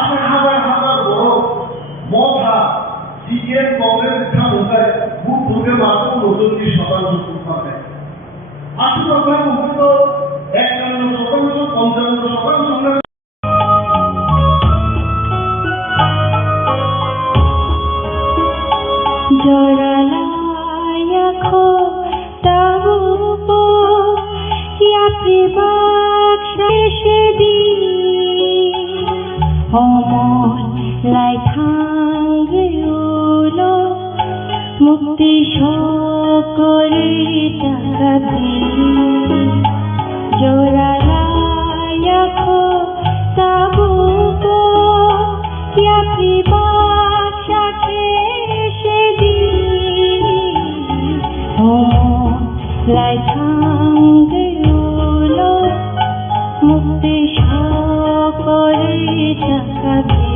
আবার হাজার হাজার বড় মথা সিপিএম কংগ্রেস ক্ষমতায় ভোট ঢুকে মাত্র 29% ভোট পাবে। 80% উপরে তো 51%, 55% Joralayaku tabupo yapibak shedi homon lai thangriulo mukti shokore takadi Joralayaku tabupo yapibak shedi lai thangriulo mukti shokore takadi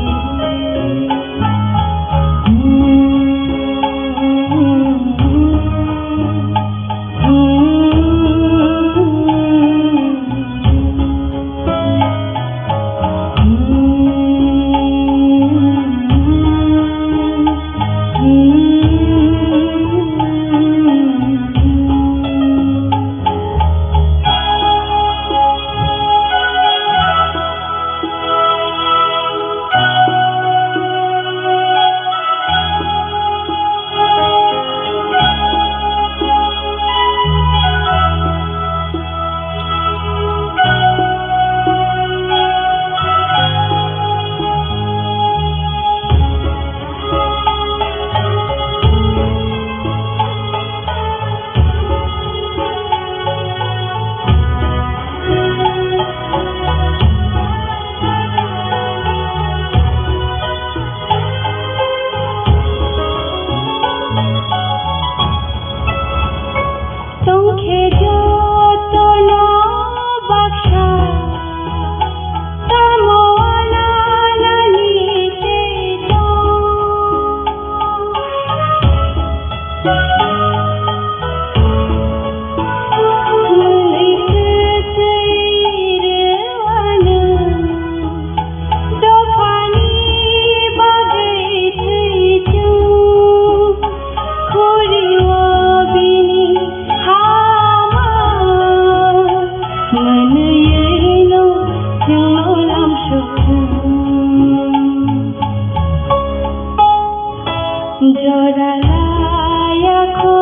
Joralayaku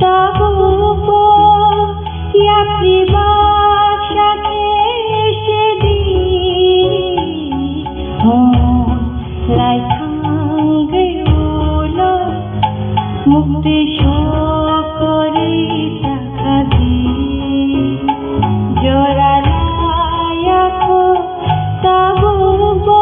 tabupo yapibak shedi homon lai thangriulo mukti shokore takadi Joralayaku tabupo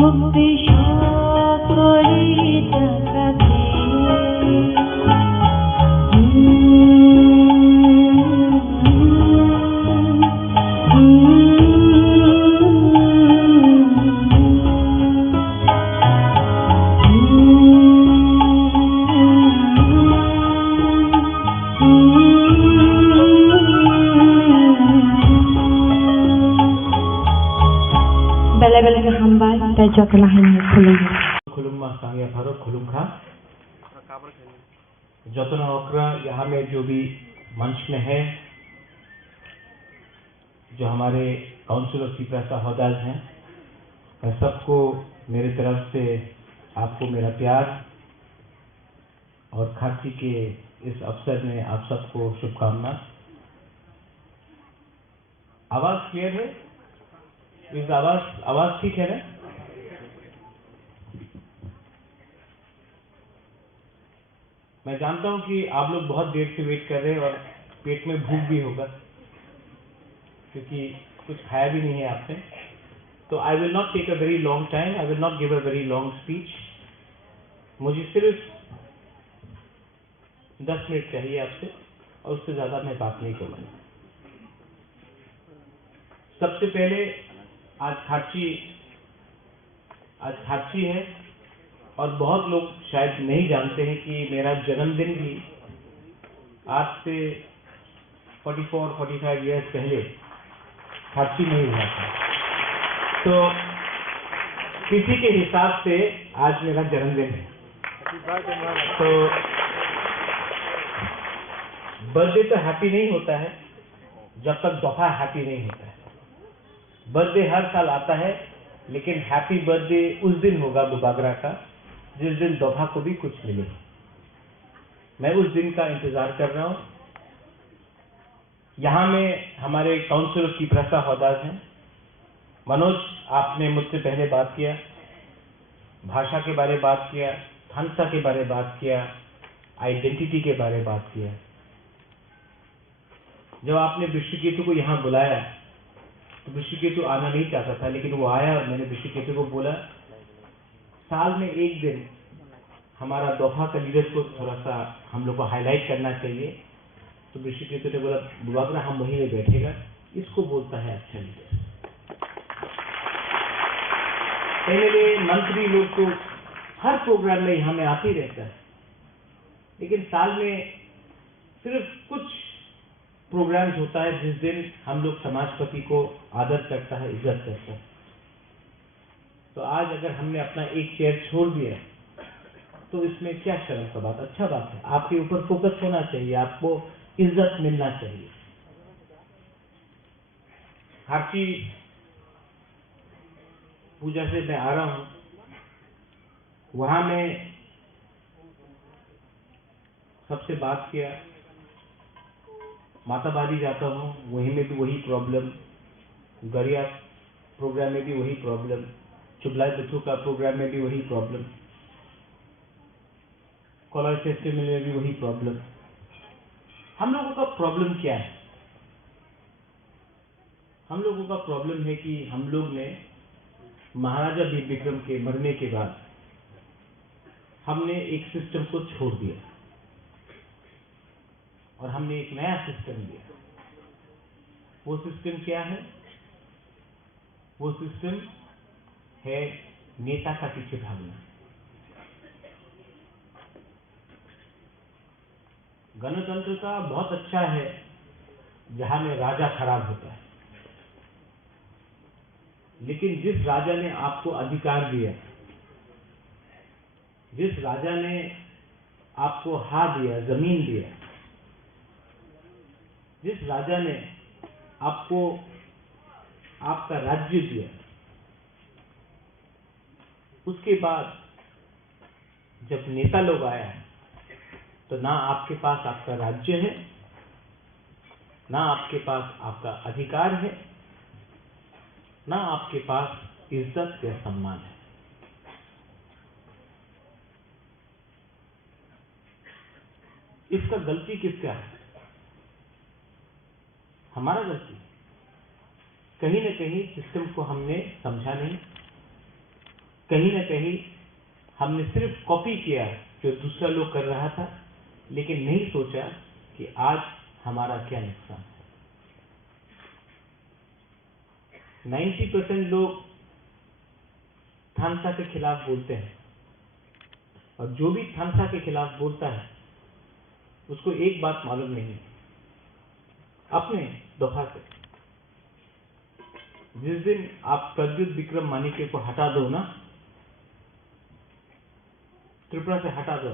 মুক্তি সকলে তাকাতে bela-bela hamba dan juga lahirnya khulum. खुलुम सांगिया फारूक खुलुम खां जतन ओकरा यहाँ में जो भी मंच में है, जो हमारे काउंसिल ऑफ चीफ होदाज हैं, मैं सबको मेरी तरफ से आपको मेरा प्यार और खांसी के इस अवसर में आप सबको शुभकामना। आवाज क्लियर है? इस आवाज ठीक है ना? मैं जानता हूं कि आप लोग बहुत देर से वेट कर रहे हैं और पेट में भूख भी होगा क्योंकि कुछ खाया भी नहीं है आपने। तो I will not take a very long time, I will not give a very long speech. मुझे सिर्फ 10 मिनट चाहिए आपसे और उससे ज्यादा मैं बात नहीं करूंगा। सबसे पहले आज खाची है और बहुत लोग शायद नहीं जानते हैं कि मेरा जन्मदिन भी आज से 44-45 इयर्स पहले खाची नहीं हुआ था। तो तिथि के हिसाब से आज मेरा जन्मदिन है। तो बर्थडे तो हैप्पी नहीं होता है जब तक दोहा हैप्पी नहीं होता है। बर्थडे हर साल आता है, लेकिन हैप्पी बर्थडे उस दिन होगा बुबागरा का जिस दिन दोहा को भी कुछ मिले। मैं उस दिन का इंतजार कर रहा हूं। यहां में हमारे काउंसिल ऑफ चीफ होदाज हैं। मनोज, आपने मुझसे पहले बात किया, भाषा के बारे में बात किया, हंसा के बारे में बात किया, आइडेंटिटी के बारे में बात किया। जब आपने विश्वकेतु को यहां बुलाया तो विश्वकेतु आना नहीं चाहता था, लेकिन वो आया और मैंने विश्वकेतु को बोला साल में एक दिन हमारा दोहा का लीडर्स को थोड़ा सा हम लोग को हाईलाइट करना चाहिए। तो विश्वकेतु ने बोला बुबागरा हम वहीं में बैठेगा, इसको बोलता है अच्छा लीडर। पहले मंत्री लोग तो हर प्रोग्राम में यहाँ में आते ही रहता है, लेकिन साल में सिर्फ कुछ प्रोग्राम्स होता है जिस दिन हम लोग समाजपति को आदर करता है, इज्जत करता है। तो आज अगर हमने अपना एक चेयर छोड़ दिया तो इसमें क्या शर्म का बात, अच्छा बात है। आपके ऊपर फोकस होना चाहिए, आपको इज्जत मिलना चाहिए। खाची पूजा से मैं आ रहा हूं, वहां मैं सबसे बात किया, माताबारी जाता हूं, वहीं में भी वही प्रॉब्लम, गरिया प्रोग्राम में भी वही प्रॉब्लम, चुबलाई बच्चों का प्रोग्राम में भी वही प्रॉब्लम, कॉलेज फेस्टिवल में भी वही प्रॉब्लम। हम लोगों का प्रॉब्लम क्या है? हम लोगों का प्रॉब्लम है कि हम लोग ने महाराजा वीर विक्रम के मरने के बाद हमने एक सिस्टम को छोड़ दिया और हमने एक नया सिस्टम लिया। वो सिस्टम क्या है? वो सिस्टम है नेता का पीछे भागना। गणतंत्र का बहुत अच्छा है जहां में राजा खराब होता है, लेकिन जिस राजा ने आपको अधिकार दिया, जिस राजा ने आपको हाथ दिया, जमीन दिया, जिस राजा ने आपको आपका राज्य दिया, उसके बाद जब नेता लोग आया तो ना आपके पास आपका राज्य है, ना आपके पास आपका अधिकार है, ना आपके पास इज्जत या सम्मान है। इसका गलती किसका है? हमारा गलती। कहीं न कहीं सिस्टम को हमने समझा नहीं, कहीं ना कहीं हमने सिर्फ कॉपी किया जो दूसरा लोग कर रहा था, लेकिन नहीं सोचा कि आज हमारा क्या नुकसान है। 90% लोग थानसा के खिलाफ बोलते हैं, और जो भी थानसा के खिलाफ बोलता है उसको एक बात मालूम नहीं है, अपने दफा से जिस दिन आप प्रद्युत विक्रम मानिके को हटा दो ना, त्रिपुरा से हटा दो,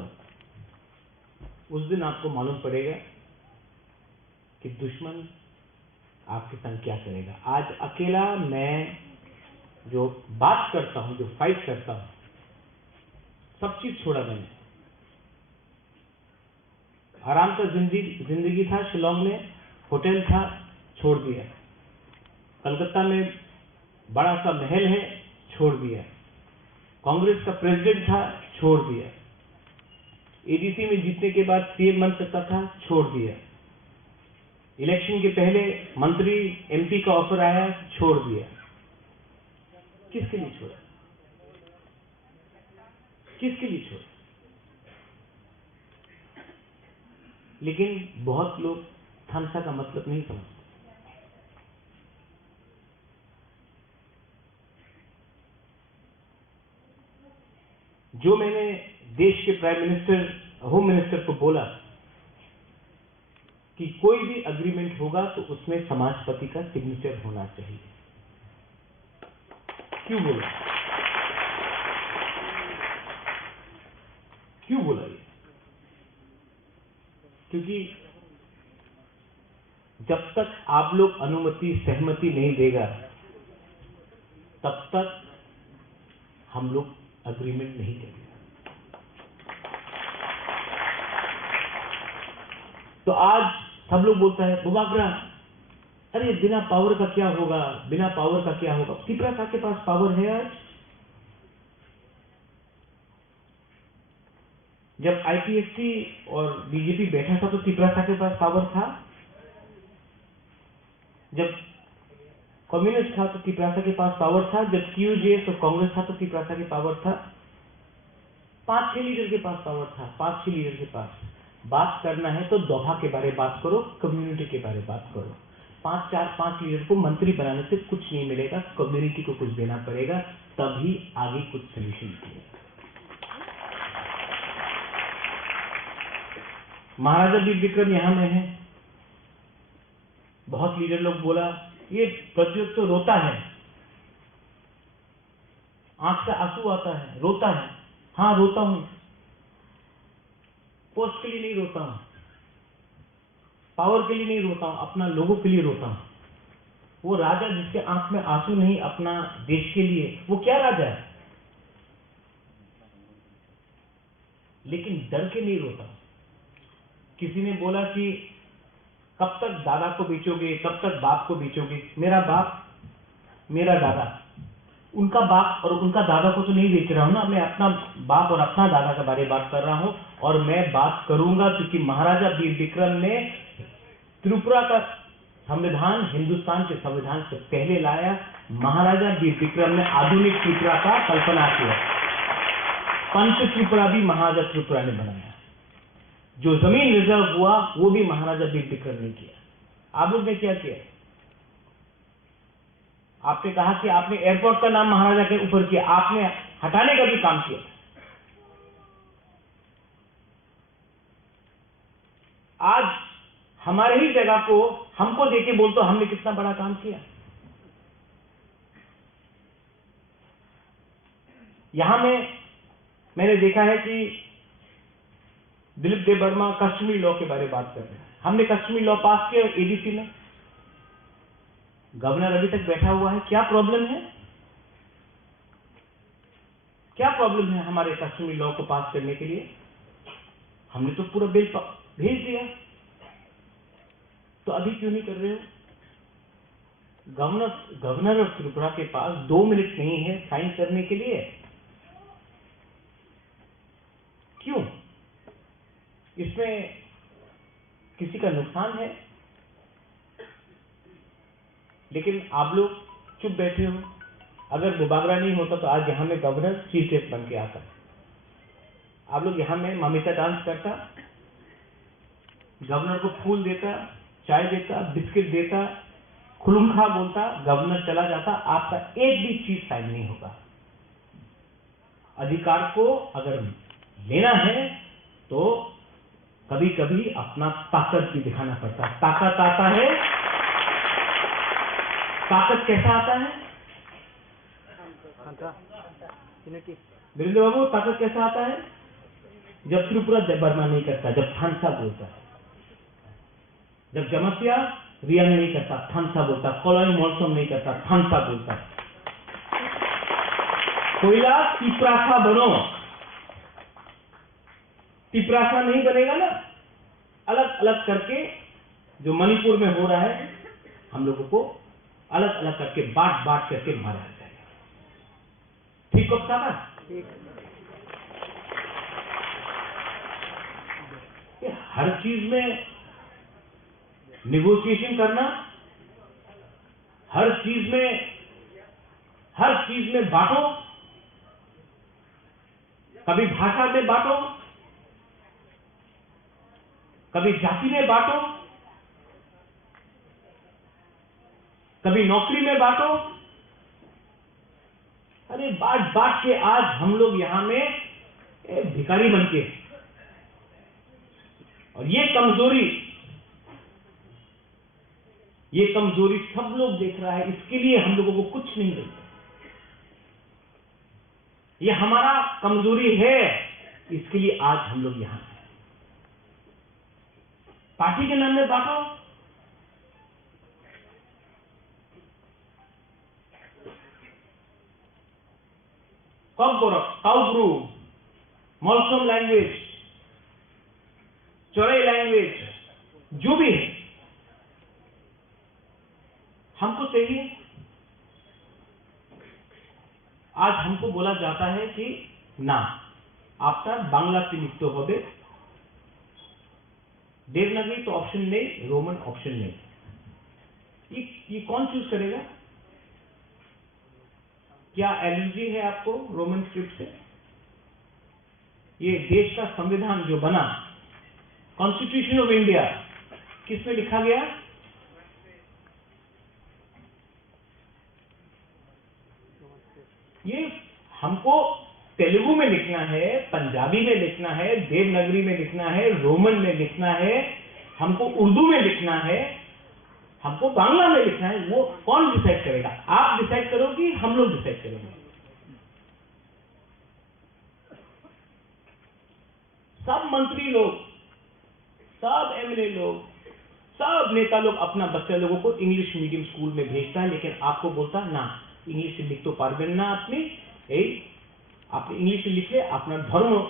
उस दिन आपको मालूम पड़ेगा कि दुश्मन आपके संग क्या करेगा। आज अकेला मैं जो बात करता हूं, जो फाइट करता हूं, सब चीज छोड़ा मैंने। आराम का जिंदगी था शिलोंग में, होटल था, छोड़ दिया। कलकत्ता में बड़ा सा महल है, छोड़ दिया। कांग्रेस का प्रेसिडेंट था, छोड़ दिया। एडीसी में जीतने के बाद सीएम बन सकता था, छोड़ दिया। इलेक्शन के पहले मंत्री एमपी का ऑफर आया, छोड़ दिया। किसके लिए छोड़ा? किसके लिए छोड़ा? लेकिन बहुत लोग थानसा का मतलब नहीं समझते। जो मैंने देश के प्राइम मिनिस्टर, होम मिनिस्टर को बोला कि कोई भी अग्रीमेंट होगा तो उसमें समाजपति का सिग्नेचर होना चाहिए। क्यों बोला? क्यों बोला ये? क्योंकि जब तक आप लोग अनुमति, सहमति नहीं देगा, तब तक हम लोग अग्रीमेंट नहीं करेंगे। तो आज सब लोग बोलता है बुबाग्रा, अरे बिना पावर का क्या होगा, बिना पावर का क्या होगा। त्रिपुरा के पास पावर है आज। जब आईपीएफटी और बीजेपी बैठा था तो त्रिपुरा के पास पावर था। जब कम्युनिस्ट था तो त्रिपुरा के पास पावर था। जब टीयूजेएस और कांग्रेस था तो त्रिपुरा के पावर था। 5-6 लीडर के पास पावर था, 5-6 लीडर के पास। बात करना है तो दोहा के बारे में बात करो, कम्युनिटी के बारे में बात करो। 5 लीडर को मंत्री बनाने से कुछ नहीं मिलेगा, कम्युनिटी को कुछ देना पड़ेगा, तभी आगे कुछ सोल्यूशन मिलेगा। महाराजा वीर विक्रम यहां में है। बहुत लीडर लोग बोला ये प्रद्युत तो रोता है, आंख से आंसू आता है, रोता है। हाँ रोता हूं, पोस्ट के लिए नहीं रोता हूं, पावर के लिए नहीं रोता हूं, अपना लोगों के लिए रोता हूं। वो राजा जिसके आंख में आंसू नहीं अपना देश के लिए, वो क्या राजा है? लेकिन डर के नहीं रोता। किसी ने बोला कि कब तक दादा को बेचोगे, कब तक बाप को बेचोगे? मेरा बाप, मेरा दादा, उनका बाप और उनका दादा को तो नहीं बेच रहा हूं ना, मैं अपना बाप और अपना दादा के बारे में बात कर रहा हूं। और मैं बात करूंगा क्योंकि महाराजा वीर विक्रम ने त्रिपुरा का संविधान हिंदुस्तान के संविधान से पहले लाया। महाराजा वीर विक्रम ने आधुनिक त्रिपुरा का कल्पना किया। पंच त्रिपुरा भी महाराजा त्रिपुरा ने बनाया। जो जमीन रिजर्व हुआ वो भी महाराजा वीर विक्रम ने किया। आप लोग ने क्या किया? आपने कहा कि आपने एयरपोर्ट का नाम महाराजा के ऊपर किया, आपने हटाने का भी काम किया। आज हमारे ही जगह को हमको देके बोलते हमने कितना बड़ा काम किया। यहां में मैंने देखा है कि दिलीप देव वर्मा कश्मीर लॉ के बारे में बात कर रहे हैं। हमने कश्मीर लॉ पास किया एडीसी में, गवर्नर अभी तक बैठा हुआ है। क्या प्रॉब्लम है? क्या प्रॉब्लम है हमारे कश्मीर लॉ को पास करने के लिए? हमने तो पूरा बिल भेज दिया, तो अभी क्यों नहीं कर रहे हो? गवर्नर ऑफ त्रिपुरा के पास 2 मिनट नहीं है साइन करने के लिए। क्यों? इसमें किसी का नुकसान है, लेकिन आप लोग चुप बैठे हो। अगर बुबागरा नहीं होता तो आज यहाँ में गवर्नर चीफ गेस्ट बन के आता। आप लोग यहाँ में ममिता डांस करता, गवर्नर को फूल देता, चाय देता, बिस्किट देता, खुलुमखा बोलता, गवर्नर चला जाता, आपका एक भी चीज साइन नहीं होगा। अधिकार को अगर लेना है तो कभी कभी अपना ताकत भी दिखाना पड़ता है। ताकत आता है, ताकत कैसा आता है वीरेंद्र बाबू? ताकत कैसा आता है? जब त्रिपुरा बर्मा नहीं करता, जब थानसा बोलता है, जब जमसिया रियांग नहीं करता, थानसा बोलता, कोलोई मोलसोम नहीं करता, थानसा बोलता। कोयला तिपरासा बनो, तिपरासा नहीं बनेगा ना, अलग अलग करके जो मणिपुर में हो रहा है, हम लोगों को अलग अलग करके बांट बांट करके मारा जाएगा। ठीक हो साहब? हर चीज में निगोशिएशन करना, हर चीज में बांटो, कभी भाषा में बांटो, कभी जाति में बांटो, कभी नौकरी में बांटो। अरे बांट बांट के आज हम लोग यहां में भिखारी बन के, और ये कमजोरी सब लोग देख रहा है। इसके लिए हम लोगों को कुछ नहीं मिलता। ये हमारा कमजोरी है, इसके लिए आज हम लोग यहां हैं। पार्टी के नाम में बांटो, काउब्रू, मॉलसोम लैंग्वेज, चौराई लैंग्वेज, जो भी है हमको चाहिए। आज हमको बोला जाता है कि ना, आपका बांग्ला की लिखते हो, देवनागरी तो ऑप्शन नहीं, रोमन ऑप्शन नहीं। ये कौन चूज करेगा? क्या एलर्जी है आपको रोमन स्क्रिप्ट से? ये देश का संविधान जो बना, कॉन्स्टिट्यूशन ऑफ इंडिया, किसमें लिखा गया? ये हमको तेलुगु में लिखना है, पंजाबी में लिखना है, देवनागरी में लिखना है, रोमन में लिखना है, हमको उर्दू में लिखना है, हमको बांग्ला में लिखना है। वो कौन डिसाइड करेगा? आप डिसाइड करो कि हम लोग डिसाइड करेंगे? सब मंत्री लोग, सब एमएलए लोग, सब नेता लोग अपना बच्चा लोगों को इंग्लिश मीडियम स्कूल में भेजता है, लेकिन आपको बोलता है ना, इंग्लिश लिख तो पारबेन ना अपनी, आप इंग्लिश लिख ले, अपना धर्म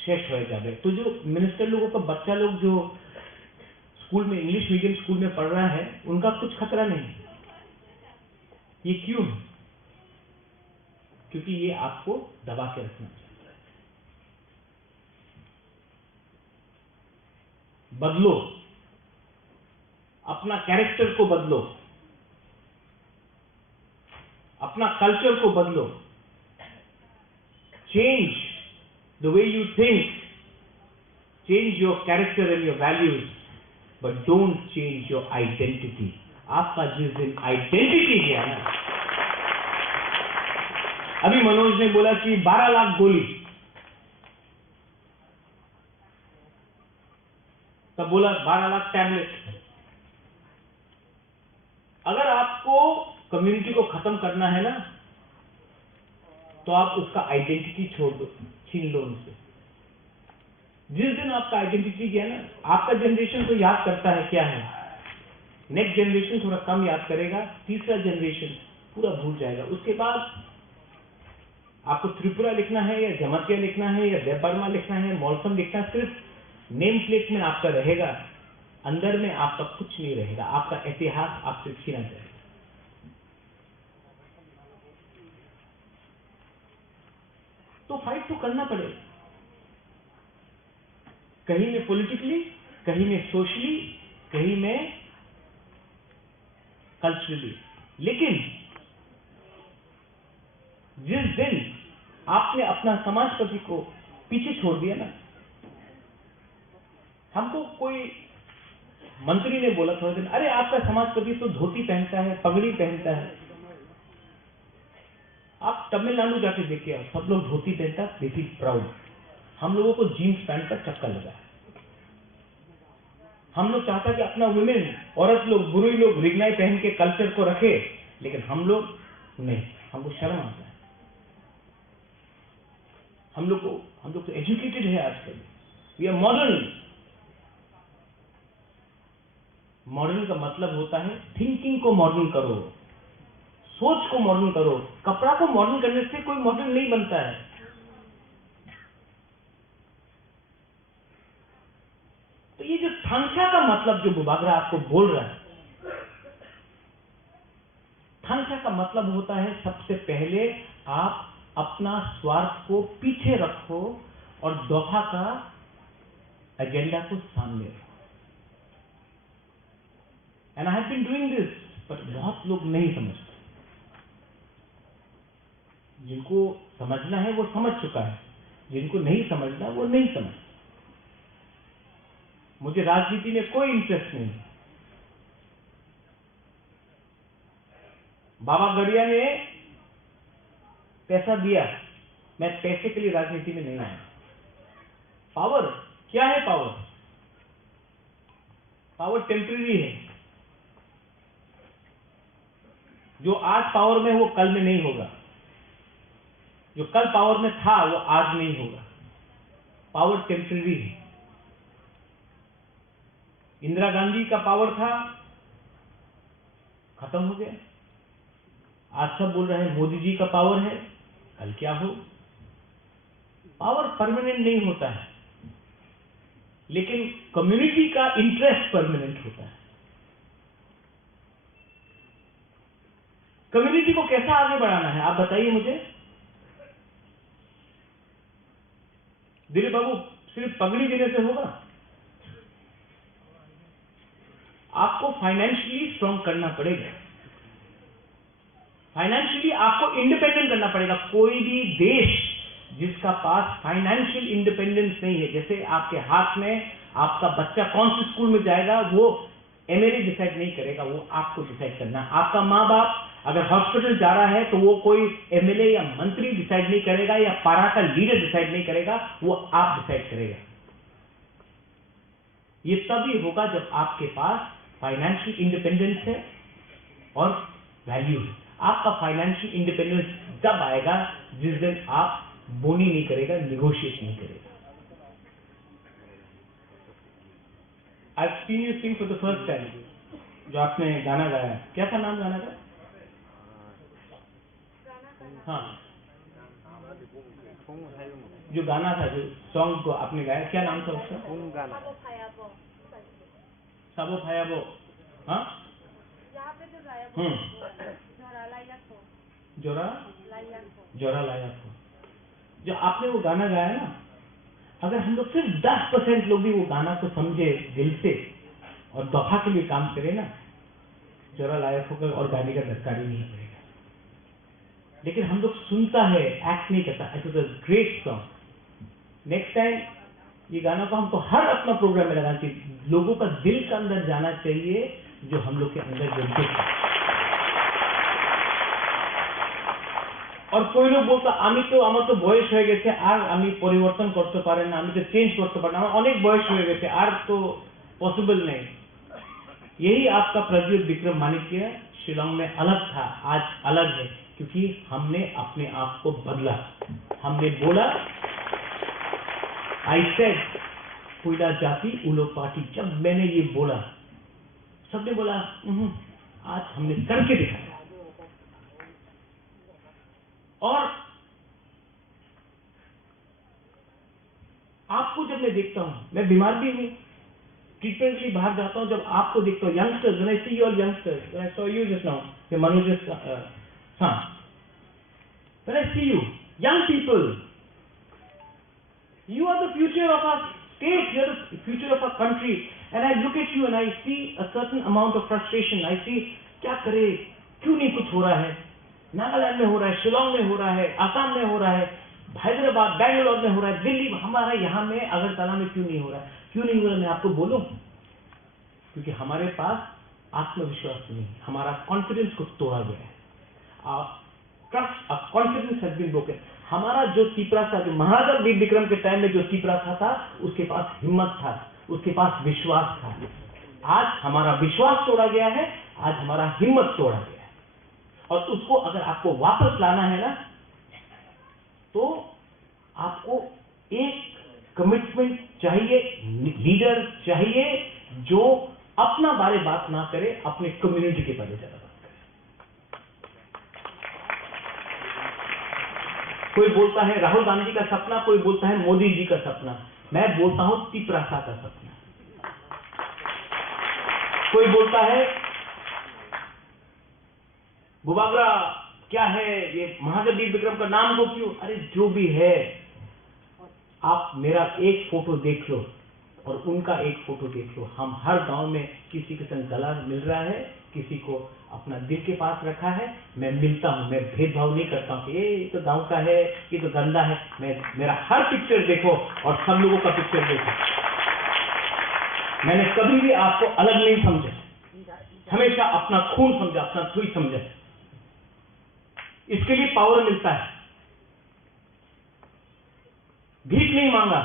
शेष हो जाए। तो जो मिनिस्टर लोगों का बच्चा लोग जो स्कूल में, इंग्लिश मीडियम स्कूल में पढ़ रहा है, उनका कुछ खतरा नहीं। ये क्यों है? क्योंकि ये आपको दबा के रखना चाहता है। बदलो, अपना कैरेक्टर को बदलो, अपना कल्चर को बदलो। Change the way you think, change your character and your values, but don't change your identity. आपका जिस दिन आइडेंटिटी गया ना, अभी मनोज ने बोला कि 12 लाख गोली, तब बोला 12 लाख टैबलेट। अगर आपको कम्युनिटी को खत्म करना है ना, तो आप उसका आइडेंटिटी छोड़ दो, छीन लो उनसे। जिस दिन आपका आइडेंटिटी गया ना, आपका जनरेशन तो याद करता है क्या है, नेक्स्ट जनरेशन थोड़ा कम याद करेगा, तीसरा जनरेशन पूरा भूल जाएगा। उसके बाद आपको त्रिपुरा लिखना है या जमतिया लिखना है या देवबर्मा लिखना है, मॉलसम लिखना है, सिर्फ नेम प्लेट में आपका रहेगा, अंदर में आपका कुछ नहीं रहेगा। आपका इतिहास आपसे छीना जाएगा। तो फाइट तो करना पड़ेगा, कहीं में पॉलिटिकली, कहीं में सोशली, कहीं में कल्चरली। लेकिन जिस दिन आपने अपना समाजपति को पीछे छोड़ दिया ना, हमको कोई मंत्री ने बोला थोड़े दिन, अरे आपका समाजपति तो धोती पहनता है, पगड़ी पहनता है। आप तमिलनाडु जाके देखिए, सब लोग धोती पहनता, वेरी प्राउड। हम लोगों को जीन्स पैंट का चक्कर लगा है। हम लोग चाहता कि अपना वुमेन, औरत लोग, बुरी लोग रिगनाई पहन के कल्चर को रखे, लेकिन हम लोग नहीं, हमको शर्म आता है। हम लोग तो एजुकेटेड है आजकल, वी आर मॉडर्न। मॉडर्न का मतलब होता है थिंकिंग को मॉडर्न करो, सोच को मॉडर्न करो। कपड़ा को मॉडर्न करने से कोई मॉडर्न नहीं बनता है। तो ये जो संख्या का मतलब जो बुबागरा आपको बोल रहा है, संख्या का मतलब होता है सबसे पहले आप अपना स्वार्थ को पीछे रखो और दफा का एजेंडा को सामने रखो। And I have been doing this, but बहुत लोग नहीं समझते। जिनको समझना है वो समझ चुका है, जिनको नहीं समझना वो नहीं समझ। मुझे राजनीति में कोई इंटरेस्ट नहीं। बाबा गरिया ने पैसा दिया, मैं पैसे के लिए राजनीति में नहीं आया। पावर क्या है? पावर टेम्परेरी है। जो आज पावर में वो कल में नहीं होगा, जो कल पावर में था वो आज नहीं होगा। पावर टेम्परेरी है। इंदिरा गांधी का पावर था, खत्म हो गया। आज सब बोल रहे हैं मोदी जी का पावर है, कल क्या हो। पावर परमानेंट नहीं होता है, लेकिन कम्युनिटी का इंटरेस्ट परमानेंट होता है। कम्युनिटी को कैसा आगे बढ़ाना है आप बताइए मुझे। दिलीप बाबू, सिर्फ पगड़ी देने से होगा? आपको फाइनेंशियली स्ट्रांग करना पड़ेगा। फाइनेंशियली आपको इंडिपेंडेंट करना पड़ेगा। कोई भी देश जिसका पास फाइनेंशियल इंडिपेंडेंस नहीं है, जैसे आपके हाथ में आपका बच्चा कौन से स्कूल में जाएगा वो एमएलए डिसाइड नहीं करेगा, वो आपको डिसाइड करना। आपका माँ बाप अगर हॉस्पिटल जा रहा है तो वो कोई एमएलए या मंत्री डिसाइड नहीं करेगा, या पारा का लीडर डिसाइड नहीं करेगा, वो आप डिसाइड करेगा। ये तभी होगा जब आपके पास फाइनेंशियल इंडिपेंडेंस है और वैल्यू है। आपका फाइनेंशियल इंडिपेंडेंस जब आएगा जिस दिन आप बोनी नहीं करेगा, निगोशिएट नहीं करेगा। I've seen you sing for the first time. जो आपने गाना गाया, क्या था नाम गाना का? हाँ, जो गाना था, जो सॉन्ग को आपने गाया, क्या नाम था उसका? साबो फायाबो। हाँ, जोरा लाया को। जो आपने वो गाना गाया ना, अगर हम लोग सिर्फ 10% लोग भी वो गाना को समझे दिल से और दफा के लिए काम करे ना, जोरा लायक होकर और गाने का दरकार ही नहीं पड़ेगा। लेकिन हम लोग सुनता है, एक्ट नहीं करता। It was a great song. Next time ये गाना को हमको हर अपना प्रोग्राम में लगाना चाहिए। लोगों का दिल का अंदर जाना चाहिए जो हम लोग के अंदर जलते हैं। और कोई लोग बोलता आमी तो बयस हो गए और आमी परिवर्तन करते पारे ना, आमी तो चेंज करते पारे ना, अनेक बयस हो गए और तो पॉसिबल नहीं। यही आपका प्रज्वल विक्रम मानिक्य शिलोंग में अलग था, आज अलग है, क्योंकि हमने अपने आप को बदला। हमने बोला आई सेड पुइला जाति उलो पार्टी। जब मैंने ये बोला सबने बोला आज हमने करके दिखाया। और आपको जब मैं देखता हूं, मैं बीमार भी हूं, ट्रीटमेंट के लिए बाहर जाता हूं, जब आपको देखता हूं, youngsters, when I see your youngsters, when I saw you just now, ये मनोज हाँ, when I see you young people, you are the future of our state, you are the future of our country, and I look at you and I see a certain amount of frustration. I see क्या करे, क्यों नहीं कुछ हो रहा है। नागालैंड में हो रहा है, शिलोंग में हो रहा है, आसाम में हो रहा है, हैदराबाद, बैंगलोर में हो रहा है, दिल्ली, हमारा यहाँ में अगरतला में क्यों नहीं हो रहा है? क्यों नहीं हो रहा, मैं आपको बोलूं, क्योंकि हमारे पास आत्मविश्वास नहीं है, हमारा कॉन्फिडेंस को तोड़ा गया है। Trust, confidence has been broken. हमारा जो चीपरासा, जो महाराजा वीर विक्रम के टाइम में जो चीपरासा था, उसके पास हिम्मत था, उसके पास विश्वास था। आज हमारा विश्वास तोड़ा गया है, आज हमारा हिम्मत तोड़ा गया है, और उसको अगर आपको वापस लाना है ना, तो आपको एक कमिटमेंट चाहिए, लीडर चाहिए जो अपना बारे बात ना करे, अपने कम्युनिटी के बारे ज्यादा बात करे। कोई बोलता है राहुल गांधी का सपना, कोई बोलता है मोदी जी का सपना, मैं बोलता हूं चीपरासा का सपना। कोई बोलता है बुबागरा क्या है, ये महाराजा वीर विक्रम का नाम को क्यों, अरे जो भी है, आप मेरा एक फोटो देख लो और उनका एक फोटो देख लो। हम हर गांव में किसी के संग गला मिल रहा है, किसी को अपना दिल के पास रखा है। मैं मिलता हूं, मैं भेदभाव नहीं करता हूं कि ये तो गांव का है, ये तो गंदा है। मेरा हर पिक्चर देखो और सब लोगों का पिक्चर देखो। मैंने कभी भी आपको अलग नहीं समझा, हमेशा अपना खून समझा, अपना सुई समझा। इसके लिए पावर मिलता है। भीख नहीं मांगा,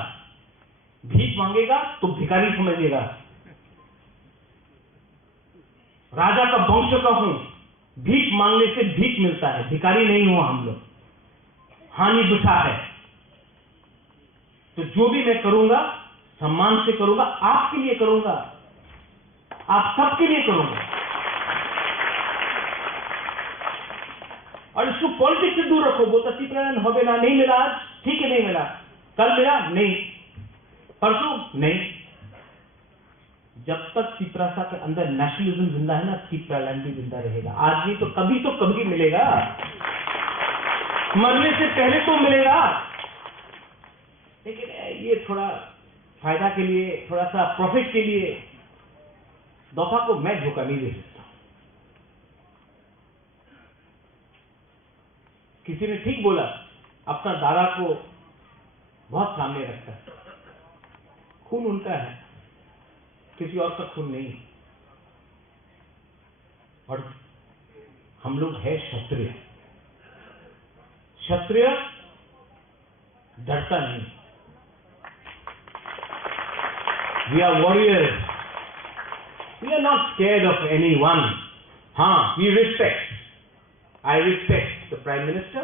भीख मांगेगा तो भिखारी समझेगा। राजा का वंश का हूं, भीख मांगने से भीख मिलता है, भिखारी नहीं हुआ हम लोग। हानि दुखा है, तो जो भी मैं करूंगा सम्मान से करूंगा, आपके लिए करूंगा, आप सबके लिए करूंगा। और इसको पॉलिटिक्स से दूर रखो। बोलता चिपरायन हो ना, नहीं मिला आज, ठीक है नहीं मिला, कल मिला नहीं, परसों नहीं। जब तक चिपरासा के अंदर नेशनलिज्म जिंदा है ना, चिपरालैंड भी जिंदा रहेगा। आज नहीं तो कभी मिलेगा, मरने से पहले तो मिलेगा। लेकिन ये थोड़ा फायदा के लिए, थोड़ा सा प्रॉफिट के लिए दफा को मैं धोखा नहीं दे सकता। किसी ने ठीक बोला, अपना दादा को बहुत सामने रखता है। खून उनका है, किसी और का खून नहीं। और हम लोग है क्षत्रिय। क्षत्रिय डरता नहीं। We are warriors, we are not scared of anyone. हाँ, we respect, I respect the Prime Minister,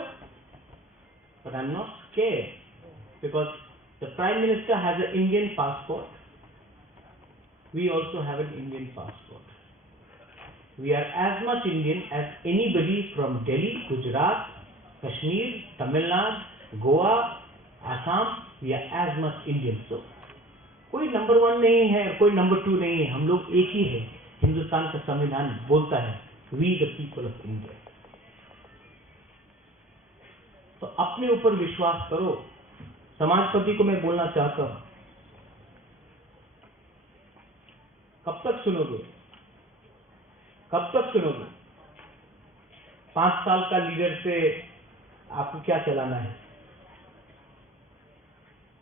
but I'm not scared because the Prime Minister has an Indian passport. We also have an Indian passport. We are as much Indian as anybody from Delhi, Gujarat, Kashmir, Tamil Nadu, Goa, Assam. We are as much Indian. So, कोई number 1 नहीं है, कोई number 2 नहीं है, हम लोग एक ही है। हिंदुस्तान का संविधान बोलता है We the people of India. तो अपने ऊपर विश्वास करो। समाजपति को मैं बोलना चाहता हूं, कब तक सुनोगे, कब तक सुनोगे? 5 साल का लीडर से आपको क्या चलाना है?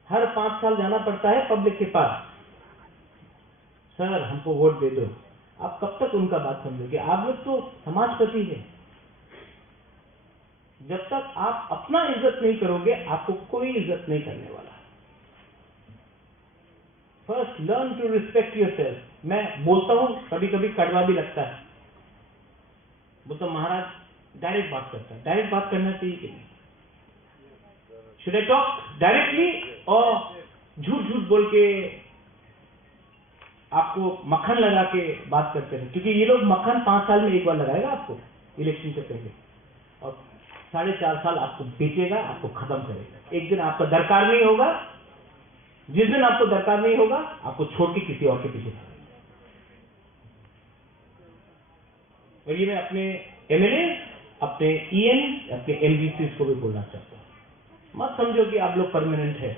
हर 5 साल जाना पड़ता है पब्लिक के पास, सर हमको वोट दे दो। आप कब तक उनका बात समझोगे? आप लोग तो समाजपति हैं। जब तक आप अपना इज्जत नहीं करोगे, आपको कोई इज्जत नहीं करने वाला। First learn to respect yourself. मैं बोलता हूं, कभी कभी कड़वा भी लगता है। बोलता महाराज डायरेक्ट बात करता है, डायरेक्ट बात करना चाहिए कि नहीं? शुड आई टॉक डायरेक्टली और झूठ झूठ बोल के आपको मक्खन लगा के बात करते हैं? क्योंकि ये लोग मक्खन 5 साल में एक बार लगाएगा आपको इलेक्शन से पहले, और 4.5 साल आपको बेचेगा, आपको खत्म करेगा। एक दिन आपका दरकार नहीं होगा, जिस दिन आपको दरकार नहीं होगा, आपको छोड़ के किसी और के पीछे भागेगा। और ये मैं अपने एमएलए, अपने ईएन, अपने एमबीसी को भी बोलना चाहता हूं। मत समझो कि आप लोग परमानेंट है,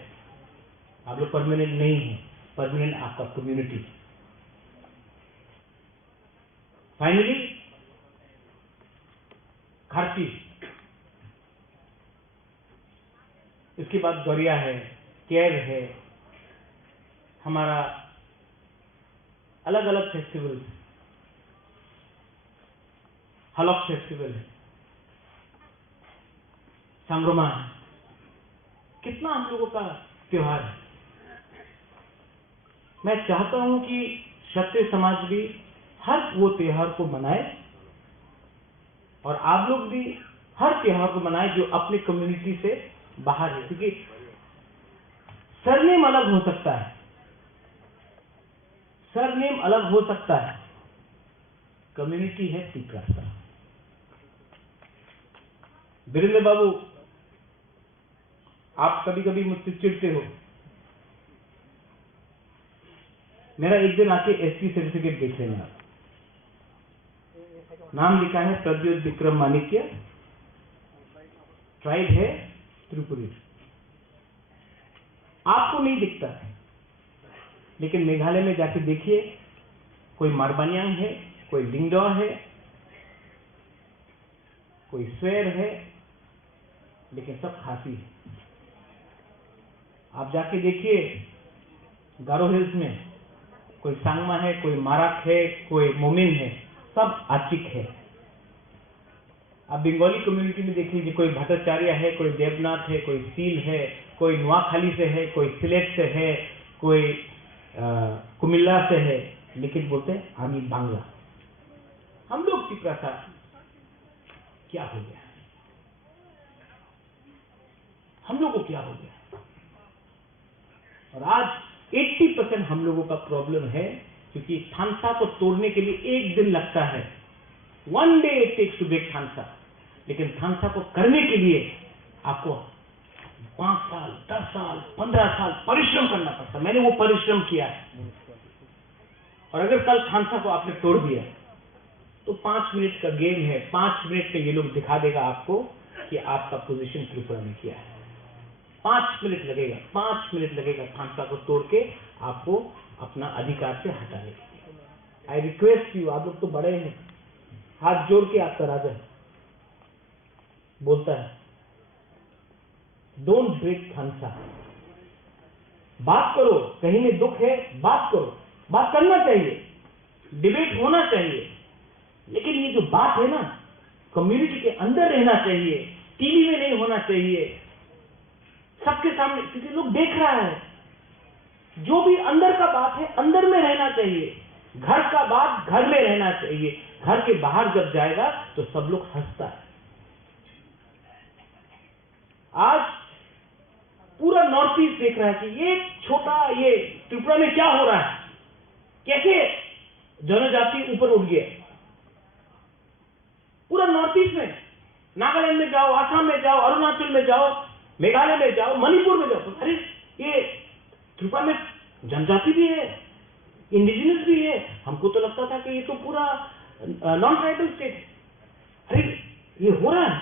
आप लोग परमानेंट नहीं है। परमानेंट आपका कम्युनिटी। फाइनली खार्ची इसके बाद गौरिया है, केर है, हमारा अलग अलग फेस्टिवल, हलक फेस्टिवल है, संग्रमा है, कितना हम लोगों का त्योहार है। मैं चाहता हूं कि क्षत्रिय समाज भी हर वो त्योहार को मनाए और आप लोग भी हर त्योहार को मनाए जो अपने कम्युनिटी से बाहर है, क्योंकि सरनेम अलग हो सकता है, सरनेम अलग हो सकता है, कम्युनिटी है तिपरासा। वीरेंद्र बाबू, आप कभी कभी मुझसे चिढ़ते हो, मेरा एक दिन आके एसपी सर्टिफिकेट देख लेना, नाम लिखा है प्रद्योत विक्रम माणिक्य, ट्राइब है त्रिपुरी। आपको नहीं दिखता है, लेकिन मेघालय में जाके देखिए, कोई मारबानियांग है, कोई डिंगडॉ है, कोई स्वेर है, लेकिन सब खासी है। आप जाके देखिए गारो हिल्स में कोई सांगमा है, कोई माराक है, कोई मोमिन है, सब आचिक है। आप बंगाली कम्युनिटी में देख लीजिए, कोई भट्टाचार्य है, कोई देवनाथ है, कोई सील है, कोई नुआखाली से है, कोई सिलेट से है, कोई कुमिल्ला से है, लेकिन बोलते हैं आमी बांग्ला। हम लोग तिपरासा क्या हो गया, हम लोगों को क्या हो गया? और आज 80% हम लोगों का प्रॉब्लम है, क्योंकि थानसा को तोड़ने के लिए एक दिन लगता है, 1 day it takes to break थानसा, लेकिन थानसा को करने के लिए आपको 5 साल, 10 साल, 15 साल परिश्रम करना पड़ता। मैंने वो परिश्रम किया है, और अगर कल थानसा को आपने तोड़ दिया तो 5 मिनट का गेम है, 5 मिनट में ये लोग दिखा देगा आपको कि आपका पोजीशन त्रिपुरा में क्या है। 5 मिनट लगेगा, 5 मिनट लगेगा थानसा को तोड़ के आपको अपना अधिकार से हटाने के लिए। आई रिक्वेस्ट यू, आप लोग तो बड़े हैं, हाथ जोड़ के आपका राजा बोलता है, डोंट ब्रेक थानसा। बात करो, कहीं में दुख है, बात करो, बात करना चाहिए, डिबेट होना चाहिए, लेकिन ये जो बात है ना, कम्युनिटी के अंदर रहना चाहिए, टीवी में नहीं होना चाहिए, सबके सामने, क्योंकि लोग देख रहा है। जो भी अंदर का बात है अंदर में रहना चाहिए, घर का बात घर में रहना चाहिए। घर के बाहर जब जाएगा तो सब लोग हंसता है। आज पूरा नॉर्थ ईस्ट देख रहा है कि ये छोटा, ये त्रिपुरा में क्या हो रहा है, कैसे जनजाति ऊपर उठ गया। पूरा नॉर्थ ईस्ट में, नागालैंड में जाओ, आसाम में जाओ, अरुणाचल में जाओ, मेघालय में जाओ, मणिपुर में जाओ, अरे ये त्रिपुरा में जनजाति भी है, इंडिजिनस भी है। हमको तो लगता था कि ये तो पूरा नॉन ट्राइबल स्टेट है। अरे ये हो रहा है,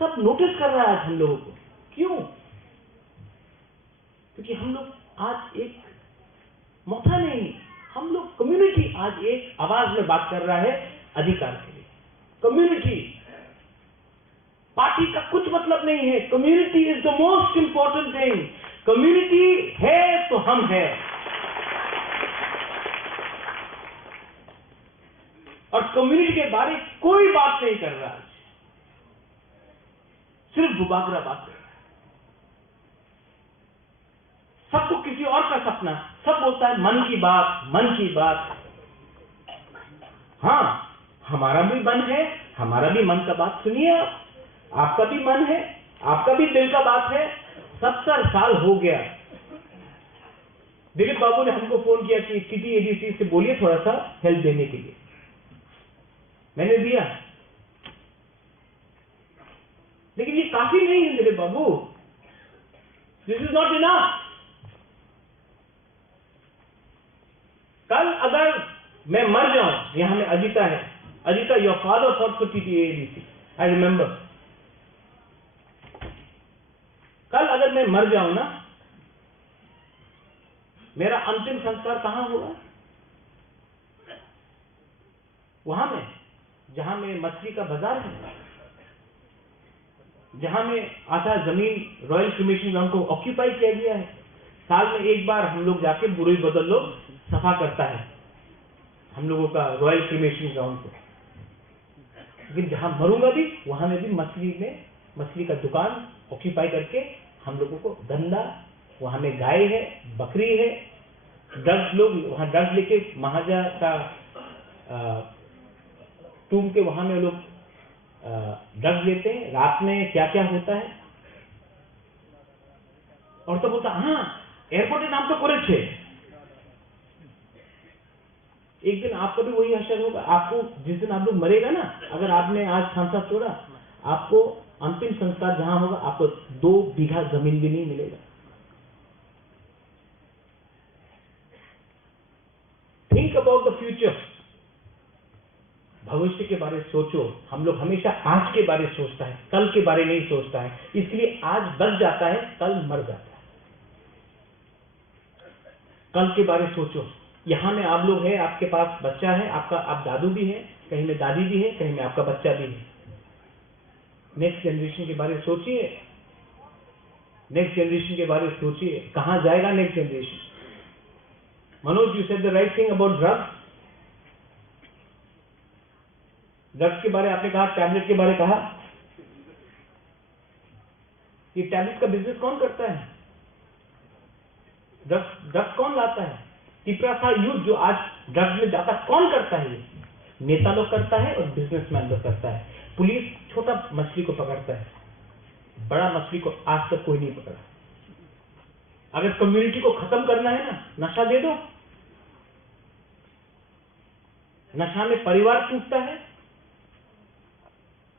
सब नोटिस कर रहा है आज हम लोगों को। क्यों? क्योंकि हम लोग आज एक मौका नहीं, हम लोग कम्युनिटी आज एक आवाज में बात कर रहा है अधिकार के लिए। कम्युनिटी, पार्टी का कुछ मतलब नहीं है, community is the most important thing. Community है तो हम हैं, और कम्युनिटी के बारे में कोई बात नहीं कर रहा, सिर्फ बुबागरा बात कर रहा है। सबको किसी और का सपना, सब बोलता है मन की बात, मन की बात। हाँ, हमारा भी मन है, हमारा भी मन का बात सुनिए आप, आपका भी मन है, आपका भी दिल का बात है। 70 साल हो गया। दिलीप बाबू ने हमको फोन किया कि सिटी एडीसी से बोलिए थोड़ा सा हेल्प देने के लिए, मैंने दिया, लेकिन ये काफी नहीं है Dilip Babu, this is not enough. कल अगर मैं मर जाऊं, यहां में अजिता है, Ajita your father fought for TTADC, I remember. कल अगर मैं मर जाऊं ना, मेरा अंतिम संस्कार कहां होगा? वहां में जहां में मछली का बाजार है। जहां में आधा जमीन रॉयल क्रिमेशन ग्राउंड को ऑक्यूपाई किया गया है। साल में एक बार हम लोग जाके बुरे बदल लोग सफा करता है हम लोगों का रॉयल क्रिमेशन ग्राउंड को। लेकिन जहां मरूंगा भी वहां में भी मछली का दुकान ऑक्यूपाई करके हम लोगों को गंदा, वहां में गाय है, बकरी है, ड्रग्स, लोग वहां ड्रग्स लेके महाराजा का टूम के वहां में लोग ड्रग्स लेते हैं। रात में क्या क्या होता है। और तो बोलता हाँ एयरपोर्ट नाम तो करे छे। एक दिन आपका भी वही असर होगा। आपको जिस दिन आप लोग मरेगा ना, अगर आपने आज सांसा छोड़ा, आपको अंतिम संस्कार जहां होगा आपको 2 बीघा जमीन भी नहीं मिलेगा। Think about the future. भविष्य के बारे में सोचो। हम लोग हमेशा आज के बारे में सोचता है, कल के बारे में नहीं सोचता है। इसलिए आज बच जाता है, कल मर जाता है। कल के बारे में सोचो। यहां में आप लोग हैं, आपके पास बच्चा है, आप दादू भी हैं, कहीं में दादी भी है, कहीं में आपका बच्चा भी है। नेक्स्ट जनरेशन के बारे में सोचिए। नेक्स्ट जनरेशन के बारे में सोचिए, कहां जाएगा next generation. Manoj, you said the right thing about drugs. Drugs के बारे आपने कहा, टैबलेट के बारे कहा। ये टैबलेट का बिजनेस कौन करता है? ड्रग्स कौन लाता है? तिपरासा यूथ जो आज ड्रग्स में जाता, कौन करता है? ये नेता लोग करता है और बिजनेसमैन लोग करता है। पुलिस छोटा मछली को पकड़ता है, बड़ा मछली को आज तक कोई नहीं पकड़ा। अगर कम्युनिटी को खत्म करना है ना, नशा दे दो। नशा में परिवार टूटता है,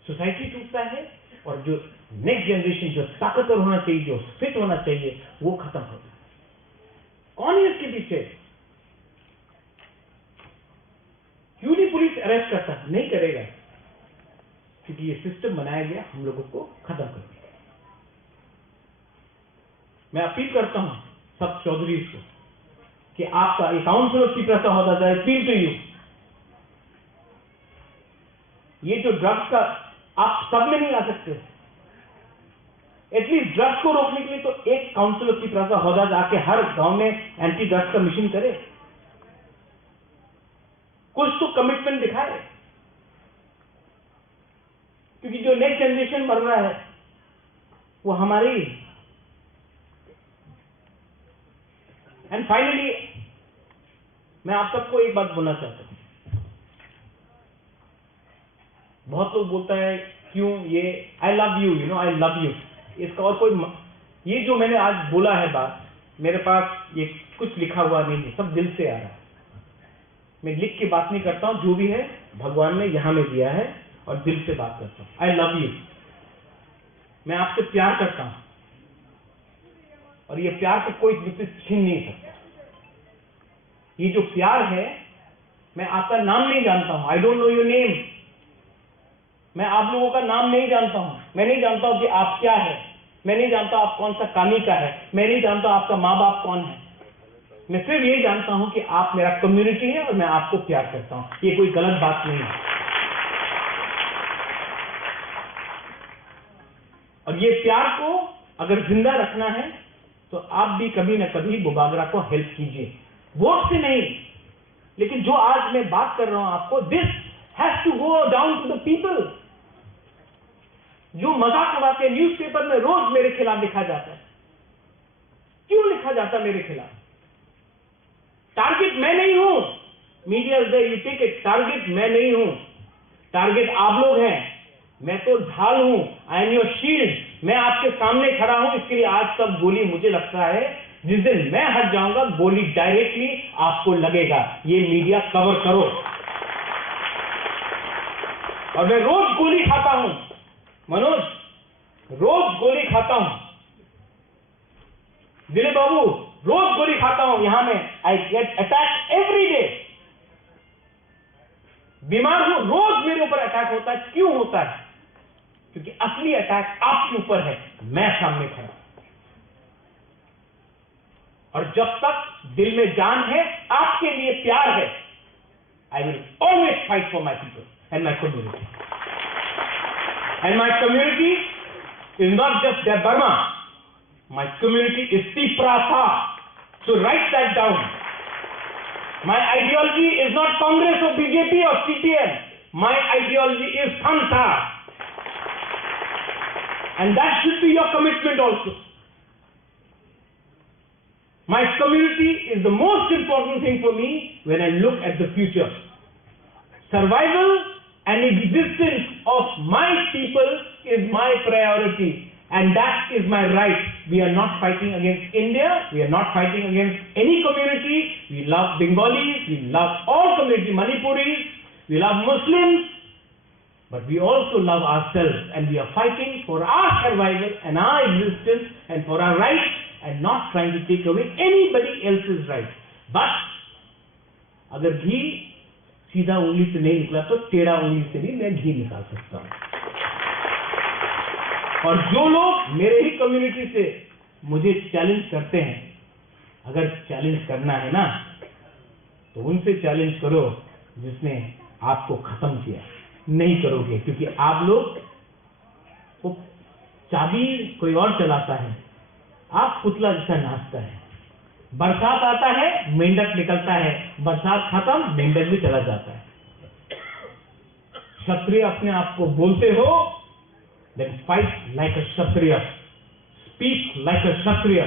सोसाइटी टूटता है, और जो नेक्स्ट जनरेशन जो ताकतवर होना चाहिए, जो फिट होना चाहिए, वो खत्म होता है। कौन है इसके पीछे? क्यों नहीं पुलिस अरेस्ट करता? नहीं करेगा, क्योंकि ये सिस्टम बनाया गया हम लोगों को खत्म करने का। मैं अपील करता हूं सब चौधरी को कि आपका काउंसिल ऑफ तिपरासा होता है, अपील टू यू। ये जो ड्रग्स का आप सब में नहीं आ सकते। एटलीस्ट ड्रग्स को रोकने के लिए तो एक काउंसिल ऑफ तिपरासा होदा जाके हर गांव में एंटी ड्रग्स का मिशन करे, कुछ तो कमिटमेंट दिखाए। क्योंकि जो नेक्स्ट जनरेशन मर रहा है वो हमारी। एंड फाइनली मैं आप सबको एक बात बोलना चाहता हूं। बहुत लोग बोलता है क्यों ये I love you, I love you, इसका और कोई ये जो मैंने आज बोला है बात, मेरे पास ये कुछ लिखा हुआ नहीं है, सब दिल से आ रहा है। मैं लिख के बात नहीं करता हूं, जो भी है भगवान ने यहां में दिया है और दिल से बात करता हूं। I love you. मैं आपसे प्यार करता हूं और ये प्यार को कोई मुझसे छीन नहीं सकता। ये जो प्यार है, मैं आपका नाम नहीं जानता हूं, I don't know your name. मैं आप लोगों का नाम नहीं जानता हूं। मैं नहीं जानता हूं कि आप क्या है। मैं नहीं जानता आप कौन सा कामी का है। मैं नहीं जानता आपका माँ बाप कौन है। मैं सिर्फ यही जानता हूं कि आप मेरा कम्युनिटी है और मैं आपको प्यार करता हूं। ये कोई गलत बात नहीं है। और ये प्यार को अगर जिंदा रखना है तो आप भी कभी ना कभी बुबागरा को हेल्प कीजिए, वोट से नहीं। लेकिन जो आज मैं बात कर रहा हूं आपको, this has to go down to the people. जो मजाक उड़ाते हैं, न्यूज़पेपर में रोज मेरे खिलाफ लिखा जाता है। क्यों लिखा जाता है मेरे खिलाफ? टारगेट मैं नहीं हूं। Media you take it, target मैं नहीं हूं, टारगेट आप लोग हैं। मैं तो ढाल हूं, आई एम योर शील्ड। मैं आपके सामने खड़ा हूं, इसके लिए आज सब गोली मुझे लगता है, जिस दिन मैं हट जाऊंगा गोली डायरेक्टली आपको लगेगा। ये मीडिया कवर करो। और मैं रोज गोली खाता हूं मनोज, रोज गोली खाता हूं। दिलीप बाबू, रोज गोली खाता हूं। यहां में I get attack every day. बीमार हूं, रोज मेरे ऊपर अटैक होता है। क्यों होता है? क्योंकि असली अटैक आपके ऊपर है, मैं सामने खड़ा। और जब तक दिल में जान है, आपके लिए प्यार है, I will always fight for my people and my community. And my community is not just their Burma. My community is Tiprasa. So write that down. My ideology is not Congress or BJP or CPM. My ideology is Santa. And that should be your commitment also. My community is the most important thing for me when I look at the future. Survival and existence of my people is my priority. And that is my right. We are not fighting against India. We are not fighting against any community. We love Bengalis. We love all communities, Manipuris. We love Muslims. But we also love ourselves. And we are fighting for our survival and our existence and for our rights and not trying to take away anybody else's rights. But अगर घी सीधा उंगली से नहीं निकला तो टेढ़ा उंगली से भी मैं घी निकाल सकता हूँ. और जो लोग मेरे ही कम्युनिटी से मुझे चैलेंज करते हैं, अगर चैलेंज करना है ना तो उनसे चैलेंज करो जिसने आपको खत्म किया. नहीं करोगे क्योंकि आप लोग वो चाबी कोई और चलाता है, आप पुतला जैसा नाचता है. बरसात आता है, मेंढक निकलता है, बरसात खत्म, मेंढक भी चला जाता है. क्षत्रिय अपने आप को बोलते हो, then fight like a Kshatriya, speak like a Kshatriya,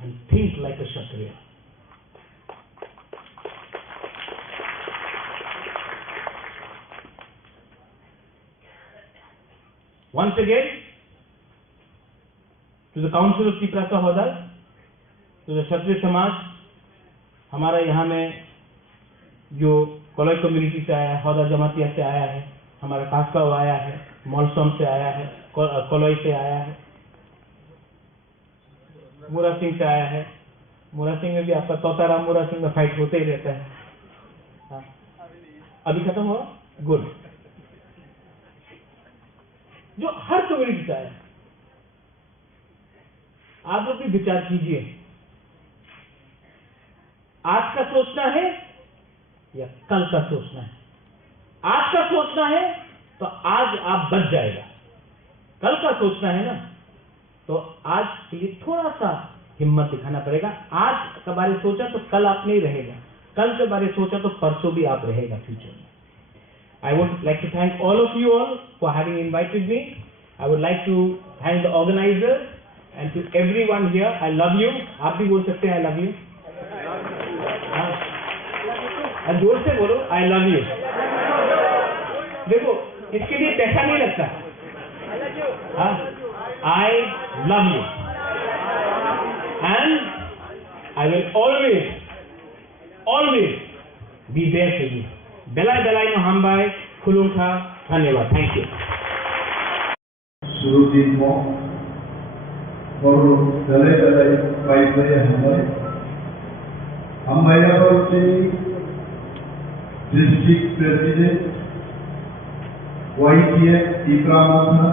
and think like a Kshatriya. Once again, to the Council of Tiprasa Hodar, to the Kshatriya Samaj, हमारा यहाँ में जो कोलोई कम्युनिटी से आया है, हौदा जमातिया से आया है, हमारा कास्काव आया है, मॉलसोम से आया है, कोलोई से आया है, मूरा सिंह से आया है. मूरा सिंह में भी आपका तोताराम मूरा सिंह में फाइट होते ही रहता है. हाँ, अभी खत्म हुआ. गुड. जो हर कम्युनिटी से आया, आप लोग भी विचार कीजिए. आज का सोचना है या कल का सोचना है? आज का सोचना है तो आज आप बच जाएगा. कल का सोचना है ना तो आज के लिए थोड़ा सा हिम्मत दिखाना पड़ेगा. आज के बारे सोचा तो कल आप नहीं रहेगा, कल के बारे सोचा तो परसों भी आप रहेगा फ्यूचर में. I would like to thank all of you all for having invited me. I would like to thank the organizers and to everyone here. I love you. आप भी बोल सकते हैं I love you. हाँ, जोर से बोलो I love you. देखो इसके लिए पैसा नहीं लगता. हाँ, I love you and I will always be there for you. Belai belai no hambai kulungka. धन्यवाद. Thank you. सुरुचित मो और belai belai बाइक बजे hambai ना बोलते डिस्ट्रिक्ट प्रेसिडेंट YTF Tiprasa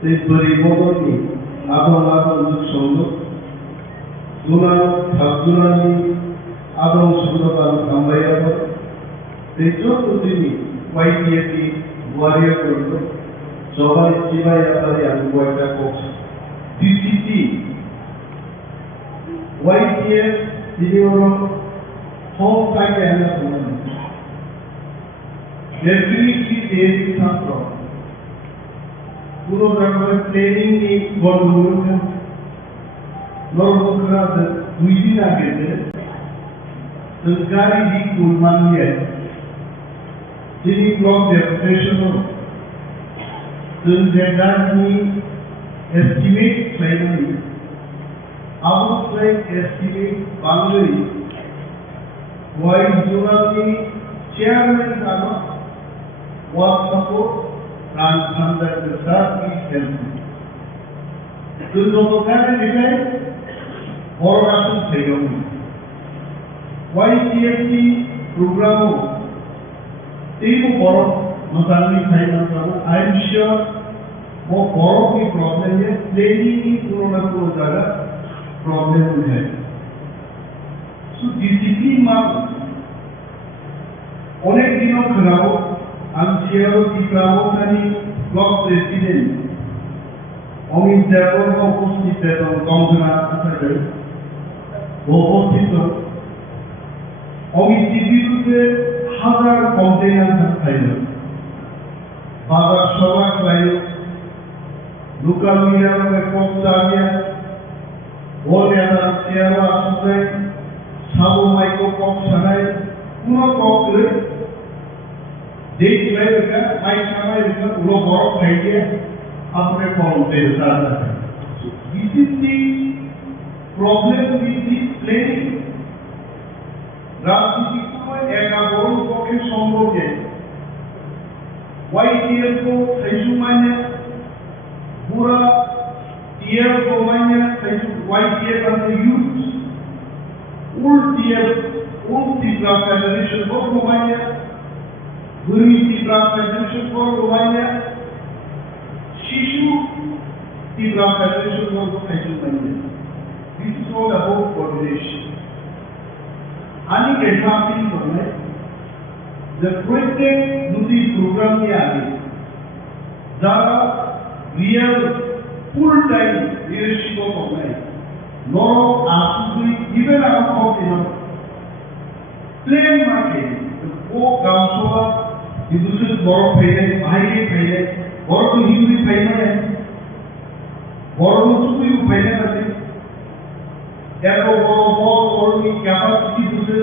ते परिबोधनी आदों संघ जुलानी आदों संघ हम्बायापर ते जो तुझी YTF वारियर करो सवाल चिबाया पर अनुवाद का कोच DCT YTF दिनों होम टाइम है ना सुनना. Definitely there is some problem. Guru Brahma planning ni Guru ka Lord ka duidi na gete सरकारी भी कुलमान है जिन्हीं ब्लॉक डेप्यूटेशन हो जनजाति एस्टिमेट सही outline estimate Bangladesh vice Jonali chairman का work support transgender the service help. तो लोगों ने और राष्ट्र सहयोग YTFC प्रोग्रामों तीनों बड़ों मसाले खाना करो. I am sure वो बड़ों की प्रॉब्लम है, प्लेनिंग की पूर्ण को ज़्यादा प्रॉब्लम है. So डिसिप्लिन मार्ग अनेक दिनों खराब अंशियारों की प्रावों का नहीं ব্লক প্রেসিডেন্ট অমিত দেববর্মা উপস্থিত এবং কঙ্কনা আচার্য উপস্থিত অমিতের বিরুদ্ধে হাজার কমপ্লেন থাকছিল বাজার সভা খাইল লোকাল মিডিয়ার কবজা দিয়া বলেদার চেয়ার আসলে সাবো মাইকো কম সানায় পুরো ককরে দেখ লাইকা মাইক সানায় পুরো বড় খাইয়ে अपने कॉन्टेंट साथ है this is the problem with the planning राजनीति को एक बड़ो पक्षे संभव है YTL को सही मायने पूरा TL को मायने सही YTL and the youth old TL old Tripura Federation को मायने पूरी Tripura Federation को मायने शिशु Tripura Federation को सही मायने this is all about coordination अनेक एग्जाम्पल होंगे जब प्रत्येक दूसरी प्रोग्राम में आगे ज़्यादा रियल फुल टाइम लीडरशिप को होंगे नॉरो आसुदी इवन आप होते हैं प्लेन मार्केट वो काम सोला दूसरे बड़ो फैले बड़ो तो हिंदी फैले है बड़ो तो भी फैले करते এত বড় বড় কর্মী ক্যাপাসিটি বুঝে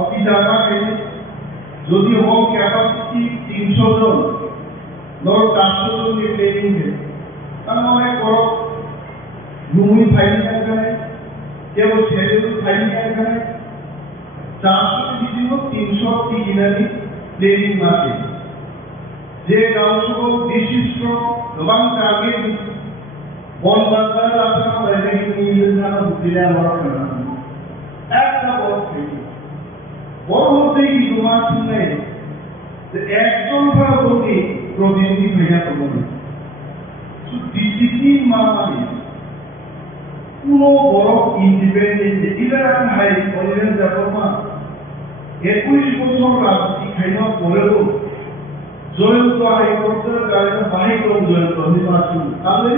আপনি জানা গেলে যদি হোক ক্যাপাসিটি 300 জন ধর 400 জন নিয়ে ট্রেনিং দেয় তাহলে অনেক বড় ভূমি ফাইল এখানে কেবল ছেলের ফাইল এখানে 400 দিন 300 টি ইনারি ট্রেনিং আছে যে গাঁওসহ বিশিষ্ট এবং টার্গেট বল বাজার আপনারা বাইরে গিয়ে জানা দিলে আমার কারণ একটা বড় থেকে বড় হতে কি তোমার শুনে যে একজন ভারতী প্রতিনিধি হইয়া করবে ডিসিপ্লিন মানে কোনো বড় ইন্ডিপেন্ডেন্ট ইভেন হাই কলেজ যাবমা 21 বছর রাজনীতি খাইনা করেও জয়ন্ত হাইকোর্টের কারণে বাহিকর জয়ন্ত নির্বাচন তাহলে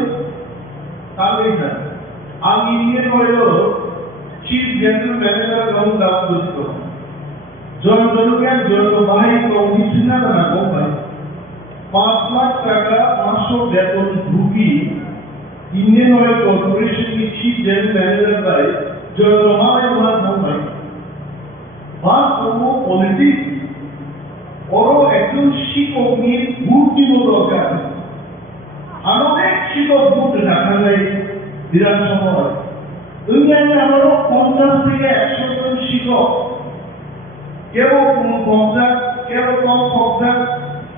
আমি নিয়ে হইল চিফ জেনারেল ম্যানেজার এবং দাপ্তরিক জয়ন্তকে জয়ন্ত বাহিক কমিশনার না ভাই 5 লাখ টাকা মাসে বেতন ঢুকি ইন্ডিয়ান অয়েল কর্পোরেশন की चीफ जनरल मैनेजर भाई जयন্ত हमारे बात भाई बात को पॉलिटिक्स और একজন শিক্ষক নিয়ে গুরুত্ব দরকার আমাদের শিক্ষক বুঝতে দেখা যায় বিধানসভায় দুনিয়াতে আমারও 50 থেকে 100 জন শিক্ষক কেউ কোনো কন্ট্রাক্ট কেউ কম কন্ট্রাক্ট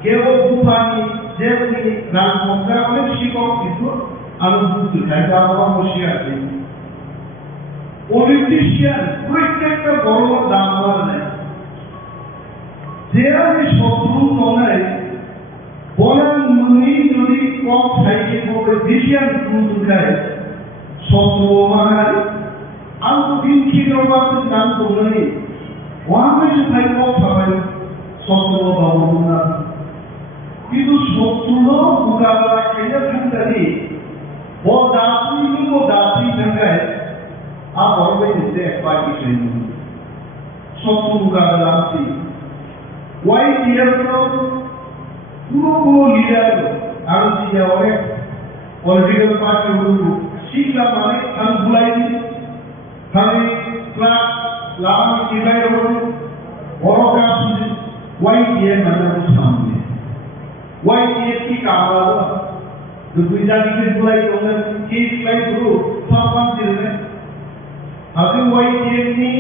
কেউ দুপানি যেমনি নাম কন্ট্রাক্ট অনেক শিক্ষক কিন্তু আমি বুঝতে চাই আমার বসে আছে পলিটিশিয়ান প্রত্যেকটা বড় দাম নেয় যে আমি শত্রু নয় বলেন মনি যদি কম সাইকে হবে বেশিয়ান দুর্গায় শত্রু মানায় আন্তদিন খিরবাদ নাম বলনি ওয়ামেশ ভাই কম সবাই শত্রু বাবুনা কিন্তু শত্রু মোকাবেলা করে থাকতে ও দাসী থাকায় আবার বেঁচে একবার কিছু শত্রু মোকাবেলা আছে ওয়াই ডিরেক্টর পুরো লিডার আর যে অনেক পলিটিক্যাল পার্টি গুলো শিখলাম মানে খান ভুলাইনি খালি ক্লাস লাভানি কিলাই হল বড় কাজ ওয়াই দিয়ে মানে সামনে ওয়াই দিয়ে কি কামড়া দুই জাতিকে ভুলাই ওদের কি ক্লাই গুলো সামান দিলেন আপনি ওয়াই দিয়ে নি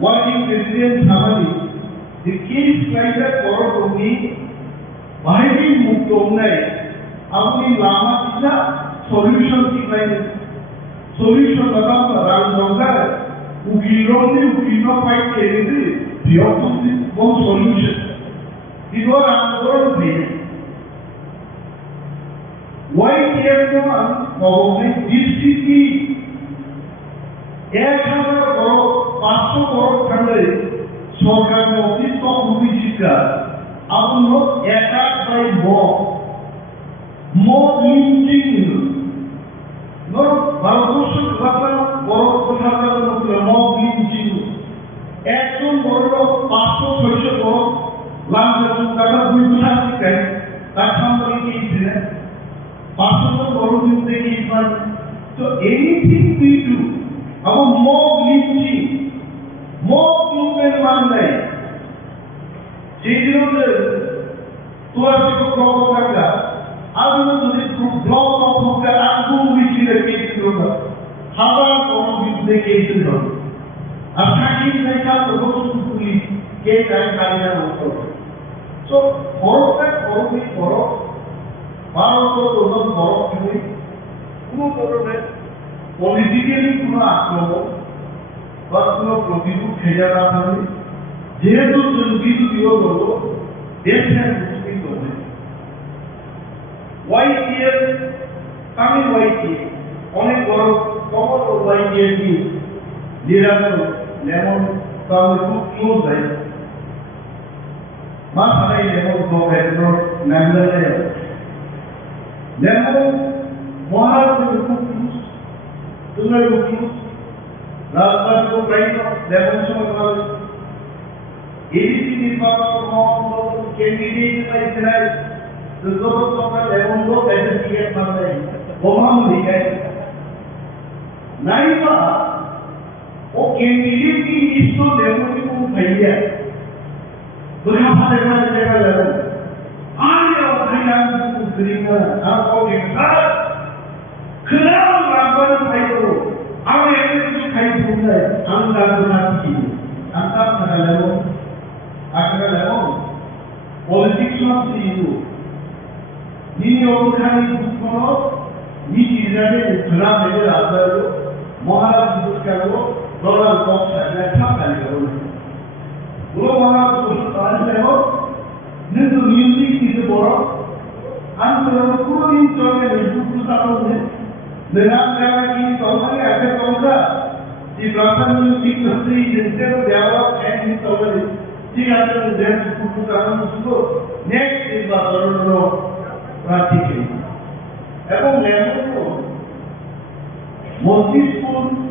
ওয়ার্কিং প্রেসিডেন্ট সামানি the case like বড় কর্মী বাহিনী মুক্ত নাই আপনি লামা কিনা সলিউশন কি পাইলেন সলিউশন বাদাম রাজ দরকার উকিল ফাইট করে দিই বিয়পসি কোন সলিউশন দিগর আন্দোলন দিয়ে ওয়াই টিএফ গভর্নমেন্ট ডিসিপি 1000 করোড় 500 করোড় খান্ডে সরকারের অতিরিক্ত ভূমি শিক্ষা আপনার 1 বাই 9 mob lynching ভারতবর্ষ বড় কথা mob lynching একজন বড় 500-600 বড় লাঞ্ছন টাকা 2 শাস্তি দেয় তার সামনে গিয়েছিলেন 500 বড় বিরুদ্ধে গিয়েছিলেন তো anything we do our mob lynching mob movement মানে যেগুলো তোরা যে প্রভাবটা আগুন যদি ব্লক অফ হবে আগুন মিছিলে কেছিল হাজার বড় বিরুদ্ধে কেছিল আর সাকিব দেখা তো পুলিশ কে তাই কাজে হতো তো বড়টা বড় ভারত প্রধান বড় তুমি কোনো ধরনের পলিটিক্যালি কোনো আক্রমণ বা কোনো প্রতিকূল খেজা না থাকে যেহেতু বিরোধীও করবো দেশের মুসলিম করবে YTF তামিল YTF অনেক বড় কমন YTF কি নিরাপদ লেমন তাহলে খুব ক্লোজ হয় মাথায় লেমন গভর্নর ম্যান্ডেলে লেমন মহারাষ্ট্রের খুব ক্লোজ তোমরা খুব ক্লোজ রাজধানী তো প্রায় লেমন সময় ভালো এডিসি নির্বাচন ক্যান্ডিডেট পাইছিলেন দুর্গত লেমন লোক এসে টিকিট মারলেন বোমা লিখায় নাইবা वो कैंडिडेट की इसको लेवल की वो भैया दुनिया भर में लेवल लेवल आज ये भैया को करेंगे आपको देखा खराब राबर भाई को अब ऐसे कुछ खाई सुनना है हम दादुना की अंतर कर लेवल आकर लेवल पॉलिटिक्स में सीखो निन्य उठाने को ये चीज़ें खराब है राबर को महाराज दुष्कर को Donald Trump said, "Come and go." Global level, this music is a borrow. And the cooling journey is to the the last level is already at the counter. The Russian music industry is instead of developed and is already. The other is there to put the school. Next is the Toronto practically. Above level, mostly school.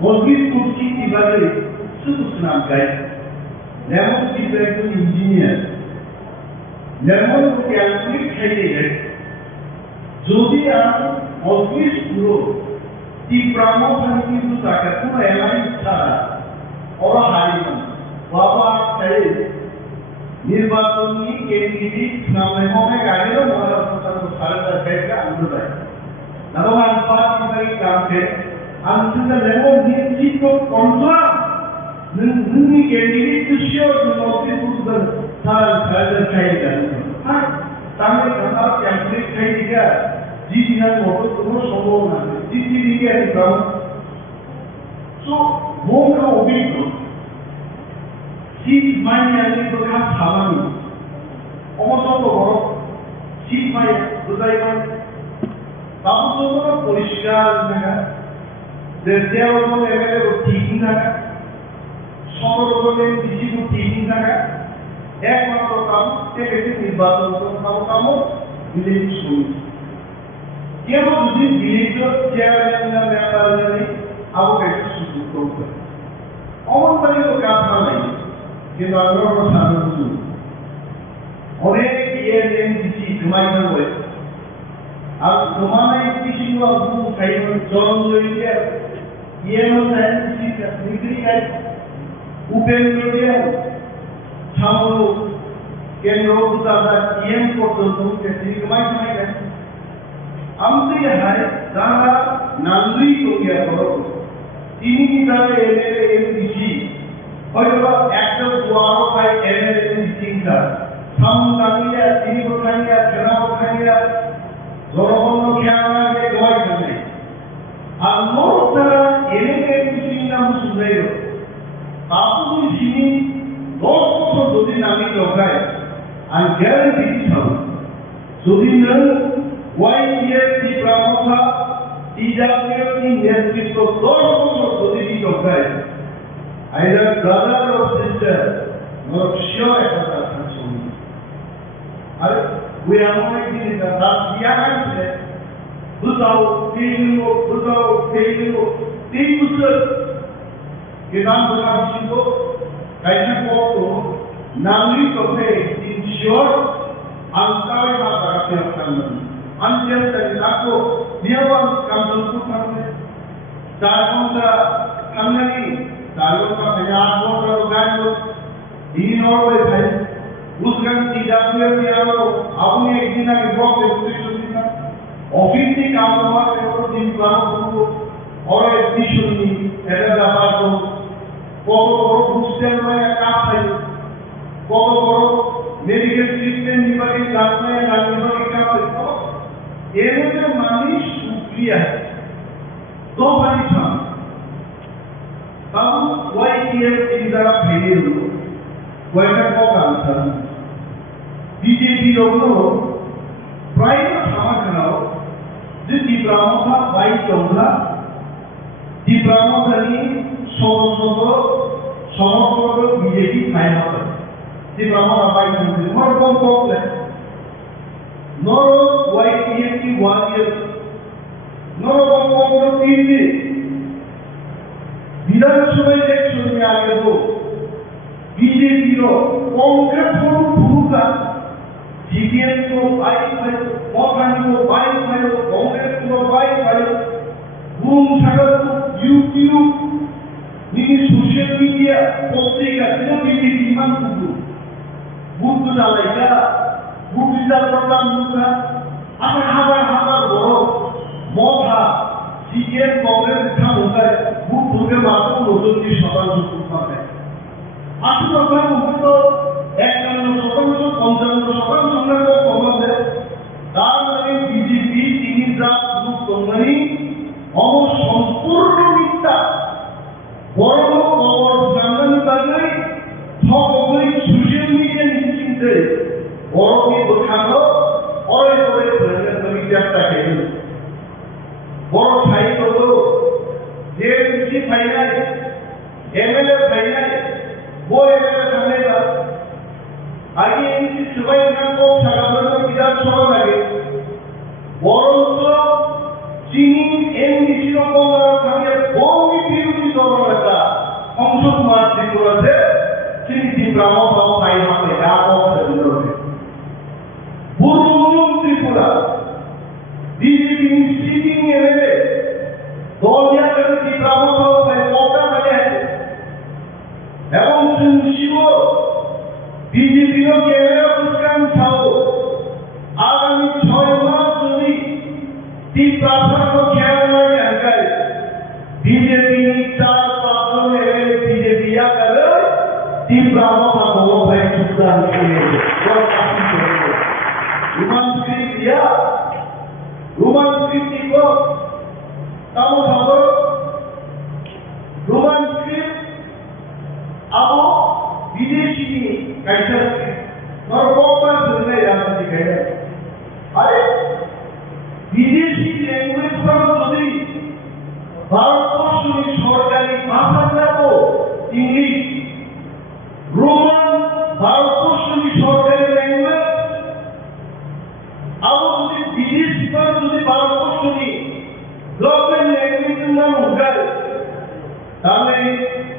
मस्जिद कुर्सी की बातें सुबह नाम गाय lemon की बैठक engineer lemon को calculate करेंगे जो भी आप मस्जिद पूरा ती प्रमोशन की तो ताकत पूरा एलाइन था और हाईमन बाबा करे निर्वाचन की कैंडिडेट नाम में गाड़ी लो हमारा तो सारे का बैठ का अंदर है नवान पास की काम है until the level needs to control the candidate to show the office to the further side. Tamil Nadu calculate criteria, GDP model to no solo, GDP at ground. So, more obito. She's my and to have Hamani. Almost all the world, she's my Budaiman. Babu Polishka. There was no level of teaching that some of them teaching that one of them taking the battle of Kamo village schools. Here was this village of Jeremy our best to go. All the little Kappa in our normal San already here in the city, my way. As the man is teaching was who came John Louis. ये मतलब निकली है उपेंद्र छामलो केंद्र उतारा ये को तो कैसी कमाई है हमसे है दाना नांदी को क्या करो तीन की तरह एमएलए और वो एक्टर द्वारा का एमएलए का हम दानिया तीन को खानिया चना को खानिया जोरों क्या ना के गवाही करने Almora elevating nam suneiro. Apu sini lots of dodi nami lokai. And guarantee it. Sudinal YTF di Pramotha TWF di Netflix of lots of dodi lokai. Either brother or sister, not sure about that. we are not making it that we are answered without taking kita bukan situ kaisa foto nangli tope ensure angkai mata siapkan anjir dari aku dia pun kamu tuh Darunga Kamani, Darunga Payano, Darugano, Dino, Muslim Tidamu, Auni, Dina, Office Kamama, or a mission, Edabato, Polo, Muslim, Kapay, Polo, medical system, Nibari, Lama, and Nibari Kapay. Every money should clear. दो बारी था अब YPF Indira fail white को answer BJP लोगों private हमारा कराओ जिस diploma का वाइट होगा डिप्लोमा करी सोमों बीजेपी फाइल होता डिप्लोमा का वाइट होगा मर कौन कौन है नोरो YPF की वादियत नोरो तीन विधानसभा इलेक्शन में आगे तो बीजेपी रो कांग्रेस को भूखा सीपीएम को बाइक पर मौकानी को बाइक पर कांग्रेस को बाइक पर बूम सड़क को यूट्यूब नी सोशल मीडिया पत्रिका जो बीजेपी मान कुछ बुद्ध डालेगा बुद्ध डालना बुद्धा अगर हमारा बोलो मोटा सीएम कांग्रेस का होता है वो पूरे बातों लोगों की सवाल सुनता है आशु करता हूँ तो एक करोड़ सौ पंचानवे सुनने को कमल है दाल में बीजेपी तीन ग्रुप कंपनी और संपूर्ण मित्ता बड़ों और सामने बागै थोड़ी सोशल मीडिया नीचे से बड़ों की बुखारो और एक बड़े प्रेजेंट बनी जाता है बड़ो भाई को ये किसी फाइनल एमएलए फाइनल वो एमएलए करने का आगे इनकी सुबह इनका को सगाबर में किधर छोड़ लगे बड़ो तो चीनी एमडीसी को करने बहुत ही पीछे छोड़ लगा हम सब मार्च को से चीनी डिप्लोमा पाओ फाइनल में आप और जरूर पूर्व Tripura BJP seating MLA Doliya करती प्रावधान में मौका मिले एवं सुनिश्चित बीजेपी को केवल पुरस्कार उठाओ आगामी 6 मास સુધી ती प्रावधान को ख्याल में रखकर बीजेपी ने 4 पासों में बीजेपी या कर ती प्रावधान को भाई चुका नहीं और काफी करेंगे विमान दिया रोमान स्क्रिप्ट को तामो खबर रोमान स्क्रिप्ट अब विदेशी कैसे और कौन सुनने जाना दिखाया अरे विदेशी लैंग्वेज पर যদি ভারতবর্ষের সরকারি ভাষাটা তো ইংলিশ রোমান ভারতবর্ষের সরকারি ল্যাঙ্গুয়েজ अब उसी विदेश पर उसी भारतवर्षी लोकल लैंग्वेज में होगा ताले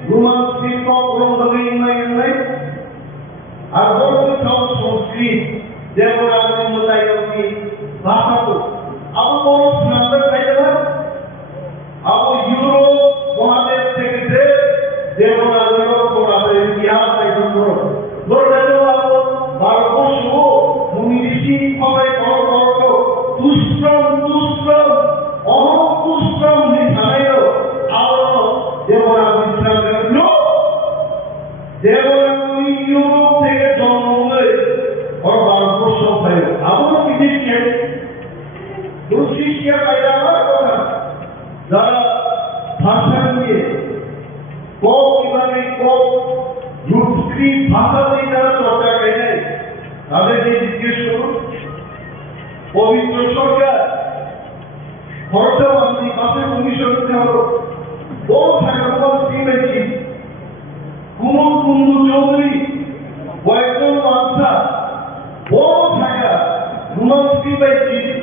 रोमान स्क्रिप्ट को बगैर में और वो सब संस्कृत देवराज बताया कि भाषा को अब वो सुंदर कहता अब यूरोप महादेश से देवराज को आते इतिहास है जो लोग भारतवर्ष को मुनिषी हमारे दुष्प्रम अहोपुष्प्रम निधायो आओ देवराज इस्लाम करनो देवराज यूरोप থেকে জন্ম হয়ে और भारतवर्ष হয় আবার বিদেশ কে দুশিষ্য পাইরা কথা যারা ভাষা নিয়ে কিভাবে রূপকৃত ভাষা দিয়ে যারা চর্চা করে তাদেরকে জিজ্ঞেস করুন পবিত্র সরকার খরচাবান্দি পাশে কমিশন হলো বড় থাকা পেয়েছি কুমুর কুন্দু চৌধুরী কয়েকজন বাচ্চা বড় থাকা must be by Jesus.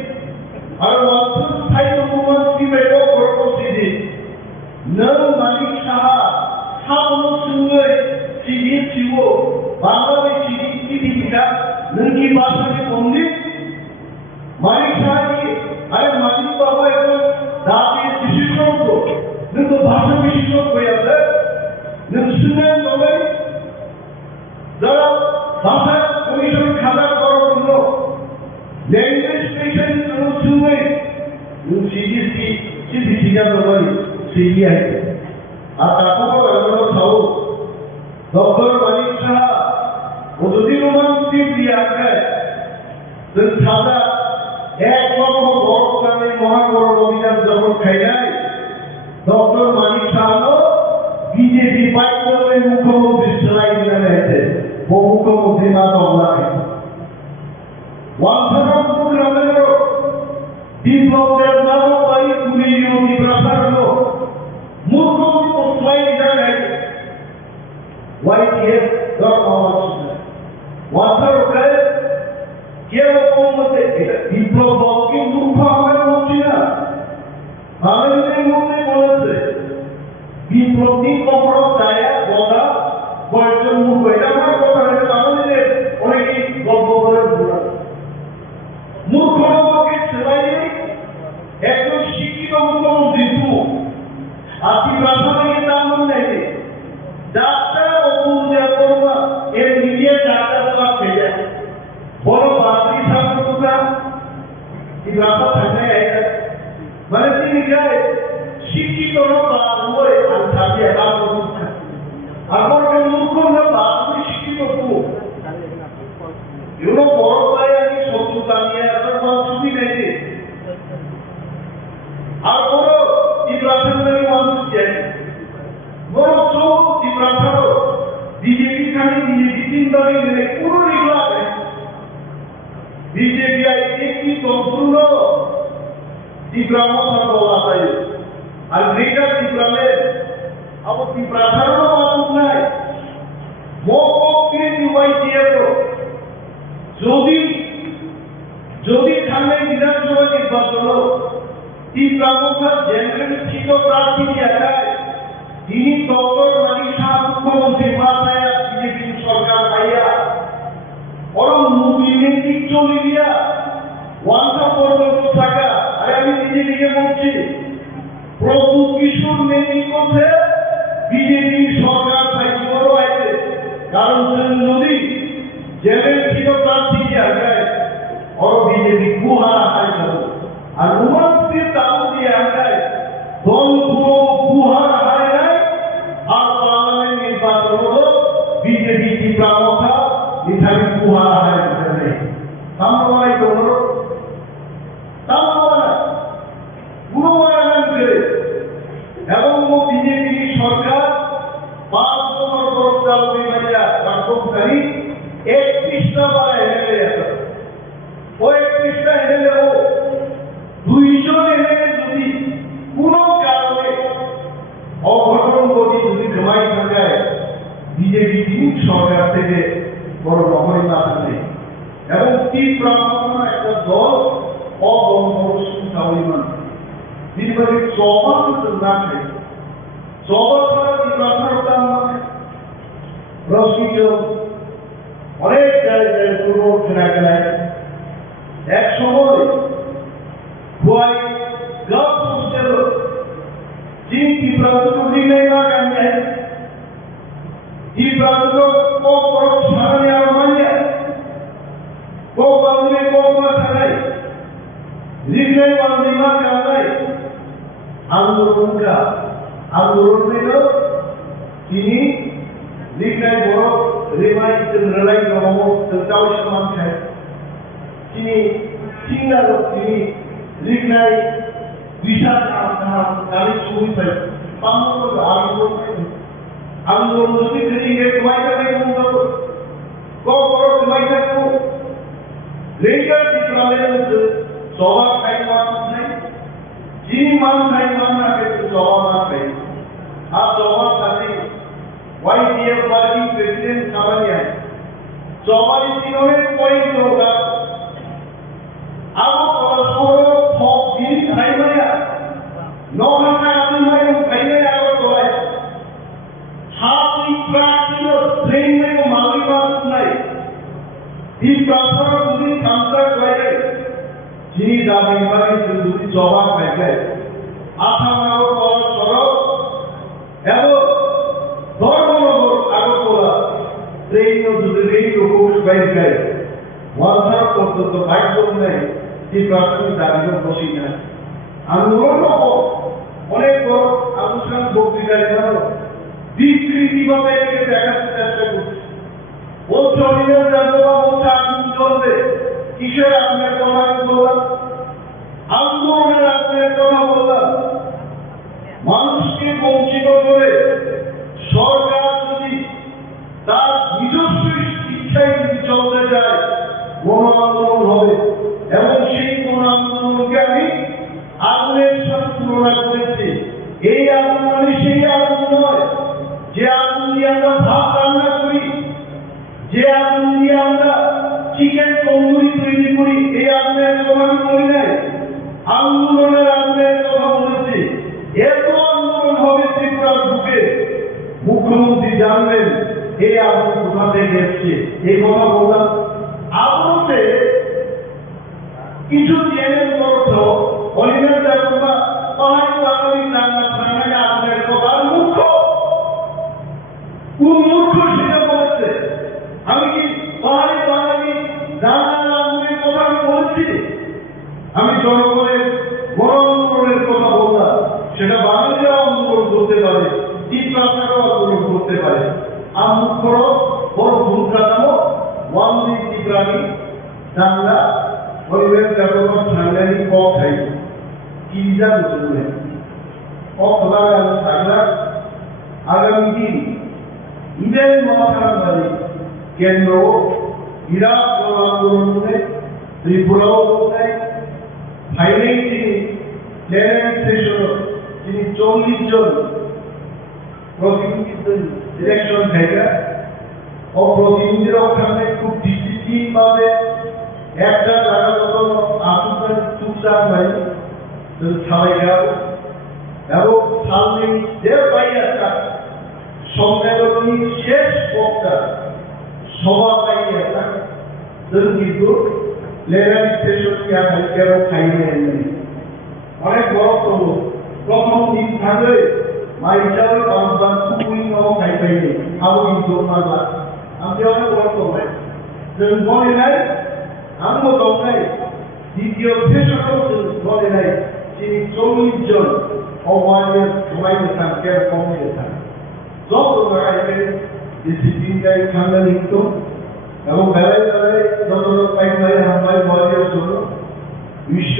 Our one side of must be by what purpose is it? No money saha, how much longer CD Chivo, Bangladesh CD Kita, Nungi Basani Pondit, Money Sahi, I am Money Baba, that is Bishop, Nungo Basa Bishop, Nunsunan Nobel, Zara Basa Commission Khada Koro, language station Nunsunan, Nuncidi Siga Nobel, CDI. Ataku kalau tahu, Dr. Malik Shah, Ududi Roman Steve diangkat, dan sada ek loko borok kami mohon borok obijan zaman khailai, Dr. Malik Shah lo BJP parti में मुख्यमंत्री चलाई दिया है, वो मुख्यमंत्री ना तो होगा है। वांछना प्रोग्राम में लो, डिप्लोमेट ना तो भाई पूरी योगी प्रसार लो, मुख्यमंत्री को चलाई दिया है। YTF dot org. वांछना रुके, क्या वो मुझे डिप्लोमेट की मुख्य हमें मुझे ना, हमें नहीं मुझे बोलते বিপ্লবী কখনো দায়া গদা কয়েকজন মুখ এটা আমার কথা হলে আমাদের অনেকেই গল্প করে বলা মুখ্যমন্ত্রীকে ছেড়াই একজন শিক্ষিত মুখ্যমন্ত্রী তু আপনি প্রাথমিক নাম নেই ডাক্তার অবুজা করবা এর নিজে ডাক্তার তো পেয়ে বড় বাতি সামনে কি রাস্তা থাকে মানে তিনি যায় শিক্ষিত বা ওই আনসারি একা করতে আমার মুখ্য না আমি শিক্ষিত তো এগুলো বড় পায় আমি শত্রুতা নিয়ে এত ছবি নেই আর বড় ইব্রাহিমের মানুষ জানি বড় সব ইব্রাহিম বিজেপি খালি বিজেপি চিন্তাই নেই পুরো নিগলা বিজেপি একটি সম্পূর্ণ ইব্রাহিম বলা যায় আর গ্রেটার ত্রিপুরামের আবার ত্রিপুরাধারণও মানুষ নাই মৌকে দিবাই দিয়ে যদি সামনে বিধানসভা নির্বাচন ত্রিপুরামুখার জেনারেল প্রার্থী দেখায় তিনি ডক্টর মানিক শাহ মুখ্যমন্ত্রী মাথায় বিজেপি সরকার পাইয়া বরং মুসলিমের দিক চলে দিয়া ওয়ানটা পর্যন্ত থাকা আর আমি বিজেপিকে বলছি প্রভু কিশোর নেতৃত্বে বিজেপি সরকার থাকি বড় আছে কারণ যদি জেলের ছিল প্রার্থী দেখায় और बीजेपी गुहारा है और उमंग ताऊ दिया है दोनों को गुहारा है और पार्लियामेंट निर्वाचन को बीजेपी की प्रमुख इधर गुहारा है सामने दोनों सामने गुरुवार में এবং বিজেপি সরকার 5 নম্বর প্রস্তাব নিয়ে রাষ্ট্রপতি 31টা বার এমএলএ আছে ওই 31টা এমএলএ ও 200 এমএলএ যদি কোনো কারণে অঘটন ঘটে যদি জমাই থাকে বিজেপি সরকার থেকে বড় অবহেলা আছে এবং তীব্রতম একটা দল অগণতান্ত্রিক সামরিক নির্বাচন সমাজের নাম নেই সবার নির্বাচন প্রশ্নিত অনেক জায়গায় পুরো খেলায় এক সময় খুয়াই গার্লস হোস্টেল যিনি তীব্রতম নির্ণয় না কানে তীব্রতম কপর সামনে আমানিয়া কোপালে কোপা থাকে নির্ণয় বান্দিমা কানে आंदोलन में लो चीनी लिखनाय बड़ो रेमाई चंद्रलाई गमो चंद्राव समान है चीनी चीना लो चीनी लिखनाय विशाल नाम काली छुई पर पामो को आंदोलन যদি করিগে তোমায় করে মুন্ডো কো বড় তোমায় থাকো রেঞ্জার ডিপ্লোমেন্ট সবার খাই মানুষ নাই जिन मान खाई मानना के तो जवाब खाई आप जवाब खाते YTF वर्किंग प्रेसिडेंट समझ आए 44 दिनों में पॉइंट होगा আগরতলা শহর দিন খাইমায়া নঘাটা আদিমায় খাইমায়া আগরতলায় হাতি প্রাচীন ট্রেন में माली बात নাই এই প্রাসাদ যদি কামটা করে যিনি দাবি করে যদি জবাব পাইবে আঠামাও সড়ক এবং ধর্মনগর আগরতলা ট্রেন যদি রেল কোচ বাইরে ওয়ালধার পর্যন্ত বাইক নেই এই প্রাথমিক দাবি বসি না আন্দোলন অনেক বড় আলোচনা বক্তৃতায় বিকৃতিভাবে এটাকে দেখাতে চেষ্টা করছে বলছে অনিমেষ যাদবা বলছে আগুন চলবে কিসের আপনার কথা আমি বললাম আন্দোলনের আপনার কথা বললাম মানুষকে বঞ্চিত করে সরকার যদি তার নিজস্ব ইচ্ছায় যদি চলতে যায় গণ আন্দোলন হবে এবং সেই গণ আন্দোলনকে আমি আগুনের সাথে তুলনা করেছি এই আগুন মানে সেই আগুন নয় যে আগুন দিয়ে আমরা ভাত রান্না করি যে আগুন দিয়ে আমরা চিকেন তন্দুরি তৈরি করি এই আগুনের কথা আমি বলি নাই আন্দোলনের আগুনের কথা বলেছি এত আন্দোলন হবে ত্রিপুরার বুকে মুখ্যমন্ত্রী জানবেন এই আগুন কোথা থেকে এসছে এই কথা বললাম আগুনতে কিছু চ্যানেল করতো অনিমেষ যাদবা পাহাড়ি বাঙালি রান্না ফান্না আগুনের কথা মুখ্য কোন মূর্খ সেটা বলেছে আমি কি পাহাড়ি বাঙালি রান্নার আগুনের কথা আমি বলছি আমি জনগণের গণ আন্দোলনের কথা বললাম সেটা বাঙালিরা আন্দোলন করতে পারে ত্রিপুরাও আন্দোলন করতে পারে আর মুখ্য বড় ভূমিকা নামক ওয়ান্দি ত্রিপুরানি বাংলা অনিমেষ যাদবা সাংবাদিক পথ খাই কি জানতে অখলাগান থাকলা আগামী দিন ঈদের মহাকালী কেন্দ্র বিরাট গণ আন্দোলনে ত্রিপুরাও কোথায় ফাইনাল তিনি জেনারেল সেশন তিনি 40 জন প্রতিনিধি ইলেকশন থেকে ও প্রতিনিধিরা ওখানে খুব ডিসিপ্লিন ভাবে একটা জায়গাগত আসুন চুপচাপ ভাই ছাড়াই গেল এবং সামনে যে পাই একটা সম্মেলনী শেষ বক্তা সভা পাই একটা কিন্তু লেগারি স্টেশন কেন খাইয়ে এনে অনেক বড় প্রথম দিন থাকলে মা হিসাবে বাংলার কুকুরি নাও খাই পাইনি আরো কিন্তু আমি অনেক বড় ভাই বলে নাই আমিও দরকার দ্বিতীয় সেশনও বলে নাই তিনি 40 জন অমানের সবাই থাকতে কমে থাকে যত জায়গায় ডিসিপ্লিনটাই ঠান্ডা লিখত এবং বেলায় বেলায় যত পাইকারি হামলায় বলার জন্য বিশ্ব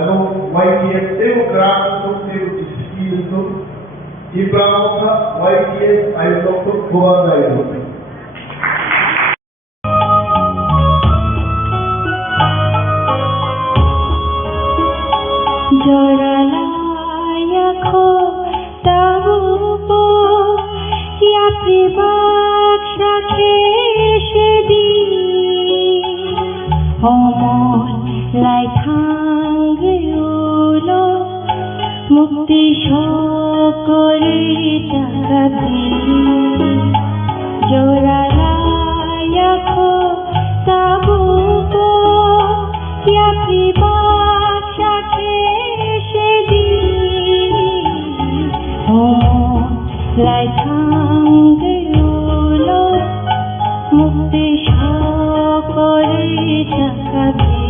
এবং ওয়াইটিএফ এবং গ্রাম শক্তির ডিসিপ্লিন এই প্রামতা ওয়াইটিএফ আয়োজক খোয়া যায় Joralayakhô tabupo ya pribaksha kheshedi homon lai thangeulo mukti shokore takadi Joralayakhô tabupo ya pribaksha lai thangeulo mukti shokore takadi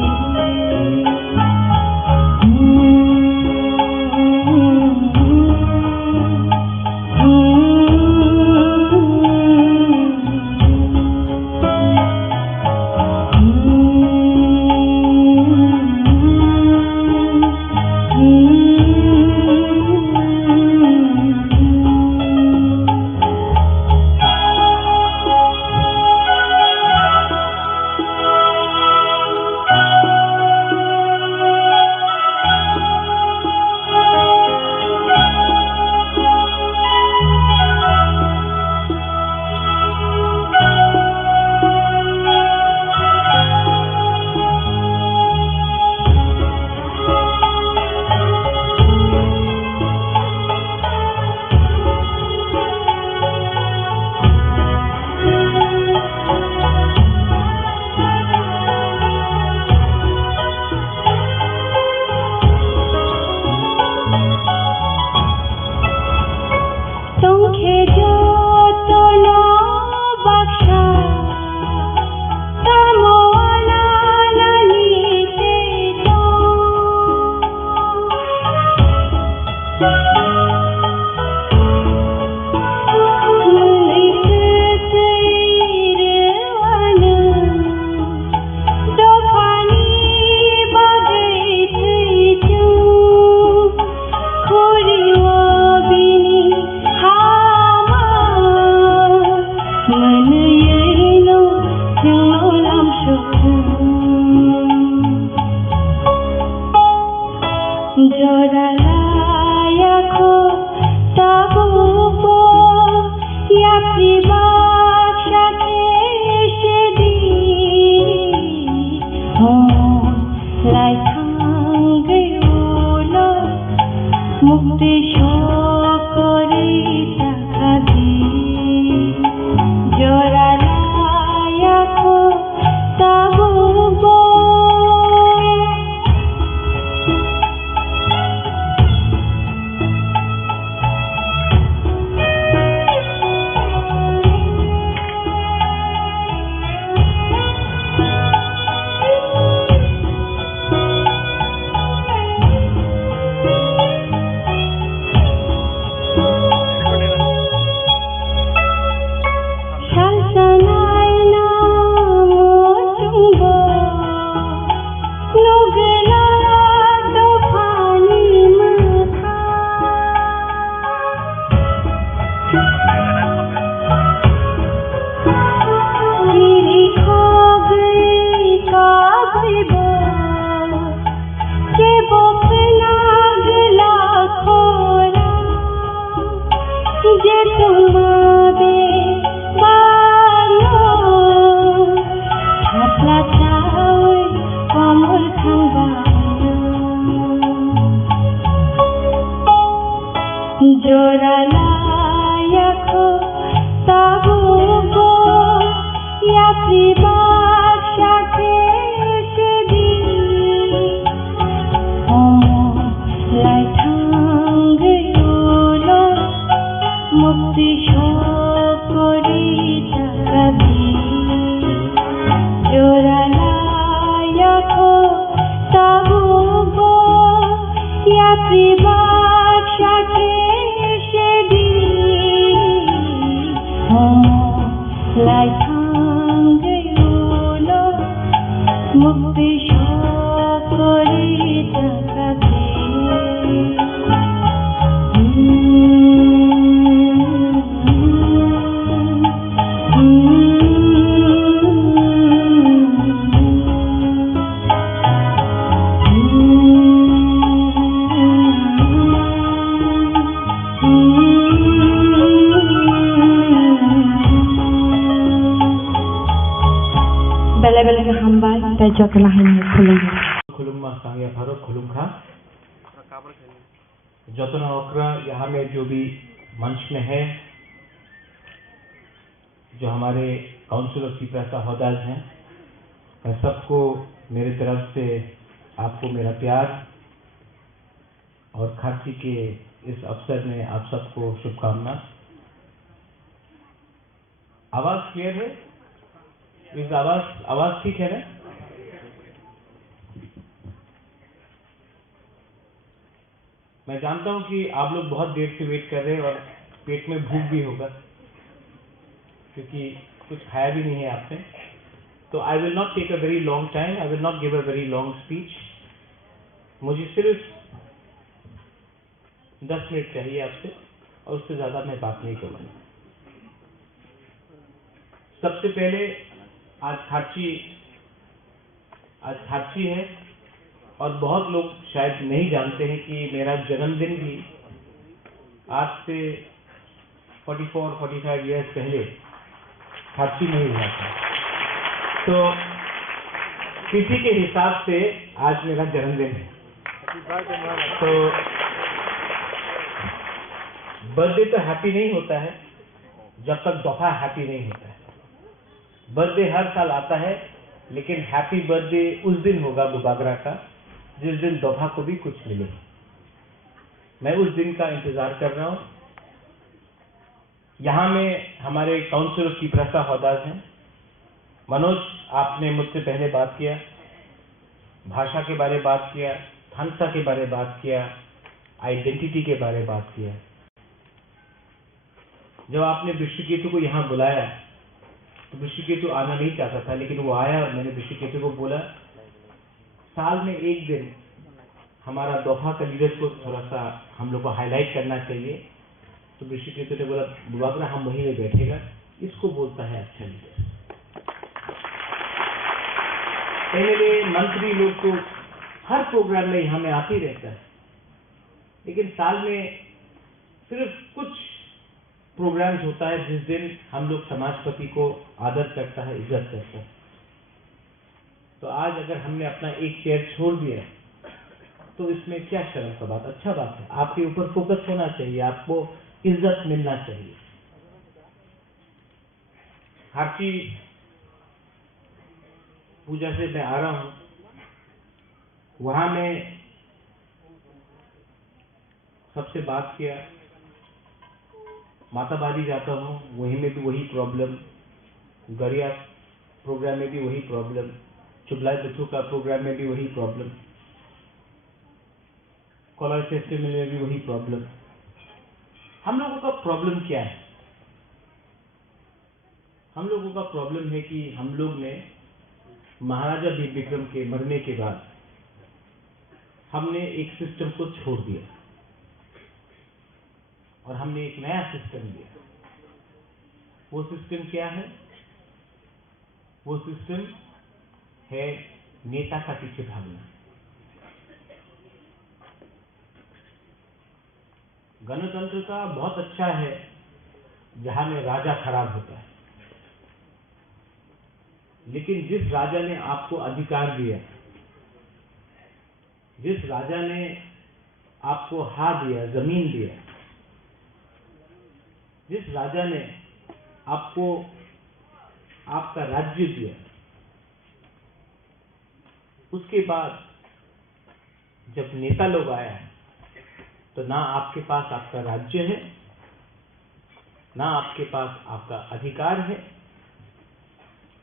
खुलुम्मा सांगिया pharaoh खुलुमखा जतना ओकरा यहाँ में जो भी मंच में है, जो हमारे काउंसिल ऑफ चीफ होदाज हैं, मैं सबको मेरे तरफ से आपको मेरा प्यार और खासी के इस अवसर में आप सबको शुभकामना। आवाज क्लियर है? इस आवाज ठीक है ना? मैं जानता हूं कि आप लोग बहुत देर से वेट कर रहे हैं और पेट में भूख भी होगा क्योंकि कुछ खाया भी नहीं है आपने। तो I will not take a very long time, I will not give a very long speech. मुझे सिर्फ 10 मिनट चाहिए आपसे और उससे ज्यादा मैं बात नहीं करूंगा। सबसे पहले आज खाची है और बहुत लोग शायद नहीं जानते हैं कि मेरा जन्मदिन भी आज से 44-45 इयर्स पहले खाची में ही हुआ था। तो तिथि के हिसाब से आज मेरा जन्मदिन है। तो बर्थडे तो हैप्पी नहीं होता है जब तक दफा हैप्पी नहीं होता है। बर्थडे हर साल आता है, लेकिन हैप्पी बर्थडे उस दिन होगा बुबागरा का जिस दिन दफा को भी कुछ मिले। मैं उस दिन का इंतजार कर रहा हूं। यहां में हमारे काउंसिल ऑफ चीफ होदाज हैं। मनोज, आपने मुझसे पहले बात किया, भाषा के बारे बात किया, थानसा के बारे बात किया, आइडेंटिटी के बारे में बात किया। जब आपने ऋषिकेतु को यहाँ बुलाया तो ऋषिकेतु आना नहीं चाहता था, लेकिन वो आया और मैंने ऋषिकेतु को बोला साल में एक दिन हमारा दोहा का लीडर्स को थोड़ा सा हम लोग को हाईलाइट करना चाहिए। तो ऋषिकेतु ने बोला बुबागरा हम वहीं में बैठेगा, इसको बोलता है अच्छा लीडर। पहले मंत्री लोग तो हर प्रोग्राम में यहाँ में आते ही रहता है, लेकिन साल में सिर्फ कुछ प्रोग्राम्स होता है जिस दिन हम लोग समाजपति को आदर करता है, इज्जत करता है। तो आज अगर हमने अपना एक चेयर छोड़ दिया तो इसमें क्या शर्म का बात, अच्छा बात है। आपके ऊपर फोकस होना चाहिए, आपको इज्जत मिलना चाहिए। हाथी पूजा से मैं आ रहा हूं, वहां मैं सबसे बात किया, माताबारी जाता हूं वहीं में भी वही प्रॉब्लम, गरिया प्रोग्राम में भी वही प्रॉब्लम, चुगलाई बच्चों का प्रोग्राम में भी वही प्रॉब्लम, कॉलेज फेस्टिवल में भी वही प्रॉब्लम। हम लोगों का प्रॉब्लम क्या है? हम लोगों का प्रॉब्लम है कि हम लोग ने महाराजा वीर विक्रम के मरने के बाद हमने एक सिस्टम को छोड़ दिया और हमने एक नया सिस्टम लिया। वो सिस्टम क्या है? वो सिस्टम है नेता का पीछे भागना। गणतंत्र का बहुत अच्छा है जहां में राजा खराब होता है, लेकिन जिस राजा ने आपको अधिकार दिया, जिस राजा ने आपको हाथ दिया, जमीन दिया, जिस राजा ने आपको आपका राज्य दिया, उसके बाद जब नेता लोग आया तो ना आपके पास आपका राज्य है, ना आपके पास आपका अधिकार है,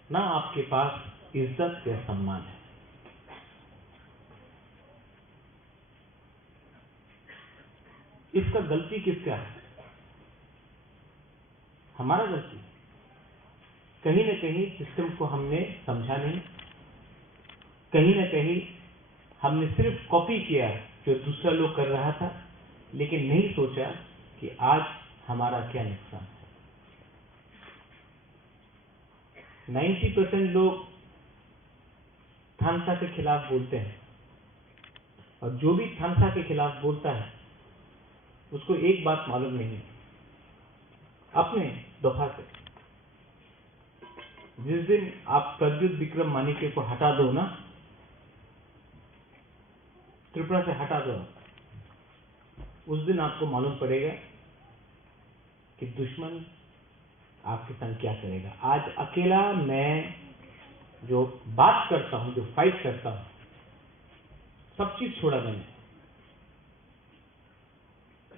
ना आपके पास इज्जत या सम्मान है। इसका गलती किसका है? हमारा गलती। कहीं ना कहीं सिस्टम को हमने समझा नहीं, कहीं ना कहीं हमने सिर्फ कॉपी किया जो दूसरा लोग कर रहा था, लेकिन नहीं सोचा कि आज हमारा क्या नुकसान है। 90% लोग थानसा के खिलाफ बोलते हैं, और जो भी थानसा के खिलाफ बोलता है उसको एक बात मालूम नहीं है अपने दोहा से। जिस दिन आप प्रद्युत विक्रम मानिके को हटा दो ना, त्रिपुरा से हटा दो, उस दिन आपको मालूम पड़ेगा कि दुश्मन आपके संग क्या करेगा। आज अकेला मैं जो बात करता हूं, जो फाइट करता हूं, सब चीज छोड़ा मैंने।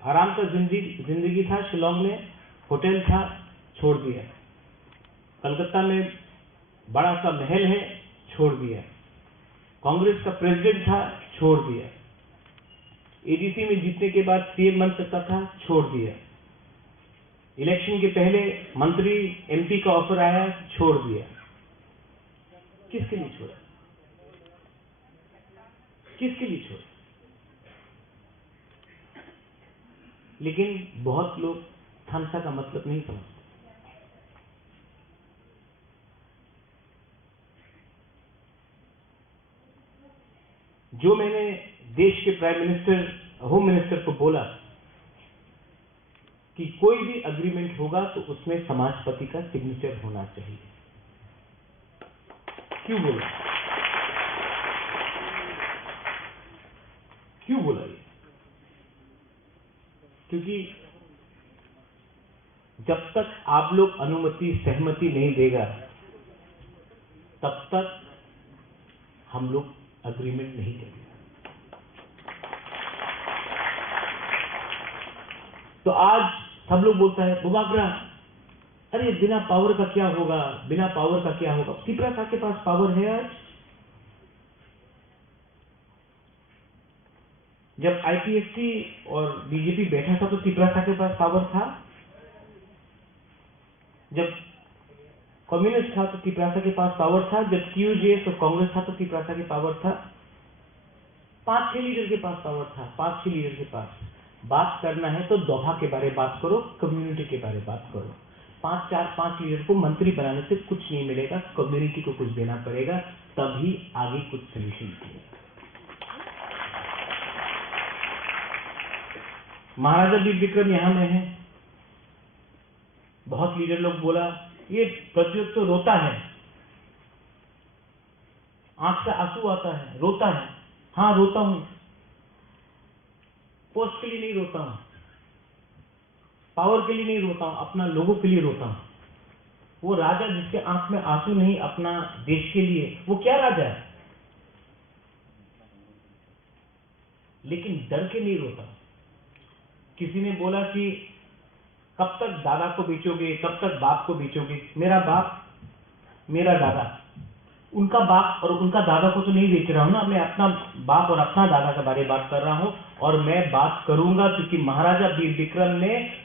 आराम का जिंदगी था, शिलोंग में होटल था, छोड़ दिया। कलकत्ता में बड़ा सा महल है, छोड़ दिया। कांग्रेस का प्रेसिडेंट था, छोड़ दिया। एडीसी में जीतने के बाद सीएम बन सकता था, छोड़ दिया। इलेक्शन के पहले मंत्री एमपी का ऑफर आया, छोड़ दिया। किसके लिए छोड़ा? किसके लिए छोड़ा? लेकिन बहुत लोग थानसा का मतलब नहीं समझते। जो मैंने देश के प्राइम मिनिस्टर, होम मिनिस्टर को बोला कि कोई भी अग्रीमेंट होगा तो उसमें समाजपति का सिग्नेचर होना चाहिए। क्यों बोला? क्यों बोला ये? क्योंकि जब तक आप लोग अनुमति, सहमति नहीं देगा, तब तक हम लोग अग्रीमेंट नहीं करेंगे। तो आज सब लोग बोलता है बुबागरा, अरे बिना पावर का क्या होगा, बिना पावर का क्या होगा। त्रिपुरा के पास पावर है आज। जब आईपीएफटी और बीजेपी बैठा था तो त्रिपुरा के पास पावर था। जब कम्युनिस्ट था तो त्रिपुरा के पास पावर था। जब टीयूजेएस और कांग्रेस था तो त्रिपुरा के पावर था। 5-6 लीडर के पास पावर था, 5-6 लीडर के पास। बात करना है तो दोहा के बारे में बात करो, कम्युनिटी के बारे में बात करो। 5 लीडर को मंत्री बनाने से कुछ नहीं मिलेगा, कम्युनिटी को कुछ देना पड़ेगा, तभी आगे कुछ सोल्यूशन मिलेगा। महाराजा वीर विक्रम यहां में है। बहुत लीडर लोग बोला ये प्रद्योत तो रोता है, आंख से आंसू आता है, रोता है। हाँ रोता हूं, पोस्ट के लिए नहीं रोता हूं, पावर के लिए नहीं रोता हूं, अपना लोगों के लिए रोता हूं। वो राजा जिसके आंख में आंसू नहीं अपना देश के लिए, वो क्या राजा है? लेकिन डर के नहीं रोता। किसी ने बोला कि कब तक दादा को बेचोगे, कब तक बाप को बेचोगे? मेरा बाप, मेरा दादा, उनका बाप और उनका दादा को तो नहीं बेच रहा हूं ना, मैं अपना बाप और अपना दादा के बारे में बात कर रहा हूं। और मैं बात करूंगा क्योंकि महाराजा वीर विक्रम ने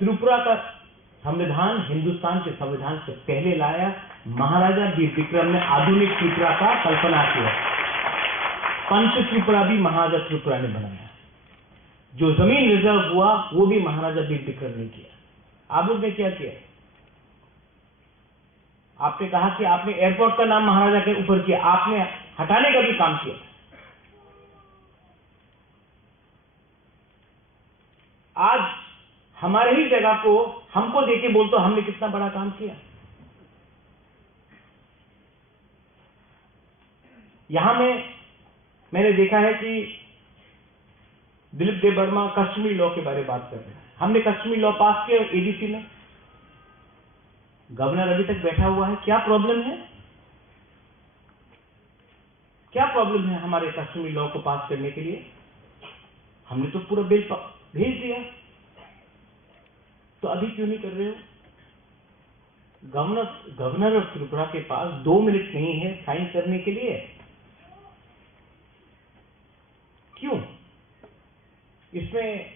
त्रिपुरा का संविधान हिंदुस्तान के संविधान से पहले लाया। महाराजा वीर विक्रम ने आधुनिक त्रिपुरा का कल्पना किया। पंच त्रिपुरा भी महाराजा त्रिपुरा ने बनाया। जो जमीन रिजर्व हुआ वो भी महाराजा वीर विक्रम ने किया। आप लोग ने क्या किया? आपने कहा कि आपने एयरपोर्ट का नाम महाराजा के ऊपर किया, आपने हटाने का भी काम किया। आज हमारे ही जगह को हमको देके बोलते हो हमने कितना बड़ा काम किया। यहां में मैंने देखा है कि दिलीप देव वर्मा कश्मीरी लॉ के बारे में बात कर रहे हैं। हमने कश्मीरी लॉ पास किया एडीसी में, गवर्नर अभी तक बैठा हुआ है। क्या प्रॉब्लम है? क्या प्रॉब्लम है हमारे कश्मीरी लॉ को पास करने के लिए? हमने तो पूरा बिल भेज दिया, तो अभी क्यों नहीं कर रहे हो? गवर्नर ऑफ त्रिपुरा के पास 2 मिनट नहीं है साइन करने के लिए। क्यों? इसमें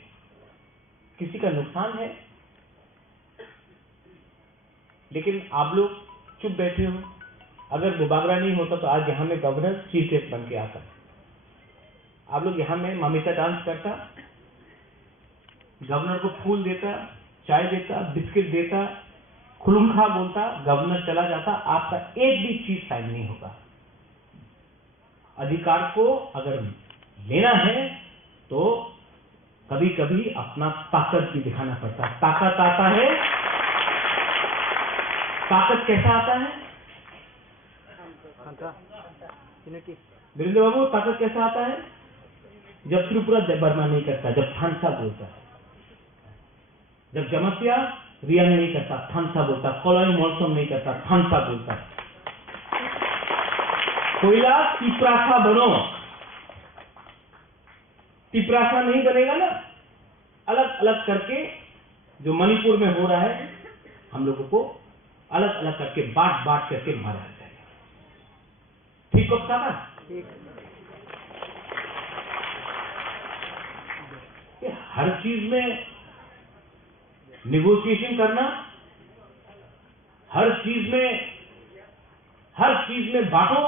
किसी का नुकसान है, लेकिन आप लोग चुप बैठे हो। अगर बुबागरा नहीं होता तो आज यहां में गवर्नर चीफ गेस्ट बन के आता। आप लोग यहां में ममिता डांस करता, गवर्नर को फूल देता, चाय देता, बिस्किट देता, खुलुमखा बोलता, गवर्नर चला जाता, आपका एक भी चीज साइन नहीं होगा। अधिकार को अगर लेना है तो कभी कभी अपना ताकत भी दिखाना पड़ता है। ताकत आता है, ताकत कैसा आता है वीरेंद्र बाबू? ताकत कैसा आता है? जब त्रिपुरा बर्मा नहीं करता, जब थानसा बोलता है। जब जमतिया रियांग नहीं करता, थानसा बोलता। कोलोई मॉलसोम नहीं करता, थानसा बोलता। कोयला तिपरासा बनो, तिपरासा नहीं बनेगा ना। अलग अलग करके जो मणिपुर में हो रहा है, हम लोगों को अलग अलग करके बांट बांट करके मारा जाएगा। ठीक हो साहब? हर चीज में निगोशिएशन करना, हर चीज में बांटो।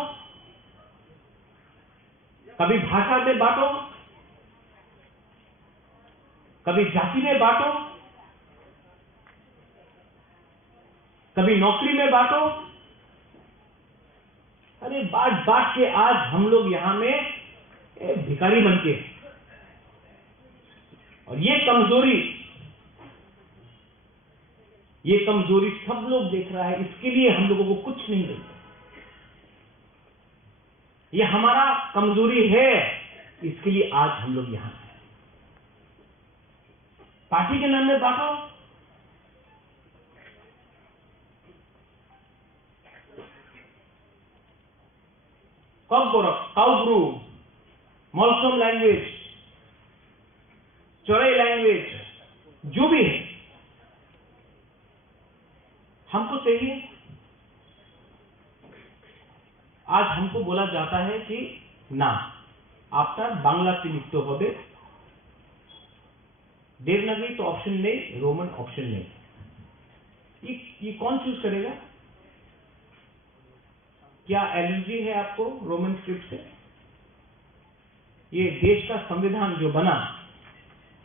कभी भाषा में बांटो, कभी जाति में बांटो, कभी नौकरी में बांटो। अरे बांट बांट के आज हम लोग यहां में भिखारी बन के, और ये कमजोरी सब लोग देख रहा है। इसके लिए हम लोगों को कुछ नहीं मिलता। ये हमारा कमजोरी है, इसके लिए आज हम लोग यहां हैं। पार्टी के नाम में बांटो। काउब्रू, मॉलसोम लैंग्वेज, चौड़ई लैंग्वेज, जो भी है हमको चाहिए। आज हमको बोला जाता है कि ना, আপনার বাংলাতে লিখতে হবে। देवनागरी तो ऑप्शन नहीं, रोमन ऑप्शन नहीं। ये कौन चूज करेगा? क्या एलर्जी है आपको रोमन स्क्रिप्ट से? ये देश का संविधान जो बना,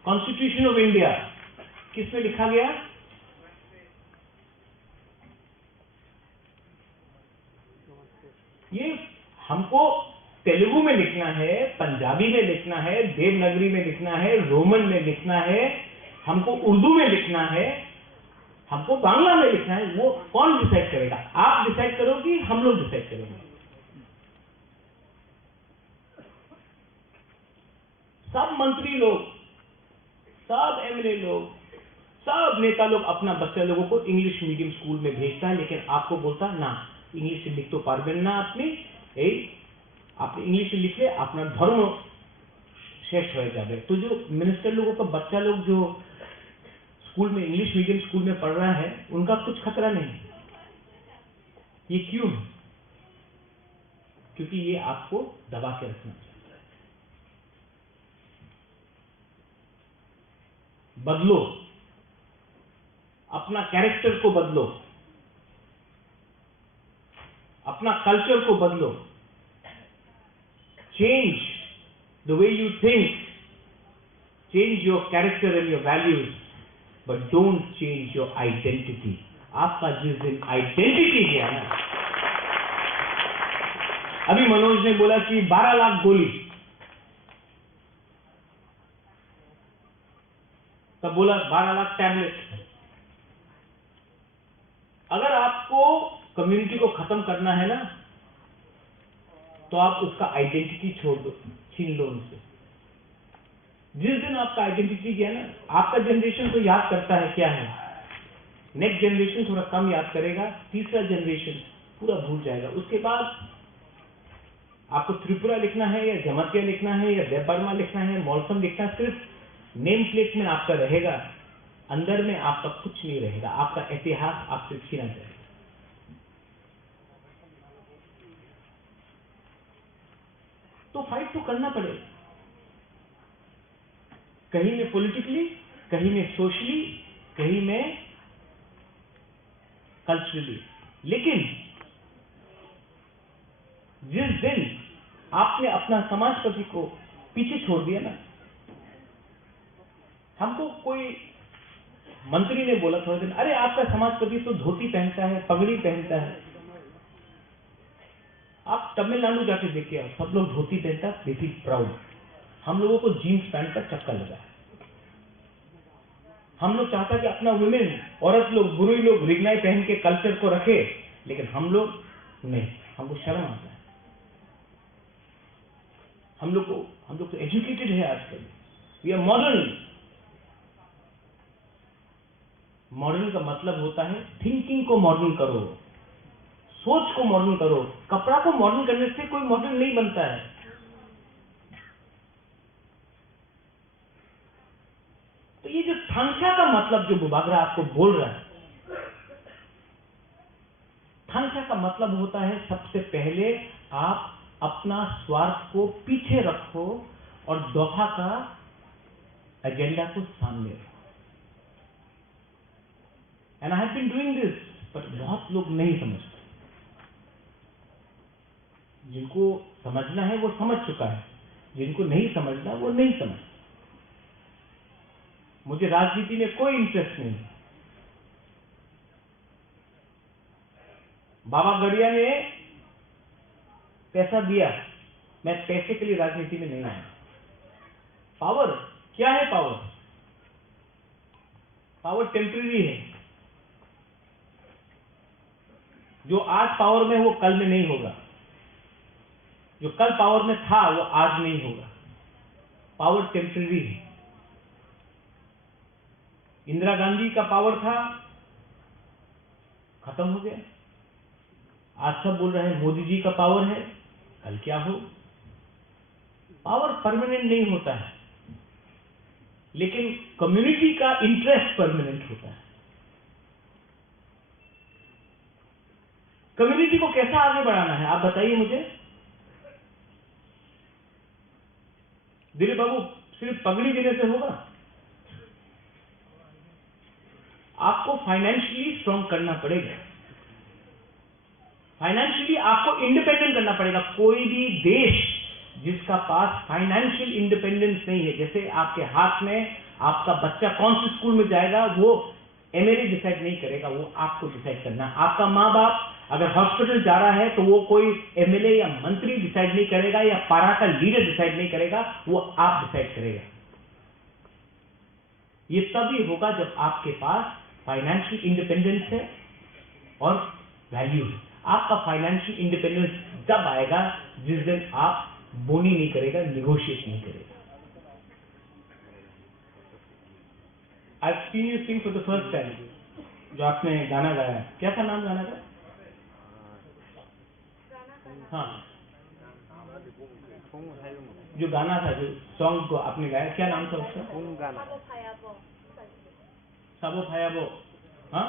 कॉन्स्टिट्यूशन ऑफ इंडिया, किसमें लिखा गया? ये हमको तेलुगु में लिखना है, पंजाबी में लिखना है, देवनागरी में लिखना है, रोमन में लिखना है, हमको उर्दू में लिखना है, हमको बांग्ला में लिखना है। वो कौन डिसाइड करेगा? आप डिसाइड करोगे, हम लोग डिसाइड करेंगे। सब मंत्री लोग, सब एमएलए लोग, सब नेता लोग अपना बच्चा लोगों को इंग्लिश मीडियम स्कूल में भेजता है, लेकिन आपको बोलता ना, इंग्लिश लिख तो पारबेन ना अपनी, आप इंग्लिश लिखे, अपना धर्म शेष हो जाए। तो जो मिनिस्टर लोगों का बच्चा लोग जो स्कूल में, इंग्लिश मीडियम स्कूल में पढ़ रहा है, उनका कुछ खतरा नहीं। ये क्यों है? क्योंकि ये आपको दबा के रखना चाहिए। बदलो, अपना कैरेक्टर को बदलो, अपना कल्चर को बदलो। Change the way you think, change your character and your values, but don't change your identity. आपका जिस दिन आइडेंटिटी गया ना, अभी मनोज ने बोला कि 12 लाख गोली, तब बोला 12 लाख टैबलेट। अगर आपको कम्युनिटी को खत्म करना है ना, तो आप उसका आइडेंटिटी छोड़ दो, छीन लो उनसे। जिस दिन आपका आइडेंटिटी गया ना, आपका जनरेशन तो याद करता है क्या है, नेक्स्ट जनरेशन थोड़ा कम याद करेगा, तीसरा जनरेशन पूरा भूल जाएगा। उसके बाद आपको त्रिपुरा लिखना है या जमतिया लिखना है या देवबर्मा लिखना है, मौलसम लिखना है, सिर्फ नेम प्लेट में आपका रहेगा, अंदर में आपका कुछ नहीं रहेगा, आपका इतिहास आपसे छीना जाएगा। तो फाइट तो करना पड़ेगा, कहीं में पॉलिटिकली, कहीं में सोशली, कहीं में कल्चरली। लेकिन जिस दिन आपने अपना समाजपति को पीछे छोड़ दिया ना, हमको कोई मंत्री ने बोला थोड़े दिन, अरे आपका समाजपति तो धोती पहनता है, पगड़ी पहनता है। आप तमिलनाडु जाके देखिए, सब लोग धोती पहनता है, दे फील प्राउड। हम लोगों को जीन्स पैंट का चक्कर लगा है। हम लोग चाहता कि अपना वुमेन, औरत लोग, गुरु लोग रिगनाई पहन के कल्चर को रखे, लेकिन हम लोग नहीं, हमको शर्म आता है। हम लोग तो एजुकेटेड है आजकल, वी आर मॉडर्न। मॉडर्न का मतलब होता है थिंकिंग को मॉडर्न करो, सोच को मॉडर्न करो। कपड़ा को मॉडर्न करने से कोई मॉडर्न नहीं बनता है। तो ये जो थांसा का मतलब जो बुबागरा आपको बोल रहा है, थांसा का मतलब होता है सबसे पहले आप अपना स्वार्थ को पीछे रखो और दोफा का एजेंडा को सामने रखो। And I have been doing this, but बहुत लोग नहीं समझते। जिनको समझना है वो समझ चुका है, जिनको नहीं समझना वो नहीं समझ। मुझे राजनीति में कोई इंटरेस्ट नहीं। बाबा गड़िया ने पैसा दिया, मैं पैसे के लिए राजनीति में नहीं आया। पावर क्या है? पावर टेम्परेरी है। जो आज पावर में वो कल में नहीं होगा, जो कल पावर में था वो आज नहीं होगा। पावर टेम्परेरी है। इंदिरा गांधी का पावर था, खत्म हो गया। आज सब बोल रहे हैं मोदी जी का पावर है, कल क्या हो। पावर परमानेंट नहीं होता है, लेकिन कम्युनिटी का इंटरेस्ट परमानेंट होता है। कम्युनिटी को कैसा आगे बढ़ाना है आप बताइए मुझे। दिलीप बाबू सिर्फ पगड़ी देने से होगा? आपको फाइनेंशियली स्ट्रांग करना पड़ेगा, फाइनेंशियली आपको इंडिपेंडेंट करना पड़ेगा। कोई भी देश जिसका पास फाइनेंशियल इंडिपेंडेंस नहीं है, जैसे आपके हाथ में आपका बच्चा कौन से स्कूल में जाएगा वो एमएलए डिसाइड नहीं करेगा, वो आपको डिसाइड करना। आपका माँ बाप अगर हॉस्पिटल जा रहा है तो वो कोई एमएलए या मंत्री डिसाइड नहीं करेगा या पारा का लीडर डिसाइड नहीं करेगा, वो आप डिसाइड करेगा। ये तभी होगा जब आपके पास फाइनेंशियल इंडिपेंडेंस है और वैल्यू है। आपका फाइनेंशियल इंडिपेंडेंस तब आएगा जिस दिन आप बोनी नहीं करेगा, निगोशिएट नहीं करेगा। I've seen you sing for the first time, जो आपने गाना गाया है, क्या था नाम गाना का? हाँ, जो गाना था, जो सॉन्ग को आपने गाया, क्या नाम था उसका? साबो फायाबो। हाँ,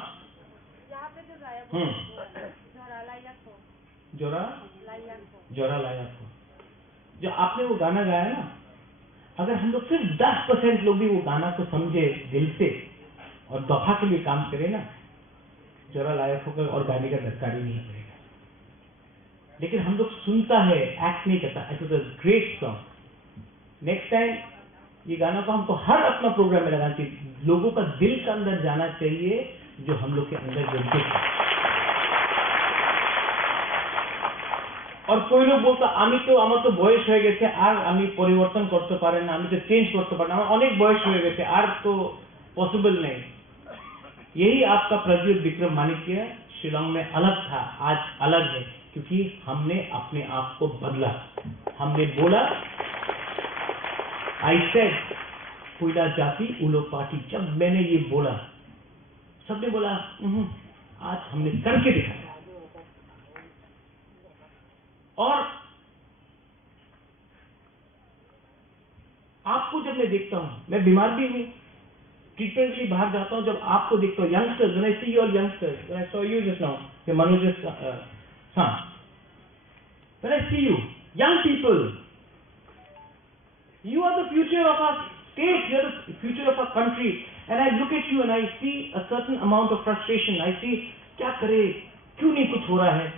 जोरा लाया को। जो आपने वो गाना गाया ना, अगर हम लोग सिर्फ 10% लोग भी वो गाना को समझे दिल से और दफा के लिए काम करें ना, जोरा लायक होकर और गाने का धक्का भी नहीं पड़ेगा। लेकिन हम लोग सुनता है, एक्ट नहीं करता। It was a great song. Next time ये गाना को हमको हर अपना प्रोग्राम में लगाना चाहिए। लोगों का दिल के अंदर जाना चाहिए जो हम लोग के अंदर जलते है। और कोई लोग बोलता আমার তো বয়স হয়ে গেছে আর আমি পরিবর্তন করতে পারি না, আমি তো চেঞ্ज করতে পারি না, আমার অনেক বয়স হয়ে গেছে আর তো पॉसिबल नहीं। यही आपका प्रज्वल विक्रम मानिक्य शिलांग में अलग था, आज अलग है, क्योंकि हमने अपने आप को बदला। हमने बोला आई सेड कोयला जाति उलो पार्टी। जब मैंने ये बोला सबने बोला आज हमने करके दिखाया। और आपको जब मैं देखता हूं, मैं बीमार भी हूं, ट्रीटमेंट के लिए बाहर जाता हूं, जब आपको देखता हूं, youngsters, when I see your youngsters, when I saw you just now, ये Manoj son, when I see you young people, you are the future of our state, you are the future of our country, and I look at you and I see a certain amount of frustration. I see क्या करे, क्यों नहीं कुछ हो रहा है?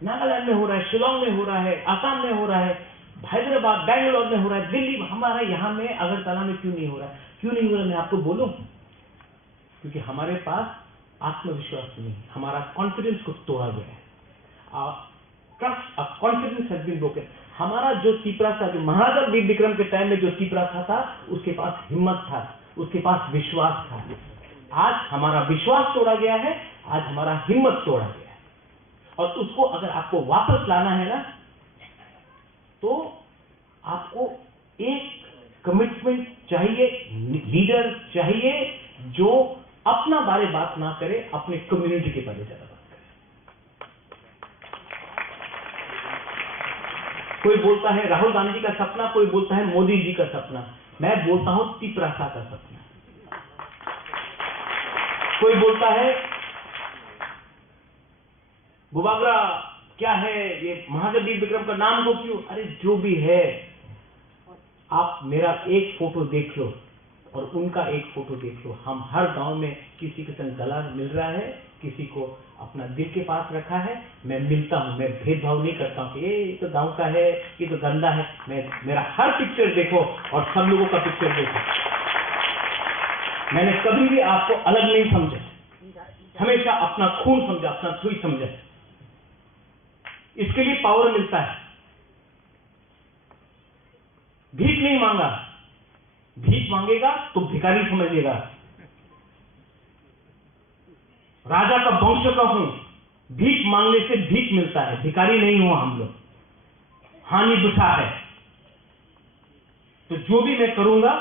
नागालैंड में हो रहा है, शिलोंग में हो रहा है, आसाम में हो रहा है, हैदराबाद, बैंगलोर में हो रहा है, दिल्ली में, हमारा यहाँ में अगरतला में क्यों नहीं हो रहा है? क्यों नहीं हो रहा? मैं आपको बोलूं, क्योंकि हमारे पास आत्मविश्वास नहीं, हमारा कॉन्फिडेंस को तोड़ा गया है। Trust, confidence has been broken. हमारा जो सीपरासा, जो महाराजा वीर विक्रम के टाइम में जो सीपरासा था, उसके पास हिम्मत था, उसके पास विश्वास था। आज हमारा विश्वास तोड़ा गया है, आज हमारा हिम्मत तोड़ा गया है। और उसको अगर आपको वापस लाना है ना, तो आपको एक कमिटमेंट चाहिए, लीडर चाहिए जो अपना बारे बात ना करे, अपने कम्युनिटी के बारे ज्यादा बात करे। कोई बोलता है राहुल गांधी का सपना, कोई बोलता है मोदी जी का सपना, मैं बोलता हूं सीपरासा का सपना। कोई बोलता है बुबागरा क्या है, ये महाराजा वीर विक्रम का नाम को क्यों? अरे जो भी है, आप मेरा एक फोटो देख लो और उनका एक फोटो देख लो। हम हर गांव में किसी के संग गला मिल रहा है, किसी को अपना दिल के पास रखा है। मैं मिलता हूं, मैं भेदभाव नहीं करता हूं कि ये तो गांव का है, ये तो गंदा है। मेरा हर पिक्चर देखो और सब लोगों का पिक्चर देखो। मैंने कभी भी आपको अलग नहीं समझा, हमेशा अपना खून समझा, अपना सुई समझा। इसके लिए पावर मिलता है। भीख नहीं मांगा, भीख मांगेगा तो भिखारी समझेगा। राजा का वंश का हूं, भीख मांगने से भीख मिलता है, भिखारी नहीं हुआ हम लोग। हानि दुखा है, तो जो भी मैं करूंगा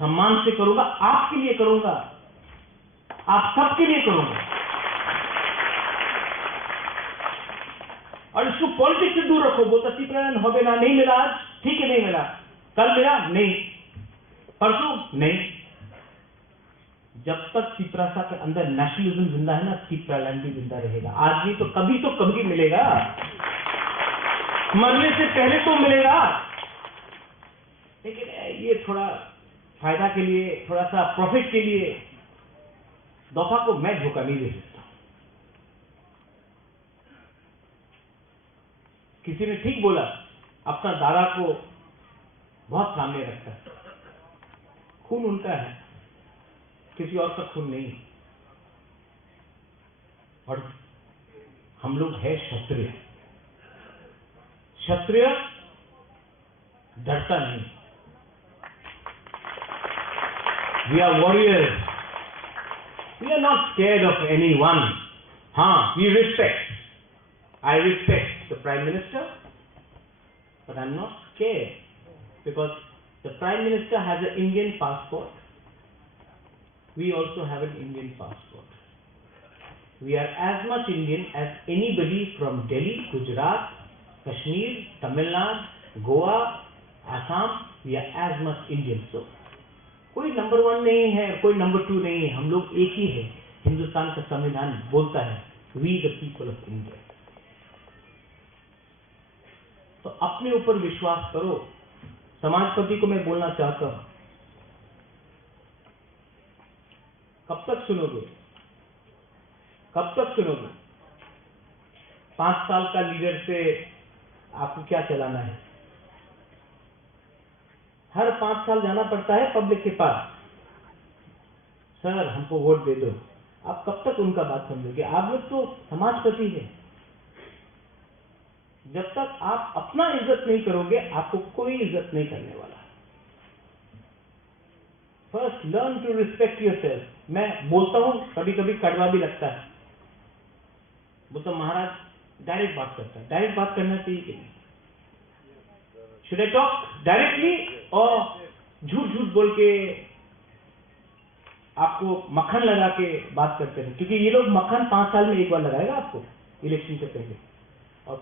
सम्मान से करूंगा, आपके लिए करूंगा, आप सबके लिए करूंगा। और इसको पॉलिटिक्स से दूर रखो। बोलता सीपरायण होबे ना, नहीं मिला आज, ठीक है नहीं मिला, कल मिला नहीं, परसों नहीं। जब तक सीपरासा के अंदर नेशनलिज्म जिंदा है ना, सीपरालैंड भी जिंदा रहेगा। आज नहीं तो कभी मिलेगा, मरने से पहले तो मिलेगा। लेकिन ये थोड़ा फायदा के लिए, थोड़ा सा प्रॉफिट के लिए दफा को मैं धोखा नहीं दे सकता। किसी ने ठीक बोला, अपना दादा को बहुत सामने रखता है, खून उनका है, किसी और का खून नहीं। और हम लोग हैं क्षत्रिय। क्षत्रिय डरता नहीं। We are warriors. We are not scared of anyone. हाँ, we respect. I respect the Prime Minister, but I'm not scared because the Prime Minister has an Indian passport. We also have an Indian passport. We are as much Indian as anybody from Delhi, Gujarat, Kashmir, Tamil Nadu, Goa, Assam. We are as much Indian. So, कोई number 1 नहीं है, कोई number 2 नहीं है, हम लोग एक ही है। हिंदुस्तान का संविधान बोलता है we the people of India. तो अपने ऊपर विश्वास करो। समाजपति को मैं बोलना चाहता हूं, कब तक सुनोगे? कब तक सुनोगे? 5 साल का लीडर से आपको क्या चलाना है? हर 5 साल जाना पड़ता है पब्लिक के पास, सर हमको वोट दे दो। आप कब तक उनका बात समझोगे? आप लोग तो समाजपति है। जब तक आप अपना इज्जत नहीं करोगे, आपको कोई इज्जत नहीं करने वाला। First learn to respect yourself. मैं बोलता हूं, कभी कभी कड़वा भी लगता है। वो तो महाराज डायरेक्ट बात करता है। डायरेक्ट बात करना चाहिए कि नहीं? शुड आई टॉक डायरेक्टली और झूठ झूठ बोल के आपको मक्खन लगा के बात करते हैं? क्योंकि ये लोग मक्खन 5 साल में एक बार लगाएगा आपको इलेक्शन से पहले, और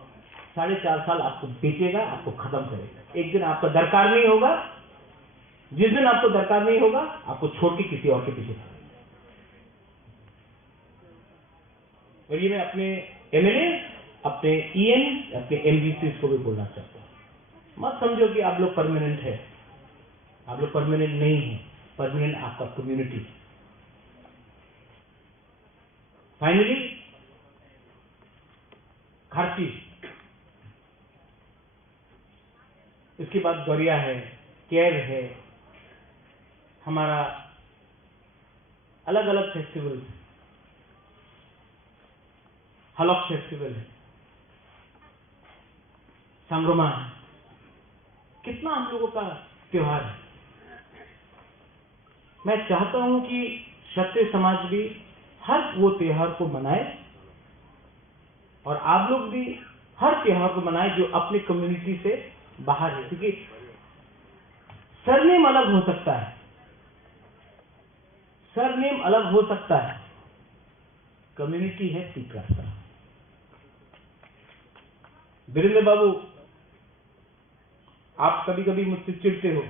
4.5 साल आपको बेचेगा, आपको खत्म करेगा। एक दिन आपका दरकार नहीं होगा, जिस दिन आपको दरकार नहीं होगा, आपको छोड़ के किसी और के पीछे भागेगा। और ये मैं अपने एमएलए, अपने ईएन, अपने एमडीसी को भी बोलना चाहता हूं। मत समझो कि आप लोग परमानेंट है। आप लोग परमानेंट नहीं है। परमानेंट आपका कम्युनिटी। फाइनली खार्ची, इसके बाद गौरिया है, केर है, हमारा अलग अलग फेस्टिवल, हलक फेस्टिवल है, संग्रमा है। कितना हम लोगों का त्योहार है। मैं चाहता हूं कि क्षत्रिय समाज भी हर वो त्योहार को मनाए, और आप लोग भी हर त्योहार को मनाए जो अपने कम्युनिटी से बाहर है। क्योंकि सरनेम अलग हो सकता है, सरनेम अलग हो सकता है, कम्युनिटी है तीसरा। वीरेंद्र बाबू, आप कभी कभी मुझसे चिढ़ते हो।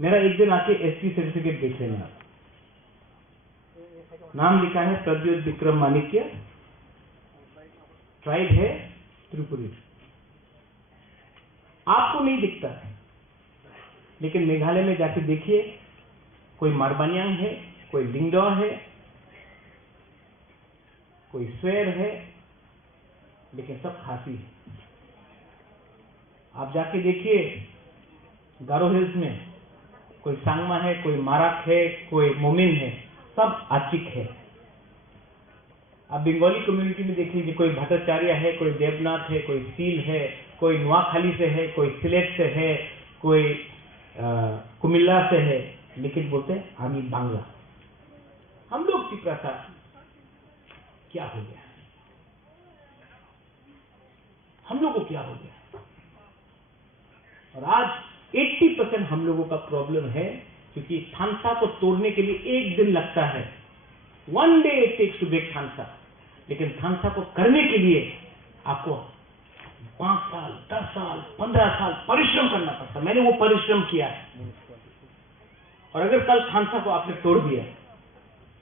मेरा एक दिन आके एसटी सर्टिफिकेट देख लेना। नाम लिखा है प्रद्योत विक्रम माणिक्य, ट्राइब है त्रिपुरी। आपको नहीं दिखता है, लेकिन मेघालय में जाके देखिए, कोई मारबानियांग है, कोई लिंगडॉ है, कोई स्वेर है, लेकिन सब खासी है। आप जाके देखिए गारो हिल्स में, कोई सांगमा है, कोई माराक है, कोई मोमिन है, सब आचिक है। आप बंगाली कम्युनिटी में देख लीजिए, कोई भट्टाचार्य है, कोई देवनाथ है, कोई सील है, कोई नुआखाली से है, कोई सिलेट से है, कोई कुमिल्ला से है, लेकिन बोलते हैं आमी बांग्ला। हम लोग की प्रथा क्या हो गया? हम लोगों को क्या हो गया? और आज 80% हम लोगों का प्रॉब्लम है, क्योंकि थानसा को तोड़ने के लिए एक दिन लगता है। 1 day it takes to break थानसा। लेकिन थानसा को करने के लिए आपको 5 साल, 10 साल, 15 साल परिश्रम करना पड़ता। मैंने वो परिश्रम किया है। और अगर कल थानसा को आपने तोड़ दिया,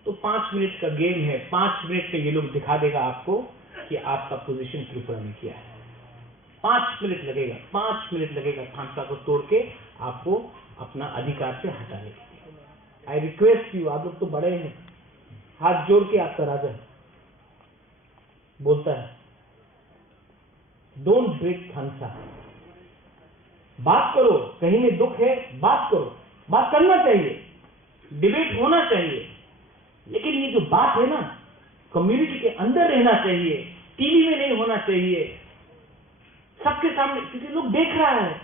तो 5 मिनट का गेम है। 5 मिनट में ये लोग दिखा देगा आपको कि आपका पोजीशन त्रिपुरा में क्या है। 5 मिनट लगेगा, 5 मिनट लगेगा खांसा को तोड़ के आपको अपना अधिकार से हटाने के लिए। आई रिक्वेस्ट यू, आप लोग तो बड़े हैं, हाथ जोड़ के आपका राजा बोलता है, डोंट ब्रेक खांसा। बात करो, कहीं में दुख है, बात करो, बात करना चाहिए, डिबेट होना चाहिए, लेकिन ये जो बात है ना, कम्युनिटी के अंदर रहना चाहिए, टीवी में नहीं होना चाहिए, सबके सामने, क्योंकि लोग देख रहा है।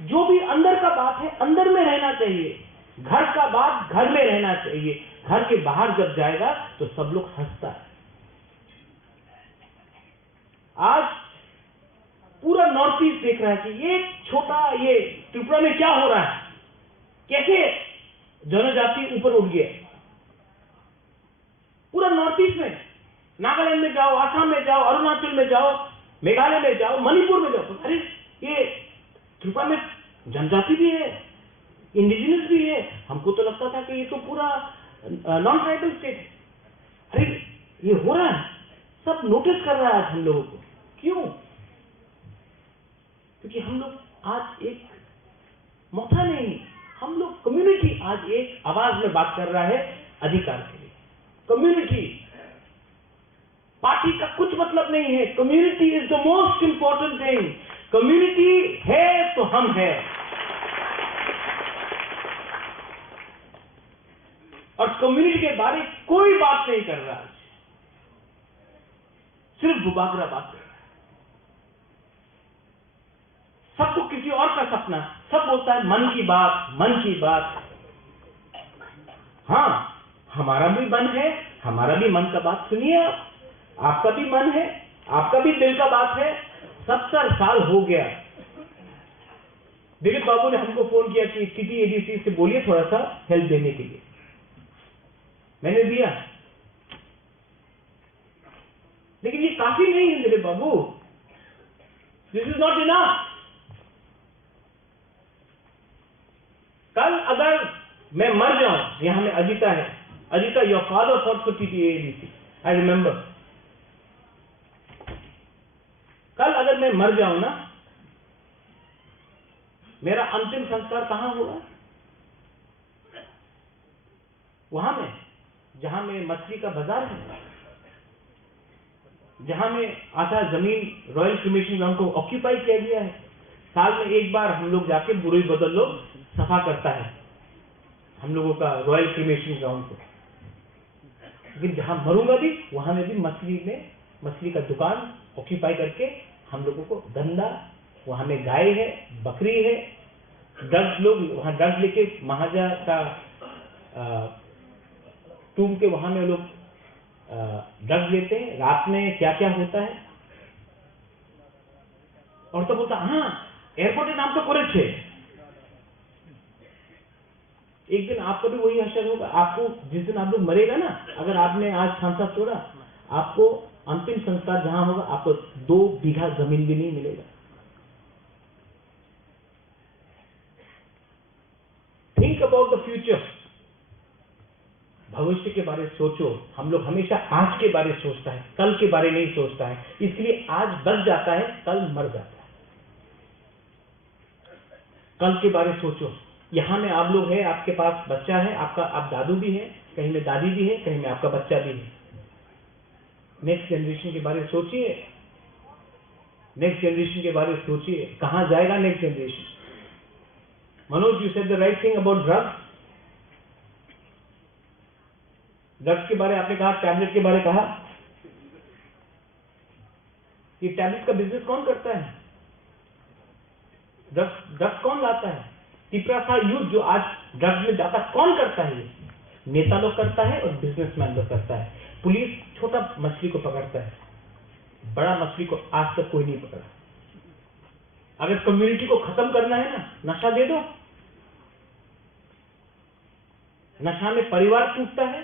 जो भी अंदर का बात है अंदर में रहना चाहिए, घर का बात घर में रहना चाहिए। घर के बाहर जब जाएगा तो सब लोग हंसता है। आज पूरा नॉर्थ ईस्ट देख रहा है कि ये छोटा, ये त्रिपुरा में क्या हो रहा है, कैसे जनजाति ऊपर उठ गया। पूरा नॉर्थ ईस्ट में, नागालैंड में जाओ, आसाम में जाओ, अरुणाचल में जाओ, मेघालय में जाओ, मणिपुर में जाओ, अरे ये त्रिपुरा में जनजाति भी है, इंडिजिनस भी है। हमको तो लगता था कि ये तो पूरा नॉन ट्राइबल स्टेट है। अरे ये हो रहा है, सब नोटिस कर रहा है हम लोगों को। क्यों? क्योंकि हम लोग आज एक मौका नहीं, हम लोग कम्युनिटी आज एक आवाज में बात कर रहा है अधिकार के लिए। कम्युनिटी, पार्टी का कुछ मतलब नहीं है। Community is the most important thing. Community है तो हम है। और कम्युनिटी के बारे में कोई बात नहीं कर रहा है, सिर्फ बुबागरा बात कर रहा है। सबको किसी और का सपना, सब बोलता है मन की बात, मन की बात। हाँ, हमारा भी मन है, हमारा भी मन का बात सुनिए आप। आपका भी मन है, आपका भी दिल का बात है। 70 साल हो गया। दिलीप बाबू ने हमको फोन किया कि सिटी एडीसी से बोलिए थोड़ा सा हेल्प देने के लिए। मैंने दिया, लेकिन ये काफी नहीं है Dilip Babu. This is not enough. कल अगर मैं मर जाऊं, यहां में अजिता है, Ajita your father fought for TTADC, I remember. कल अगर मैं मर जाऊं ना, मेरा अंतिम संस्कार कहां होगा? वहां में जहां में मछली का बाजार है, जहां में आधा जमीन रॉयल क्रिमेशन ग्राउंड को ऑक्यूपाई किया गया है। साल में एक बार हम लोग जाके बुरे बदल लोग सफा करता है हम लोगों का रॉयल क्रिमेशन ग्राउंड को। लेकिन जहां मरूंगा भी, वहां में भी मछली का दुकान ऑक्यूपाई करके हम लोगों को धंधा, वहां में गाय है, बकरी है, ड्रग्स, लोग वहां ड्रग्स लेके महाजा का टूम के वहां में लोग ड्रग्स लेते हैं। रात में क्या क्या होता है। और तो बोलता हाँ एयरपोर्ट नाम तो करे छे। एक दिन आपका भी वही असर होगा। आपको जिस दिन आप लोग मरेगा ना, अगर आपने आज खांसा तोड़ा, आपको अंतिम संस्कार जहां होगा, आपको 2 बीघा जमीन भी नहीं मिलेगा। Think about the future. भविष्य के बारे में सोचो। हम लोग हमेशा आज के बारे में सोचता है, कल के बारे में नहीं सोचता है। इसलिए आज बच जाता है, कल मर जाता है। कल के बारे में सोचो। यहां में आप लोग हैं, आपके पास बच्चा है, आपका आप दादू भी हैं, कहीं में दादी भी है, कहीं में आपका बच्चा भी है। नेक्स्ट जनरेशन के बारे में सोचिए। नेक्स्ट जनरेशन के बारे में सोचिए, कहां जाएगा next generation. Manoj, you said the right thing about drugs. Drugs के बारे आपने कहा, टैबलेट के बारे कहा। ये टैबलेट का बिजनेस कौन करता है? ड्रग्स कौन लाता है? त्रिपुरा का यूथ जो आज ड्रग्स में जाता, कौन करता है? ये नेता लोग करता है और बिजनेसमैन लोग करता है। पुलिस छोटा मछली को पकड़ता है, बड़ा मछली को आज तक कोई नहीं पकड़ा। अगर कम्युनिटी को खत्म करना है ना, नशा दे दो। नशा में परिवार टूटता है,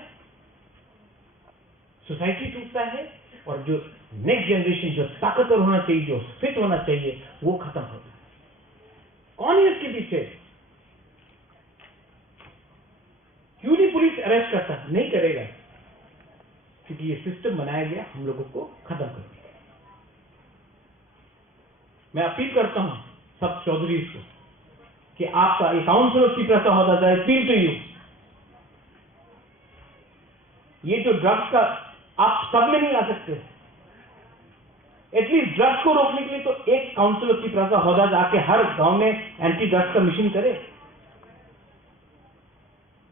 सोसाइटी टूटता है, और जो नेक्स्ट जनरेशन जो ताकतवर होना चाहिए, जो फिट होना चाहिए, वो खत्म होता है। कौन है इसके पीछे? क्यों नहीं पुलिस अरेस्ट करता? नहीं करेगा, क्योंकि ये सिस्टम बनाया गया हम लोगों को खत्म करने का। मैं अपील करता हूं सब चौधरी को कि आपका काउंसिल ऑफ चीफ ऐसा होता जाए, अपील टू यू, ये जो ड्रग्स का आप सब में नहीं आ सकते, एटलीस्ट ड्रग्स को रोकने के लिए तो एक काउंसिल ऑफ चीफ ऐसा होता जाके हर गांव में एंटी ड्रग्स का मिशन करे,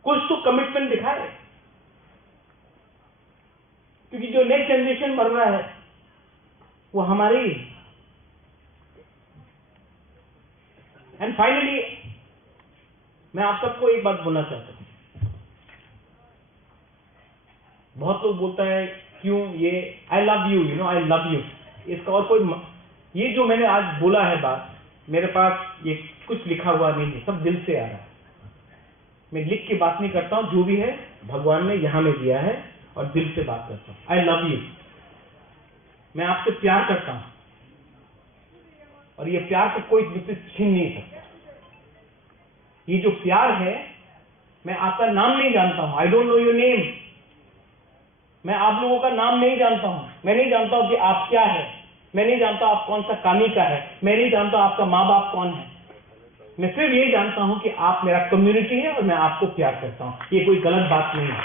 कुछ तो कमिटमेंट दिखाए, क्योंकि जो नेक्स्ट जनरेशन मर रहा है वो हमारी। एंड फाइनली मैं आप सबको एक बात बोलना चाहता हूं, बहुत लोग बोलता है क्यों ये I love you, you know I love you, इसका और कोई ये जो मैंने आज बोला है बात, मेरे पास ये कुछ लिखा हुआ नहीं है, सब दिल से आ रहा है, मैं लिख के बात नहीं करता हूं, जो भी है भगवान ने यहां में दिया है और दिल से बात करता हूं। आई लव यू, मैं आपसे प्यार करता हूं और ये प्यार को कोई मुझसे छीन नहीं सकता। ये जो प्यार है, मैं आपका नाम नहीं जानता हूं, I don't know your name, मैं आप लोगों का नाम नहीं जानता हूं, मैं नहीं जानता हूं कि आप क्या है, मैं नहीं जानता आप कौन सा कामी का है, मैं नहीं जानता आपका माँ बाप कौन है, मैं सिर्फ ये जानता हूं कि आप मेरा कम्युनिटी है और मैं आपको प्यार करता हूं। ये कोई गलत बात नहीं है।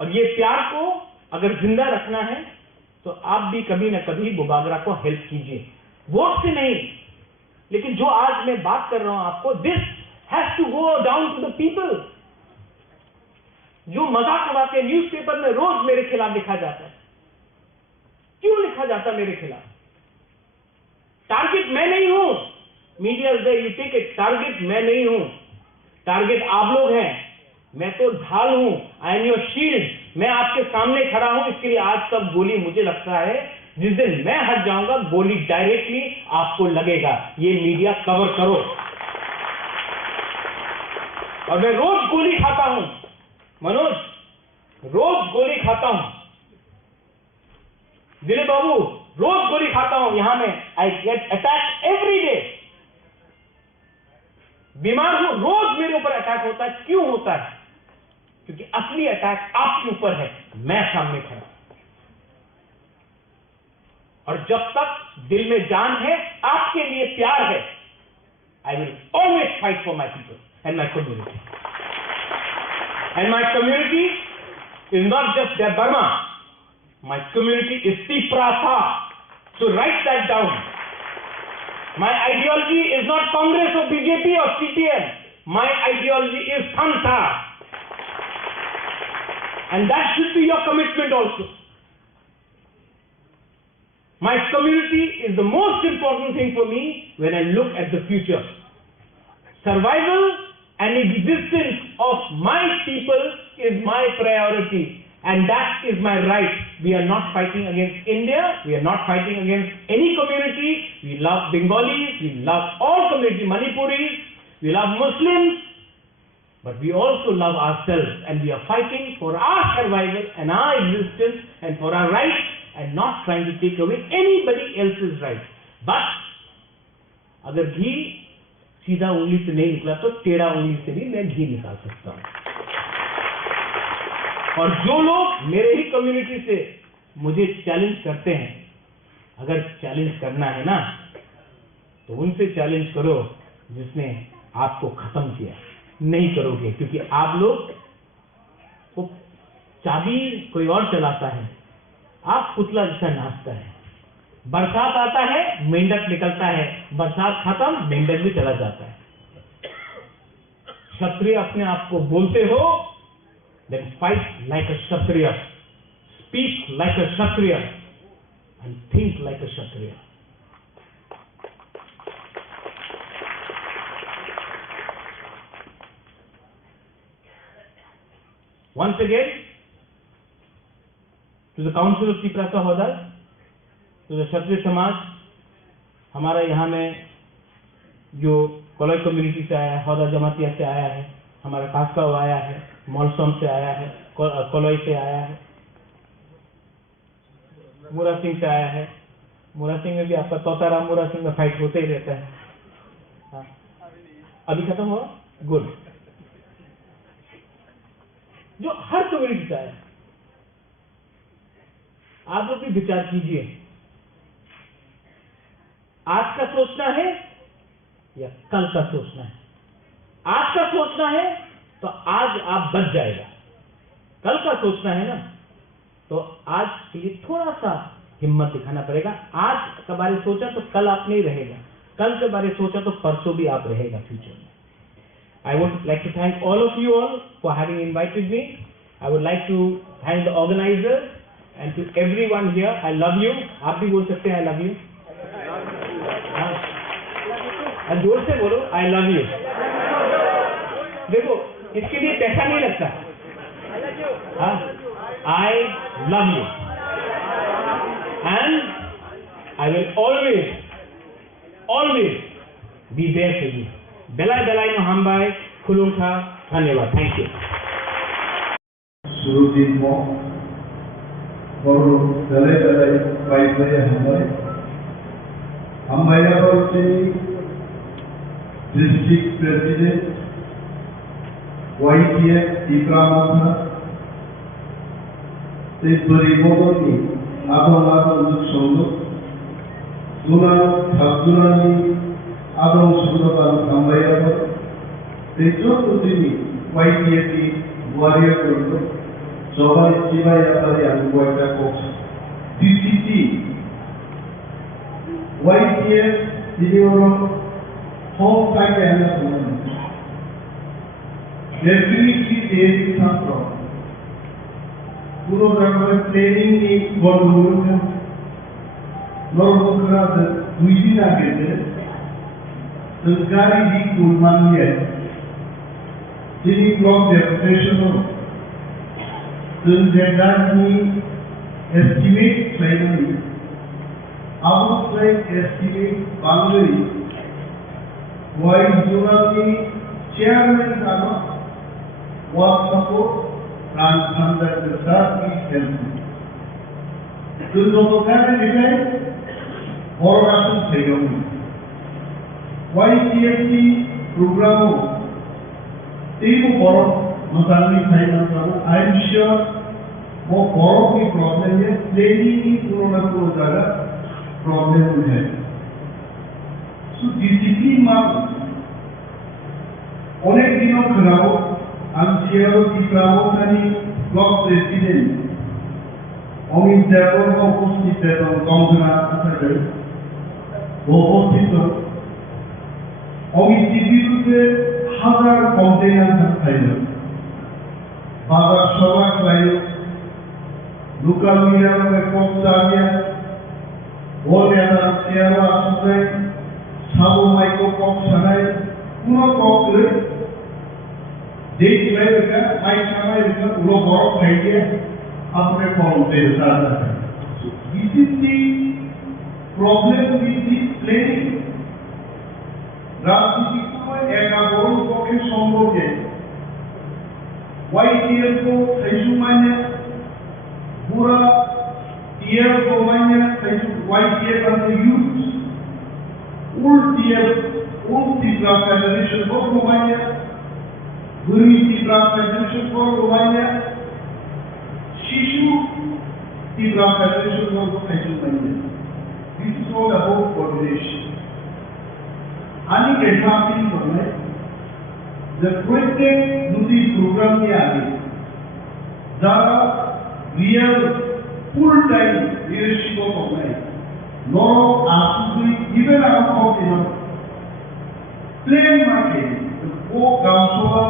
और ये प्यार को अगर जिंदा रखना है तो आप भी कभी ना कभी बुबागरा को हेल्प कीजिए, वोट से नहीं, लेकिन जो आज मैं बात कर रहा हूं आपको, this has to go down to the people. जो मजाक उड़ाते हैं न्यूज़पेपर में, रोज मेरे खिलाफ लिखा जाता है, क्यों लिखा जाता है मेरे खिलाफ? टारगेट मैं नहीं हूं, media is there, you take it, target मैं नहीं हूं, टारगेट आप लोग हैं, मैं तो ढाल हूं, आई एम योर शील्ड, मैं आपके सामने खड़ा हूं, इसके लिए आज सब गोली मुझे लगता है, जिस दिन मैं हट जाऊंगा गोली डायरेक्टली आपको लगेगा, ये मीडिया कवर करो। और मैं रोज गोली खाता हूं मनोज, रोज गोली खाता हूं दिलीप बाबू, रोज गोली खाता हूं, यहां में I get attack every day, बीमार हूं, रोज मेरे ऊपर अटैक होता है। क्यों होता है? क्योंकि असली अटैक आपके ऊपर है, मैं सामने खड़ा। और जब तक दिल में जान है, आपके लिए प्यार है, I will always fight for my people and my community. And my community is not just the Barma, my community is Tiprasa, so write that down. My ideology is not Congress or BJP or CPM. My ideology is Samta. And that should be your commitment also. My community is the most important thing for me when I look at the future. Survival and existence of my people is my priority. And that is my right. We are not fighting against India. We are not fighting against any community. We love Bengalis. We love all communities, Manipuris. We love Muslims. But we also love ourselves. And we are fighting for our survival and our existence and for our rights and not trying to take away anybody else's rights. But अगर घी सीधा उंगली से नहीं निकला तो टेढ़ा उंगली से भी मैं घी निकाल सकता हूं। और जो लोग मेरे ही कम्युनिटी से मुझे चैलेंज करते हैं, अगर चैलेंज करना है ना तो उनसे चैलेंज करो जिसने आपको खत्म किया। नहीं करोगे, क्योंकि आप लोग वो चाबी कोई और चलाता है, आप पुतला जैसा नाचता है। बरसात आता है, मेंढक निकलता है, बरसात खत्म, मेंढक भी चला जाता है। क्षत्रिय अपने आप को बोलते हो, then fight like a Kshatriya, speak like a Kshatriya, and think like a Kshatriya. Once again, to the Council of Tiprasa Hodar, to the Kshatriya Samaj, हमारा यहाँ में जो कोलाई कम्युनिटी से आया है, हौदा जमातिया से आया है, हमारा कास्काव आया है, मॉलसोम से आया है, कोलाई से आया है, मूरा सिंह से आया है। मूरा सिंह में भी आपका तोताराम मूरा सिंह में फाइट होते ही रहता है। हाँ, अभी खत्म हुआ, गुड। जो हर कम्युनिटी से आया, आप लोग भी विचार कीजिए, आज का सोचना है या कल का सोचना है? आज का सोचना है तो आज आप बच जाएगा, कल का सोचना है ना तो आज के लिए थोड़ा सा हिम्मत दिखाना पड़ेगा। आज के बारे सोचा तो कल आप नहीं रहेगा, कल के बारे सोचा तो परसों भी आप रहेगा फ्यूचर में। I would like to thank all of you all for having invited me. I would like to thank the organizers and to everyone here. I love you. आप भी बोल सकते हैं I love you. हाँ, जोर से बोलो I love you. देखो इसके लिए पैसा नहीं लगता। हाँ, I love you and I will always be there for you. Belai no hambai kulungka dhanyawad. Thank you. Surudin mo baru belai baik-baik hambai bolu district president YTF Ibrahim Tepuri Bodoni Adon Solo Duna Abdulani Adon Sudaban Ambayaba Tejo Putini YTF Warrior Guru Sobai Chivayapari and Waita Cox DCT YTF Dinoro Home Site and Definitely there is some problem. Puro rakaman training ni bolunga. Normal kara duidi na gede. Sarkari di kulman ye. Tini block deputation ho. Tun jadar ni estimate training. Outside estimate boundary. Why zonal chairman kano work support and conduct the service help. To the local design or rather say YTFC program team for Mozambique finance. I am sure more for the problem is planning problem will help. So discipline mark অনেক দিনও খেলাও আমি চেয়ারও টিপ্রামোখানি block president Amit দেবর উপস্থিত এবং গঙ্গনা থাকবে উপস্থিত অমিতের বিরুদ্ধে হাজার কমপ্লেন থাকছিল বাজার সভা চাইল লোকাল মিডিয়ার কমচারিয়া বলে আর চেয়ারও আসতে সাবু মাইকো কম সানাই কোনো কমপ্লে देख रहे हैं माइक समय इसका पूरा बॉक्स है अपने फॉर्म पे सारा है this is the problem with the planning राजनीति को एकाबोल को के संभव है YTF को सही मायने पूरा ईयर को मायने सही YTF and the youth all the federation को मायने Guru Tibra Federation for Romania, Shishu Tibra Federation for Romania. This is all about coordination. Anik example for me, the project Nudi program ni aage, jara real full-time leadership of Romania. No, absolutely, even out of plain market, वो गाँव सभा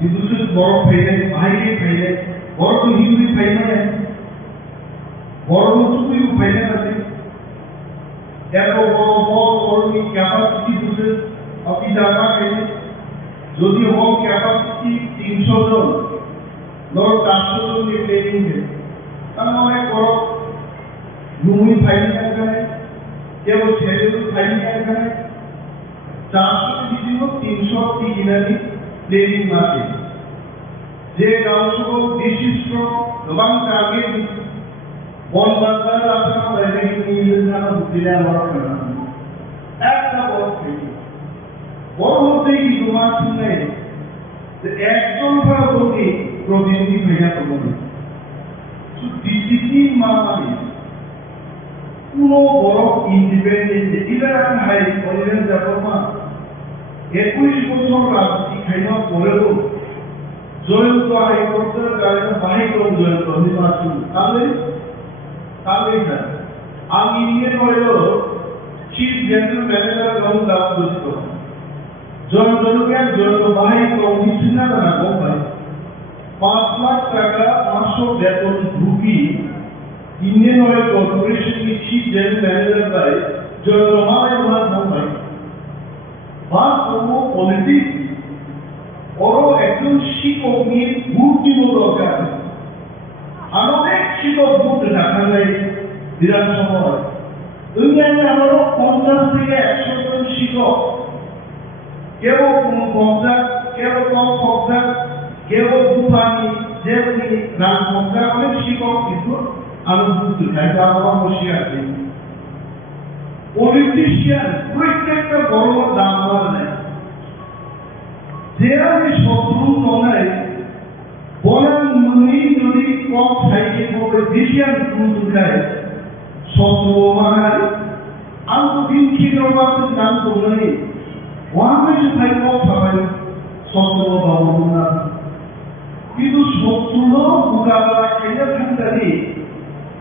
दूसरे बड़ों फैले बड़ों तो हिंदी फैले हैं बड़ों तो भी फैले करते या तो बड़ों की कैपेसिटी दूसरे अपनी जागा फैले जो भी हो कैपेसिटी 300 जन लोग 400 जन की प्लानिंग है तब हमारे बड़ों भूमि फैले करते हैं या वो छेले तो फैले करते हैं 400 की 300 की इनामी प्लेनिंग मार्केट जे गाँव को विशिष्ट गवां आगे बॉल बाजार अपना पहले की नींद ना दिला वर्क करना ऐसा बहुत है बहुत होते ही जुमा सुनने तो एक्शन पर होती प्रोविजन की भैया करोगे तो डिसिप्लिन मामला পুরো বড় ইন্ডিপেন্ডেন্ট ইভেন হাই কলেজ যাবমা 21 বছর রাজনীতি খাইনা পরেও জয়ন্ত হাইকোর্টের কারণে বাহিকরণ জয়ন্ত নির্বাচন তাহলে আমি নিয়ে হইল চিফ জেনারেল ম্যানেজার এবং রাজনীতি জয়ন্তকে জয়ন্ত বাহিকরণ নিশ্চিত না ভাই 5 লাখ টাকা মাসিক বেতন ঢুকি ইন্ডিয়ান অয়েল কর্পোরেশন की चीफ जनरल मैनेजर भाई जो हमारे वहां भाई बात वो पॉलिटिक्स और একজন শিক্ষক নিয়ে ভর্তি দরকার আর অনেক শিক্ষক ভর্তি রাখা যায় বিধানসভায় ইন্ডিয়ানে আমারও 50 থেকে 100 জন শিক্ষক কেউ কোনো কন্ট্রাক্ট কেউ কম কন্ট্রাক্ট কেউ দুপানি যেমনি নাম কন্ট্রাক্ট অনেক শিক্ষক কিন্তু আমি বুঝতে চাই আমার বসে আছে পলিটিশিয়ান প্রত্যেকটা বড় দাম নেয় যে আমি শত্রু নয় বলেন মনি যদি কম খাইকে বলে বেশি আমি পুরুষ খাই শত্রু মানায় আমি তো দিন খেয়ে নাম তো নেই ওয়ান বেশি খাই কম খাবাই শত্রু বাবু না কিন্তু শত্রু মোকাবেলা খেয়ে থাকতে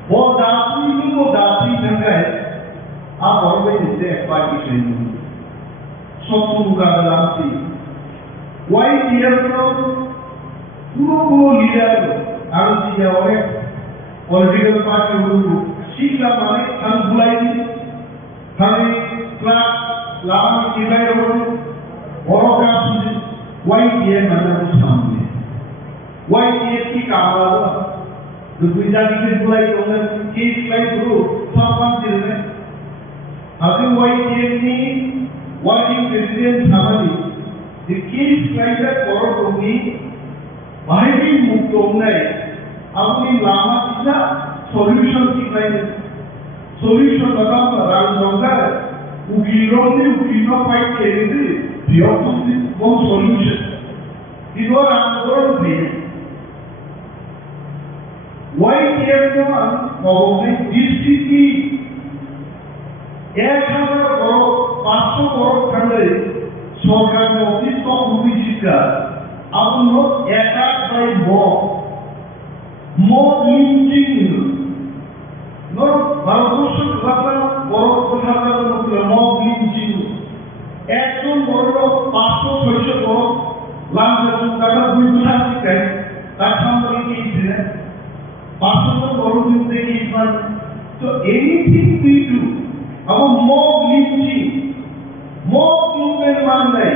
वो दात्री संख्या आप और भी इससे एक्सपार्टी ट्रेनिंग शत्रु मुकाबला थी वाई टीएम को पूरा लीडर आरसीए और पॉलिटिकल पार्टी को सीखला माने हम बुलाई हमें क्लास लामा किराए और का वाई टीएम मतलब सामने वाई टीएम की कामला the Gujarati people like on the case like through someone children. Otherwise, working president family, the case like that for me, Bahari Muktomnai, Abdi Lama Chita, solution like solution about Ram Zonga, Ukino fight carry the opposite one solution. These were answered. YTF probably district 1000 crore 500 crore खंडे सरकार ने office को उम्मीद का अब लोग एकाक by मो लिंचिंग नो भारतवर्ष का बड़ो प्रकार का मतलब मो लिंचिंग एक तो बड़ो 500 600 crore लांग का बुझा के ताकि की है Pastor Guru thinking is one. So anything we do, our mob lynching, mob movement one day.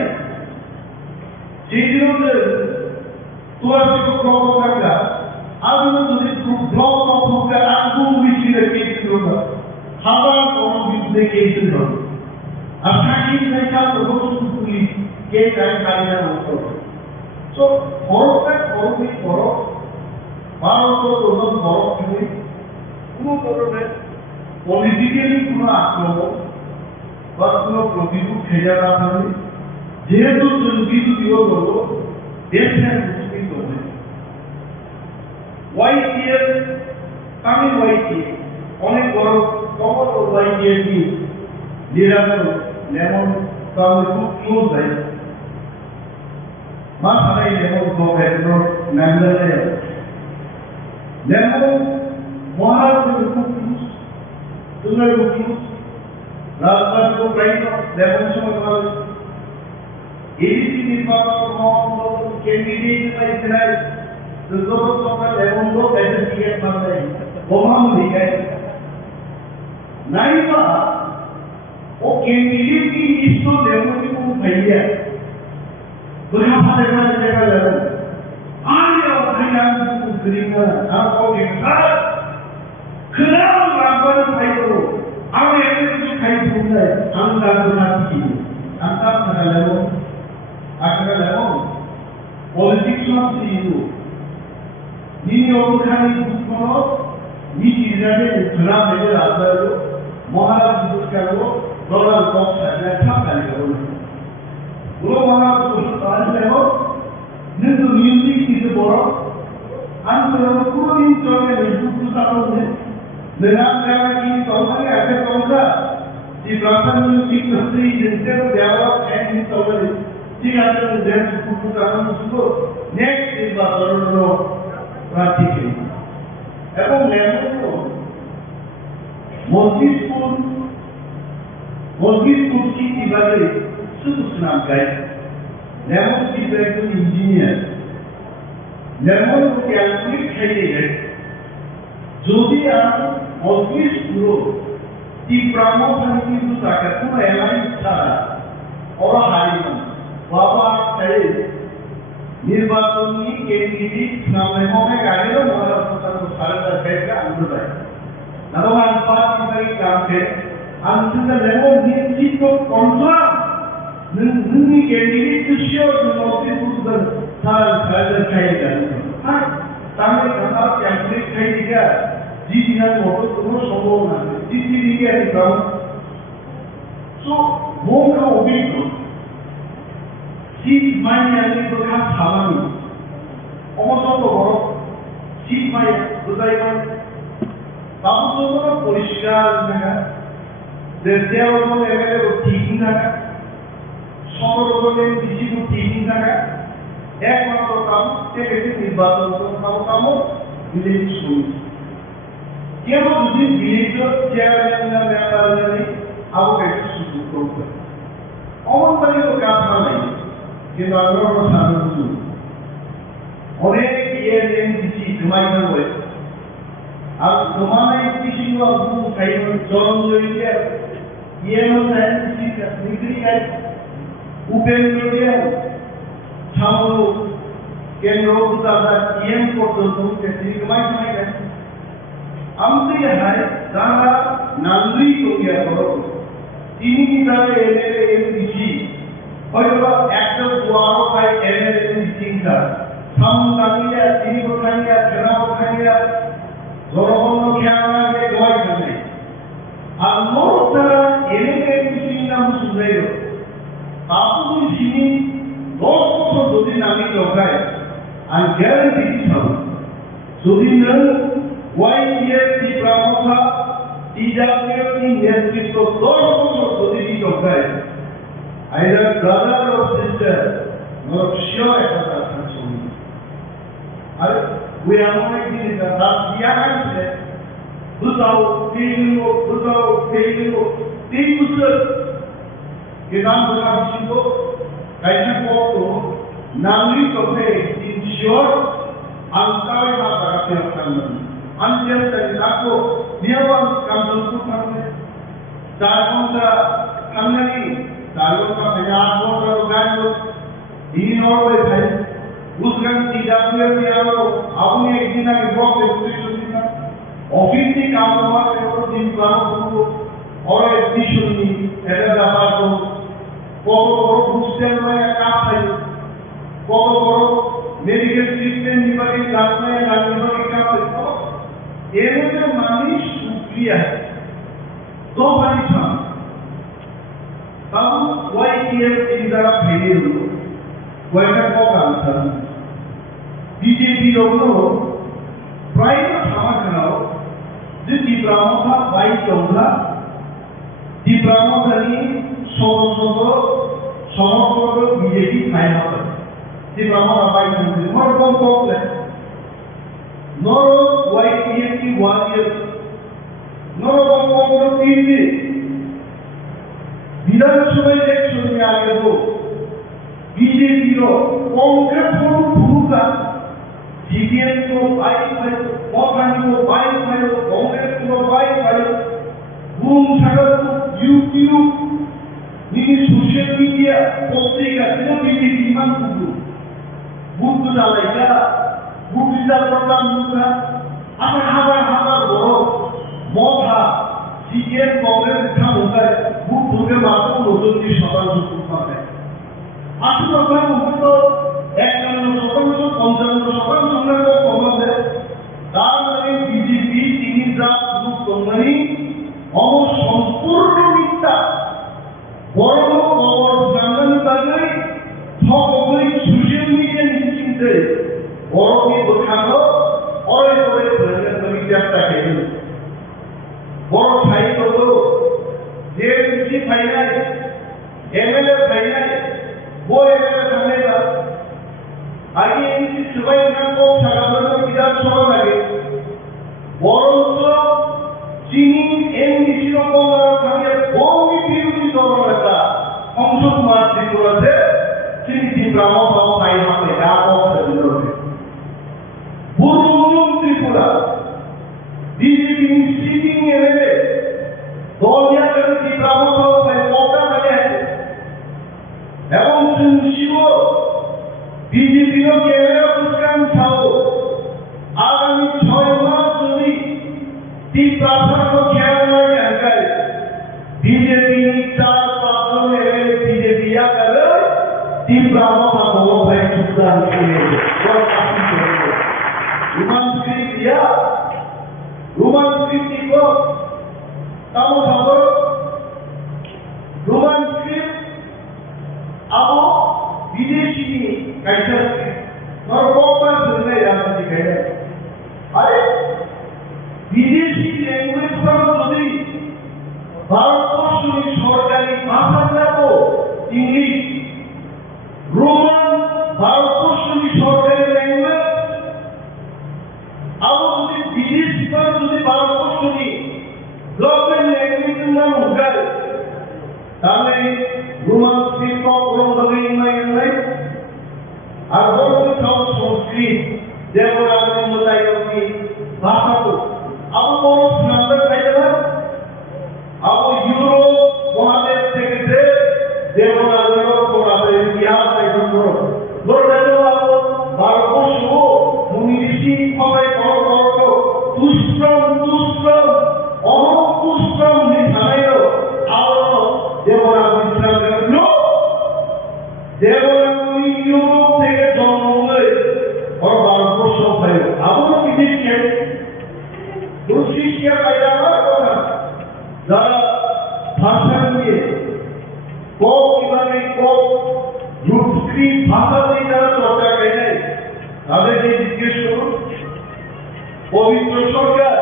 Children, to us to block of the I will do this block of the Abu which is the case in the how are with the case in the attacking the child of those who police case and carry out. So all that all we follow. ভারতের প্রধান বড় তিনি কোনো ধরনের politically কোনো আক্রমণ বা কোনো প্রতিরোধ খেজা না থাকে যেহেতু কিছু দিও হলো দেশের মুসলিম হবে ওয়াইটিএফ তামিল ওয়াইটিএফ অনেক বড় কমন ওয়াইটিএফ কি নিরাপদ লেমন তাহলে খুব ক্লোজ হয় মাথায় লেমন গভর্নর ম্যান্ডেলের Lemon, Mohammed Kukus, Tuner Kukus, Rajput Prime of Lemon Somal, ADC Department candidate like Israel, the source of the Lemon Road as a CF Masai, Mohammed Higai. Naiva, O candidate is to Lemon Kukus, Berapa dengan Lemon? Anda berikan keringan, apa kita? Kenapa lakukan itu? Apa yang itu kait bukan? Anda berhati, anda terlalu, politik macam itu. Ini orang kali bukan, ini tidak ada gerak saja ada itu. Mahalat itu kalau dolar box saja tak kali kalau. Kalau mahalat itu ada This music is a borrow. And we have a good in Germany, dengan kini tahun ini ada tahun di belakang ini industri instead develop and install jika ada dan keputusan itu next is baru praktik এবং lemon মসজিদ কি কিভাবে শুধু স্নান গায় lemon কি একজন engineer lemon calculate খাইয়ে গেছে যদি আমি মসজিদ পুরো তীব্রামভাবে কিন্তু তাকে পুরো এলাইন ছাড়া ওরা হারিয়ে বাবা খাই নির্বাচনী ক্যান্ডিডেট নামে অনেক আগেও মহারাষ্ট্র সারেন্ডার থেকে আনতে পারে namun parti dari kami antara level nisip kontra nungi kendiri itu sure notice itu sahaja kaya kan tamai kamar yang beri kaya dia di dinan motor semua sambung di sini dia di kaum so moga obiku seat main yang itu kan salami omoto boro seat main budaya বাবুজনরা পরিষ্কার থাকা দেশীয়জন MLA ঠিক থাকা সদরজনের DCP ঠিক থাকা একমাত্র কাম থেকে নির্বাচন কাম village সমিতি কেন যদি ভিলেজ চেয়ারম্যান মেম্বার জানি আরো একটু সুযোগ করতে অমনবাড়ি তো কাজ নাই কিন্তু আমরা সাধারণ অনেক ইয়ের দিচ্ছি ঘুমাইতে হয়েছে আর তোমার কিছু অদ্ভুত খাইব জন জড়িয়ে ইয়েন বিক্রি খাই উপেন্দ্র দিয়ে ছামল কেন্দ্র দাদা ইয়েন পর্যন্ত ঘুমাই ঘুমাই খাই আমি হাই যারা নান্দুই করিয়া করো তিনি কিভাবে এমএলএ এমপিজি হয়তো একটা দুয়ারও পাই এমএলএ মিটিংটা সামন দাঁড়িয়ে তিনি কোথাইয়া খেলা কোথাইয়া জনগণ খেয়াল গয় থাকে আর মোট তারা এলাকা কিছুই নাম শুনে তারপর যিনি 10 বছর যদি নামি লগায় আর গ্যারান্টি দিতাম যদি না ওয়াইএফটি প্রমুখা ইজাবিয়তি নেতৃত্ব 10 বছর যদি লগায় either brother or sister not sure একটা কথা শুনি আর we are not making it that we are answer without failing people gedang berkasih kaisa foto nami tope ensure angkai mata akan anjir dari aku dia pun kampung putarnya darunga kami darunga banyak orang orang di Norway hai उसका सीधापीर में आलो आपने एक दिन आगे बहुत expression दिया office से काम हुआ है और दिन काम को और एक्सप्रेशन नहीं ऐसा दावा तो कोको पूछते हैं काम है कोको मेडिकल ट्रीटमेंट निभाने जाते हैं निभाने का तो ये मुझे मानी शुक्रिया है दो बारी था तब वाईटीएफ की तरह भेजे लोग वैसा को काम था बीजेपी लोगों प्राइवेट समाज बनाओ जिस दिप्रामों का वाई चौथा दिप्रामों करी सोलो बीजेपी फायदा कर दिप्रामों का वाई चौथे मर कौन कौन है नोरो वाई पीएमपी वारियर नोरो कौन तीन दिन विधानसभा इलेक्शन में आगे तो बीजेपी रो कांग्रेस को भूखा सीपीएम को बाइक फाइल मौकानी को बाइक फाइल कांग्रेस को बाइक फाइल बूम सागर को यूट्यूब नीचे सोशल मीडिया पत्रिका जो बीजेपी मान कुछ बुद्ध डालेगा बुद्ध डालता मुझा अगर हमारा बड़ो मौका सीपीएम कांग्रेस का होता है बुद्ध के मार्ग को लोगों की सभा सुनता है আসলে আমরা মূলত 51% 55% সংখ্যার কমাতে তার মানে বিজেপি তিনি যা গ্রুপ কোম্পানি সম্পূর্ণ মিথ্যা বড় খবর জানানো তাই সকলে সোশ্যাল মিডিয়া নিশ্চিন্তে বড় কি দেখানো ওরে ওরে প্রয়োজন করি চেষ্টা করেন वो एरिया थांनायला आगे एनसी सुबाइनांगौ सागाफोरनो बिधानसभा लागे बरंच चिनी एनसी रकमार थांगे बंनि बिरोधी दलनेता সংসদ মাঠ ত্রিপুরাতে চিনি ব্রাহ্মণ ভাই হাতে ব্যাপক সদিলরে পূর্ব ত্রিপুরা বিজেপি সিটিং এমএলএ দলিয়া কমিটি ব্রাহ্মণ ভাই মৌকা করে আছে এবং সুনিশ্চিত বিজেপি ও কেন্দ্রীয় প্রশাসন ছাও আগামী 6 মাস যদি ত্রিপ্রাসাদ খেয়াল লাগে আগায় বিজেপি 4-5 জন এমএলএ বিজেপি या कर ত্রিপ্রাসাদ को भाई सुधार के और काफी करेंगे रोमांटिक या रोमांटिक को काम खबर रोमांटिक अब विदेशी कैसे और कौन सुनने राजनीति है अरे विदेशी लैंग्वेज पर যদি ভারতবর্ষের সরকারি ভাষাটা তো ইংলিশ রোমান ভারতবর্ষের সরকারি ল্যাঙ্গুয়েজ আর যদি বিদেশি पर যদি ভারতবর্ষের লোকাল ল্যাঙ্গুয়েজের নাম হয় তাহলে রোমান স্ক্রিপ্ট কোন ভাবে নাই আর বড় সংস্কৃত দেবরাজের মতায়কি ভাষা তো अब বড় সুন্দর পাইছে না अब यूरोप महादेश থেকে দেবরাজের কোরাতে ইতিহাস একদম বড় বড় ভারতবর্ষ মুনি ঋষি হবে বড় দুষ্টম অহংকুষ্টম নিধাইল আর দেবরাজ ইসলামের দেবরাজ ইউরোপ থেকে জন্ম হয়ে और ভারতবর্ষ হয় আবার বিদেশে রুশিয়া পাইলা কথা যারা ভাষা নিয়ে কক কিভাবে কক সংস্কৃত ভাষা নিয়ে যারা চর্চা করে তাদেরকে জিজ্ঞেস করুন পবিত্র সরকার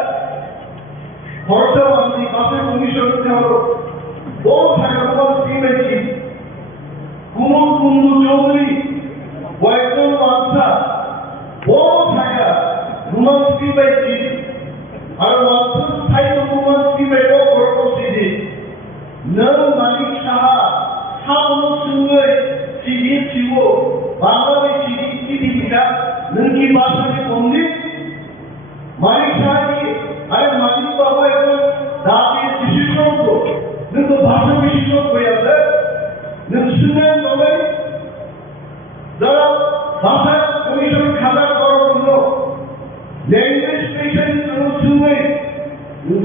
খরচাবান্দি ভাষা কমিশন হল বড় থাকা শ্রীমেছি কুমল কুন্দু চৌধুরী কয়েকজন বাদশা বড় থাকা রোমান্সকি পাইছি আর ওয়াসন স্থায়ী রোমান্সকি পাইব করছি नों मालिक साहा सावनो सुंगै सिगि सिवो बांगावे सिगि सिगि बिका नोंनि भाषानि पंडित मालिक साहानि आरो मालिक बाबा एकदम दाबि विशेषज्ञ नोंखौ भाषा विशेषज्ञ आरो नोंसोरनो नङै যারা ভাষা কমিশন খাতা করার জন্য ল্যাঙ্গুয়েজ স্পেশালিস্ট সুন্দর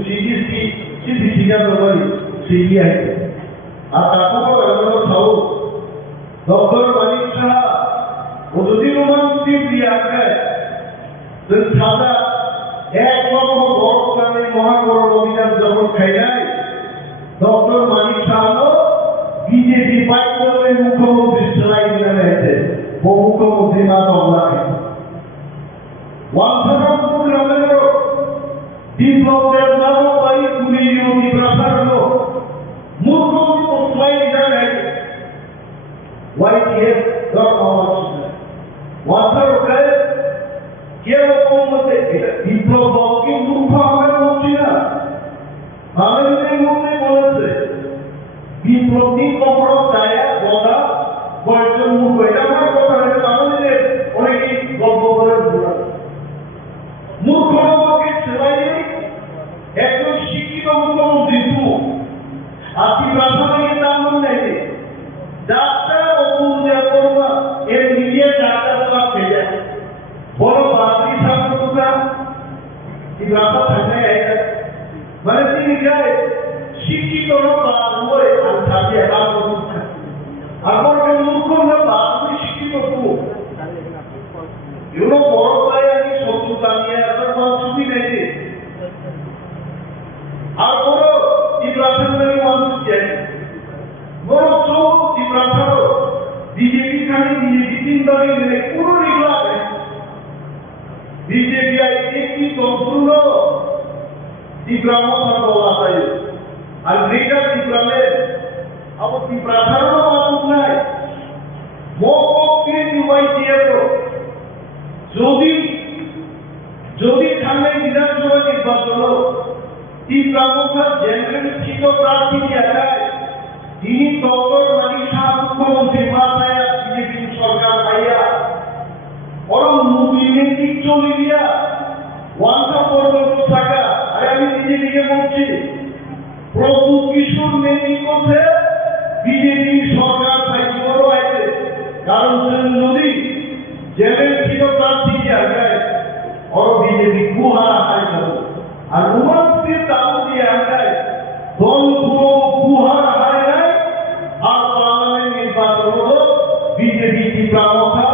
সিগি সিগি সিগা বলি सीरिया है आता को बराबर थाओ डॉक्टर मालिक साहब वो जो रोमांटिक दिया है तो सादा एक लक्ष बड़ काने महागौर अभियान जब खाइनाय डॉक्टर मालिक साहब बीजेपी पार्टी में मुख्यमंत्री चलाई दिया है वो मुख्यमंत्री ना बांग्ला है वांसना प्रोग्राम में विप्लव नाम बाई पूरी योगी प्रसार लो मुख्यमंत्री को स्लाइड जाना है YTF डॉट कॉम वांसर होकर क्या वो मते विप्लव की मूर्ख हमें पहुंची ना हमें नहीं मुझे बोले से विप्लव की कपड़ों दाया बोला बच्चों मूर्ख है हमारे को हमें मालूम है उन्हें की गप्पो करे बुरा मूर्ख लोगों के सिवाय एक तो शिक्षित मुख्यमंत्री तू आपकी प्रार्थना के नाम नहीं डॉक्टर पूजा करना ये मीडिया डॉक्टर का भेजा बोलो बातरी साहब को का कि प्रार्थना करने आएगा मैंने नहीं क्या है शिक्षित लोग बात हुए अंधाधे बात होता है अगर के मुख्य में बात में शिक्षित को यूरो बोलो पाए कि सोचू का नहीं है अगर बात सुनी नहीं थी आप बोलो प्रार्थना में मालूम चाहिए बोलो सो की प्रार्थना बीजेपी खाली बीजेपी तीन बारी में पूरा निकला है बीजेपी आई एक की संपूर्ण दिग्रामों का बोला था ये और ग्रेटर दिग्रामे अब की प्रार्थना में मालूम नहीं যদি সামনে বিধানসভা নির্বাচন তীব্রামুখা জেনারেল প্রার্থী জায়গায় তিনি ডক্টর মানিক শাহ মুখ্যমন্ত্রী মাথায় বিজেপি সরকার পাইয়া বরং মুসলিমের দিক চলে গিয়া ওয়ান্টা পর্যন্ত থাকা আর আমি বিজেপিকে বলছি প্রভু কিশোর নেই করছে বিজেপি সরকার পাইতে বড় আছে কারণ যদি জেলের ছিল প্রার্থী জায়গায় বড় বিজেপি গুহারা হাই যাবো আর উমাদের তালু দিয়ে আগায় দল পুরো গুহার হাই নাই আর পার্লামেন্ট নির্বাচন হলো বিজেপি তীব্রামুখা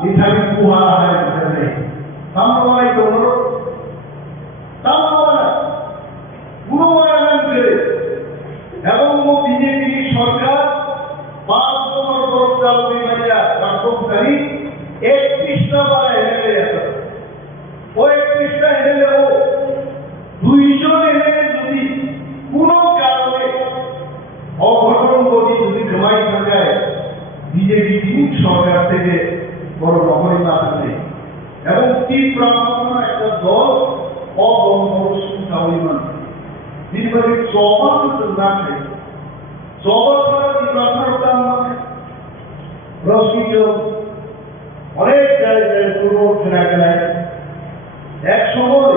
নিথারি গুহার হাই নেই সামনে কোনো এবং বিজেপি সরকার 5 বছর গঠনকারী 31টা বার এমএলএ আছে ওই 31টা এমএলএ ও 200 এমএলএ যদি কোনো কারণে অঘটন ঘটি যদি জমাই থাকায় বিজেপি সরকার থেকে বড় রহমত আছে এবং তীব্রামুখা একটা দল অবন্ধন সাউলিমান নির্বাচিত সবার না থাকে সবার তীব্রামুখা প্রশ্নিত অনেক জায়গায় পূর্ব খেলায় এক সময়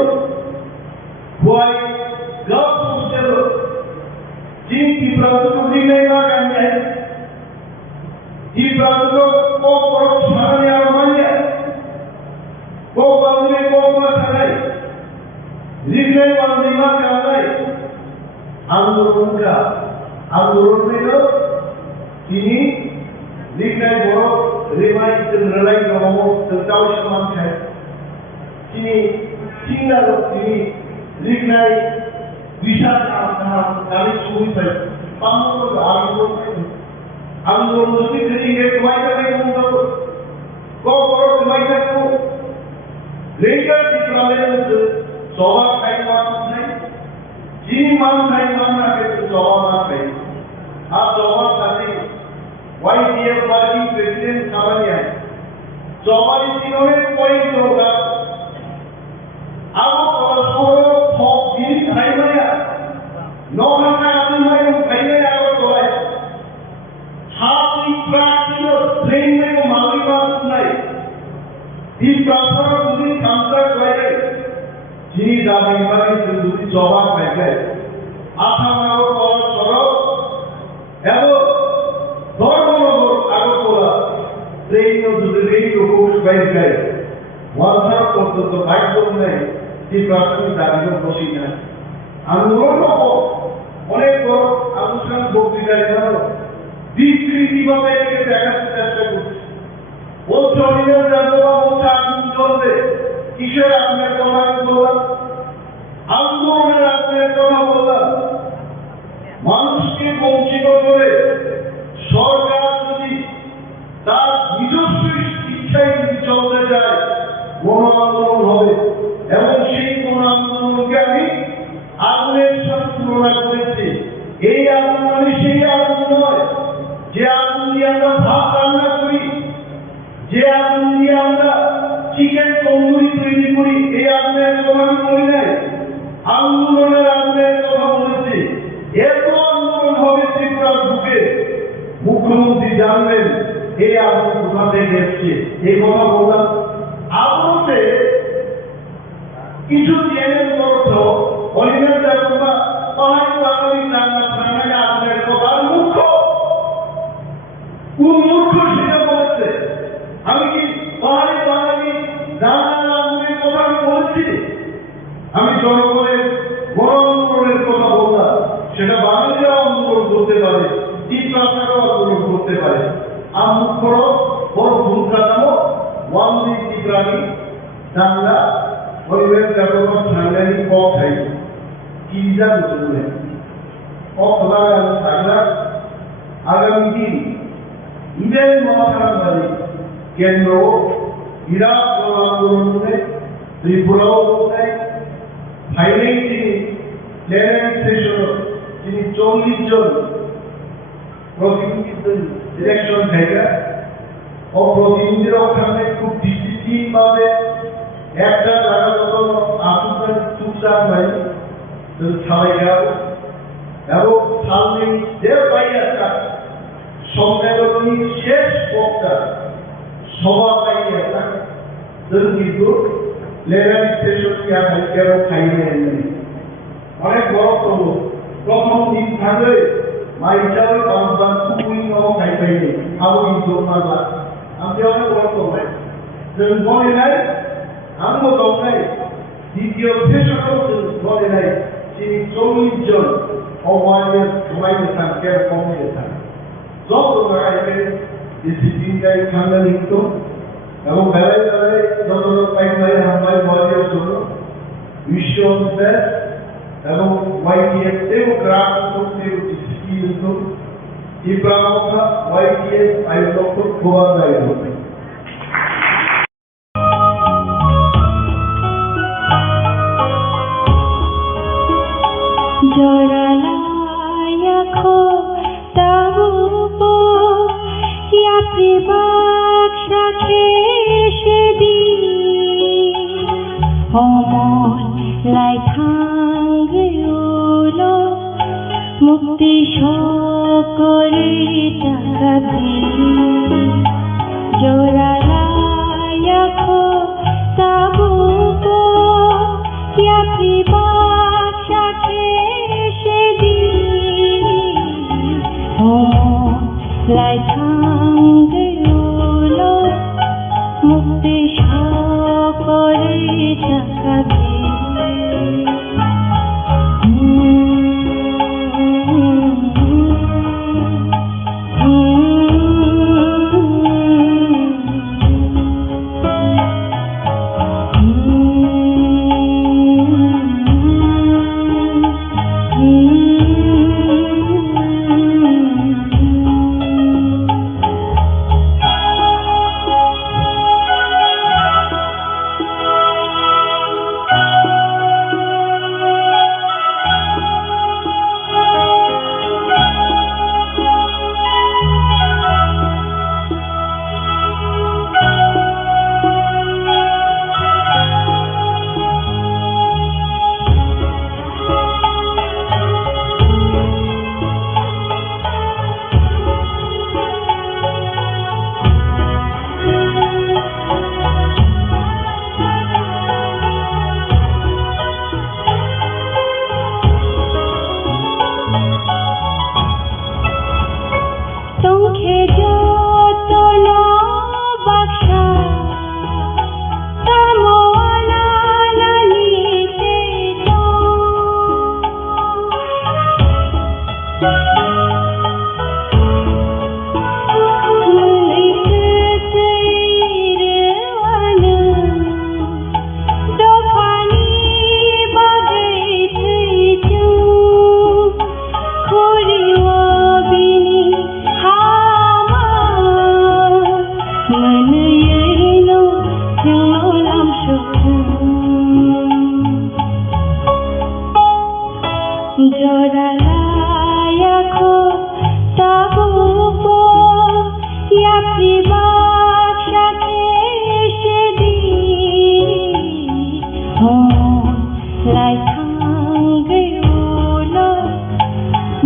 খুয়াই গ্লাস হোস্টেল যিনি তীব্রামুখা দিনে না কান্যায় তীব্রামুখা কত সামনে আর মানিয়া বান্ধবী কৌমা থাকায় লিখলে বান্ধবীমা কানায় আন্দোলন নিল তিনি লিখনায় বড় রেমাই লড়াই মোহাম্মদ সমান খায় তিনি সিঙ্গার তিনি লিখনায় বিশাল গাড়ি ছবি পাই আন্দোলন যদি তিনি তোমায় বড় তোমায় থাকবো लेकर दिखलाने सवाल खाई मान नहीं चीनी मान खाई मान ना के तो सवाल ना खाई आप सवाल खाते YDF पार्टी प्रेसिडेंट सामान्य है सवाल तीनों में कोई होगा अब परस्पर फॉक दी खाई माया नौ घंटा आदमी माया खाई माया और तो है हाथी प्राचीन ट्रेन में को माली बात नहीं इस प्रार्थना दूसरी संकट रहे चीनी दादी वाली दूसरी जवाब में गए आशा मानो और सरो एवं धर्मनगर आगरतला ट्रेन और दूसरी लोगों को बैठ गए वहाँ पर तो भाई में इस प्रार्थना दादी को खुशी है आंदोलन को अनेक को आंदोलन बोलती जाए ना विकृति बातें के प्रयास करते हैं वो चौड़ियों जादुआ वो चाकू चलते किशोर आपने कहा बोला आंदोलन आपने कहा बोला मानुष के वंचित করে সরকার যদি তার নিজস্ব ইচ্ছায় যদি চলতে যায় গণ আন্দোলন হবে এবং সেই গণ আন্দোলনকে আমি আগুনের সাথে তুলনা করেছি এই আগুন সেই আগুন নয় যে আগুন দিয়ে আমরা ভাত রান্না করি যে আগুন দিয়ে আমরা চিকেন তন্দুরি তৈরি করি এই আগুনের কথা আমি বলি নাই আন্দোলনের আগুনের কথা বলেছি এত আন্দোলন হবে ত্রিপুরার বুকে মুখ্যমন্ত্রী জানবেন এই আগুন কোথা থেকে এসছে এই কথা বললাম আগুনতে কিছু চ্যানেল করত অলিমের জায়গা পাহাড়ি বাঙালি রান্নায় আগুনের কথা মুখ্য কোন মূর্খ সেটা বলছে আমি কি পাহাড়ি বাঙালি রান্নার আগুনের কথা আমি বলছি আমি জনগণের গণ আন্দোলনের কথা বললাম সেটা বাঙালিরা আন্দোলন করতে পারে তীব্রাচারও আন্দোলন করতে পারে আর মুখ্য বড় ভুল কাটানো ওয়ান্দি তীব্রানি দাঙ্গা পরিবেশ ব্যবহার সাংগানি কক খাই কি জানো শুনে অখলাগান সাংলা আগামী দিন ইডেন মহাকারী কেন্দ্র ইরাক আন্দোলনে ত্রিপুরাও কোথায় ফাইনাল তিনি প্ল্যানেট সেশন তিনি 40 জন প্রতিনিধি ইলেকশন থেকে ও প্রতিনিধিরা ওখানে খুব ডিসিপ্লিন ভাবে একটা জায়গা যখন আপনার চুপচাপ হয় সবাই গেল এবং সামনে যে পাই একটা সম্মেলনীর শেষ বক্তা সভা পাই একটা কিন্তু লেগারি শেষী হাইকেও খাইয়ে অনেক বড় তবু প্রথম দিন থাকলে মাইটাও বাংলা খুবই খাই পাইনি আরো কিন্তু মালা আমি অনেক বড় তো ভাই মনে নাই আমিও দরকার দ্বিতীয় শেষকেও বলে নাই তিনি 40 জন অমানের সবাইকে থাকতে কমে থাকেন যত জায়গায় ডিসিপ্লিনটাই ঠান্ডা লিখত এবং বেলায় বেলায় যত পাইপাই হামলায় বলের জন্য বিশ্ব এবং YTF এবং গ্রাম করতে ডিসিপ্লিন তীব্রামতা YTF আয়োজক খোয়া দায়ী হবে মুক্তি সকলে চাকাবি জোরালায়াখো তাবুকো ইয়া প্রিবাক্ষা খেশেদি ও লাই থাঙ্গলো মুক্তি সকলে চাকাবি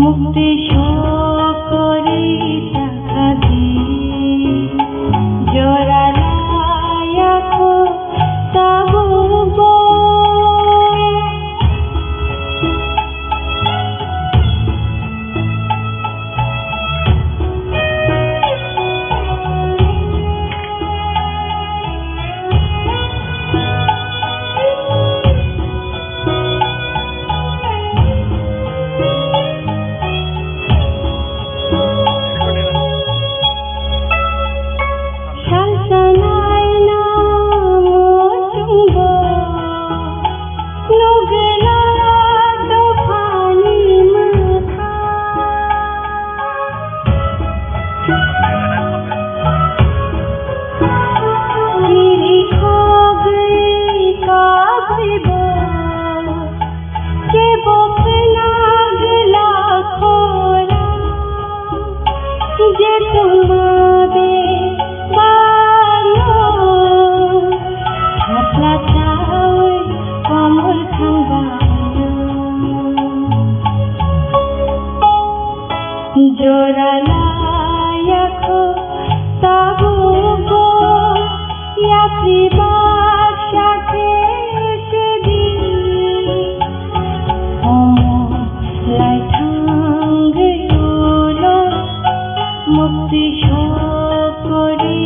মুক্তি সকলে চাকাবি জোরালায়াখো তাবুকো Plata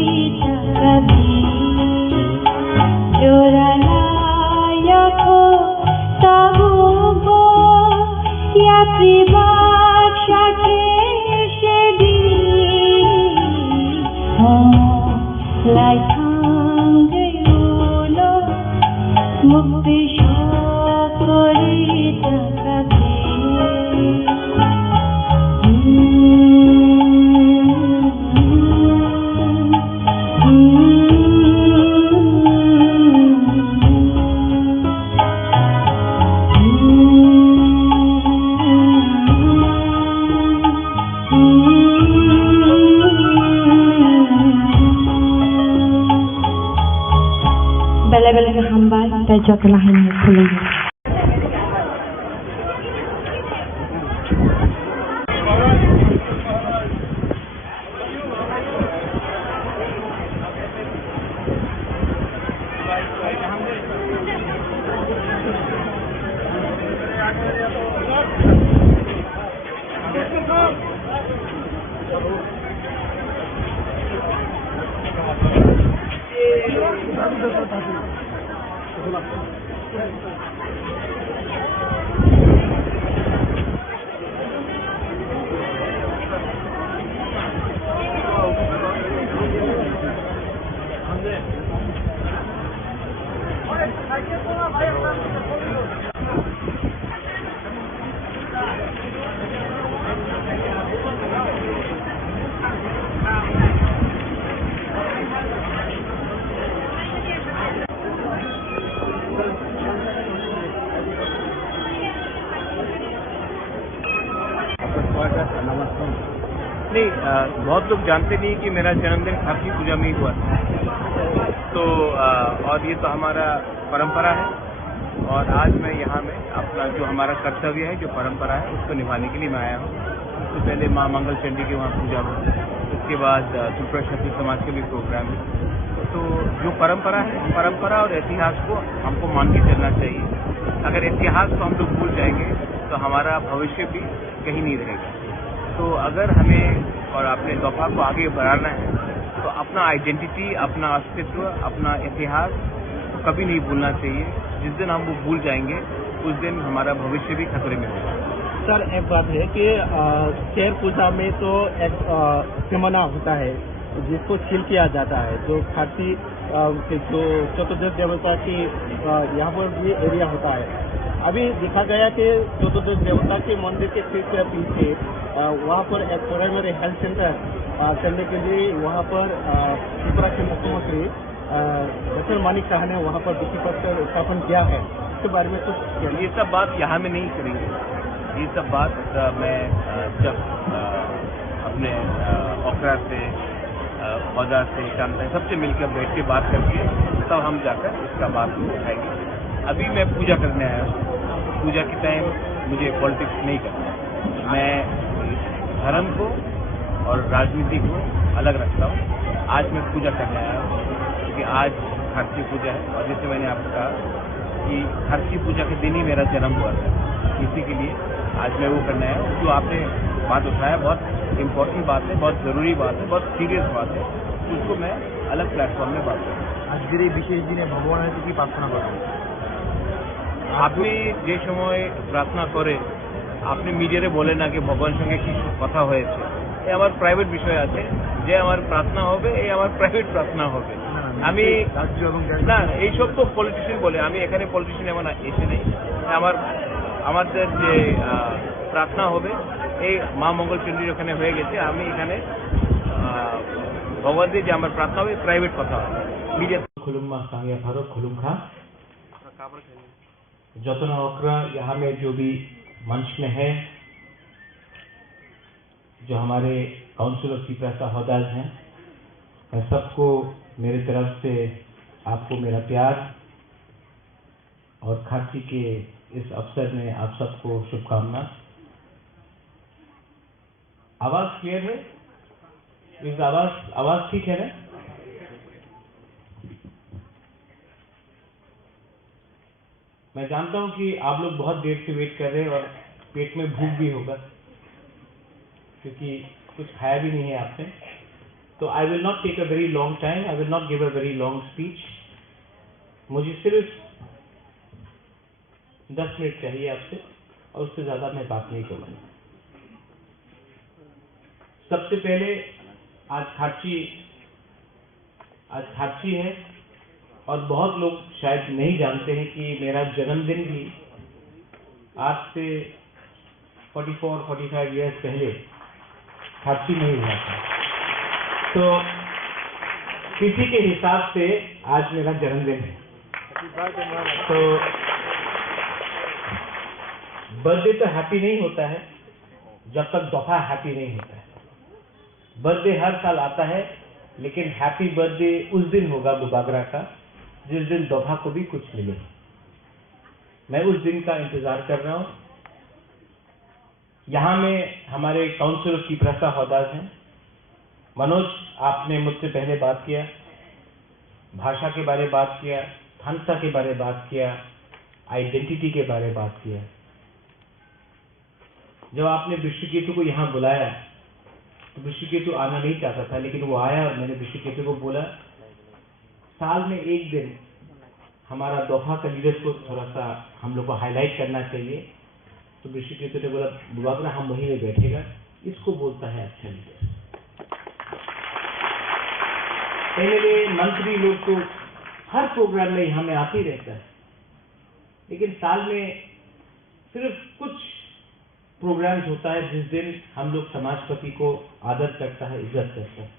कभी चोरा लाया खो सबको या প্রিবাসাকে সেদিন লাই থাঙ্গে উলো মুক্তি সকরি থাকাতে Bela-bela hambar tajak lahin kulit. नहीं, बहुत लोग जानते नहीं कि मेरा जन्मदिन खारसी पूजा में ही हुआ था। तो और ये तो हमारा परंपरा है और आज मैं यहाँ में अपना जो हमारा कर्तव्य है, जो परंपरा है, उसको निभाने के लिए मैं आया हूँ। तो पहले माँ मंगल चंडी की वहाँ पूजा हुई, उसके बाद त्रिपुरा क्षत्रिय समाज के भी प्रोग्राम है। तो जो परंपरा है, परंपरा और इतिहास को हमको मान के चलना चाहिए। अगर इतिहास को हम लोग भूल जाएंगे तो हमारा भविष्य भी कहीं नहीं रहेगा। तो अगर हमें और अपने तोहफा को आगे बढ़ाना है तो अपना आइडेंटिटी, अपना अस्तित्व, अपना इतिहास तो कभी नहीं भूलना चाहिए। जिस दिन हम वो भूल जाएंगे उस दिन हमारा भविष्य भी खतरे में होगा। सर, एक बात है कि शेर पूजा में तो एक सिमना होता है जिसको सील किया जाता है, जो खारसी जो चतुर्दश देवता की यहाँ पर भी एरिया होता है। अभी देखा गया कि चतुर्दश देवता के मंदिर के ठीक पीछे वहाँ पर एक प्राइमरी हेल्थ सेंटर करने के लिए वहाँ पर त्रिपुरा के मुख्यमंत्री डॉक्टर मानिक शाह ने वहाँ पर भित्तिपत्र स्थापन किया है। इसके बारे में कुछ ये सब बात यहाँ में नहीं करेंगे। ये सब बात मैं जब अपने ओखरा से, औदा से, कांता सबसे मिलकर बैठ के बात करके तब हम जाकर इसका बात उठाएंगे। अभी मैं पूजा करने आया हूँ। पूजा के टाइम मुझे पॉलिटिक्स नहीं करना। मैं धर्म को और राजनीति को अलग रखता हूँ। आज मैं पूजा करने आया हूँ क्योंकि आज खारसी पूजा है और जैसे मैंने आपको कहा कि खारसी पूजा के दिन ही मेरा जन्म हुआ था, इसी के लिए आज मैं वो करने आया हूँ। जो आपने बात उठाया बहुत इम्पोर्टेंट बात है, बहुत ज़रूरी बात है, बहुत सीरियस बात है, उसको मैं अलग प्लेटफॉर्म में बात करूँ। आज के विशेष दिन भगवान की प्रार्थना करें। আপনি যে সময় প্রার্থনা করে আপনি মিডিয়ারে বলেন না কি ভগবানের সঙ্গে কি কথা হয়েছে, এই আমার প্রাইভেট বিষয় আছে, যে আমার প্রার্থনা হবে এই আমার প্রাইভেট প্রার্থনা হবে। আমি না এইসব তো পলিটিশিয়ান বলে, আমি এখানে পলিটিশিয়ান এমন এসে নেই। আমাদের যে প্রার্থনা হবে এই মা মঙ্গল চণ্ডীর ওখানে হয়ে গেছে। আমি এখানে ভগবান দিয়ে যে আমার প্রার্থনা হবে প্রাইভেট কথা হবে। মিডিয়া খুলুম্মা সাঙ্গিয়া ভারত খুলুমখা जतना ओखरा यहाँ में जो भी मंच में है, जो हमारे काउंसिल ऑफ चीफ होदाज हैं, मैं सबको मेरे तरफ से आपको मेरा प्यार और खारसी के इस अवसर में आप सबको शुभकामना। आवाज क्लियर है? इस आवाज ठीक है ना? मैं जानता हूं कि आप लोग बहुत देर से वेट कर रहे हैं और पेट में भूख भी होगा क्योंकि कुछ खाया भी नहीं है आपने। तो I will not take a very long time, I will not give a very long speech. मुझे सिर्फ 10 मिनट चाहिए आपसे, और उससे ज्यादा मैं बात नहीं करूंगा। सबसे पहले आज खार्ची है, और बहुत लोग शायद नहीं जानते हैं कि मेरा जन्मदिन भी आज से 44-45 ईयर्स पहले खार्ची में ही हुआ था। तो किसी के हिसाब से आज मेरा जन्मदिन है। तो बर्थडे तो हैप्पी नहीं होता है जब तक दोहा हैप्पी नहीं होता है। बर्थडे हर साल आता है, लेकिन हैप्पी बर्थडे उस दिन होगा बुबागरा का जिस दिन दोहा को भी कुछ मिले। मैं उस दिन का इंतजार कर रहा हूं। यहां में हमारे काउंसिल ऑफ चीफ हौदार हैं। मनोज, आपने मुझसे पहले बात किया, भाषा के बारे में बात किया, थानसा के बारे में बात किया, आइडेंटिटी के बारे में बात किया। जब आपने विश्वकेतु को यहां बुलाया तो विश्वकेतु आना नहीं चाहता था, लेकिन वो आया, और मैंने विश्वकेतु को बोला साल में एक दिन हमारा दोहा का लीडर को थोड़ा सा हम लोग को हाईलाइट करना चाहिए। तो विश्वकेतु ने बोला बुबागरा हम वहीं में बैठेगा, इसको बोलता है अच्छा लीडर। एमएलए मंत्री लोग तो हर प्रोग्राम में यहाँ में आते ही रहता है, लेकिन साल में सिर्फ कुछ प्रोग्राम्स होता है जिस दिन हम लोग समाजपति को आदर करता है, इज्जत करता है।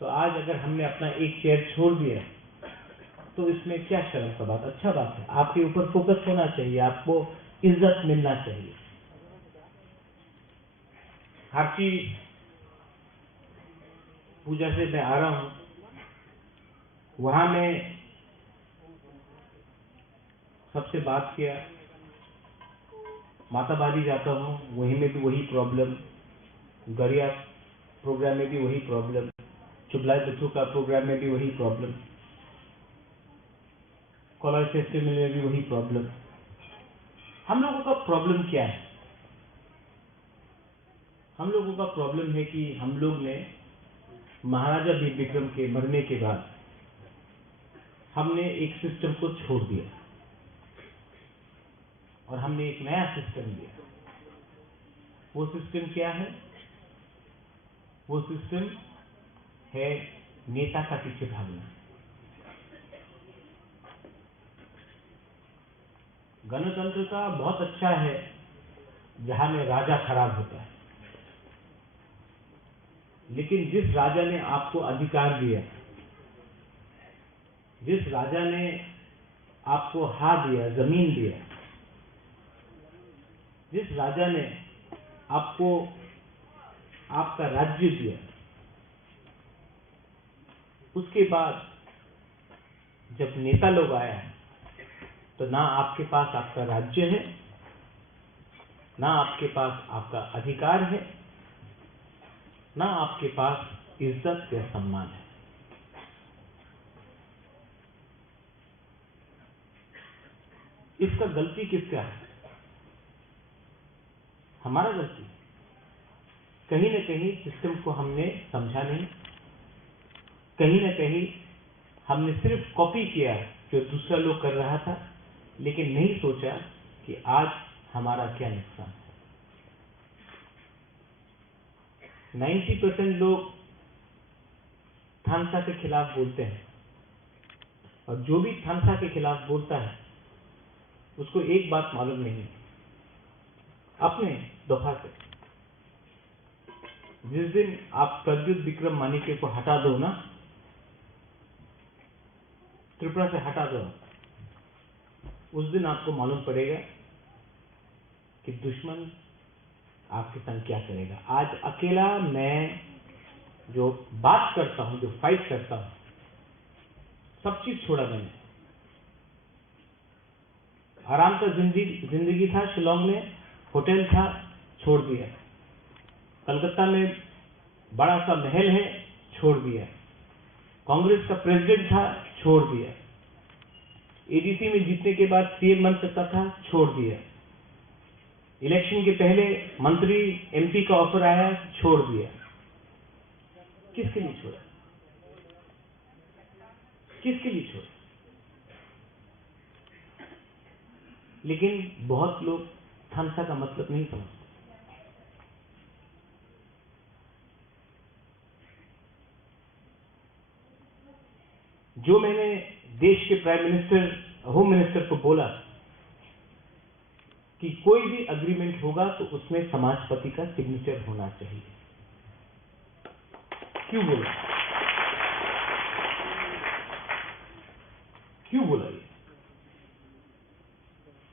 तो आज अगर हमने अपना एक चेयर छोड़ दिया तो इसमें क्या शर्म का बात, अच्छा बात है। आपके ऊपर फोकस होना चाहिए, आपको इज्जत मिलना चाहिए। खार्ची पूजा से मैं आ रहा हूं, वहां मैं सबसे बात किया, माताबारी जाता हूं, वहीं में भी वही प्रॉब्लम, गरिया प्रोग्राम में भी वही प्रॉब्लम, चुबलाई बिट्ठू का प्रोग्राम में भी वही प्रॉब्लम, कॉलेज फेस्टिवल में भी वही प्रॉब्लम। हम लोगों का प्रॉब्लम क्या है? हम लोगों का प्रॉब्लम है कि हम लोग ने महाराजा वीर विक्रम के मरने के बाद हमने एक सिस्टम को छोड़ दिया और हमने एक नया सिस्टम दिया। वो सिस्टम क्या है? वो सिस्टम है नेता का पीछे भागना। गणतंत्र का बहुत अच्छा है जहां में राजा खराब होता है, लेकिन जिस राजा ने आपको अधिकार दिया, जिस राजा ने आपको हाथ दिया, जमीन दिया, जिस राजा ने आपको आपका राज्य दिया, उसके बाद जब नेता लोग आया तो ना आपके पास आपका राज्य है, ना आपके पास आपका अधिकार है, ना आपके पास इज्जत या सम्मान है। इसका गलती किसका है? हमारा गलती। कहीं न कहीं सिस्टम को हमने समझा नहीं, कहीं न कहीं हमने सिर्फ कॉपी किया जो दूसरा लोग कर रहा था, लेकिन नहीं सोचा कि आज हमारा क्या नुकसान है। 90% लोग थानसा के खिलाफ बोलते हैं, और जो भी थानसा के खिलाफ बोलता है उसको एक बात मालूम नहीं है, अपने दोहा से जिस दिन आप प्रद्युत विक्रम मानिके को हटा दो ना, त्रिपुरा से हटा दो, उस दिन आपको मालूम पड़ेगा कि दुश्मन आपके संग क्या करेगा। आज अकेला मैं जो बात करता हूं, जो फाइट करता हूं, सब चीज छोड़ा मैंने। आराम का जिंदगी था, शिलोंग में होटल था, छोड़ दिया। कलकत्ता में बड़ा सा महल है, छोड़ दिया। कांग्रेस का प्रेसिडेंट था, छोड़ दिया। एडीसी में जीतने के बाद सीएम बन सकता था, छोड़ दिया। इलेक्शन के पहले मंत्री एमपी का ऑफर आया, छोड़ दिया। किसके लिए छोड़ा? किसके लिए छोड़ा? लेकिन बहुत लोग थामसा का मतलब नहीं समझते। जो मैंने देश के प्राइम मिनिस्टर, होम मिनिस्टर को बोला कि कोई भी अग्रीमेंट होगा तो उसमें समाजपति का सिग्नेचर होना चाहिए। क्यों बोला? क्यों बोला ये?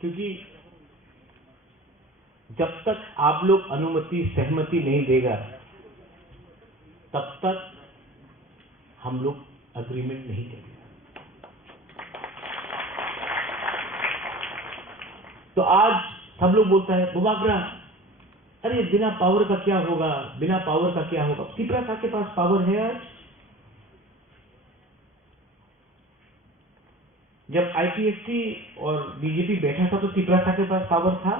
क्योंकि जब तक आप लोग अनुमति, सहमति नहीं देगा, तब तक हम लोग अग्रीमेंट नहीं करेंगे। तो आज सब लोग बोलता है बुबागरा, अरे बिना पावर का क्या होगा, बिना पावर का क्या होगा। त्रिपुरा के पास पावर है आज। जब आईपीएफटी और बीजेपी बैठा था तो त्रिपुरा के पास पावर था।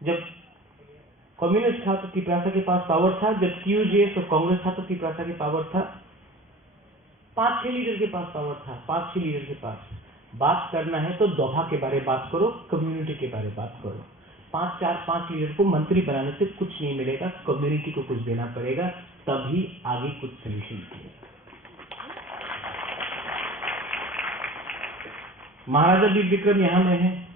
जब कम्युनिस्ट था तो त्रिपुरा के पास पावर था। जब टीयूजेएस और कांग्रेस था तो त्रिपुरा के पावर था। 5-6 लीडर के पास पावर था। 5-6 लीडर के पास। बात करना है तो दोहा के बारे में बात करो, कम्युनिटी के बारे में बात करो। 5 लीडर को मंत्री बनाने से कुछ नहीं मिलेगा, कम्युनिटी को कुछ देना पड़ेगा, तभी आगे कुछ सोल्यूशन मिलेगा। महाराजा वीर विक्रम यहां में है।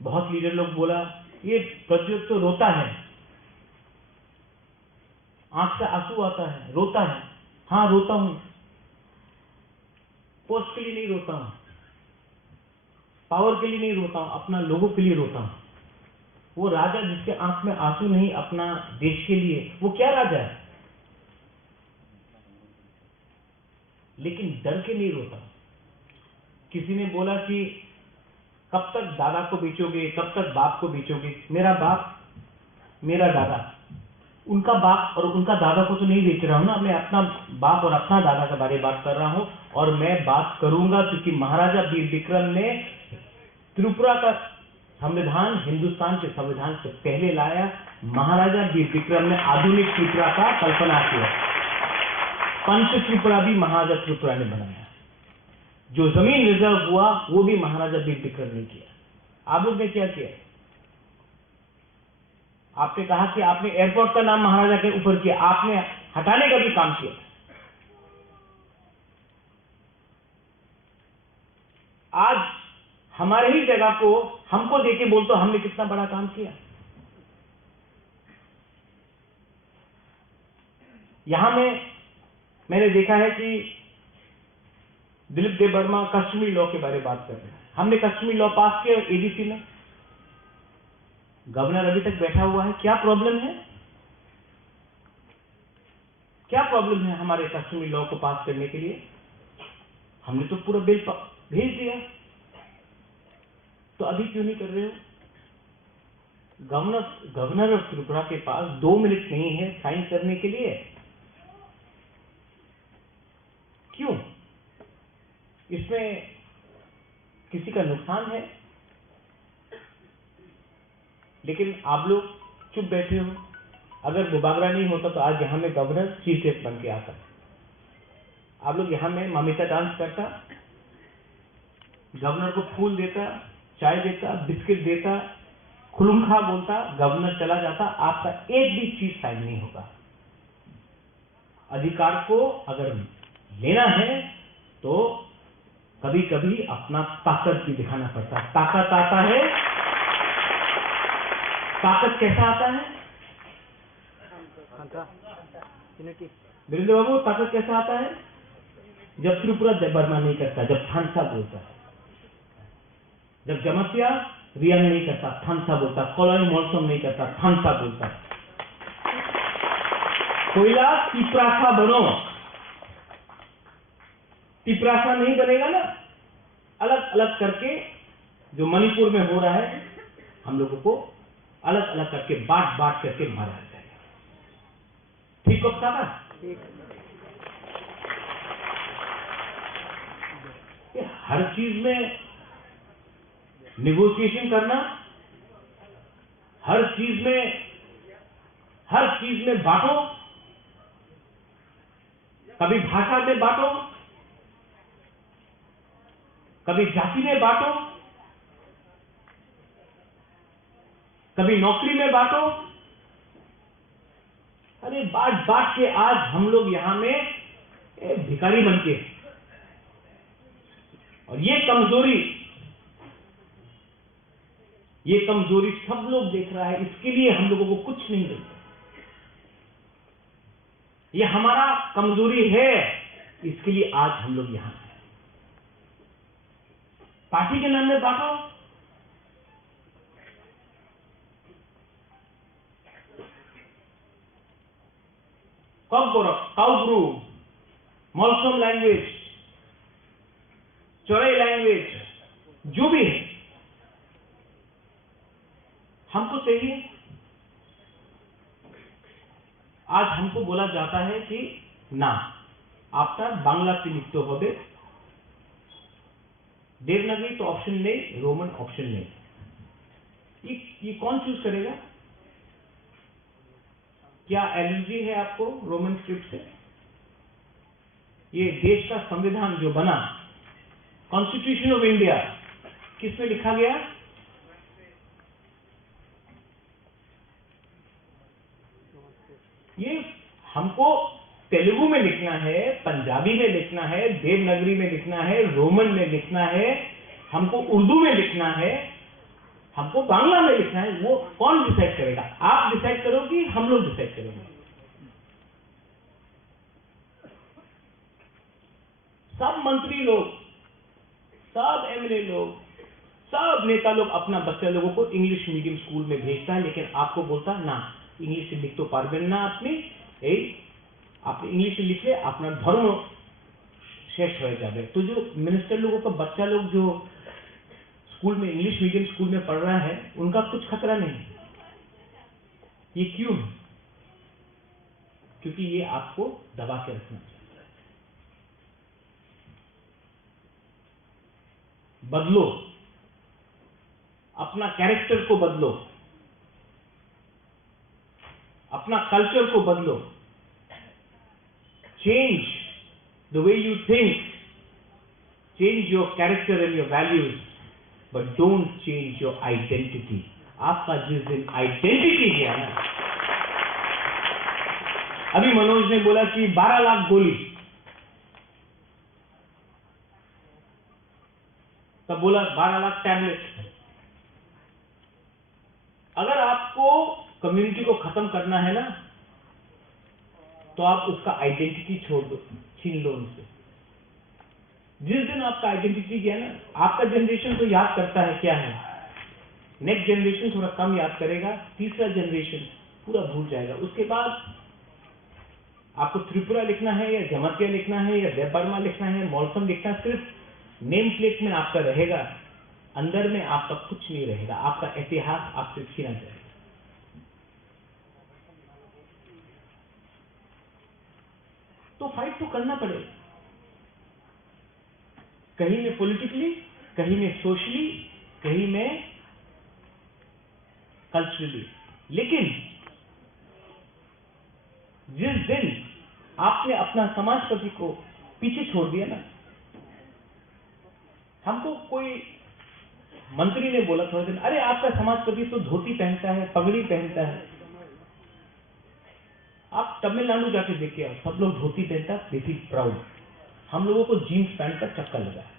बहुत लीडर लोग बोला ये प्रज्वल तो रोता है, आंख से आंसू आता है, रोता है। हाँ रोता हूं, पोस्ट के लिए नहीं रोता हूं, पावर के लिए नहीं रोता हूं, अपना लोगों के लिए रोता हूं। वो राजा जिसके आंख में आंसू नहीं अपना देश के लिए, वो क्या राजा है? लेकिन डर के नहीं रोता। किसी ने बोला कि कब तक दादा को बेचोगे, कब तक बाप को बेचोगे? मेरा बाप, मेरा दादा, उनका बाप और उनका दादा को तो नहीं बेच रहा हूं ना, मैं अपना बाप और अपना दादा के बारे में बात कर रहा हूं। और मैं बात करूंगा क्योंकि महाराजा वीर विक्रम ने त्रिपुरा का संविधान हिंदुस्तान के संविधान से पहले लाया। महाराजा वीर विक्रम ने आधुनिक त्रिपुरा का कल्पना किया। पंच त्रिपुरा भी महाराजा त्रिपुरा ने बनाया। जो जमीन रिजर्व हुआ वो भी महाराजा वीर विक्रम ने किया। आप लोग ने क्या किया? आपने कहा कि आपने एयरपोर्ट का नाम महाराजा के ऊपर किया, आपने हटाने का भी काम किया। आज हमारे ही जगह को हमको देके बोलते हमने कितना बड़ा काम किया। यहां में मैंने देखा है कि दिलीप देव वर्मा कश्मीरी लॉ के बारे में बात कर रहे हैं। हमने कश्मीरी लॉ पास किया एडीसी में। गवर्नर अभी तक बैठा हुआ है। क्या प्रॉब्लम है? क्या प्रॉब्लम है हमारे कश्मीरी लॉ को पास करने के लिए? हमने तो पूरा बिल भेज दिया, तो अभी क्यों नहीं कर रहे हो? गवर्नर ऑफ त्रिपुरा के पास 2 मिनट नहीं है साइन करने के लिए। क्यों? इसमें किसी का नुकसान है, लेकिन आप लोग चुप बैठे हो। अगर बुबागरा नहीं होता तो आज यहां में गवर्नर चीफ गेस्ट बन के आता। आप लोग यहां में ममिता डांस करता, गवर्नर को फूल देता, चाय देता, बिस्किट देता, खुलुमखा बोलता, गवर्नर चला जाता, आपका एक भी चीज साइन नहीं होगा। अधिकार को अगर लेना है तो कभी कभी अपना ताकत भी दिखाना पड़ता है। ताकत आता है, ताकत कैसा आता है वीरेंद्र बाबू? ताकत कैसा आता है? जब त्रिपुरा वर्मा नहीं करता, जब थानसा बोलता है, जब जमतिया रियांग नहीं करता, थानसा बोलता, कॉलोनी मॉलसोम नहीं करता, थानसा बोलता। कोयला तिपरासा बनो, तिपरासा नहीं बनेगा ना। अलग अलग करके जो मणिपुर में हो रहा है, हम लोगों को अलग अलग करके बांट बांट करके मारा जाएगा। ठीक हो साहब? हर चीज में निगोशिएशन करना, हर चीज में हर चीज में बांटो, कभी भाषा में बांटो, कभी जाति में बांटो, कभी नौकरी में बांटो। अरे बांट बांट के आज हम लोग यहां में भिखारी बन के, और ये कमजोरी सब लोग देख रहा है, इसके लिए हम लोगों को कुछ नहीं मिलता। ये हमारा कमजोरी है, इसके लिए आज हम लोग यहां हैं। पार्टी के नाम में बांटो, काउब्रू, मॉलसम लैंग्वेज, चौराई लैंग्वेज, जो भी है हमको चाहिए। आज हमको बोला जाता है कि ना, आपका बांग्ला से लिखते हो, देवनागरी तो ऑप्शन नहीं, रोमन ऑप्शन नहीं। ये कौन चूज करेगा? क्या एलर्जी है आपको रोमन स्क्रिप्ट से? ये देश का संविधान जो बना, कॉन्स्टिट्यूशन ऑफ इंडिया, किसमें लिखा गया? ये हमको तेलुगु में लिखना है, पंजाबी में लिखना है, देवनागरी में लिखना है, रोमन में लिखना है, हमको उर्दू में लिखना है, हमको बांग्ला में लिखना है। वो कौन डिसाइड करेगा? आप डिसाइड करोगे, हम लोग डिसाइड करेंगे? सब मंत्री लोग, सब एमएलए लोग, सब नेता लोग अपना बच्चा लोगों को इंग्लिश मीडियम स्कूल में भेजता है, लेकिन आपको बोलता है ना, इंग्लिश लिख तो पारबेन ना अपनी, आप इंग्लिश लिख ले, अपना धर्म शेष हो जाए। तो जो मिनिस्टर लोगों का बच्चा लोग जो स्कूल में, इंग्लिश मीडियम स्कूल में पढ़ रहा है, उनका कुछ खतरा नहीं। ये क्यों है? क्योंकि ये आपको दबा के रखना चाहिए। बदलो, अपना कैरेक्टर को बदलो, अपना कल्चर को बदलो। Change the way you think, change your character and your values, but don't change your identity. आपका जिस दिन आइडेंटिटी गया ना, अभी मनोज ने बोला कि 12 लाख गोली, तब बोला 12 लाख टैबलेट। अगर आपको कम्युनिटी को खत्म करना है ना, तो आप उसका आइडेंटिटी छोड़ दो, छीन लो उनसे। जिस दिन आपका आइडेंटिटी गया ना, आपका जनरेशन तो याद करता है क्या है, नेक्स्ट जनरेशन थोड़ा कम याद करेगा, तीसरा जनरेशन पूरा भूल जाएगा। उसके बाद आपको त्रिपुरा लिखना है या जमतिया लिखना है या देवबर्मा लिखना है, मॉलसम लिखना है, सिर्फ नेम प्लेट में आपका रहेगा, अंदर में आपका कुछ नहीं रहेगा, आपका इतिहास आपसे छीना जाएगा। तो फाइट तो करना पड़ेगा, कहीं में पॉलिटिकली, कहीं में सोशली, कहीं में कल्चरली। लेकिन जिस दिन आपने अपना समाजपति को पीछे छोड़ दिया ना, हमको कोई मंत्री ने बोला थोड़े दिन, अरे आपका समाजपति तो धोती पहनता है, पगड़ी पहनता है। आप तमिलनाडु जाके देखिए, सब लोग धोती पहनता है, वेरी प्राउड। हम लोगों को जीन्स पैंट का चक्कर लगा है।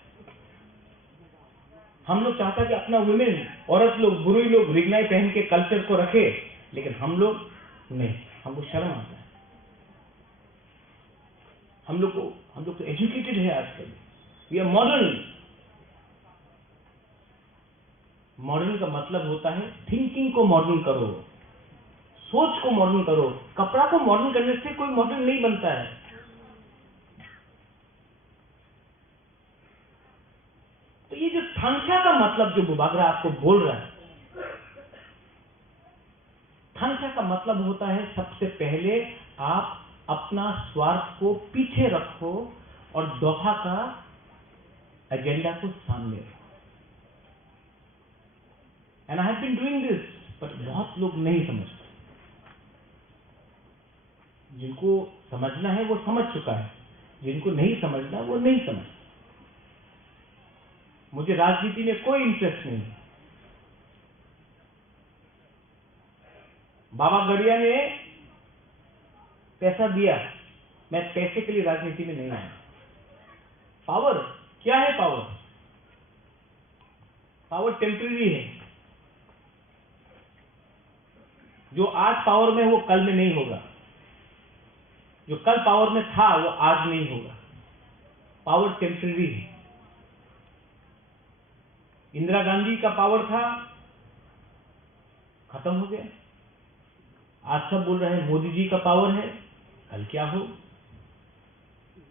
हम लोग चाहता कि अपना वुमेन, औरत लोग, बुरी लोग रिगनाई पहन के कल्चर को रखे, लेकिन हम लोग नहीं, हमको शर्म आता है। हम लोग तो एजुकेटेड है आजकल, वी आर मॉडर्न। मॉडर्न का मतलब होता है थिंकिंग को मॉडर्न करो, सोच को मॉडर्न करो। कपड़ा को मॉडर्न करने से कोई मॉडर्न नहीं बनता है। तो ये जो थांचा का मतलब जो बुबागरा आपको बोल रहा है, थांचा का मतलब होता है सबसे पहले आप अपना स्वार्थ को पीछे रखो और दोहा का एजेंडा को सामने रखो। And I have been doing this, but बहुत लोग नहीं समझते। जिनको समझना है वो समझ चुका है, जिनको नहीं समझना वो नहीं समझ। मुझे राजनीति में कोई इंटरेस्ट नहीं है। बाबा गड़िया ने पैसा दिया, मैं पैसे के लिए राजनीति में नहीं आया। पावर क्या है? पावर टेम्परेरी है। जो आज पावर में वो कल में नहीं होगा, जो कल पावर में था वो आज नहीं होगा। पावर टेम्परेरी है। इंदिरा गांधी का पावर था, खत्म हो गया। आज सब बोल रहे हैं मोदी जी का पावर है, कल क्या हो।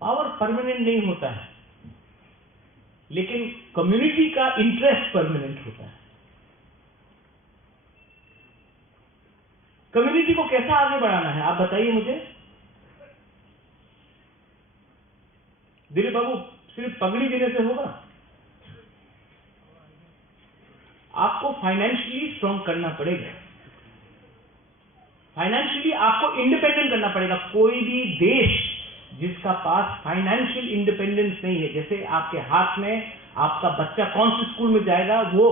पावर परमानेंट नहीं होता है, लेकिन कम्युनिटी का इंटरेस्ट परमानेंट होता है। कम्युनिटी को कैसा आगे बढ़ाना है, आप बताइए मुझे। दिलीप बाबू, सिर्फ पगड़ी देने से होगा? आपको फाइनेंशियली स्ट्रांग करना पड़ेगा। फाइनेंशियली आपको इंडिपेंडेंट करना पड़ेगा। कोई भी देश जिसका पास फाइनेंशियल इंडिपेंडेंस नहीं है, जैसे आपके हाथ में आपका बच्चा कौन से स्कूल में जाएगा वो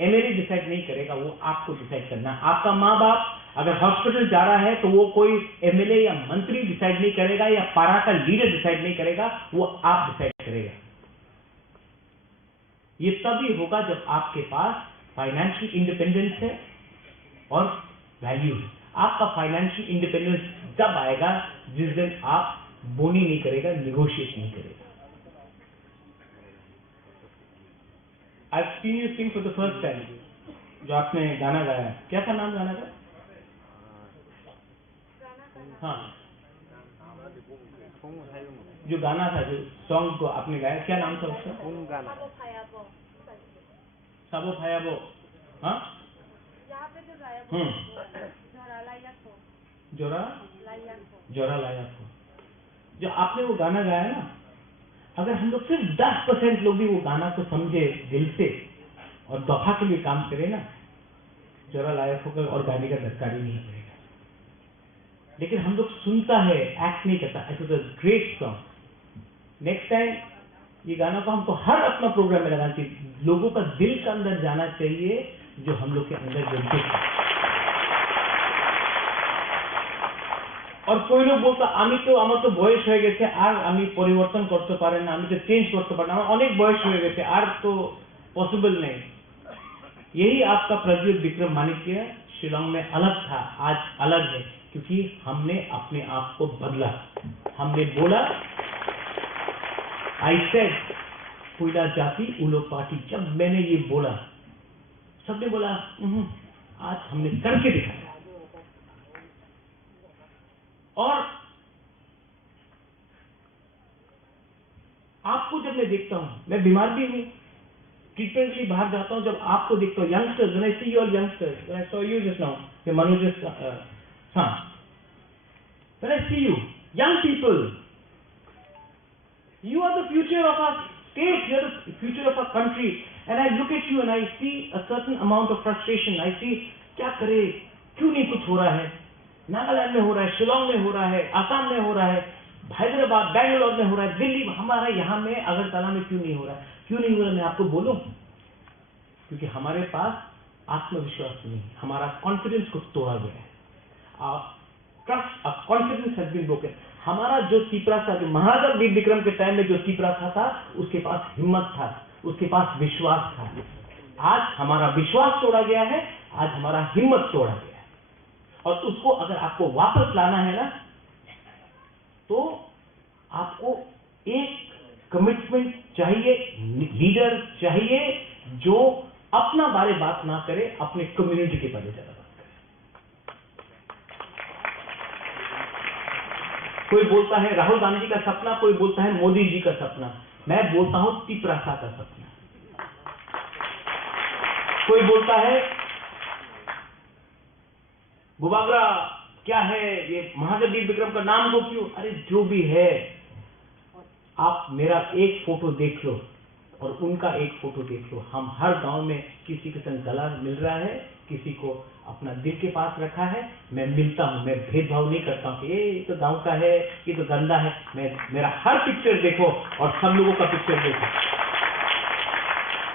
एमएलए डिसाइड नहीं करेगा, वो आपको डिसाइड करना है। आपका माँ बाप अगर हॉस्पिटल जा रहा है तो वो कोई एमएलए या मंत्री डिसाइड नहीं करेगा या पारा का लीडर डिसाइड नहीं करेगा, वो आप डिसाइड करेगा। ये तभी होगा जब आपके पास फाइनेंशियल इंडिपेंडेंस है और वैल्यू है। आपका फाइनेंशियल इंडिपेंडेंस जब आएगा जिस दिन आप बोनी नहीं करेगा, निगोशिएट नहीं करेगा। I've seen you sing for the first time, जो आपने गाना गाया, क्या था नाम गाना का? हाँ, जो गाना था, जो सॉन्ग को आपने गाया, क्या नाम था उसका? साबो फायाबो। हाँ, जोरा लाया को। जो आपने वो गाना गाया ना, अगर हम लोग सिर्फ 10% लोग भी वो गाना को समझे दिल से और दफा के लिए काम करें ना, जोरा लायक होकर और गाने का धक्का नहीं पड़ेगा। लेकिन हम लोग सुनता है, एक्ट नहीं करता। It was a great song. Next time ये गाना को हमको हर अपना प्रोग्राम में लगाना चाहिए। लोगों का दिल के अंदर जाना चाहिए जो हम लोग के अंदर जलते हैं। और कोई लोग बोलता আমার তো বয়স হয়ে গেছে আর আমি পরিবর্তন করতে পারি না, আমি তো চেঞ্জ করতে পারি না, আমার অনেক বয়স হয়ে গেছে আর তো पॉसिबल नहीं। यही आपका प्रज्वल विक्रम मानिक्य शिलोंग में अलग था, आज अलग है, क्योंकि हमने अपने आप को बदला। हमने बोला आई सेड कोयला जाति उलो पार्टी। जब मैंने ये बोला सबने बोला आज हमने करके दिखाया। और आपको जब मैं देखता हूं, मैं बीमार भी हूं, ट्रीटमेंट के लिए बाहर जाता हूं, जब आपको देखता हूं, youngsters, when I see you all youngsters, when I saw you just now, ये मनोज हाँ, when I see you young people, you are the future of our state, you are the future of our country, and I look at you and I see a certain amount of frustration. I see क्या करे, क्यों नहीं कुछ हो रहा है। नागालैंड में हो रहा है, शिलोंग में हो रहा है, आसाम में हो रहा है, हैदराबाद, बैंगलोर में हो रहा है, दिल्ली, हमारा यहाँ में अगरतला में क्यों नहीं हो रहा है? क्यों नहीं हो रहा? मैं आपको बोलूं, क्योंकि हमारे पास आत्मविश्वास नहीं है, हमारा कॉन्फिडेंस को तोड़ा गया है। Trust, confidence has been broken. हमारा जो तीपरा था, जो महाराजा वीर विक्रम के टाइम में जो तीपरा था, उसके पास हिम्मत था, उसके पास विश्वास था। आज हमारा विश्वास तोड़ा गया है, आज हमारा हिम्मत तोड़ा गया है। और उसको अगर आपको वापस लाना है ना, तो आपको एक कमिटमेंट चाहिए, लीडर चाहिए जो अपना बारे बात ना करे, अपने कम्युनिटी के बारे ज्यादा बात करे। कोई बोलता है राहुल गांधी का सपना, कोई बोलता है मोदी जी का सपना, मैं बोलता हूं तिपरासा का सपना। कोई बोलता है बुबागरा क्या है, ये महाराजा वीर विक्रम का नाम को क्यों? अरे जो भी है, आप मेरा एक फोटो देख लो और उनका एक फोटो देख लो। हम हर गांव में किसी के संग गला मिल रहा है, किसी को अपना दिल के पास रखा है, मैं मिलता हूं, मैं भेदभाव नहीं करता हूं कि ये तो गांव का है, ये तो गंदा है। मेरा हर पिक्चर देखो और सब लोगों का पिक्चर देखो।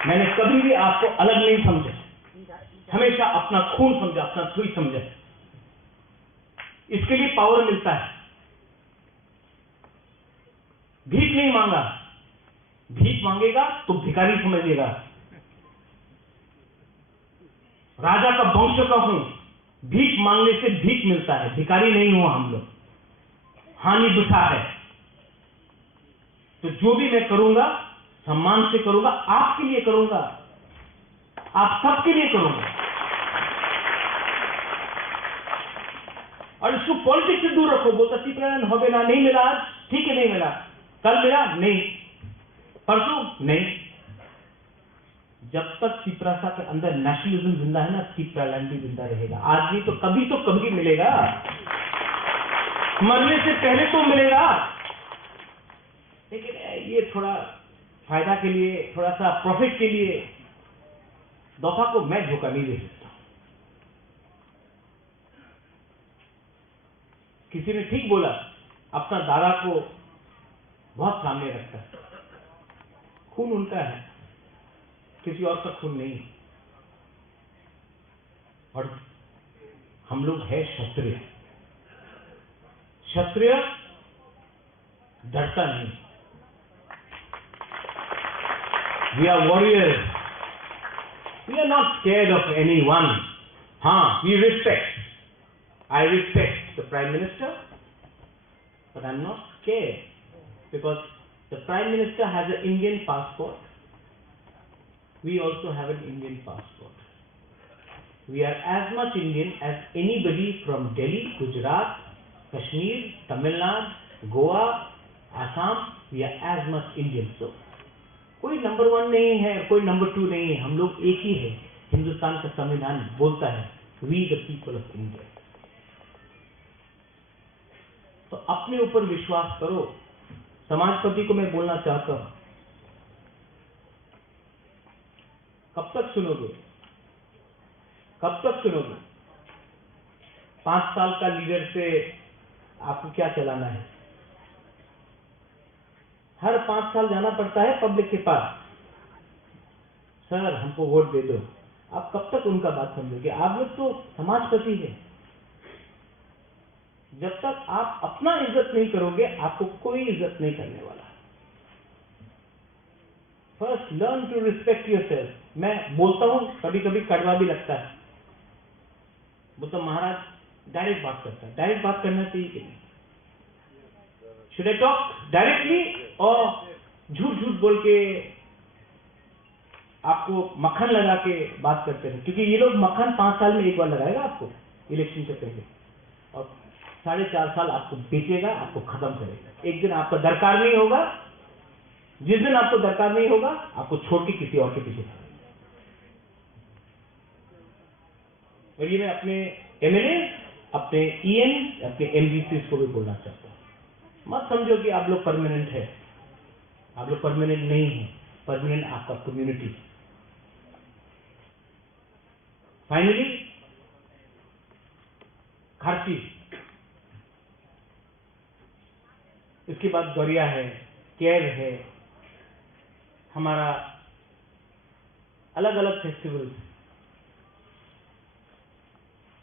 मैंने कभी भी आपको अलग नहीं समझा, हमेशा अपना खून समझा, अपना सुई समझा। इसके लिए पावर मिलता है। भीख नहीं मांगा, भीख मांगेगा तो भिखारी समझिएगा। राजा का वंश का हूं, भीख मांगने से भीख मिलता है, भिखारी नहीं हुआ हम लोग। हानि दुखा है तो जो भी मैं करूंगा सम्मान से करूंगा, आपके लिए करूंगा, आप सबके लिए करूंगा। और इसको पॉलिटिक्स से दूर रखो। बोलता सीपरायण हो गया, नहीं मिला आज, ठीक है नहीं मिला, कल मिला नहीं, परसों नहीं। जब तक सीपरासा के अंदर नेशनलिज्म जिंदा है ना, सीपरालैंड भी जिंदा रहेगा। आज नहीं तो कभी मिलेगा, मरने से पहले तो मिलेगा। लेकिन ये थोड़ा फायदा के लिए, थोड़ा सा प्रॉफिट के लिए दफा को मैं धोखा नहीं दे सकता। किसी ने ठीक बोला, अपना दादा को बहुत सामने रखता है। खून उनका है, किसी और का खून नहीं। और हम लोग है क्षत्रिय। क्षत्रिय डरता नहीं। We are warriors. We are not scared of anyone. We respect. I respect the Prime Minister, but I'm not scared because the Prime Minister has an Indian passport. We also have an Indian passport. We are as much Indian as anybody from Delhi, Gujarat, Kashmir, Tamil Nadu, Goa, Assam. We are as much Indian. So, कोई number 1 नहीं है, कोई number 2 नहीं है, हम लोग एक ही है। हिंदुस्तान का संविधान बोलता है we the people of India. तो अपने ऊपर विश्वास करो। समाजपति को मैं बोलना चाहता हूं, कब तक सुनोगे, कब तक सुनोगे? 5 साल का लीडर से आपको क्या चलाना है? हर 5 साल जाना पड़ता है पब्लिक के पास, सर हमको वोट दे दो। आप कब तक उनका बात समझोगे? आप लोग तो समाजपति हैं। जब तक आप अपना इज्जत नहीं करोगे, आपको कोई इज्जत नहीं करने वाला। First learn to respect yourself. मैं बोलता हूं, कभी कभी कड़वा भी लगता है। बोलता महाराज डायरेक्ट बात करता है, डायरेक्ट बात करना चाहिए कि नहीं? शुड आई टॉक डायरेक्टली और झूठ झूठ बोल के आपको मक्खन लगा के बात करते हैं? क्योंकि ये लोग मक्खन 5 साल में एक बार लगाएगा आपको इलेक्शन से पहले, और 4.5 साल आपको बेचेगा, आपको खत्म करेगा। एक दिन आपका दरकार नहीं होगा, जिस दिन आपको दरकार नहीं होगा, आपको छोड़ के किसी और के पीछे। और ये मैं अपने एमएलए, अपने ईएन, अपने एमडीसी को भी बोलना चाहता हूं। मत समझो कि आप लोग परमानेंट है, आप लोग परमानेंट नहीं है। परमानेंट आपका कम्युनिटी। फाइनली खारची, इसके बाद गौरिया है, केर है, हमारा अलग अलग फेस्टिवल,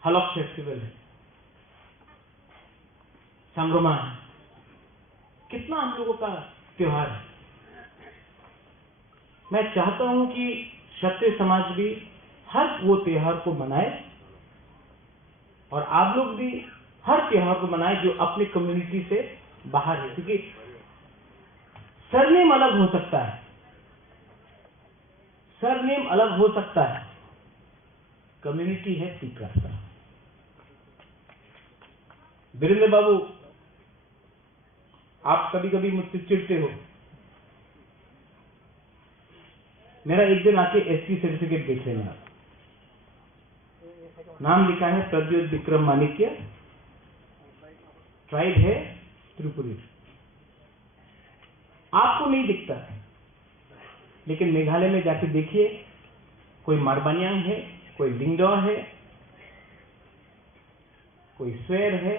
हलक फेस्टिवल है, संगमा है। कितना हम लोगों का त्योहार है। मैं चाहता हूं कि क्षत्रिय समाज भी हर वो त्योहार को मनाए, और आप लोग भी हर त्योहार को मनाए जो अपने कम्युनिटी से बाहर है। क्योंकि सरनेम अलग हो सकता है, सरनेम अलग हो सकता है, कम्युनिटी है सीपरासा। वीरेंद्र बाबू, आप कभी कभी मुझसे चिढ़ते हो। मेरा एक दिन आके एसटी सर्टिफिकेट देख लेना। नाम लिखा है प्रद्योत विक्रम माणिक्य, ट्राइब है त्रिपुरी। आपको नहीं दिखता, लेकिन मेघालय में जाके देखिए, कोई मारबानियांग है, कोई लिंगडॉ है, कोई स्वेर है,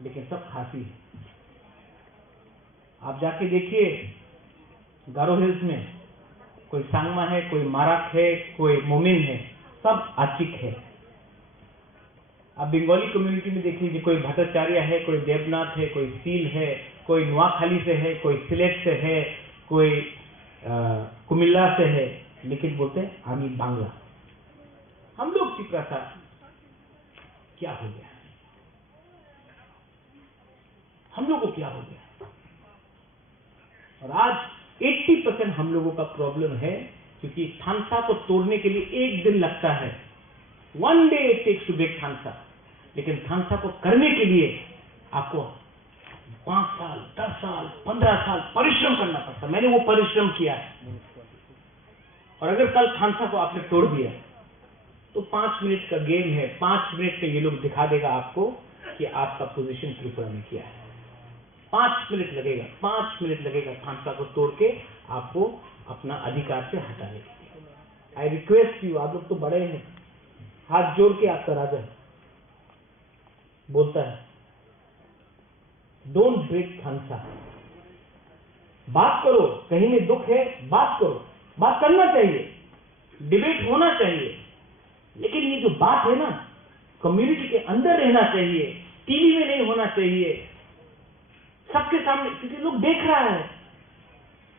लेकिन सब खासी है। आप जाके देखिए गारो हिल्स में, कोई सांगमा है, कोई माराक है, कोई मोमिन है, सब आचिक है। आप बंगाली कम्युनिटी में देख लीजिए, कोई भट्टाचार्य है, कोई देवनाथ है, कोई सील है, कोई नुआखाली से है, कोई सिलेट से है, कोई कुमिल्ला से है, लेकिन बोलते हैं आमी बांग्ला। हम लोग चिपरा था, क्या हो गया? हम लोगों को क्या हो गया? और आज 80% हम लोगों का प्रॉब्लम है, क्योंकि थानसा को तोड़ने के लिए एक दिन लगता है। One day it takes to break Thansa. लेकिन थानसा को करने के लिए आपको 5 साल, 10 साल, 15 साल परिश्रम करना पड़ता। मैंने वो परिश्रम किया है। और अगर कल थानसा को आपने तोड़ दिया तो 5 मिनट का गेम है। 5 मिनट में ये लोग दिखा देगा आपको कि आपका पोजीशन त्रिपुरा में क्या है। 5 मिनट लगेगा, 5 मिनट लगेगा थानसा को तोड़ के आपको अपना अधिकार से हटाने के लिए। आई रिक्वेस्ट यू, आप लोग तो बड़े हैं, हाथ जोड़ के आपका राजा बोलता है, डोंट ब्रेक थानसा। बात करो, कहीं में दुख है, बात करो, बात करना चाहिए, डिबेट होना चाहिए, लेकिन ये जो बात है ना, कम्युनिटी के अंदर रहना चाहिए, टीवी में नहीं होना चाहिए, सबके सामने, क्योंकि लोग देख रहा है।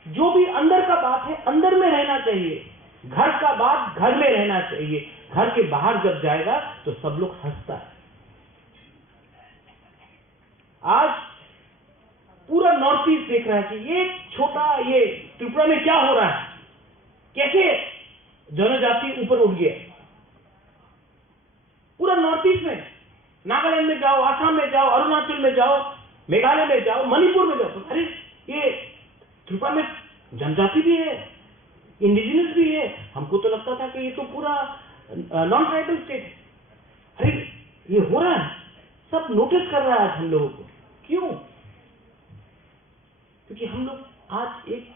जो भी अंदर का बात है अंदर में रहना चाहिए, घर का बात घर में रहना चाहिए। घर के बाहर जब जाएगा तो सब लोग हंसता है। आज पूरा नॉर्थ ईस्ट देख रहा है कि ये छोटा, ये त्रिपुरा में क्या हो रहा है, कैसे जनजाति ऊपर उठ गया। पूरा नॉर्थ ईस्ट में, नागालैंड में जाओ, आसाम में जाओ, अरुणाचल में जाओ, मेघालय में जाओ, मणिपुर में जाओ, अरे ये त्रिपुरा में जनजाति भी है, इंडिजिनस भी है। हमको तो लगता था कि ये तो पूरा नॉन ट्राइबल स्टेट है। अरे ये हो रहा है, सब नोटिस कर रहा है हम लोगों को। क्यों? क्योंकि हम लोग आज एक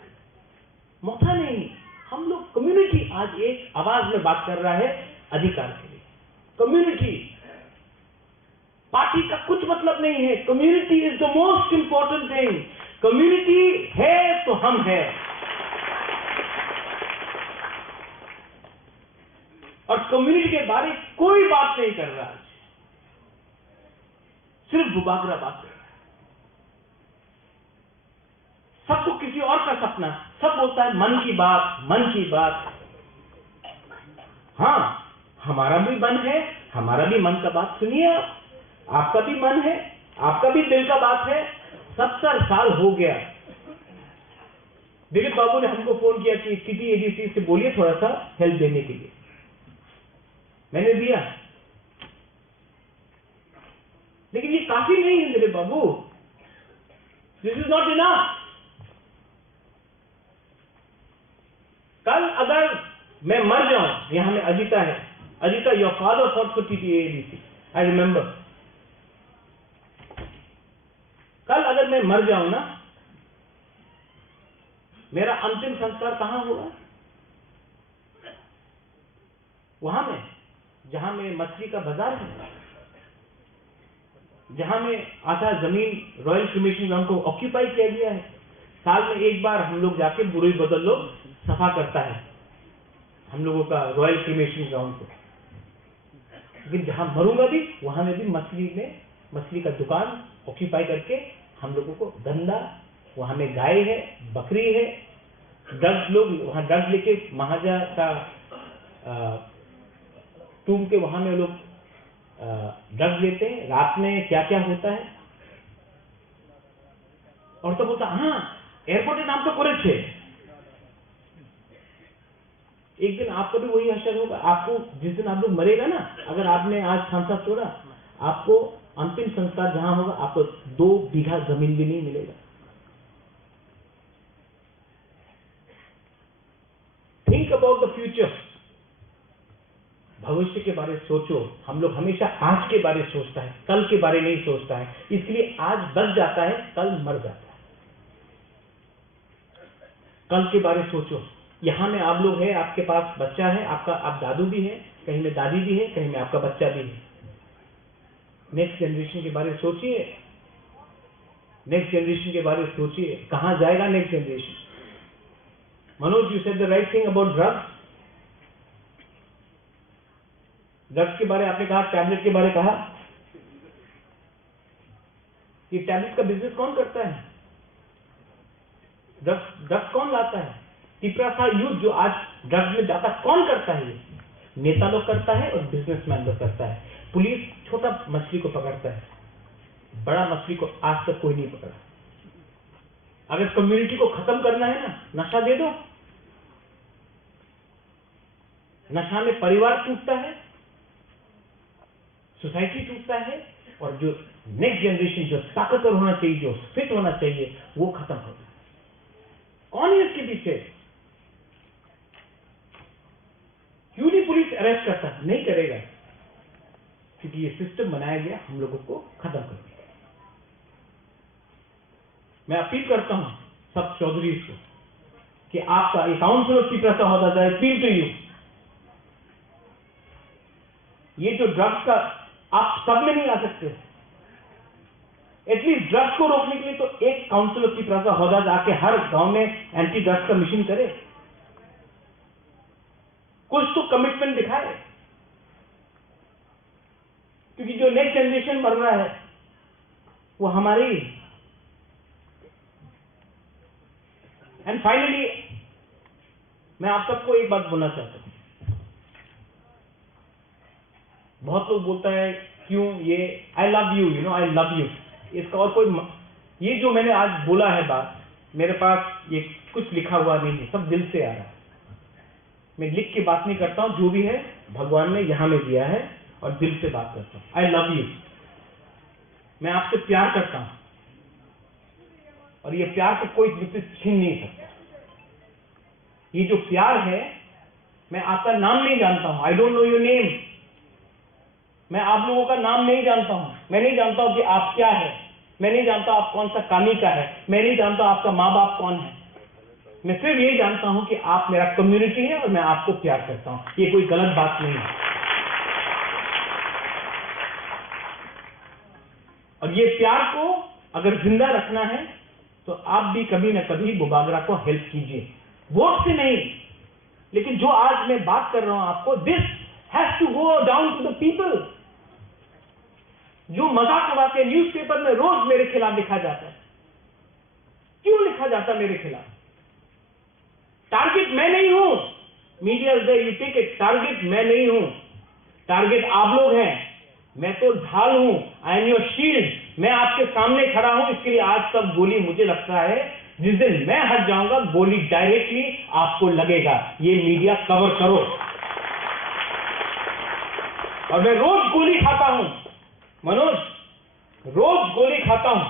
मौका नहीं, हम लोग कम्युनिटी आज एक आवाज में बात कर रहा है अधिकार के लिए। कम्युनिटी, पार्टी का कुछ मतलब नहीं है। Community is the most important thing. Community है तो हम है। और कम्युनिटी के बारे में कोई बात नहीं कर रहा है, सिर्फ बुबागरा बात कर रहा है। सबको किसी और का सपना, सब बोलता है मन की बात, मन की बात। हाँ, हमारा भी मन है, हमारा भी मन का बात सुनिए आप। आपका भी मन है, आपका भी दिल का बात है। 70 साल हो गया। दिलीप बाबू ने हमको फोन किया कि सीपीएडीसी से बोलिए थोड़ा सा हेल्प देने के लिए। मैंने दिया, लेकिन ये काफी नहीं है Dilip Babu. This is not enough. कल अगर मैं मर जाऊं, यहां में अजिता है, Ajita your father fought for TTADC, I remember. कल अगर मैं मर जाऊं ना, मेरा अंतिम संस्कार कहां होगा? वहां में जहां में मछली का बाजार है, जहां में आधा जमीन रॉयल क्रिमेशन ग्राउंड को ऑक्यूपाई किया गया है। साल में एक बार हम लोग जाके बुरे बदल लोग सफा करता है हम लोगों का रॉयल क्रिमेशन ग्राउंड को। लेकिन जहां मरूंगा भी, वहां में भी मछली का दुकान ऑक्यूपाई करके हम लोगों को धंधा, वहां में गाय है, बकरी है, ड्रग्स, लोग वहां ड्रग्स लेके महाजा का टूम के वहां में लोग ड्रग्स लेते हैं। रात में क्या क्या होता है। और तो बोलता हाँ एयरपोर्ट नाम तो करे थे। एक दिन आपका भी वही हशर होगा। आपको जिस दिन आप लोग मरेगा ना, अगर आपने आज थानसा तोड़ा, आपको अंतिम संस्कार जहां होगा, आपको 2 बीघा जमीन भी नहीं मिलेगा। Think about the future. भविष्य के बारे में सोचो। हम लोग हमेशा आज के बारे में सोचता है, कल के बारे में नहीं सोचता है। इसलिए आज बच जाता है, कल मर जाता है। कल के बारे में सोचो। यहाँ में आप लोग हैं, आपके पास बच्चा है, आप दादू भी हैं, कहीं में दादी भी है, कहीं में आपका बच्चा भी है। नेक्स्ट जनरेशन के बारे में सोचिए, नेक्स्ट जनरेशन के बारे में सोचिए, कहां जाएगा next generation. Manoj, you said the right thing about drugs. Drugs के बारे आपने कहा, टैबलेट के बारे कहा। ये टैबलेट का बिजनेस कौन करता है? ड्रग्स कौन लाता है? पिपरासा यूथ जो आज ड्रग्स में जाता, कौन करता है? ये नेता लोग करता है और बिजनेसमैन लोग करता है। पुलिस छोटा मछली को पकड़ता है, बड़ा मछली को आज तक कोई नहीं पकड़ा। अगर कम्युनिटी को खत्म करना है ना, नशा दे दो। नशा में परिवार टूटता है, सोसाइटी टूटता है, और जो नेक्स्ट जनरेशन जो ताकतवर होना चाहिए, जो फिट होना चाहिए, वो खत्म होता है। कौन है इसके पीछे? क्यों नहीं पुलिस अरेस्ट करता? नहीं करेगा, क्योंकि ये सिस्टम बनाया गया हम लोगों को खत्म करने। मैं अपील करता हूं सब चौधरी को कि आपका ये काउंसिल ऑफ पिपरासा होता जाए, अपील टू यू। ये जो ड्रग्स का, आप सब में नहीं आ सकते। एटलीस्ट ड्रग्स को रोकने के लिए तो एक काउंसिल ऑफ पिपरासा होदा जाके हर गांव में एंटी ड्रग्स का मिशन करे, कुछ तो कमिटमेंट दिखाए। क्योंकि जो नेक्स्ट जनरेशन मर रहा है वो हमारी। एंड फाइनली मैं आप सबको एक बात बोलना चाहता हूं। बहुत लोग बोलता है क्यों ये I love you, you know I love you, इसका और कोई, ये जो मैंने आज बोला है बात, मेरे पास ये कुछ लिखा हुआ नहीं है, सब दिल से आ रहा है। मैं लिख के बात नहीं करता हूं, जो भी है भगवान ने यहां में दिया है और दिल से बात करता हूं। आई लव यू, मैं आपसे प्यार करता हूं और ये प्यार को कोई मुझसे छीन नहीं सकता। ये जो प्यार है, मैं आपका नाम नहीं जानता हूं, I don't know your name. मैं आप लोगों का नाम नहीं जानता हूं, मैं नहीं जानता हूं कि आप क्या है, मैं नहीं जानता आप कौन सा कामी का है, मैं नहीं जानता आपका माँ बाप कौन है। मैं सिर्फ ये जानता हूं कि आप मेरा कम्युनिटी है और मैं आपको प्यार करता हूं। ये कोई गलत बात नहीं है। और ये प्यार को अगर जिंदा रखना है तो आप भी कभी ना कभी बुबागरा को हेल्प कीजिए, वोट से नहीं, लेकिन जो आज मैं बात कर रहा हूं आपको, this has to go down to the people. जो मजाक उड़ाते हैं न्यूज़पेपर में, रोज मेरे खिलाफ लिखा जाता है। क्यों लिखा जाता है मेरे खिलाफ? टारगेट मैं नहीं हूं, media is there, you take it. Target मैं नहीं हूं, टारगेट आप लोग हैं। मैं तो ढाल हूं, आई एम योर शील्ड। मैं आपके सामने खड़ा हूं, इसके लिए आज तक गोली मुझे लगता है, जिस दिन मैं हट जाऊंगा गोली डायरेक्टली आपको लगेगा। ये मीडिया कवर करो। और मैं रोज गोली खाता हूं मनोज, रोज गोली खाता हूं।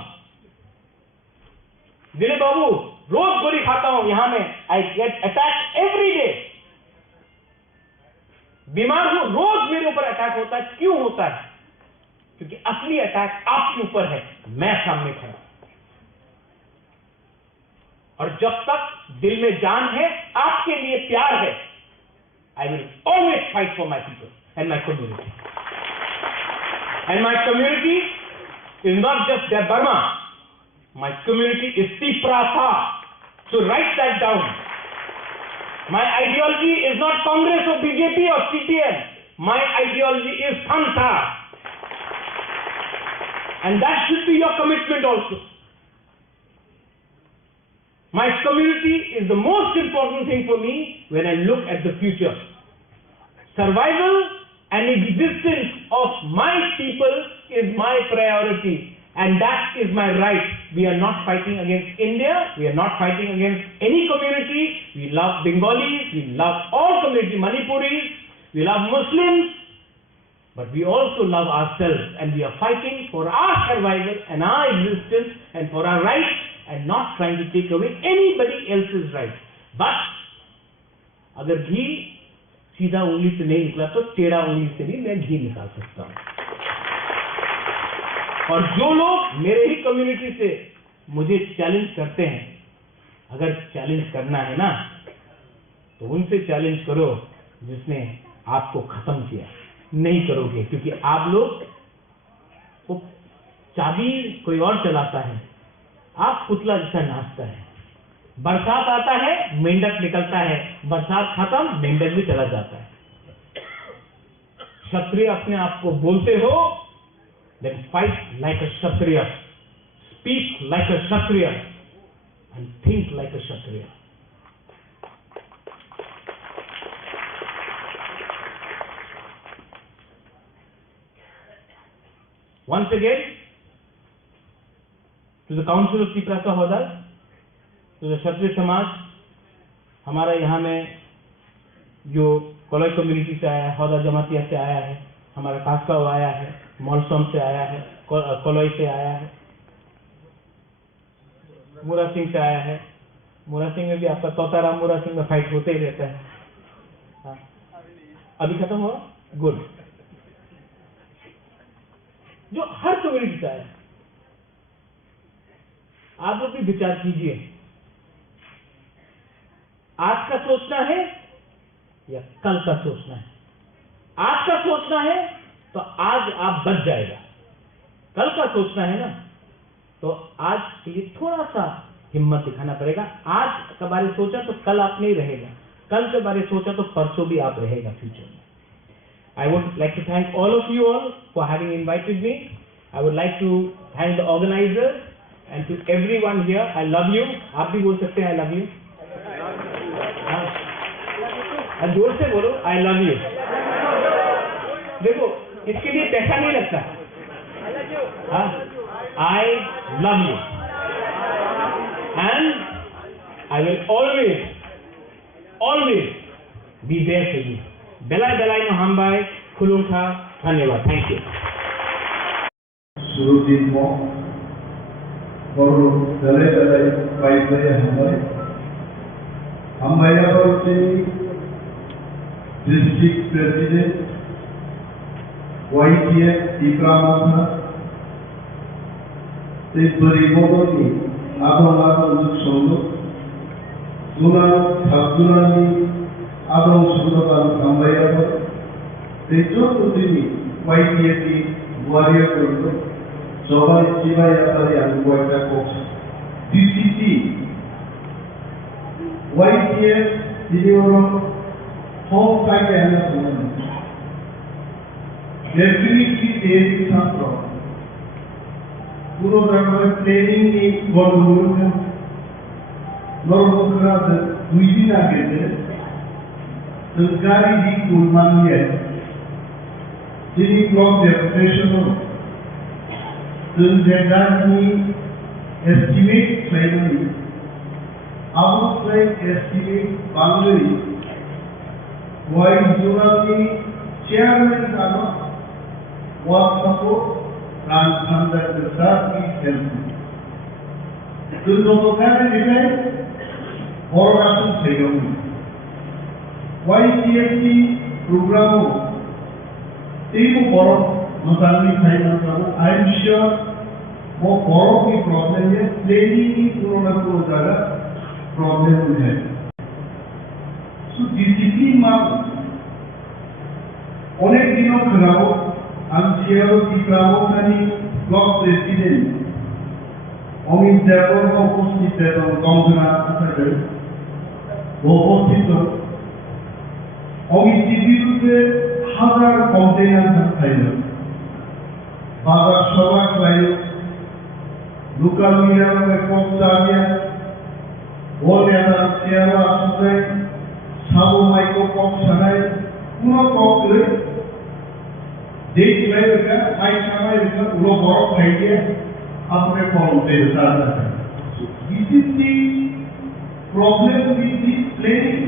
दिलीप बाबू, रोज गोली खाता हूं। यहां में I get attack every day. बीमार हूं, रोज मेरे ऊपर अटैक होता है। क्यों होता है? क्योंकि असली अटैक आपके ऊपर है, मैं सामने खड़ा। और जब तक दिल में जान है, आपके लिए प्यार है, I will always fight for my people and my community. And my community is not just the Barma, my community is Tiprasa. So write that down. My ideology is not Congress or BJP or CPM. My ideology is Samsa. And that should be your commitment also. My community is the most important thing for me when I look at the future. Survival and existence of my people is my priority. And that is my right. We are not fighting against India. We are not fighting against any community. We love Bengalis. We love all communities, Manipuris. We love Muslims. But we also love ourselves. And we are fighting for our survival and our existence and for our rights and not trying to take away anybody else's rights. But अगर घी सीधा उंगली से नहीं निकला तो टेढ़ा उंगली से भी मैं घी निकाल सकता हूं। और जो लोग मेरे ही कम्युनिटी से मुझे चैलेंज करते हैं, अगर चैलेंज करना है ना, तो उनसे चैलेंज करो जिसने आपको खत्म किया। नहीं करोगे, क्योंकि आप लोग वो चाबी कोई और चलाता है, आप पुतला जैसा नाचता है। बरसात आता है, मेंढक निकलता है, बरसात खत्म, मेंढक भी चला जाता है। क्षत्रिय अपने आप को बोलते हो, then fight like a Kshatriya, speak like a Kshatriya and think like a Kshatriya. Once again, to the Council of Tiprasa Hodar, to the क्षत्रिय समाज, हमारा यहाँ में जो कोलोई कम्युनिटी से आया है, हौदा जमातिया से आया है, हमारा कास्काव आया है, मॉलसोम से आया है, कोलोई से आया है, मूरा सिंह से आया है। मूरा सिंह में भी आपका तोताराम मूरा सिंह में फाइट होते ही रहता है। हाँ। अभी खत्म हुआ? गुड। जो हर कम्युनिटी से आया, आप लोग भी विचार कीजिए, आज का सोचना है या कल का सोचना है? आज का सोचना है तो आज आप बच जाएगा। कल का सोचना है ना, तो आज के लिए थोड़ा सा हिम्मत दिखाना पड़ेगा। आज के बारे सोचा तो कल आप नहीं रहेगा, कल के बारे सोचा तो परसों भी आप रहेगा फ्यूचर में। I would like to thank all of you all for having invited me. I would like to thank the organizers and to everyone here. I love you. आप भी बोल सकते हैं I love you. हाँ, जोर से बोलो I love you. देखो, इसके लिए पैसा नहीं लगता। हाँ, I love you. And I will always be there for you. Belai no hambai, kulungka, dhanyawad. Thank you. Surudin mo, baru belai baik hambai. Hambai apa District President, YTF Tipramasa, ते परिबोधनी आदम शब्द, जुनानी आदम शब्द hambai apa, ते Chaudhary YTF warrior करतो, सबाई चिबाई आतारी आंगो एक coach, DCC, YTF दिनेवरों Home side and the woman. Definitely there is some problem. Guru Brahma training in Bollywood, Lord Mukra, the Luisina Gede, the Gari di Kulman yet, Jimmy Block Deputation, the Zedani estimate slavery, Abu Slave estimate boundary. Why Jurali chairman was supposed and the third is helpful. To the local event, or not to YTFC program, team for Mozambique, I am sure more for problem is planning problem we have. So discipline मार्ग अनेक दिनों खराब अंशियारो दिखाओ कनी block president Amit देवर को उपस्थित है तो काउंसलर आते हैं वो उपस्थित हो अमित जीवित से हजार कंप्लेंट करते हैं बाजार शोभा क्लाइंट लोकल मीडिया में पोस्ट आ गया वो लेना शेयर आते हैं साबु माइको पॉप सनाई पूरा पॉप ले देख रहे हो क्या माइक सनाई इसका पूरा बॉप खाइए अपने फॉर्म पे उतारना है this is the problem with the planning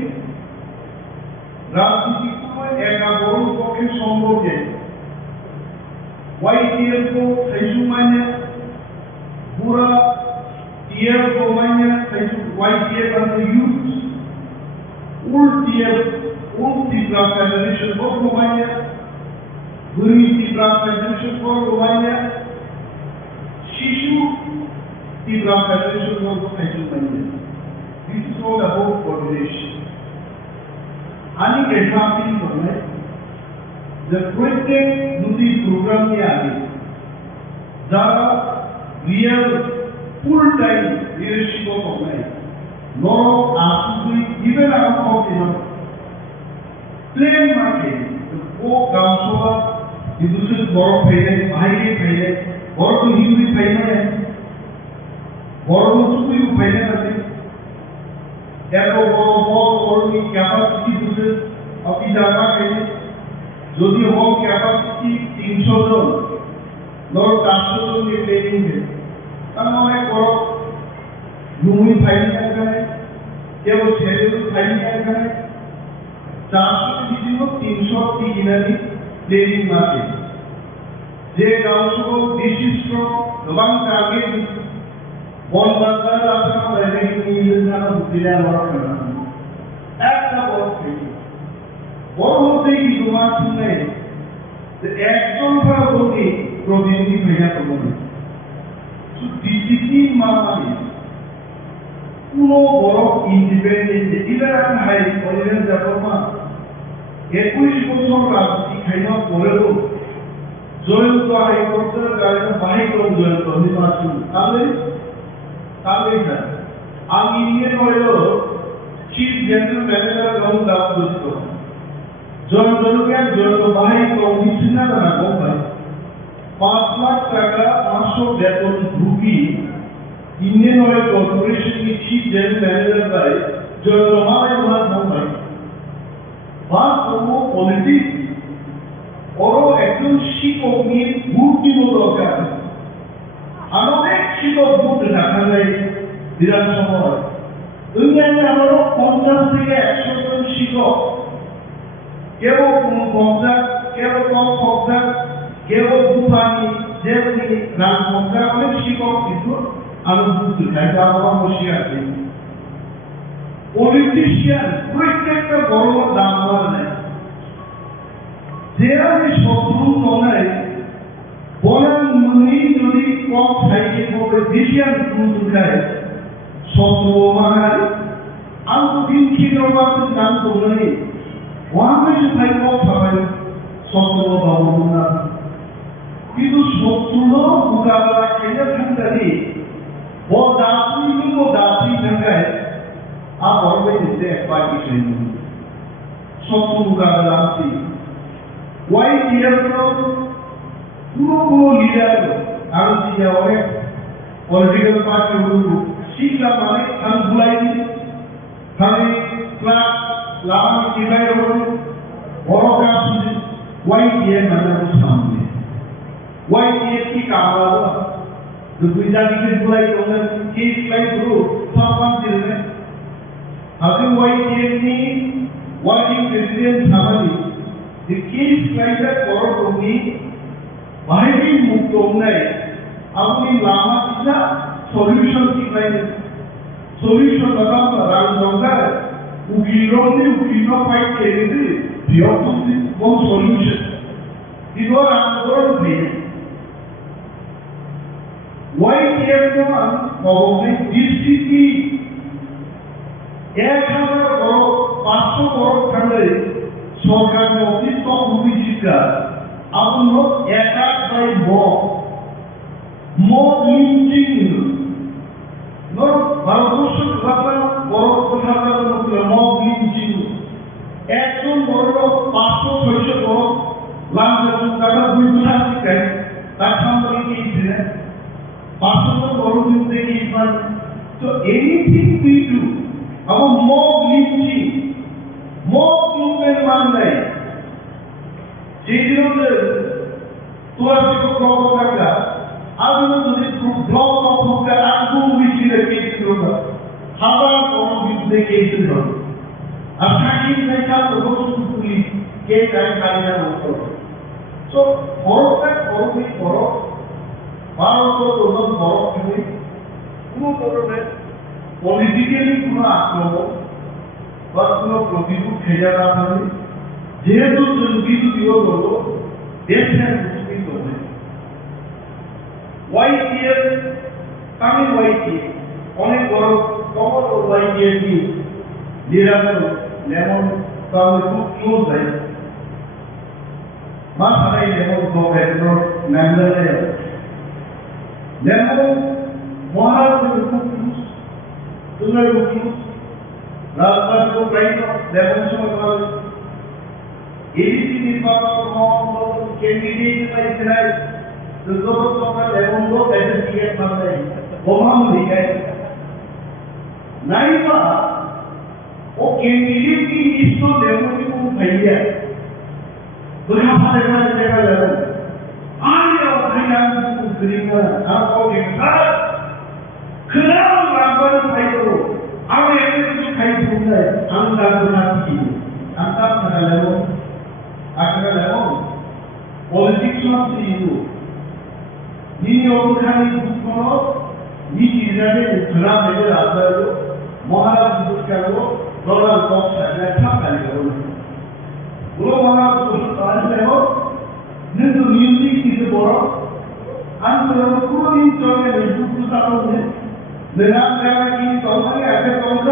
राजनीति को एक आगोल को के संभव है YTF को सही मायने पूरा TF को मायने सही YTF and the youth Old Tipra Federation for Romania, Guri Tipra Federation for Romania, Shishu Tipra Federation for Romania. This is all about coordination. आनी कैसा अपनी करने जब प्रत्येक दूसरी प्रोग्राम में आगे ज़्यादा रियल फुल टाइम लीडरशिप को करने नॉरो आसुरी even out of in plain market वो काउंसलर दूसरे बड़ों फैले भाई फैले बड़ों तो हिंदी फैले हैं बड़ों तो भी फैले करते यारो बड़ों की कैपेसिटी दूसरे अपनी जाना फैले जो भी हो कैपेसिटी 300 जन नॉर 400 जन के ट्रेनिंग है तब हमें बड़ों यूमी फैले करते क्या वो छेले फैले करते 400 की चीज़ों 300 की इनामी ट्रेनिंग मार्केट जे गाँव विशिष्ट गबांग टारगेट बॉल बाजार अपना पहले की योजना का बुद्धिया वाला करना ऐसा बहुत है बहुत होते ही जुमा सुनने तो एक्शन पर होगी प्रोडक्टिव भेजा तो बोले तो डिसिप्लिन मामले उनो बहुत इंडिपेंडेंट इधर हम हाई ऑर्गन जापमा एकुश बছর রাজনীতি খাইনা পরেও জয়ন্ত হাইকোর্টের কারণে বাহিকরণ জয়ন্ত নির্বাচন তাহলে আমি নিয়ে হইল চিফ জেনারেল ম্যানেজার গম দাম দিত জয়ন্ত বাহিকরণ নিশ্চিত না গম ভাই 5 লাখ টাকা মাসও বেতন ঢুকি ইন্ডিয়ান অয়েল কর্পোরেশন की चीफ जनरल मैनेजर भाई जयন্ত हमारे वहां गम भाई बात तो वो पॉलिटिक्स और वो एकदम शिकों में भूत की वो दरकार है हमारे शिकों भूत रखा गए विधानसभा दुनिया में हमारे कॉन्ट्रैक्ट से 100 जन शिकों केवल कॉन्ट्रैक्ट केवल कॉन्ट्रैक्ट केवल दुकानी जैसे नाम कॉन्ट्रैक्ट में शिकों किसको अनुभूत है जावा होशियार है पॉलिटिशियन प्रत्येक बड़ो दामवान है जेरामी शत्रु नय बोलन मुनि যদি কম সাইকে করে দেশিয়ান দুখায় শত্রু মানার আন্ত দিন খিরবাত নাম তোমনি ওয়ামে সাই কম সবাই শত্রু বাবুনা কিন্তু শত্রু মোকাবেলা করে থাকতে ও দাসী থাকায় आप और भी इससे एक्सपायर की श्रेणी में शत्रु मुकाबला थी वाई टीयर को पूरा लीडर आरसीया और पॉलिटिकल पार्टी को शिक्षा माने हम बुलाई हमें क्लास लाभ की बाई और का सुन वाई टीयर मतलब उस सामने वाई टीयर की कामगार जो गुजराती के बुलाई उन्हें केस लाई करो सामान दिल में अगर YTMनी वर्किंग प्रेसिडेंट सामने the case writer करो तुम्ही बाहेरी मुक्त होने अपनी लामा कितना solution सीखने solution बताओ राज दोंगा उकीलों फाइट करेंगे दियो तुमसे वो solution दियो आंदोलन में YTM को हम कहोगे DCP 1000 करोड़ 500 करोड़ खंडे सरकार ने ऑफिस तो भूमिका अब लोग एकाक बाई मो लिंचिंग नो भारतवर्ष का बड़ो कथा का मतलब मो लिंचिंग একজন বড় 500 600 কरोड़ লাখ টাকা দুই গুণা দিতে তার সামনে কি ছিল 500 বড় দিতে কি মানে তো এনিথিং উই ডু अब मॉब लिंचिंग मॉब मूवमेंट मान रहे चीजों से तो आपको प्रॉब्लम करगा अब जो ब्लॉक ऑफ होगा आपको भी चीजें केस होगा हवा कौन भी देखे इसे हो अब साकी नहीं था तो वो पुलिस केस आई खाली होगा तो और भी बारों को दोनों बारों में वो करो में पॉलिटिकली কোনো আক্রমণ বা কোনো প্রতিরূপ খেজা না থাকে যেহেতু কিছু দিও বলো দেশের মুক্তি করবে YTM আমি YTM অনেক বড় কমন YTM কি নিরাপদ লেমন তাহলে খুব ক্লোজ হয় মাথায় যেমন গভর্নর ম্যান্ডেলের যেমন মহারাজের খুব ক্লোজ তোমরা খুব ক্লোজ রাজধানী তো প্রায় যেমন সময় ভালো এডিসি নির্বাচন ক্যান্ডিডেট পাইছিলেন দুর্গত যেমন লোক এসে টিকিট পাবে বোমাম লিখায় नाइबा वो कैंडिडेट की लिस्ट तो लेवल की वो भैया दुनिया भर में लेवल है आगे और भैया को करेंगे आपको एक साथ खराब राबर भाई को अब ऐसे कुछ खाई दूंगा हम दादुना की हम तब तक लेवल अगर लेवल पॉलिटिक्स में सीखो ये और खाली करो ये चीजें खराब है राबर महाराज बुद्ध डोनाल्ड ट्रम्प से ठाक करो वो महाराज बुद्ध हो निंदु म्यूजिक की बोलो अंतर पूरी इंटरने निजुक्ति सामने निराश करने की तौर ऐसे तौर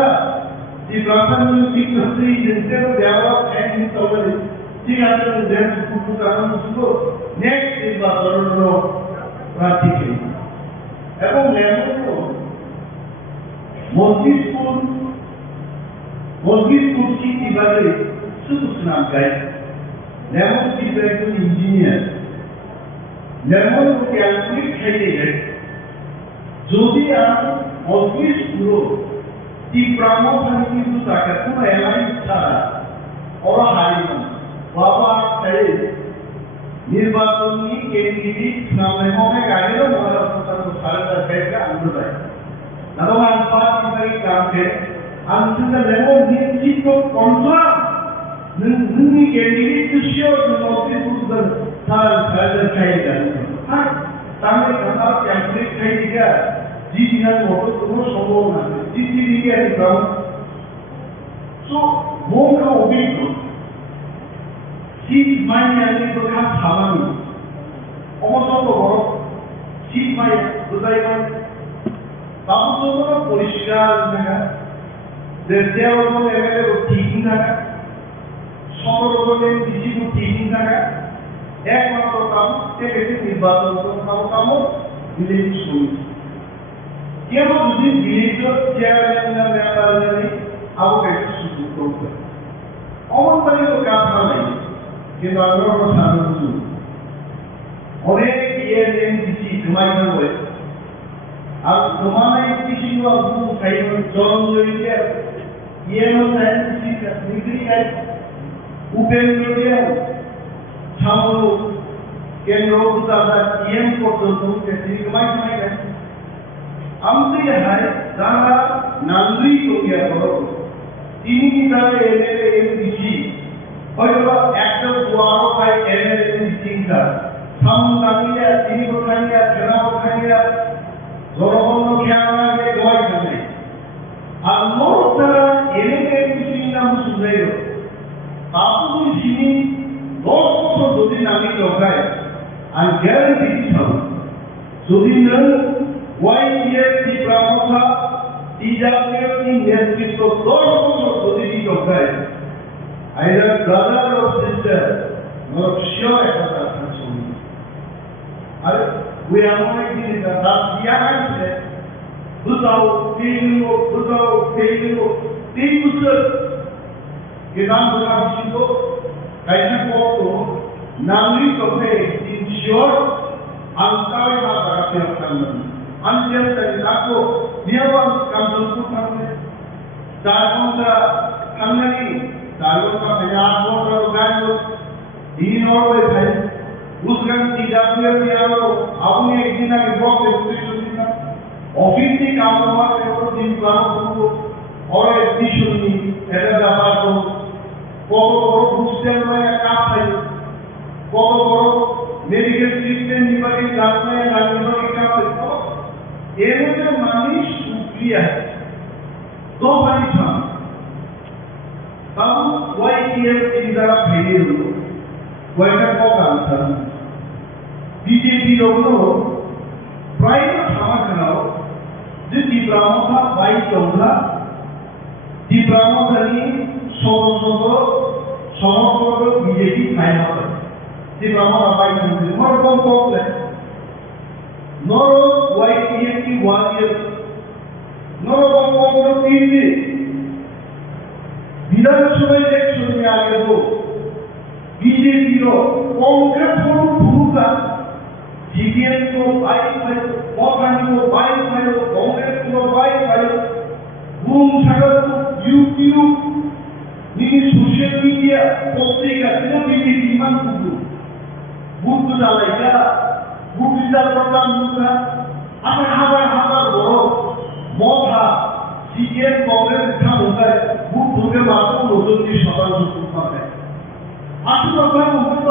ये प्रार्थना म्यूजिक हिस्ट्री जिनसे डेवलप एंड तौर ठीक है तो देश को कारण उसको नेक्स्ट इस बात करो प्रार्थी के एवं लेवल को मस्जिद की इबादत सूचना गाय लेवल की बैठक इंजीनियर लेवल को कैलकुलेट करेंगे जो भी आप मस्जिद पूरो की प्रमोशन की तो ताकत को एलाइन करा और हाईमन बाबा कहे निर्वाचन की कैंडिडेट नाम में गाड़ियों महाराष्ट्र को सारे तरह का अनुरोध है नरों अंपात की काम है अंतर लेवल नीति को कंट्रोल नन्ही कैंडिडेट किसी और नौकरी पुरुष साल साल खाएगा हाँ तामे कहाँ कैंडिडेट खाएगा जी दिना मोटर तो संभव ना जी दिया दिखाऊं so वो का उम्मीद सीट मायने आने तो क्या सामान्य अमसों तो बड़ो सीट मायने बुझाई मायने बाबू परिष्कार देवों एमएलए को ठीक थाका सबरों डीसी को ठीक थाका एकमात्र काम निर्वाचन काम विलेज समिति केवल যদি विलेज चेयरमैन मेंबर अब कैसे सुजुग करते अमन को काम नहीं कि नागरों सामने अनेक डीसी कमाई हुए अब तुम्हारे किसी को अब कहीं जॉन जोड़िए ये लोग किसी का निकली है उपेंद्र जोड़िए छामलो केंद्र उतारा ये को तो कैसी कमाई है हमसे है दाना नांदी को क्या करो तीन की तरह एमएलए एमपी और वो एक्टर द्वारा का एमएलए एमपी का हम नांदी तीन को खानिया चना को खानिया जोरों खेलना के गोई करने अब लोग तरह एमएलए एमपी ना मुझे आपको इसी लोग को दो दिन आगे चौका है and guarantee था सुधीर YPF की प्रमुखा TWF की नेतृत्व लोगों को सुधीर चौका है either brother or sister not sure ऐसा समझूंगी अरे वे हमारे की दास किया है बुझाओ तेलो तीन दूसरे किसान बुझा किसी को कैसे को नागरिक अपने ensure अंतर का बराबर करना अंतर तरीका को नियमन कंट्रोल करने दारों का करने दारों का प्रयास और लगाने दिन और वे थे उस गंज तीजाबियों के आलो आपने एक दिन आगे बहुत रेपुटेशन दिया ऑफिस की काम करने और दिन प्लान को और एडिशनली ऐसा दफा को बुझते हुए काम है मेडिकल ट्रीटमेंट निभाने जाते हैं निभाने का देखो ये जो मानी सुप्रिया है दो बारी था तब YPF की तरह फैले हुए वैसा को काम था बीजेपी लोगों प्राइवेट हवा कराओ जिस डिप्लोमा का वाई चौथा डिप्लोमा करनी 100 সমগ্র বিজেপি ফাইনাল যে ব্রাহ্মণ আপাই কিন্তু আমার কোন প্রবলেম নর ওয়াইটিএমটি 1 ইয়ার নর বঙ্গবন্ধু 3 দিন বিধানসভা ইলেকশন में आगे वो बीजेपी रो कांग्रेस को भूमिका सीपीएम को 22 मौकान को 22 कांग्रेस को 22 घूम छाड़ा को यूट्यूब नी सोशल मीडिया पत्रिका जो बीजेपी मान को बुद्ध डालेगा बुद्ध डालता मुका अगर हमारा बड़ो मौका सीपीएम कांग्रेस का होता है बुद्ध के बातों को लोगों की शताब्दी सुनता है আসল কথা মূলত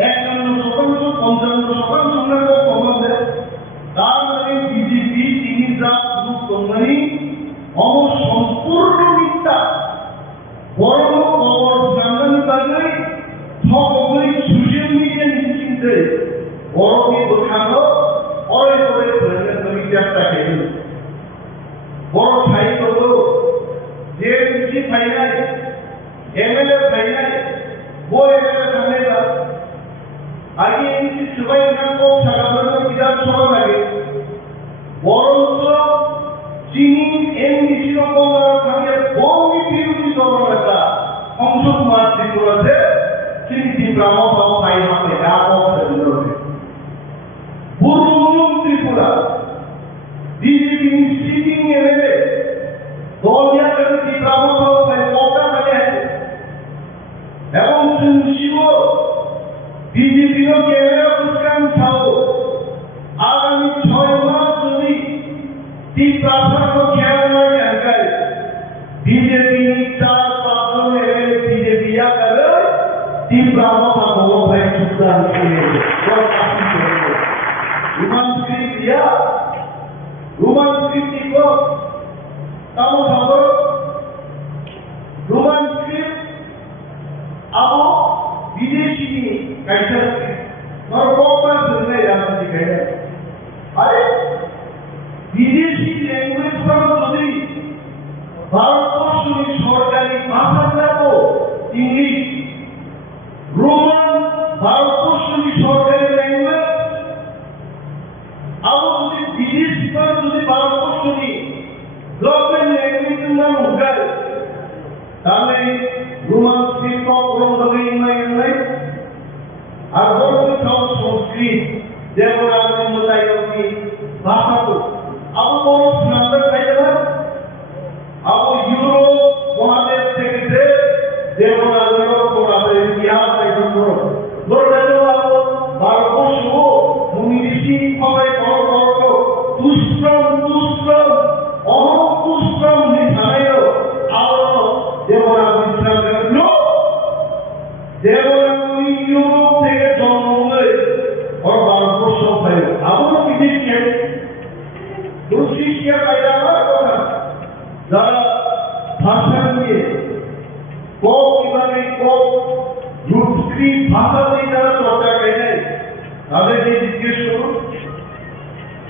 51% 55% সংখ্যা কমাতে তার মানে বিজেপি তিনিটা গ্রুপ কোম্পানি সম্পূর্ণ মিথ্যা বড় খবর জানানি পারে সকলেই সোশ্যাল মিডিয়া নিশ্চিন্তে বড় কি দেখানো অরে করে প্রেজেন্ট চেষ্টা করে বড় ছাই হলো যে কিছু ফাইনাল এমএলএ ফাইনাল वो एमएलए बनेगा आगे इनकी सुबह को सगाबन विधानसभा लगे বরঞ্চ যিনি এমডিসি রকমের থাকে বহু বিরোধী দলনেতা সংসদ মার্চে করেছে তিনি ব্রাহ্মণ পাই হাতে বিরোধী পূর্ব ত্রিপুরা বিজেপি সিটিং এমএলএ দলিয়া ব্যক্তি ব্রাহ্মণ পাই মৌকা মানে এবং শিব বিজেপির কেন্দ্রীয় প্রতিষ্ঠান ছাড়ো আগামী 6 মাস যদি তীব্রাসন খেয়াল নয় জায়গায় বিজেপি 4-5 এমএলএ বিজেপি করে তীব্রামতা বড় ভাই যোগদান করে রোমান স্ক্রিপ্ট তাও খবর রোমান স্ক্রিপ্ट अब विदेशी कैसे और कौन सुनने जाना चाहिए अरे विदेशी लैंग्वेज पर যদি ভারতবর্ষের সরকারি ভাষা তো ইংলিশ রোমান ভারতবর্ষের সরকারি ল্যাঙ্গুয়েজ अब যদি বিদেশি पर যদি ভারতবর্ষের লোকাল ল্যাঙ্গুয়েজ নাম হয় তাহলে রোমান স্ক্রিপ্ট কোন ধরনের নাই আর বলতে সব সংস্কৃত দেবরাজ মতায়তি ভাষা তো अब কোন সুন্দর পাইছে না अब ইউরোপ মহাদেশ থেকে দেবরাজের কোরাদের ইতিহাস একদম বড় ভারতবর্ষ মুনিঋষি সবাই বড় দুষ্টম অহংতুষ্টম নিধানের আলো দেবরাজ দেবরাজ ইউরোপ থেকে জন্ম হয়ে और ভারতবর্ষ পাই আবার বিদেশে রুশিয়া পাইলা কথা যারা ভাষা নিয়ে কিভাবে রুটস্ক্রিপ্ট ভাষা দিয়ে যারা চর্চা করে তাদেরকে জিজ্ঞেস করুন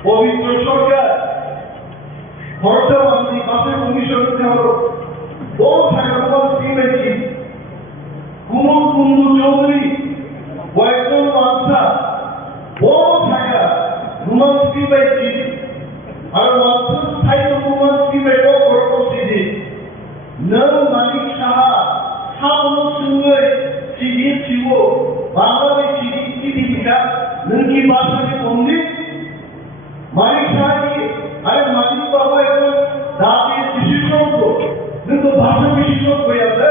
পবিত্র সরকার খরচাবান্দি ভাষা কমিশন বহু থাকা পেয়েছি কুমুর কুন্দু চৌধুরী বয়সন বাদশা বহু থাকা রুমান্সকি পাইছি আর বাদশার সাহিত্য রুমান্সকি পাইব করছি ন মানিক সাহা সামনো সঙ্গে চিঠি ছিল বাংলাদেশ চিঠি লিখা নঙ্গি ভাষাকে পণ্ডিত মানিক সাহাকে আরে মানিক বাবা একজন দাঁতের বিশেষজ্ঞ কিন্তু ভাষা বিশেষজ্ঞ হয়ে আছে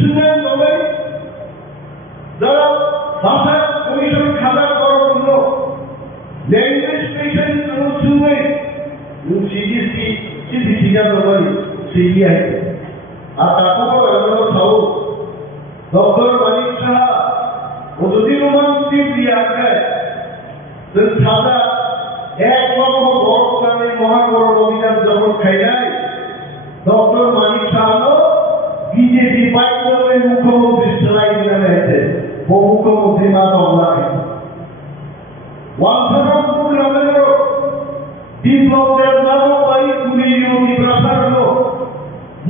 শুনলেন সবাই যারা ভাষা কমিশন খাতা করার জন্য ল্যাঙ্গুয়েজ স্পেশাল শুনবে সিডিসি চিঠি যাবে সিবিআই আর তারপর খাও ডক্টর মানিক সাহা ও যদি রোমান্টিক দিয়ে আসে সাদা এক লক্ষ বড় গ্রামের মহাগড় অভিযান যখন খাই যায় ডক্টর মানিক সাহা বিজেপি পাইলে মুখ্যমন্ত্রী চলাই দিতে হয়েছে ও মুখ্যমন্ত্রী না দমলা ওয়ানসারামপুর গ্রামের বিপ্লবের নাম পাই কুড়ি প্রসার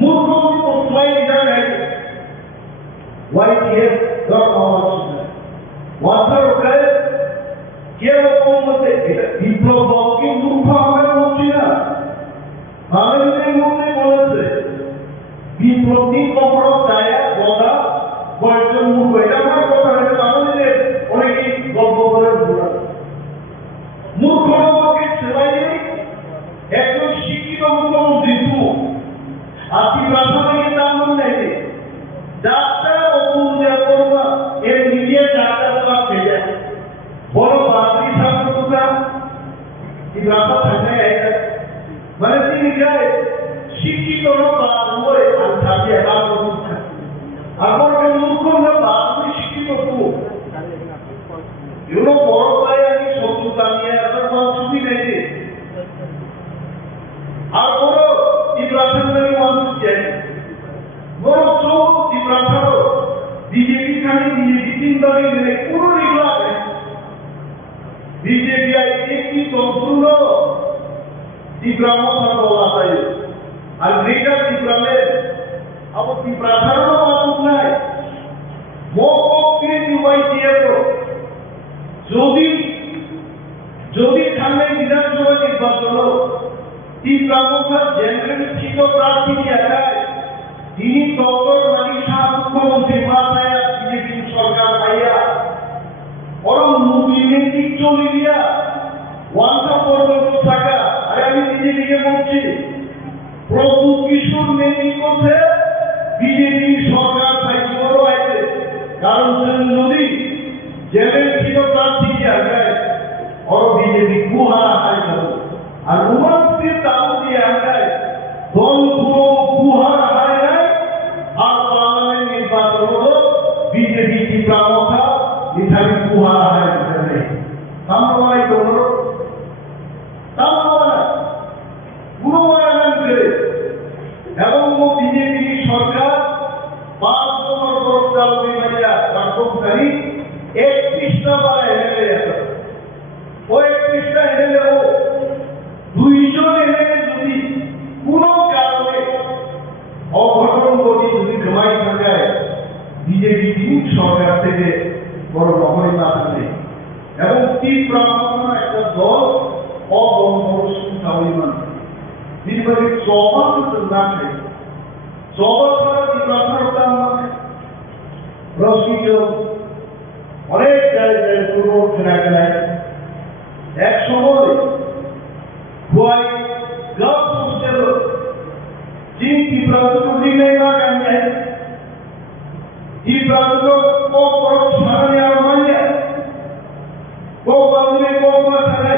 মুখ্যমন্ত্রী চলাই দিতে হয়েছে YTF গণমাধ্যমে ওয়াটার ওকে কেউ মতে এটা বিপ্লব কি মূর্খ আমরা বলছি না আমাদের মধ্যে বলেছে বিপ্লবী কখনো দায়া বলা কয়েকজন মূর্খ এটা আমার কথা এটা আমাদের অনেকেই গল্প করে বলা মূর্খ লোককে ছেড়াই একজন শিক্ষিত মুখ্যমন্ত্রী তুমি আপনি প্রাথমিক নাম নেই ডাক্তার অপুজা করবা এর নিজে ডাক্তার তো খেয়ে বড় বাড়ি ছাত্ররা কি রাস্তা থাকে মানে তিনি যায় শিক্ষিত বা বলে আর থাকে আমার মুখ্য না আপনি শিক্ষিত তো এগুলো বড় ভাই আমি শত্রুতা নিয়ে এত ছুটি নেই আর বড় ইব্রাহিম মানুষ চাই বড় চোখ ইব্রাহিম বিজেপি খালি বিজেপি চিন্তা করে কোনো রিগলা নেই বিজেপি একটি সম্পূর্ণ ইব্রাহিম বলা যায় আর গ্রেটার ইব্রাহিমের আবার ইব্রাহিম মানুষ নাই মোকে দুবাই দিয়ে যদি সামনে বিধানসভা নির্বাচন ইব্রাহিম জেনারেল প্রার্থী একাই তিনি ডক্টর মানিক শাহ মুখ্যমন্ত্রী মাথায় বিজেপি সরকার পাইয়া বরং মুসলিমের দিক চলে দিয়া ওয়ানটা পর্যন্ত থাকা আর আমি বিজেপিকে বলছি প্রভু কিশোর নেতৃত্বে বিজেপি সরকার পাইছে বড় আছে কারণ যদি জেনারেল প্রার্থী একাই और बीजेपी कुहारा है और उमरती ताऊदी है दोन गुरो कुहारा है और पार्लियामेंट निर्वाचन हो बीजेपी की प्रमुखा इधर कुहारा है नहीं सामवाई दोनों सामवाई गुरुवार के एवं वो बीजेपी सरकार 5 নম্বর বর্ষাল বিমারিয়া রাষ্ট্রপতি 31টা বার এমএলএ আছে ওই একটা এমএলএ ও 200 এমএলএ যদি কোনো কারণে অঘটন ঘটে যদি ঘুমাই থাকে বিজেপি সরকার থেকে বড় মহরিমা থাকে এবং তীব্র একটা দল অবন্ধন সাউলিমান নির্বাচিত সবার না থাকে সবার ছাড়া নির্বাচনটা আমাদের প্রশ্নিত অনেক জায়গায় পূর্ব খেলায় এক সময় খুয়াই গার্লস হোস্টেল जिन इब्राहिम निर्णय करने इब्राहिम को प्रोत्साहन या मान्य को बंदे को मसले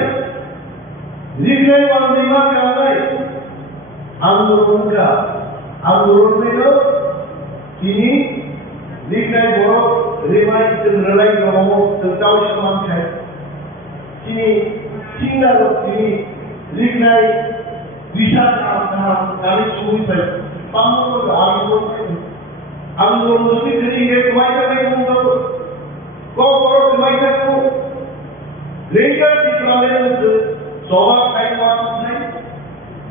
निर्णय बंदीमा करने आंदोलन में लो ini निर्णय बोलो रिमाई जनरलाई नमो तंताव समान है ini tinggal ini निर्णय विशाल kali suwi pai pamor आंदोलन যদি করিয়ে কমাইতে নাই কোন কো বড় কমাইতে কো রেগার ডিক্লারেশন সবার টাইম মানুষ নাই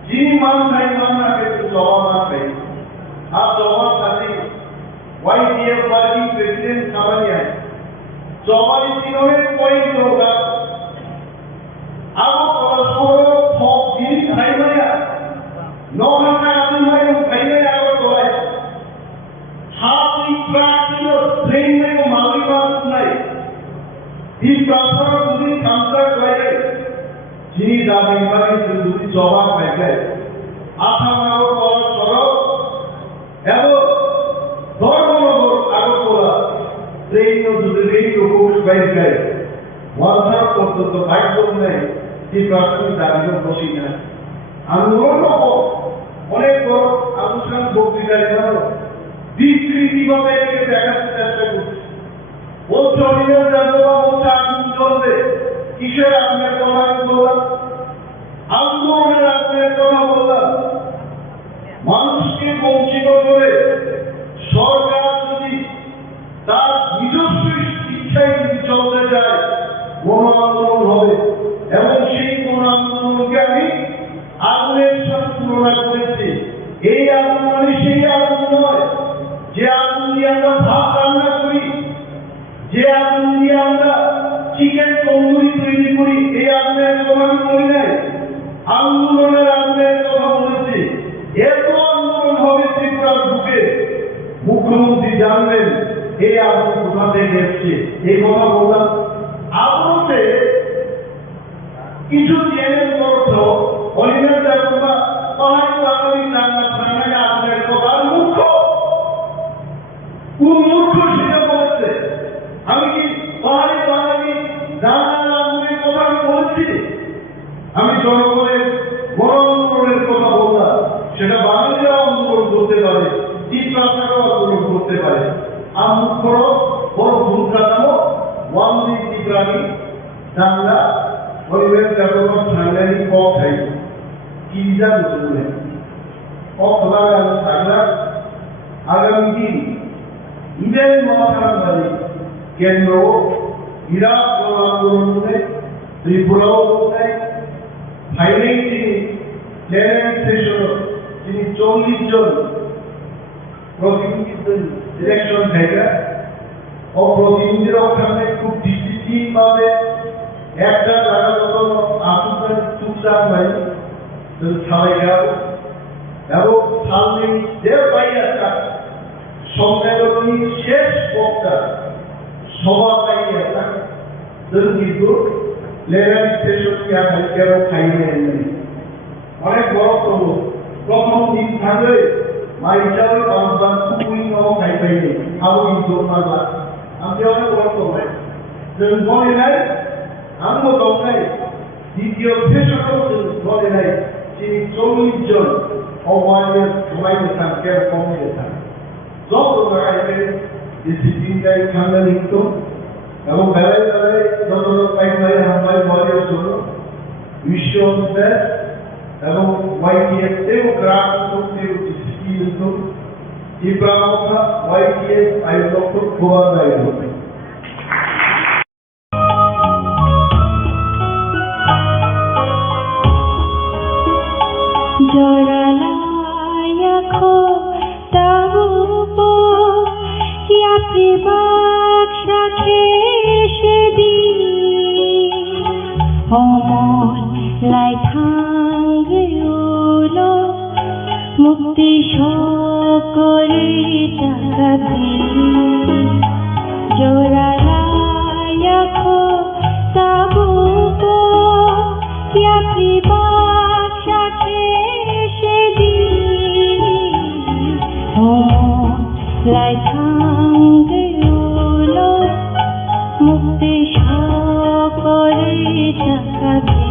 যিনি মান নাই মান রাখে তো সবার না পাই আর সবার সাথে YDF পার্টি প্রেসিডেন্ট কামালিয়া সবারই দিনের পয়েন্ট হোগা আবো পরস্পর ফক দিন ভাইমায়া 9 ঘন্টা আদমি ভাই ভাইমায়া আবো তোলাই हाथी प्राचीन ट्रेन में वो माली बात नहीं इस प्रार्थना दूसरी कंसर्ट गए जिन्हीं दादी बारी से दूसरी जवाब में गए आथा मारो और चलो एवं धर्मनगर आगे बोला ट्रेन में दूसरी ट्रेन को कुछ बैठ गए वहाँ तो बाइक तो नहीं इस प्रार्थना दादी को खुशी है आंदोलन को अनेक बार आंदोलन बोलती जाए বিকৃতিভাবে এটাকে দেখাতে চেষ্টা করছে বলছে অরিজিনাল জানবা বলছে আগুন জ্বলবে কিসের আগুনের কথা বললাম আন্দোলনের আগুনের কথা বললাম মানুষকে বঞ্চিত করে সরকার যদি তার নিজস্ব ইচ্ছায় যদি চলতে যায় গণ আন্দোলন হবে এবং সেই গণ আন্দোলনকে আমি আগুনের সাথে তুলনা করেছি এই আগুন মানে সেই আগুন নয় যে আগুন দিয়ে আমরা ভাত রান্না আন্দোলনের আন্দোলনের কথা বলেছি, এত আন্দোলন হবে ত্রিপুরার বুকে, মুখ্যমন্ত্রী জানবেন এই আন্দোলন কোথা থেকে এসছে। এই কথা বললাম। আদতে কিছু চ্যানেল করছ অলিমের দেখবা পাহাড়ি বাঙালি রান্না ফান্নায় আপনার কথা মূর্খ, কোন মূর্খ সেটা বলছে। আমি কি পাহাড়ি বাঙালি রান্না আন্দোলনের কথা আমি বলছি? আমি জনগণের গণ আন্দোলনের কথা বললাম। সেটা বাঙালিরাও আন্দোলন করতে পারে, ত্রিপুরাও আন্দোলন করতে পারে। আর মুখ্য বড় ভুল কাটানো ওয়ান্দি ত্রিপুরানি বাংলা অলিমের দেখবা ফান্নায় কক খাই কি জানো অপরাধ থাকলা আগামী দিন ঈদের মহাকালী কেন্দ্র বিরাট বড় আন্দোলনে ত্রিপুরাও কোথায় ফাইনাল তিনি জেনারেল সেশন তিনি 40 জন প্রতিনিধি ইলেকশন থেকে ও প্রতিনিধিরা ওখানে খুব ডিসিপ্লিন ভাবে একটা জায়গা মতো আসুন চুপচাপ ভাই সবাই গেল এবং সামনে যে পাইয়াটা সম্মেলনীর শেষ বক্তা সভা পাইয়াটা কিন্তু লেভেল স্টেশন কেন খাইয়ে এনে অনেক বড় তবু প্রথম দিন থাকলে মাইচাল বাংলার খুবই নব খাই পাইনি আরো কিন্তু মালা আমি অনেক বড় তো ভাই মনে নাই আমিও দরকার দ্বিতীয় সেশনও মনে নাই তিনি 40 জন অবাধের সবাইকে থাকতে কমে থাকে যত জায়গায় ডিসিপ্লিনটাই ঠান্ডা লিখত এবং বেলায় বেলায় যত পাইকারি হামলায় বলের জন্য বিশ্ব এবং ওয়াইটিএফ এবং গ্রাম শক্তির ডিসিপ্লিন ত্রিপুরা ওয়াইটিএফ আয়োজক খোয়া যায় Joralayaco tabupo ya pribak shakeshedi homon lai thangeulo mukti shokore chakabi Joralayaco tabupo ya pribak lai thangeulo mukti shokore chakabe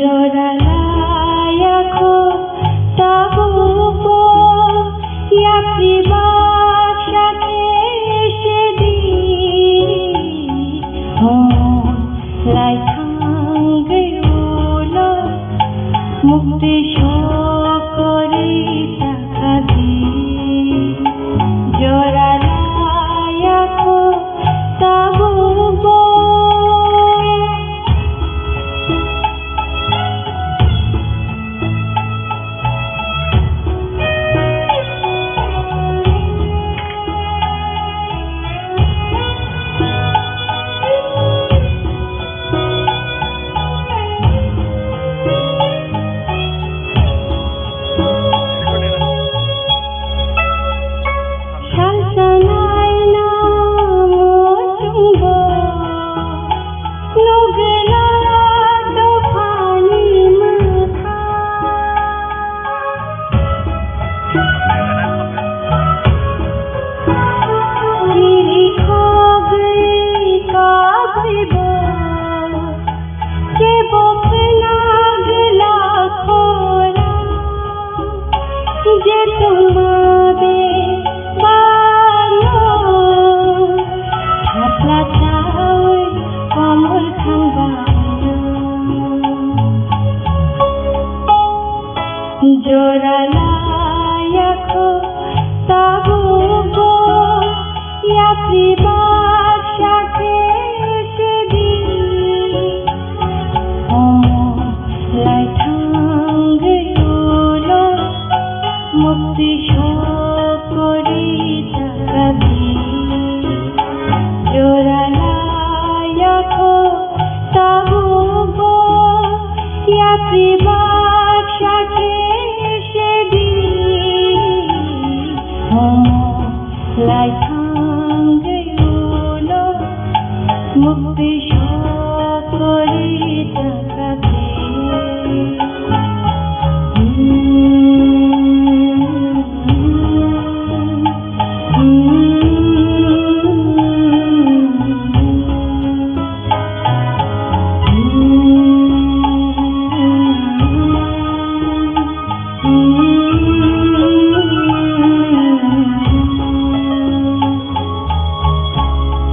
Joralayaco tabupo ya pribak shakeshedi lai thang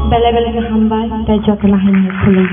Bele-bele hamba tayo kelahin kulit.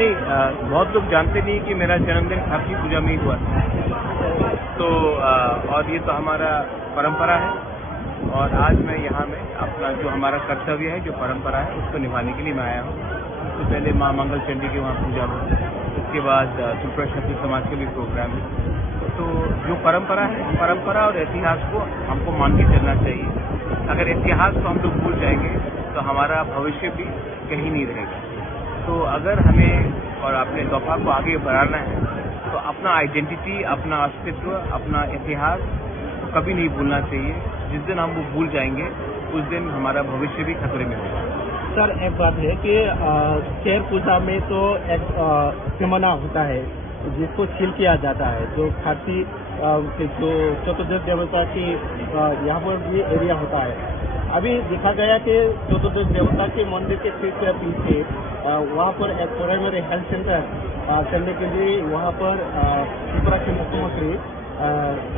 नहीं, बहुत लोग जानते नहीं कि मेरा जन्मदिन खारसी पूजा में ही हुआ तो और ये तो हमारा परंपरा है और आज मैं यहाँ में अपना जो हमारा कर्तव्य है जो परंपरा है उसको निभाने के लिए मैं आया हूँ। तो पहले माँ मंगल चंडी की वहाँ पूजा हुई, उसके बाद सुप्रसिद्ध समाज के भी प्रोग्राम है। तो जो परंपरा है परंपरा और इतिहास को हमको मान के चलना चाहिए। अगर इतिहास को हम लोग भूल जाएंगे तो हमारा भविष्य भी कहीं नहीं रहेगा। तो अगर हमें और अपने तोहफा को आगे बढ़ाना है तो अपना आइडेंटिटी, अपना अस्तित्व, अपना इतिहास कभी नहीं भूलना चाहिए। जिस दिन हम वो भूल जाएंगे उस दिन हमारा भविष्य भी खतरे में होगा। सर, एक बात है कि चैर पूजा में तो एक सिमना होता है जिसको सील किया जाता है, जो खारसी जो चतुर्दश देवता की यहाँ पर भी एरिया होता है। अभी देखा गया कि चतुर्दश देवता के मंदिर के ठीक पीछे वहाँ पर एक प्राइमरी हेल्थ सेंटर करने के लिए वहाँ पर त्रिपुरा के मुख्यमंत्री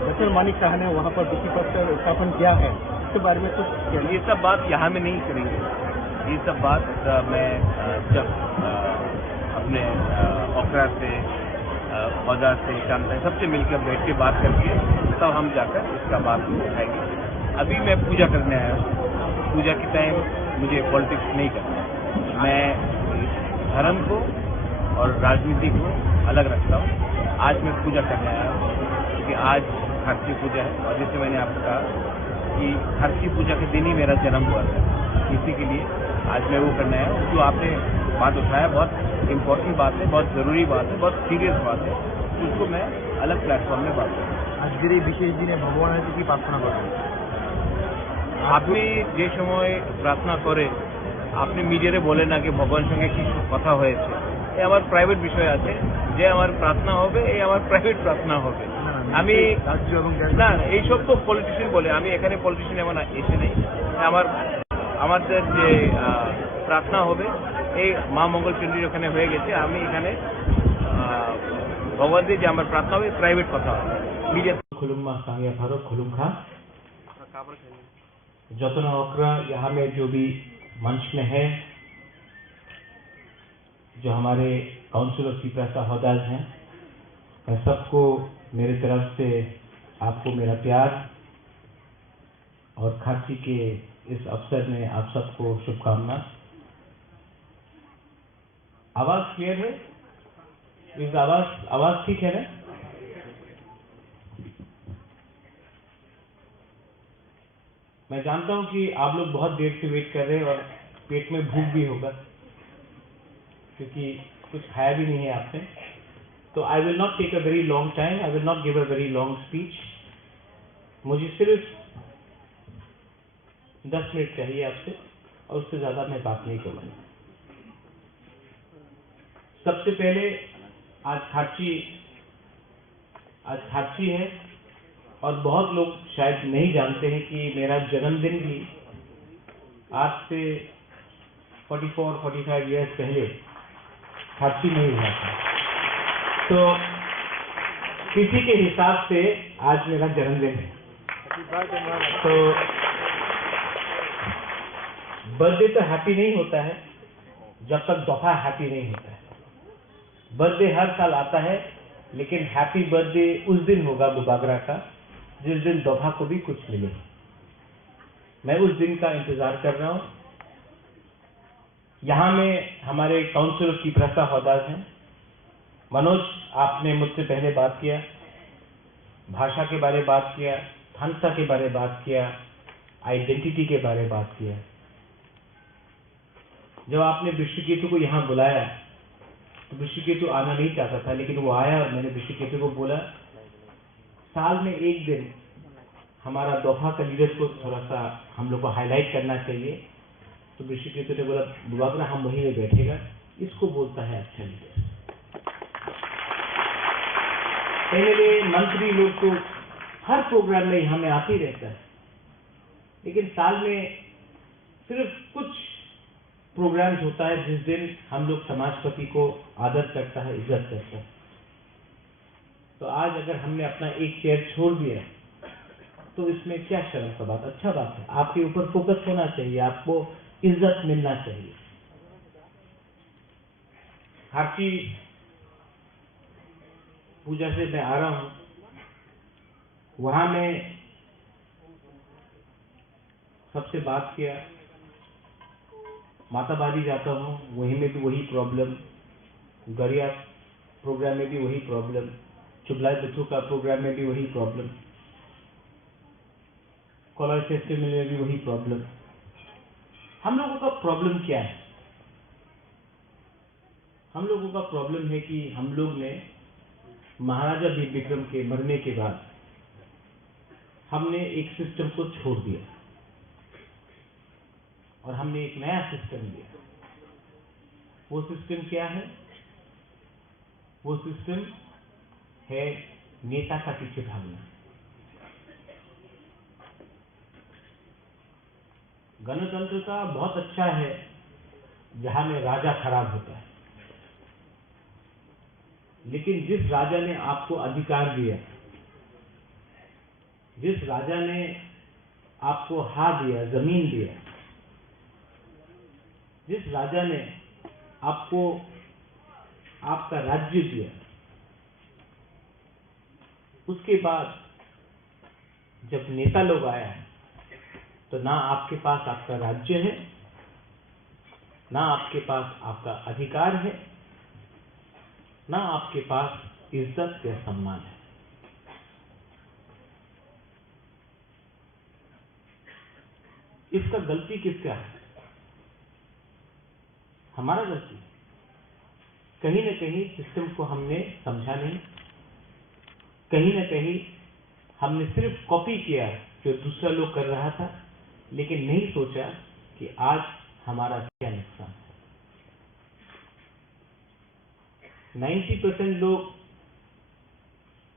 डॉक्टर मानिक शाह ने वहाँ पर भित्ति पत्थर स्थापन किया है। इसके बारे में कुछ ये सब बात यहाँ में नहीं करेंगे। ये सब बात मैं जब अपने ओखरा से औदा से शांता सबसे मिलकर बैठ के बात करके तब हम जाकर इसका बात उठाएंगे। अभी मैं पूजा करने आया हूँ। पूजा के टाइम मुझे पॉलिटिक्स नहीं करना। मैं धर्म को और राजनीति को अलग रखता हूँ। आज मैं पूजा करने आया हूँ क्योंकि आज खारसी पूजा है और जैसे मैंने आपको कहा कि खारसी पूजा के दिन ही मेरा जन्म हुआ था, इसी के लिए आज मैं वो करने आया हूँ। जो आपने बात उठाया बहुत इम्पोर्टेंट बात है, बहुत ज़रूरी बात है, बहुत सीरियस बात है, उसको मैं अलग प्लेटफॉर्म में बात करूँ। आज विशेष दिन भगवान की प्रार्थना करें আপনি যে সময় প্রার্থনা করে আপনি মিডিয়ারে বলে না কি ভগবানের সঙ্গে কি কথা হয়েছে, এই আমার প্রাইভেট বিষয় আছে, যে আমার প্রার্থনা হবে এই আমার প্রাইভেট প্রার্থনা হবে। আমি না এইসব তো পলিটিশিয়ান বলে, আমি এখানে পলিটিশিয়ান এমন এসে নেই। আমাদের যে প্রার্থনা হবে এই মা মঙ্গল চণ্ডীর ওখানে হয়ে গেছে। আমি এখানে ভগবান দিয়ে যে আমার প্রার্থনা হবে প্রাইভেট কথা হবে। মিডিয়া খুলুম্মা সাঙ্গে ভারত খুলুম খা जतन ओकरा यहाँ में जो भी मंच में है, जो हमारे काउंसिल ऑफ चीफ होदाज हैं, मैं सबको मेरे तरफ से आपको मेरा प्यार और खांसी के इस अवसर में आप सबको शुभकामना। आवाज क्लियर है? इस आवाज ठीक है ना? मैं जानता हूं कि आप लोग बहुत देर से वेट कर रहे हैं और पेट में भूख भी होगा क्योंकि कुछ खाया भी नहीं है आपने। तो I will not take a very long time, I will not give a very long speech. मुझे सिर्फ 10 मिनट चाहिए आपसे और उससे ज्यादा मैं बात नहीं करूंगा। सबसे पहले आज खार्ची है और बहुत लोग शायद नहीं जानते हैं कि मेरा जन्मदिन भी आज से 44-45 इयर्स पहले खार्ची में हुआ था। तो किसी के हिसाब से आज मेरा जन्मदिन है। तो बर्थडे तो हैप्पी नहीं होता है जब तक दफा हैप्पी नहीं होता है। बर्थडे हर साल आता है, लेकिन हैप्पी बर्थडे उस दिन होगा बुबागरा का जिस दिन दफा को भी कुछ मिले। मैं उस दिन का इंतजार कर रहा हूं। यहां में हमारे काउंसिल ऑफ चीफ होदाज हैं। मनोज, आपने मुझसे पहले बात किया, भाषा के बारे में बात किया, थानसा के बारे में बात किया, आइडेंटिटी के बारे में बात किया। जब आपने विश्वकेतु को यहां बुलाया तो विश्वकेतु आना नहीं चाहता था, लेकिन वो आया और मैंने विश्वकेतु को बोला साल में एक दिन हमारा दोहा का लीडर्स को थोड़ा सा हम लोग को हाईलाइट करना चाहिए। तो विश्वकेतु ने बोला बुबागरा हम वहीं में बैठेगा, इसको बोलता है अच्छा लीडर। एमएलए मंत्री लोग तो हर प्रोग्राम में हमें आते ही रहता है, लेकिन साल में सिर्फ कुछ प्रोग्राम्स होता है जिस दिन हम लोग समाजपति को आदर करता है, इज्जत करता है। तो आज अगर हमने अपना एक चेयर छोड़ दिया तो इसमें क्या शर्म का बात, अच्छा बात है। आपके ऊपर फोकस होना चाहिए, आपको इज्जत मिलना चाहिए। खार्ची पूजा से मैं आ रहा हूं, वहां में सबसे बात किया, माताबारी जाता हूं, वहीं में भी वही प्रॉब्लम, गरिया प्रोग्राम में भी वही प्रॉब्लम, चुबलाई बच्चों का प्रोग्राम में भी वही प्रॉब्लम, कॉलर फेस्टिवल में भी वही प्रॉब्लम। हम लोगों का प्रॉब्लम क्या है? हम लोगों का प्रॉब्लम है कि हम लोग ने महाराजा वीर विक्रम के मरने के बाद हमने एक सिस्टम को छोड़ दिया और हमने एक नया सिस्टम लिया। वो सिस्टम क्या है? वो सिस्टम है नेता का पीछे भागना। गणतंत्र का बहुत अच्छा है जहां में राजा खराब होता है, लेकिन जिस राजा ने आपको अधिकार दिया, जिस राजा ने आपको हाथ दिया, जमीन दिया, जिस राजा ने आपको आपका राज्य दिया, उसके बाद जब नेता लोग आया तो ना आपके पास आपका राज्य है, ना आपके पास आपका अधिकार है, ना आपके पास इज्जत या सम्मान है। इसका गलती किसका है? हमारा गलती। कहीं न कहीं सिस्टम को हमने समझा नहीं, कहीं न कहीं हमने सिर्फ कॉपी किया जो दूसरा लोग कर रहा था, लेकिन नहीं सोचा कि आज हमारा क्या नुकसान है। 90% लोग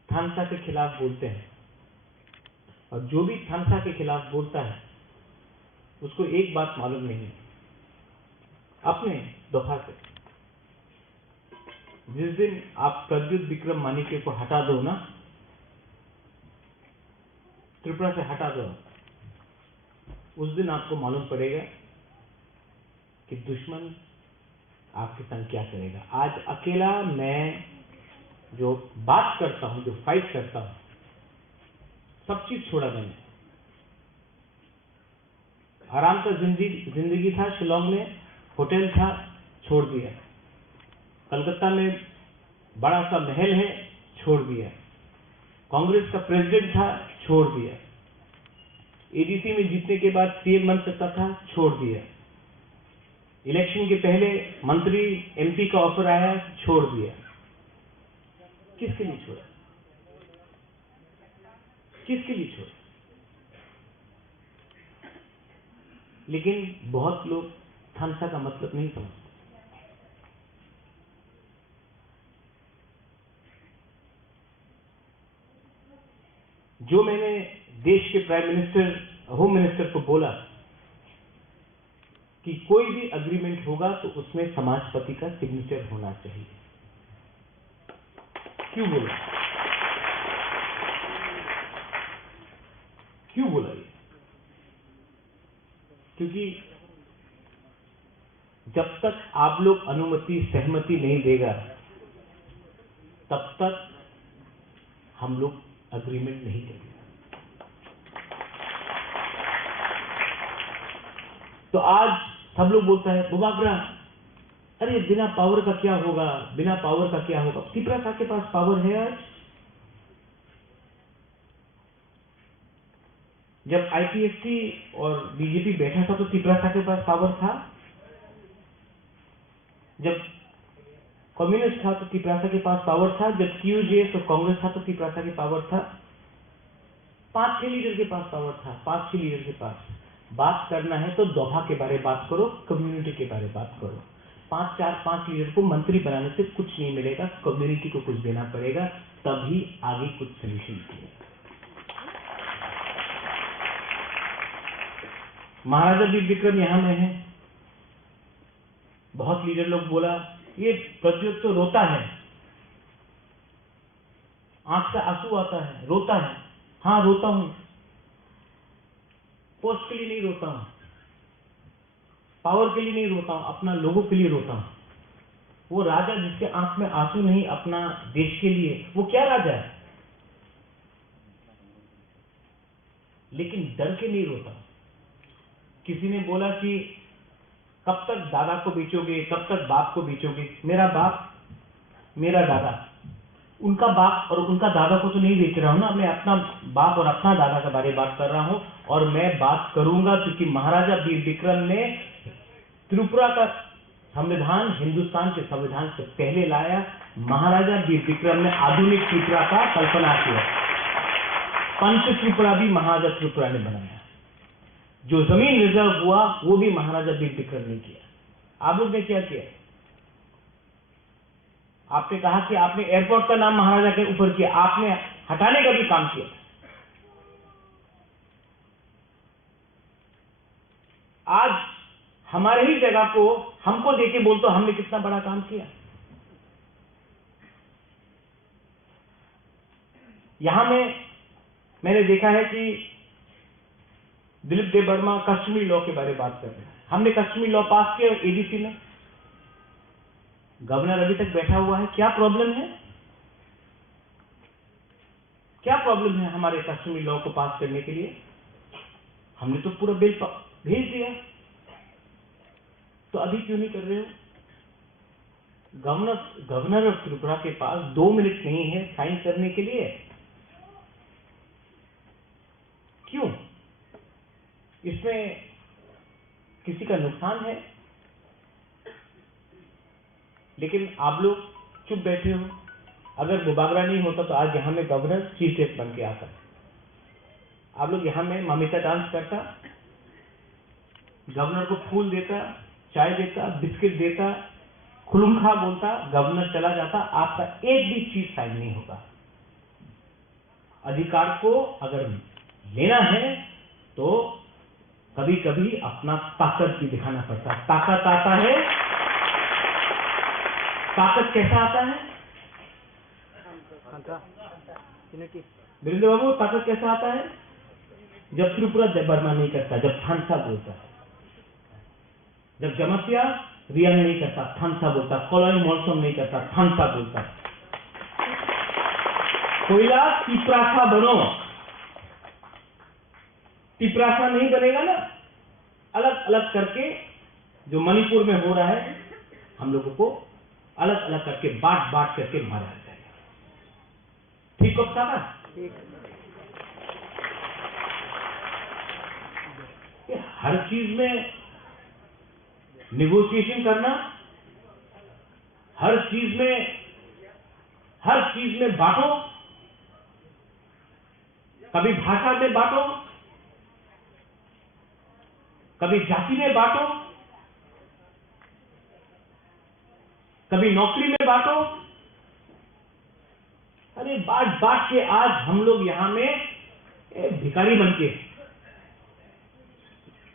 थानसा के खिलाफ बोलते हैं और जो भी थानसा के खिलाफ बोलता है उसको एक बात मालूम नहीं है, अपने दफा से जिस दिन आप प्रद्युत विक्रम मानिके को हटा दो ना, त्रिपुरा से हटा दो, उस दिन आपको मालूम पड़ेगा कि दुश्मन आपके संग क्या करेगा। आज अकेला मैं जो बात करता हूं, जो फाइट करता हूं, सब चीज छोड़ा मैंने। आराम का जिंदगी था शिलोंग में, होटल था, छोड़ दिया। कलकत्ता में बड़ा सा महल है, छोड़ दिया। कांग्रेस का प्रेसिडेंट था, छोड़ दिया। एडीसी में जीतने के बाद सीएम बन सकता था, छोड़ दिया। इलेक्शन के पहले मंत्री एमपी का ऑफर आया, छोड़ दिया। किसके लिए छोड़ा? किसके लिए छोड़ा? लेकिन बहुत लोग थानसा का मतलब नहीं समझते। जो मैंने देश के प्राइम मिनिस्टर, होम मिनिस्टर को बोला कि कोई भी अग्रीमेंट होगा तो उसमें समाजपति का सिग्नेचर होना चाहिए। क्यों बोला? क्यों बोला ये? क्योंकि जब तक आप लोग अनुमति, सहमति नहीं देगा, तब तक हम लोग अग्रीमेंट नहीं करेंगे। तो आज सब लोग बोलता है बुबागरा, अरे बिना पावर का क्या होगा, बिना पावर का क्या होगा। त्रिपुरा के पास पावर है आज। जब आईपीएफटी और बीजेपी बैठा था तो त्रिपुरा के पास पावर था। जब कम्युनिस्ट था तो त्रिपुरा के पास पावर था। जब टीयूजेएस और कांग्रेस था तो त्रिपुरा के पावर था। 5-6 लीडर के पास पावर था, 5-6 लीडर के पास। बात करना है तो दोहा के बारे में बात करो, कम्युनिटी के बारे में बात करो। 5 लीडर को मंत्री बनाने से कुछ नहीं मिलेगा, कम्युनिटी को कुछ देना पड़ेगा, तभी आगे कुछ सोल्यूशन मिलेगा। महाराजा वीर विक्रम यहां में है। बहुत लीडर लोग बोला ये प्रज्योत तो रोता है, आंख से आंसू आता है, रोता है। हाँ रोता हूं, पोस्ट के लिए नहीं रोता हूं, पावर के लिए नहीं रोता हूं, अपना लोगों के लिए रोता हूं। वो राजा जिसके आंख में आंसू नहीं अपना देश के लिए, वो क्या राजा है? लेकिन डर के नहीं रोता। किसी ने बोला कि कब तक दादा को बेचोगे, कब तक बाप को बेचोगे? मेरा बाप, मेरा दादा, उनका बाप और उनका दादा को तो नहीं बेच रहा हूं ना, मैं अपना बाप और अपना दादा के बारे में बात कर रहा हूं। और मैं बात करूंगा क्योंकि महाराजा वीर विक्रम ने त्रिपुरा का संविधान हिंदुस्तान के संविधान से पहले लाया। महाराजा वीर विक्रम ने आधुनिक त्रिपुरा का कल्पना किया। पंच त्रिपुरा भी महाराजा त्रिपुरा ने बनाया। जो जमीन रिजर्व हुआ वो भी महाराजा वीर विक्रम ने किया। आप लोग ने क्या किया? आपने कहा कि आपने एयरपोर्ट का नाम महाराजा के ऊपर किया, आपने हटाने का भी काम किया। आज हमारे ही जगह को हमको देके बोलते हमने कितना बड़ा काम किया। यहां में मैंने देखा है कि दिलीप देव वर्मा कश्मीर लॉ के बारे में बात कर रहे हैं। हमने कश्मीर लॉ पास किया एडीसी में, गवर्नर अभी तक बैठा हुआ है। क्या प्रॉब्लम है? क्या प्रॉब्लम है हमारे कश्मीर लॉ को पास करने के लिए? हमने तो पूरा बिल भेज दिया, तो अभी क्यों नहीं कर रहे हो? गवर्नर ऑफ त्रिपुरा के पास 2 मिनट नहीं है साइन करने के लिए। क्यों? इसमें किसी का नुकसान है, लेकिन आप लोग चुप बैठे हो। अगर बुबागरा नहीं होता तो आज यहां में गवर्नर चीफ गेस्ट बन के आता। आप लोग यहां में ममिता डांस करता, गवर्नर को फूल देता, चाय देता, बिस्किट देता, खुलुमखा बोलता, गवर्नर चला जाता, आपका एक भी चीज साइन नहीं होगा। अधिकार को अगर लेना है तो कभी कभी अपना ताकत भी दिखाना पड़ता है। ताकत आता है, ताकत कैसा आता है वीरेंद्र बाबू? ताकत कैसा आता है? जब त्रिपुरा बर्मा नहीं करता, जब थानसा बोलता है, जब जमतिया रियांग नहीं करता, थानसा बोलता, कॉलोनी मॉल्सोम नहीं करता, थानसा बोलता। कोयला तिपरासा बनो, तिपरासा नहीं बनेगा ना, अलग अलग करके जो मणिपुर में हो रहा है, हम लोगों को अलग अलग करके बांट बांट करके मारा जाएगा। ठीक हो साहब? हर चीज में निगोशिएशन करना, हर चीज में बांटो, कभी भाषा में बांटो, कभी जाति में बांटो, कभी नौकरी में बांटो। अरे बांट बांट के आज हम लोग यहां में भिखारी बन के,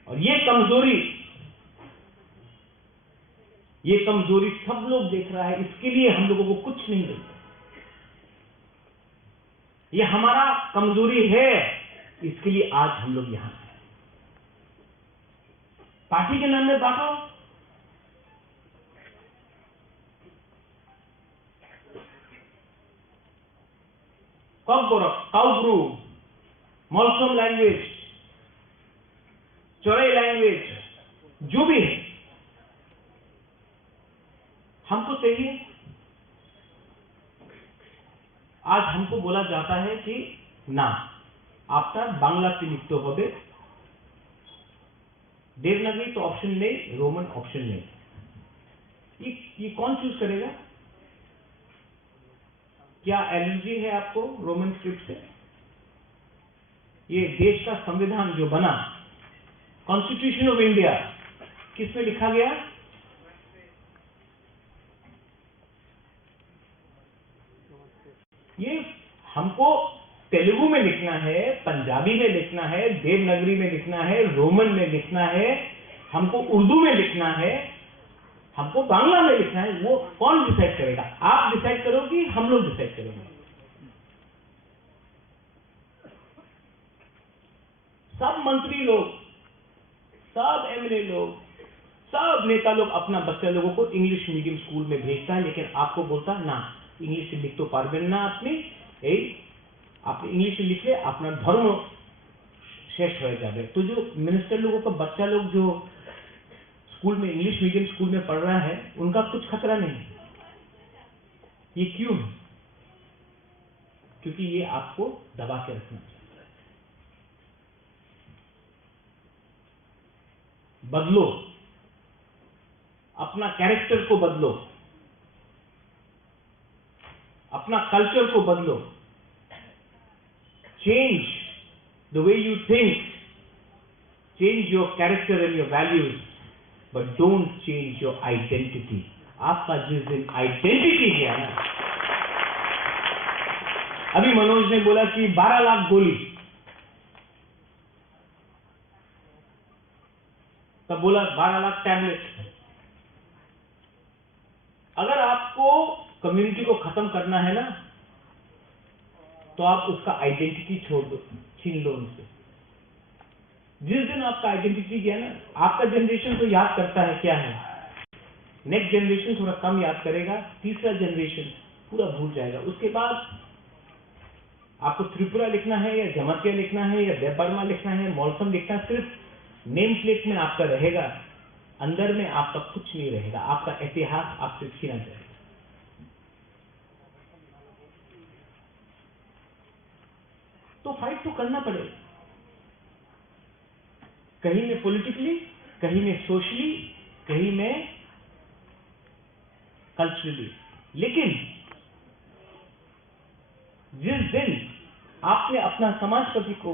और ये कमजोरी सब लोग देख रहा है। इसके लिए हम लोगों को कुछ नहीं मिलता। ये हमारा कमजोरी है, इसके लिए आज हम लोग यहां हैं। पार्टी के नाम में बांटो, काउब्रू, मॉल्सोम लैंग्वेज, चौराई लैंग्वेज, जो भी है हमको चाहिए। आज हमको बोला जाता है कि ना, आपका बांग्ला से लिखते हो, देवनागरी तो ऑप्शन नहीं, रोमन ऑप्शन नहीं। ये कौन चूज करेगा? क्या एलर्जी है आपको रोमन स्क्रिप्ट से? ये देश का संविधान जो बना, कॉन्स्टिट्यूशन ऑफ इंडिया, किसमें लिखा गया? ये हमको तेलुगु में लिखना है, पंजाबी में लिखना है, देवनागरी में लिखना है, रोमन में लिखना है, हमको उर्दू में लिखना है, हमको बांग्ला में लिखना है। वो कौन डिसाइड करेगा? आप डिसाइड करोगे, हम लोग डिसाइड करेंगे। सब मंत्री लोग, सब एमएलए लोग, सब नेता लोग अपना बच्चा लोगों को इंग्लिश मीडियम स्कूल में भेजता है, लेकिन आपको बोलता है ना, इंग्लिश लिख तो पारबेन ना अपनी, आप इंग्लिश लिख ले, अपना धर्म श्रेष्ठ हो जाए। तो जो मिनिस्टर लोगों का बच्चा लोग जो स्कूल में, इंग्लिश मीडियम स्कूल में पढ़ रहा है, उनका कुछ खतरा नहीं। ये क्यों है? क्योंकि ये आपको दबा के रखना चाहिए। बदलो, अपना कैरेक्टर को बदलो, अपना कल्चर को बदलो। Change the way you think, change your character and your values, but don't change your identity. आपका जिस दिन आइडेंटिटी गया ना, अभी मनोज ने बोला कि 12 लाख गोली, तब बोला 12 लाख टैबलेट। अगर आपको कम्युनिटी को खत्म करना है ना, तो आप उसका आइडेंटिटी छोड़ दो, छीन लो उनसे। जिस दिन आपका आइडेंटिटी गया ना, आपका जनरेशन तो याद करता है क्या है, नेक्स्ट जनरेशन थोड़ा कम याद करेगा, तीसरा जनरेशन पूरा भूल जाएगा। उसके बाद आपको त्रिपुरा लिखना है या जमतिया लिखना है या देवबर्मा लिखना है, मॉल्सम लिखना है, सिर्फ नेम प्लेट में आपका रहेगा, अंदर में आपका कुछ नहीं रहेगा। आपका इतिहास आपसे छीना जाएगा। तो फाइट तो करना पड़ेगा, कहीं में पॉलिटिकली, कहीं में सोशली, कहीं में कल्चरली। लेकिन जिस दिन आपने अपना समाजपति को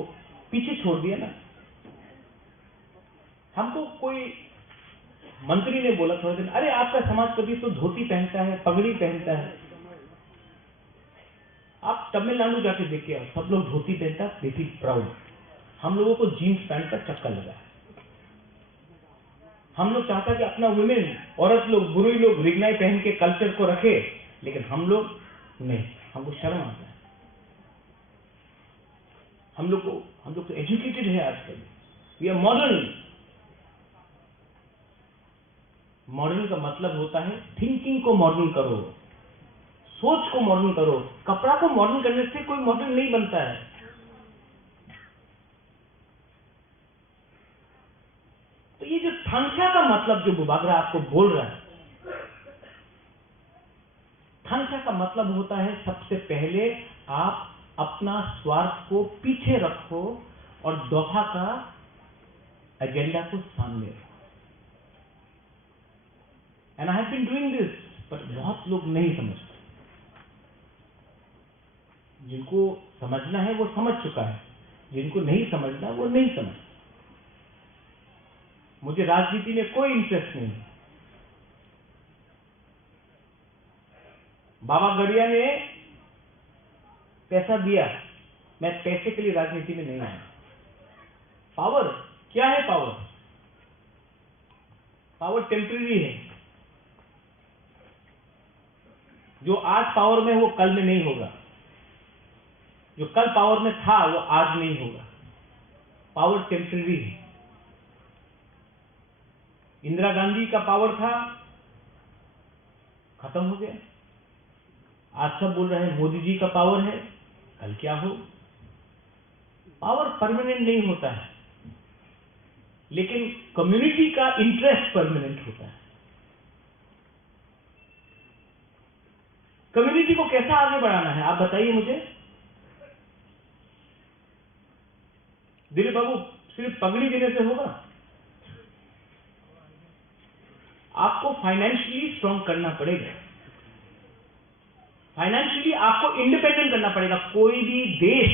पीछे छोड़ दिया ना, हमको कोई मंत्री ने बोला थोड़े दिन, अरे आपका समाजपति तो धोती पहनता है, पगड़ी पहनता है। आप तमिलनाडु जाके देखिए, सब लोग धोती पहनता, दे फील प्राउड। हम लोगों को जीन्स पैंट का चक्कर लगा है। हम लोग चाहता कि अपना वुमेन, औरत लोग, बुरुई लोग रिगनाई पहन के कल्चर को रखे, लेकिन हम लोग नहीं, हमको शर्म आता है। हम लोग तो एजुकेटेड है आजकल, वी आर मॉडर्न। मॉडर्न का मतलब होता है थिंकिंग को मॉडर्न करो, सोच को मॉडर्न करो। कपड़ा को मॉडर्न करने से कोई मॉडर्न नहीं बनता है। तो ये जो थांचा का मतलब जो बुबागरा आपको बोल रहा है, थांचा का मतलब होता है सबसे पहले आप अपना स्वार्थ को पीछे रखो और दोहा का एजेंडा को सामने रखो। And I have been doing this, but बहुत लोग नहीं समझते। जिनको समझना है वो समझ चुका है, जिनको नहीं समझना वो नहीं समझ। मुझे राजनीति में कोई इंटरेस्ट नहीं है। बाबा गड़िया ने पैसा दिया, मैं पैसे के लिए राजनीति में नहीं आया। पावर क्या है? पावर टेम्परेरी है। जो आज पावर में वो कल में नहीं होगा, जो कल पावर में था वो आज नहीं होगा। पावर टेम्परेरी है। इंदिरा गांधी का पावर था, खत्म हो गया। आज सब बोल रहे हैं मोदी जी का पावर है, कल क्या हो। पावर परमानेंट नहीं होता है, लेकिन कम्युनिटी का इंटरेस्ट परमानेंट होता है। कम्युनिटी को कैसा आगे बढ़ाना है आप बताइए मुझे। दिलीप बाबू, सिर्फ पगड़ी देने से होगा? आपको फाइनेंशियली स्ट्रांग करना पड़ेगा, फाइनेंशियली आपको इंडिपेंडेंट करना पड़ेगा। कोई भी देश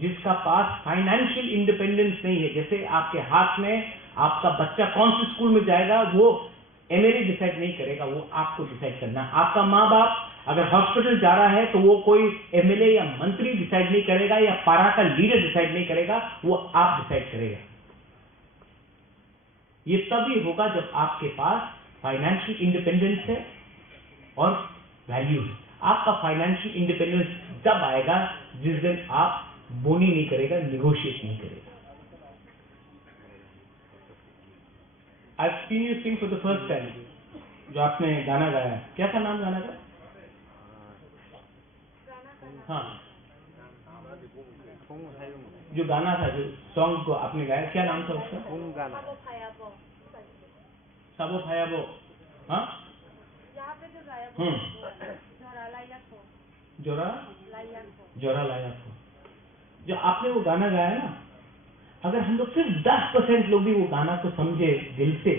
जिसका पास फाइनेंशियल इंडिपेंडेंस नहीं है, जैसे आपके हाथ में आपका बच्चा कौन से स्कूल में जाएगा वो एमएलए डिसाइड नहीं करेगा, वो आपको डिसाइड करना। आपका माँ बाप अगर हॉस्पिटल जा रहा है तो वो कोई एमएलए या मंत्री डिसाइड नहीं करेगा या पारा का लीडर डिसाइड नहीं करेगा, वो आप डिसाइड करेगा। ये तभी होगा जब आपके पास फाइनेंशियल इंडिपेंडेंस है और वैल्यूज। आपका फाइनेंशियल इंडिपेंडेंस जब आएगा जिस दिन आप बोनी नहीं करेगा, निगोशिएट नहीं करेगा। I've seen you sing for the first time, जो आपने गाना गाया, क्या था नाम गाना का? हाँ, जो गाना था, जो सॉन्ग को आपने गाया, क्या नाम था उसका? साबो फायाबो। हाँ, जोरा लाया खो। जो आपने वो गाना गाया ना, अगर हम लोग सिर्फ 10% लोग भी वो गाना को समझे दिल से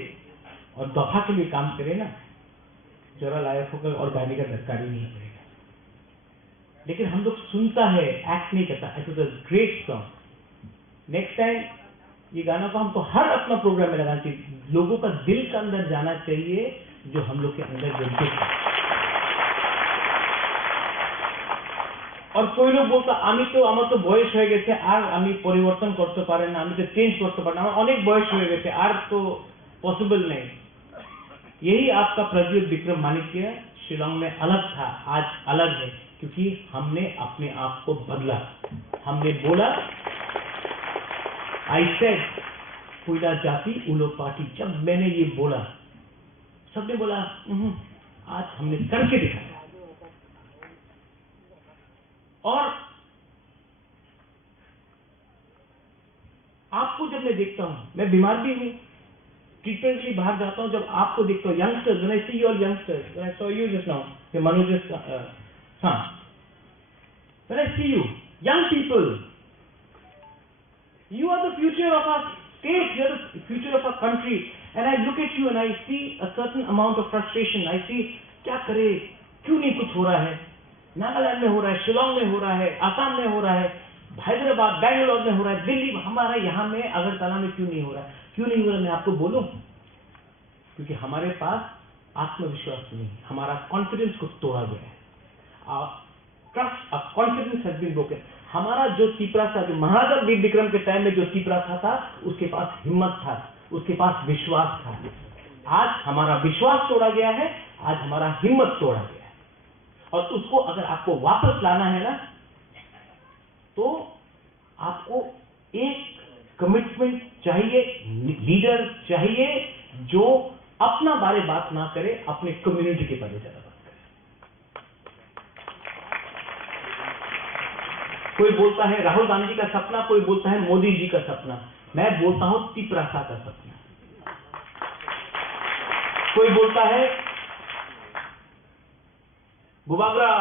और दोहा के लिए काम करें ना, जोरा लाया खो और गाने का दरकार ही नहीं पड़ेगा। लेकिन हम लोग सुनता है, एक्ट नहीं करता। It was a great song. Next time ये गाना को हमको हर अपना प्रोग्राम में लगाना चाहिए। लोगों का दिल के अंदर जाना चाहिए जो हम लोग के अंदर जलते है। और कोई लोग बोलता আমার তো বয়স হয়ে গেছে আর আমি পরিবর্তন করতে পারি না, আমি তো চেঞ্ज করতে পারি না, আমার অনেক বয়স হয়ে গেছে আর তো पॉसिबल नहीं। यही आपका प्रज्वल विक्रम मानिक्य शिलांग में अलग था, आज अलग है, क्योंकि हमने अपने आप को बदला। हमने बोला आई सेड कोयला जाति उलो पार्टी। जब मैंने ये बोला सबने बोला आज हमने करके दिखाया। और आपको जब मैं देखता हूं, मैं बीमार भी हूं, ट्रीटमेंट के लिए बाहर जाता हूं, जब आपको देखता हूं, youngsters, when I see your youngsters, when I saw you just now, ये Manoj son, when I see you, young people, you are the future of our state, you are the future of our country, and I look at you and I see a certain amount of frustration. I see क्या करे, क्यों नहीं कुछ हो रहा है। नागालैंड में हो रहा है, शिलोंग में हो रहा है, आसाम में हो रहा है, हैदराबाद, बैंगलोर में हो रहा है, दिल्ली में, हमारा यहाँ में अगरतला में क्यों नहीं हो रहा है? क्यों नहीं हो रहा? मैं आपको बोलूं, क्योंकि हमारे पास आत्मविश्वास नहीं, हमारा कॉन्फिडेंस को तोड़ा गया है। Confidence has been broken. हमारा जो तीपरा था, जो महाराजा वीर विक्रम के टाइम में जो तीपरा था उसके पास हिम्मत था, उसके पास विश्वास था। आज हमारा विश्वास तोड़ा गया है, आज हमारा हिम्मत तोड़ा गया है। और उसको अगर आपको वापस लाना है ना, तो आपको एक कमिटमेंट चाहिए, लीडर चाहिए जो अपना बारे बात ना करे, अपने कम्युनिटी के बारे ज्यादा बात करे। कोई बोलता है राहुल गांधी का सपना, कोई बोलता है मोदी जी का सपना, मैं बोलता हूं तिपरासा का सपना। कोई बोलता है बुबागरा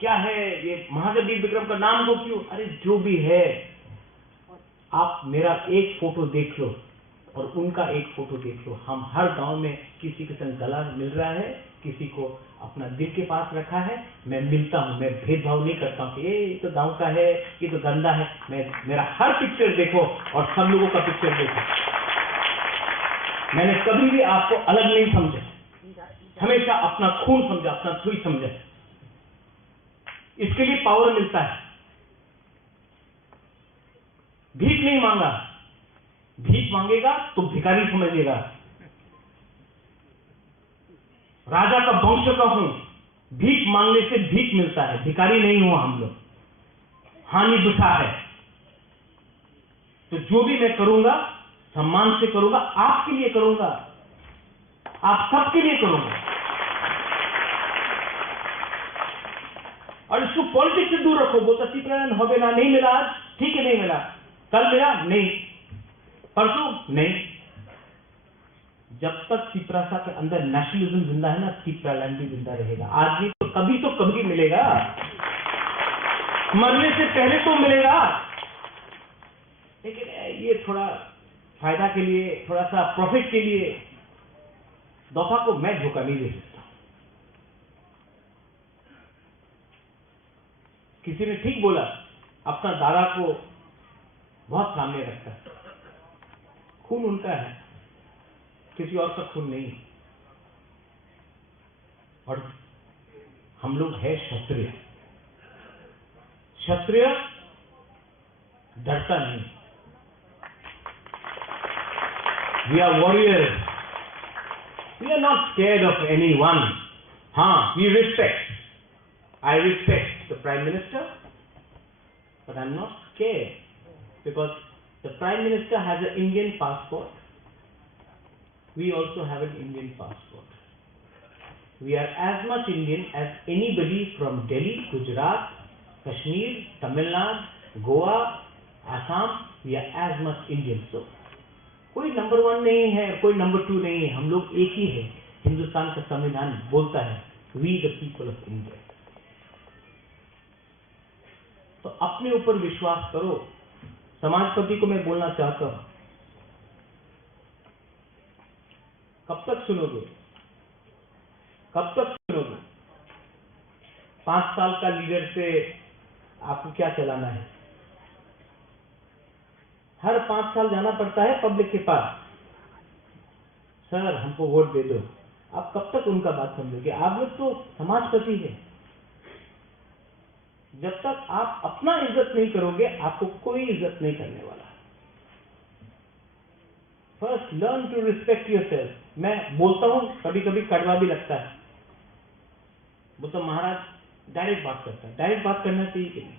क्या है, ये महाजगदीप विक्रम का नाम को क्यों, अरे जो भी है, आप मेरा एक फोटो देख लो और उनका एक फोटो देख लो। हम हर गांव में किसी के संग गला मिल रहा है, किसी को अपना दिल के पास रखा है। मैं मिलता हूं, मैं भेदभाव नहीं करता हूं कि ये तो गांव का है, ये तो गंदा है। मेरा हर पिक्चर देखो और सब लोगों का पिक्चर देखो। मैंने कभी भी आपको अलग नहीं समझा, हमेशा अपना खून समझा, अपना सुई समझा। इसके लिए पावर मिलता है। भीख नहीं मांगा, भीख मांगेगा तो भिखारी समझिएगा। राजा का वंश का हूं, भीख मांगने से भीख मिलता है, भिखारी नहीं हुआ हम लोग। हानि दुखा है, तो जो भी मैं करूंगा सम्मान से करूंगा, आपके लिए करूंगा, आप सबके लिए करूंगा। और इसको पॉलिटिक्स से दूर रखो। बोलता चित्रन हो ना, नहीं मिला आज, ठीक है नहीं मिला, कल मिला नहीं, परसों नहीं। जब तक तिपरासा के अंदर नेशनलिज्म जिंदा है ना, तिपरालैंड भी जिंदा रहेगा। आज नहीं तो कभी मिलेगा, मरने से पहले तो मिलेगा। लेकिन ये थोड़ा फायदा के लिए, थोड़ा सा प्रॉफिट के लिए दफा को मैं धोखा नहीं दे सकता। किसी ने ठीक बोला, अपना दादा को बहुत सामने रखता है। खून उनका है, किसी और का खून नहीं। और हम लोग है क्षत्रिय। क्षत्रिय डरता नहीं। We are warriors, we are not scared of anyone. हाँ, we respect, I respect the Prime Minister, but I'm not scared because the Prime Minister has an Indian passport. We also have an Indian passport. We are as much Indian as anybody from Delhi, Gujarat, Kashmir, Tamil Nadu, Goa, Assam. We are as much Indian. So, कोई number 1 नहीं है, कोई number 2 नहीं है, हम लोग एक ही है। हिंदुस्तान का संविधान बोलता है We the people of India. तो अपने ऊपर विश्वास करो। समाजपति को मैं बोलना चाहता हूं, कब तक सुनोगे, कब तक सुनोगे? 5 साल का लीडर से आपको क्या चलाना है? हर 5 साल जाना पड़ता है पब्लिक के पास, सर हमको वोट दे दो। आप कब तक उनका बात समझोगे? आप लोग तो समाजपति हैं। जब तक आप अपना इज्जत नहीं करोगे, आपको कोई इज्जत नहीं करने वाला। First learn to respect yourself. मैं बोलता हूं, कभी कभी कड़वा भी लगता है। बोलता महाराज डायरेक्ट बात करता है, डायरेक्ट बात करना चाहिए कि नहीं?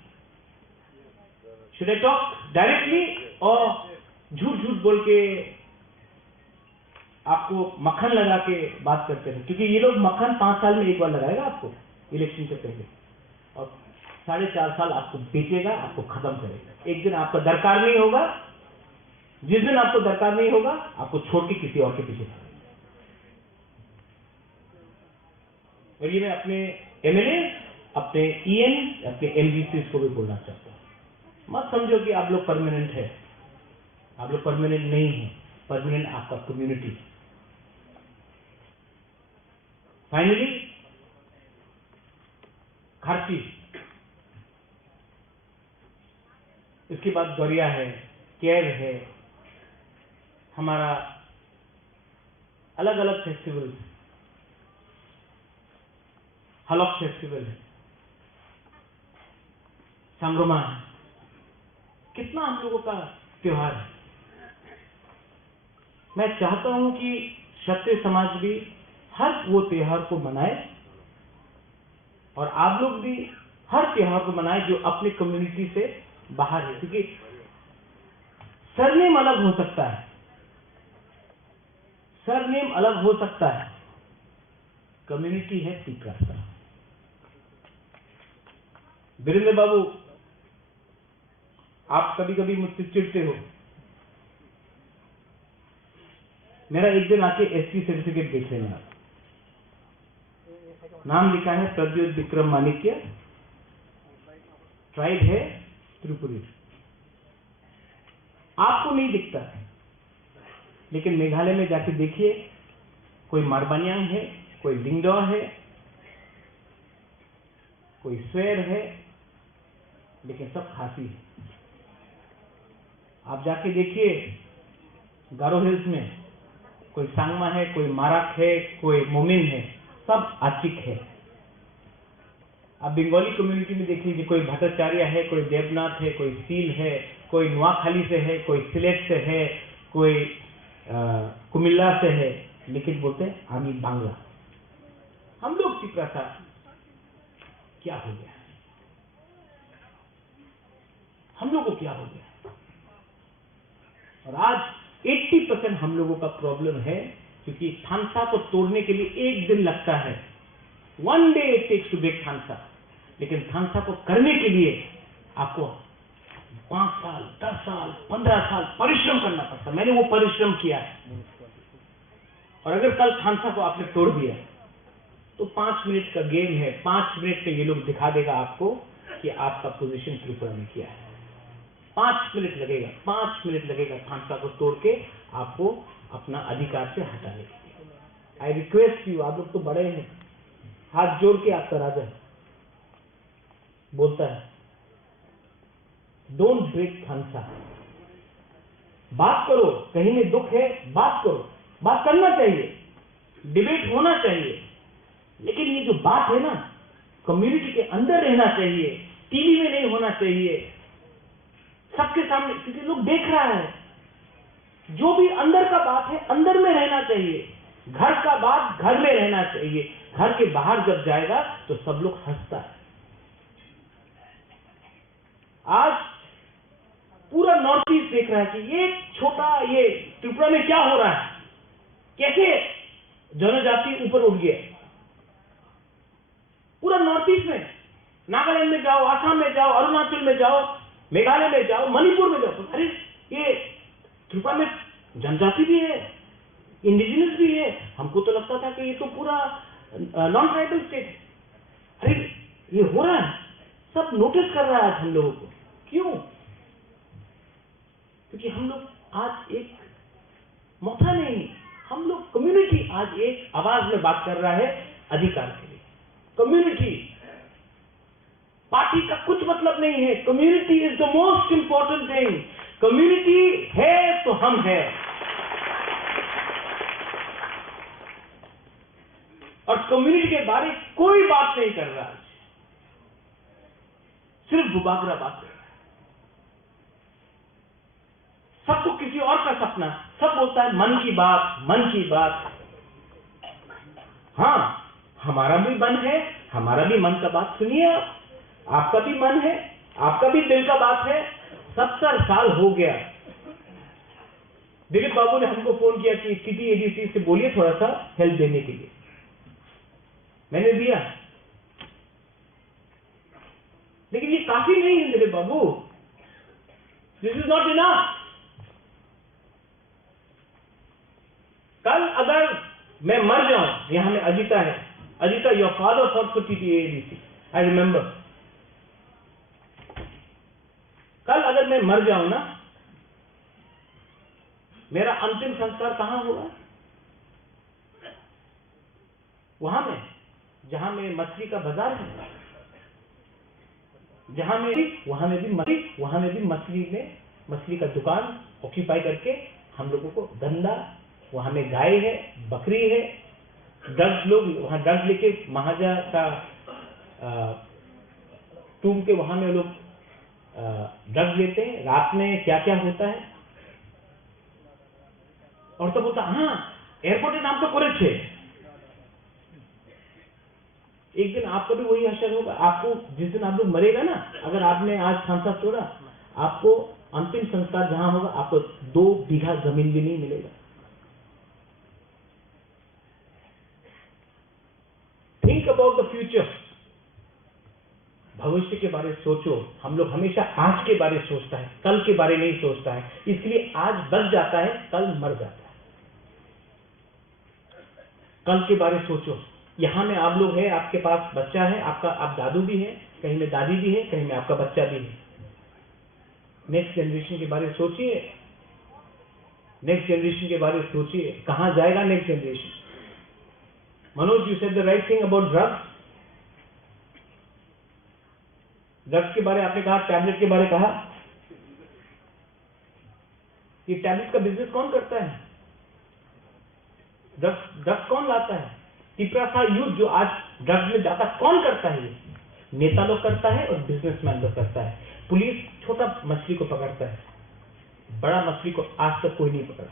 शुड आई टॉक डायरेक्टली और झूठ झूठ बोल के आपको मक्खन लगा के बात करते हैं? क्योंकि ये लोग मक्खन 5 साल में एक बार लगाएगा आपको इलेक्शन से पहले, और 4.5 साल आपको बेचेगा, आपको खत्म करेगा। एक दिन आपका दरकार नहीं होगा, जिस दिन आपको दरकार नहीं होगा, आपको छोड़ के किसी और के पीछे। और ये मैं अपने एमएलए, अपने ईएन, अपने एमडीसी को भी बोलना चाहता हूं। मत समझो कि आप लोग परमानेंट है, आप लोग परमानेंट नहीं है। परमानेंट आपका कम्युनिटी। फाइनली खारची, इसके बाद गौरिया है, केर है, हमारा अलग अलग फेस्टिवल, हलक फेस्टिवल है, संगमा है। कितना हम लोगों का त्योहार है। मैं चाहता हूं कि क्षत्रिय समाज भी हर वो त्योहार को मनाए, और आप लोग भी हर त्योहार को मनाए जो अपने कम्युनिटी से बाहर है। क्योंकि सरनेम अलग हो सकता है, सरनेम अलग हो सकता है, कम्युनिटी है टिप्रासा। वीरेंद्र बाबू, आप कभी कभी मुझसे चिढ़ते हो। मेरा एक दिन आके एसपी सर्टिफिकेट देख लेना। नाम लिखा है प्रद्योत विक्रम माणिक्य, ट्राइब है त्रिपुरी। आपको नहीं दिखता, लेकिन मेघालय में जाके देखिए, कोई मारबानियांग है, कोई लिंगडो है, कोई स्वेर है, लेकिन सब खासी है। आप जाके देखिए गारो हिल्स में कोई सांगमा है, कोई माराक है, कोई मोमिन है, सब आचिक है। आप बंगाली कम्युनिटी में देख लीजिए, कोई भट्टाचार्य है, कोई देवनाथ है, कोई सील है, कोई नुआखाली से है, कोई सिलेट से है, कोई कुमिल्ला से है, लेकिन बोलते हैं आमी बांग्ला। हम लोग टिप्रासा क्या हो गया, हम लोगों को क्या हो गया? और आज 80% हम लोगों का प्रॉब्लम है, क्योंकि थानसा को तोड़ने के लिए एक दिन लगता है, 1 day it takes to break थानसा। लेकिन थानसा को करने के लिए आपको 5 साल, 10 साल, 15 साल परिश्रम करना पड़ता। मैंने वो परिश्रम किया है। और अगर कल थानसा को आपने तोड़ दिया तो 5 मिनट का गेम है, 5 मिनट में ये लोग दिखा देगा आपको कि आपका पोजीशन त्रिपुरा में क्या है। 5 मिनट लगेगा, 5 मिनट लगेगा थानसा को तोड़ के आपको अपना अधिकार से हटाने के लिए। आई रिक्वेस्ट यू, आप लोग तो बड़े हैं, हाथ जोड़ के आपका राजा बोलता है, डोंट ब्रेक थानसा। बात करो, कहीं में दुख है, बात करो, बात करना चाहिए, डिबेट होना चाहिए, लेकिन ये जो बात है ना, कम्युनिटी के अंदर रहना चाहिए, टीवी में नहीं होना चाहिए, सबके सामने, क्योंकि लोग देख रहा है। जो भी अंदर का बात है अंदर में रहना चाहिए, घर का बात घर में रहना चाहिए। घर के बाहर जब जाएगा तो सब लोग हंसता है। आज पूरा नॉर्थ ईस्ट देख रहा है कि ये छोटा, ये त्रिपुरा में क्या हो रहा है, कैसे जनजाति ऊपर उठ गया। पूरा नॉर्थ ईस्ट में, नागालैंड में जाओ, आसाम में जाओ, अरुणाचल में जाओ, मेघालय में जाओ, मणिपुर में जाओ, अरे ये त्रिपुरा में जनजाति भी है, इंडिजिनस भी है। हमको तो लगता था कि ये तो पूरा नॉन ट्राइबल स्टेट है। अरे ये हो रहा है, सब नोटिस कर रहा है आज हम लोगों को। क्यों? क्योंकि हम लोग आज एक मौका नहीं, हम लोग कम्युनिटी आज एक आवाज में बात कर रहा है अधिकार के लिए। कम्युनिटी, पार्टी का कुछ मतलब नहीं है। Community is the most important thing. Community है तो हम हैं। और कम्युनिटी के बारे में कोई बात नहीं कर रहा, सिर्फ बुबागरा बात कर रहा है। सबको किसी और का सपना, सब बोलता है मन की बात, मन की बात। हां, हमारा भी मन है, हमारा भी मन का बात सुनिए आप। आपका भी मन है, आपका भी दिल का बात है। 70 साल हो गया। दिलीप बाबू ने हमको फोन किया कि सिटी एडीसी से बोलिए थोड़ा सा हेल्प देने के लिए। मैंने दिया, लेकिन ये काफी नहीं है Dilip Babu. This is not enough. कल अगर मैं मर जाऊं, यहां में अजिता है, Ajita, your father fought for TTADC, I remember. कल अगर मैं मर जाऊं ना, मेरा अंतिम संस्कार कहां होगा? वहां में जहां में मछली का बाजार है, जहां में वहां में भी मछली का दुकान ऑक्यूपाई करके हम लोगों को धंधा, वहां में गाय है, बकरी है, ड्रग्स, लोग वहां ड्रग्स लेके महाजा का टूम के वहां में लोग ड्रग्स लेते हैं। रात में क्या क्या होता है। और तो बोलता हाँ एयरपोर्ट नाम तो करे थे। एक दिन आपका भी वही हशर होगा। आपको जिस दिन आप लोग मरेगा ना, अगर आपने आज थानसा तोड़ा, आपको अंतिम संस्कार जहां होगा आपको 2 बीघा जमीन भी नहीं मिलेगा। थिंक अबाउट द फ्यूचर, भविष्य के बारे में सोचो। हम लोग हमेशा आज के बारे में सोचता है, कल के बारे में नहीं सोचता है, इसलिए आज बच जाता है, कल मर जाता है। कल के बारे में सोचो। यहां में आप लोग हैं, आपके पास बच्चा है, आपका आप दादू भी हैं, कहीं में दादी भी है, कहीं में आपका बच्चा भी है। नेक्स्ट जनरेशन के बारे में सोचिए, नेक्स्ट जनरेशन के बारे में सोचिए, कहां जाएगा next generation. Manoj, you said the right thing about drugs. Drugs के बारे आपने कहा, टैबलेट के बारे कहा। ये टैबलेट का बिजनेस कौन करता है? ड्रग्स कौन लाता है? पिपरासा यूथ जो आज ड्रग्स में जाता, कौन करता है? ये नेता लोग करता है और बिजनेसमैन लोग करता है। पुलिस छोटा मछली को पकड़ता है, बड़ा मछली को आज तक कोई नहीं पकड़ा।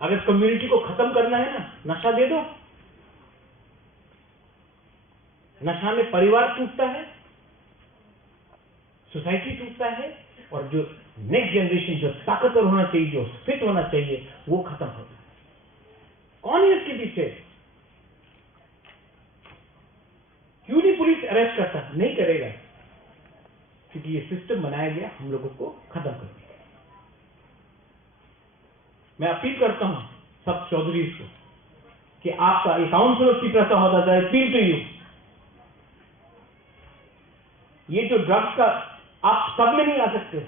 अगर कम्युनिटी को खत्म करना है ना, नशा दे दो। नशा में परिवार टूटता है, सोसाइटी टूटता है, और जो नेक्स्ट जनरेशन जो ताकतवर होना चाहिए, जो फिट होना चाहिए, वो खत्म होता है। कौन है इसके पीछे? क्यों नहीं पुलिस अरेस्ट करता? नहीं करेगा, क्योंकि ये सिस्टम बनाया गया हम लोगों को खत्म करने का। मैं अपील करता हूं सब चौधरी को कि आपका एक काउंसिल ऑफ पिपरासा होता जाए, अपील टू यू। ये जो ड्रग्स का आप सब में नहीं आ सकते,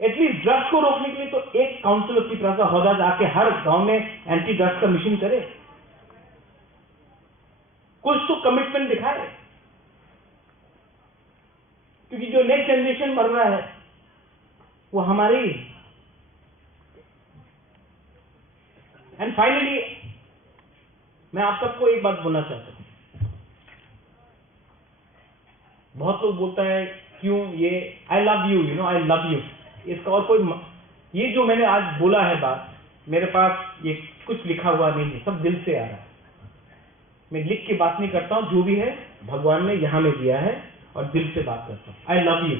एटलीस्ट ड्रग्स को रोकने के लिए तो एक काउंसिल ऑफ पिपरासा होदा जाके हर गांव में एंटी ड्रग्स का मिशन करे, कुछ तो कमिटमेंट दिखाए। क्योंकि जो नेक्स्ट जनरेशन मर रहा है वो हमारी। एंड फाइनली मैं आप सबको एक बात बोलना चाहता हूं। बहुत लोग बोलता है क्यों ये I love you, you know I love you, इसका और कोई ये जो मैंने आज बोला है बात, मेरे पास ये कुछ लिखा हुआ नहीं है, सब दिल से आ रहा है। मैं लिख के बात नहीं करता हूं, जो भी है भगवान ने यहां में दिया है और दिल से बात करता हूं। आई लव यू,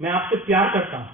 मैं आपसे प्यार करता हूं।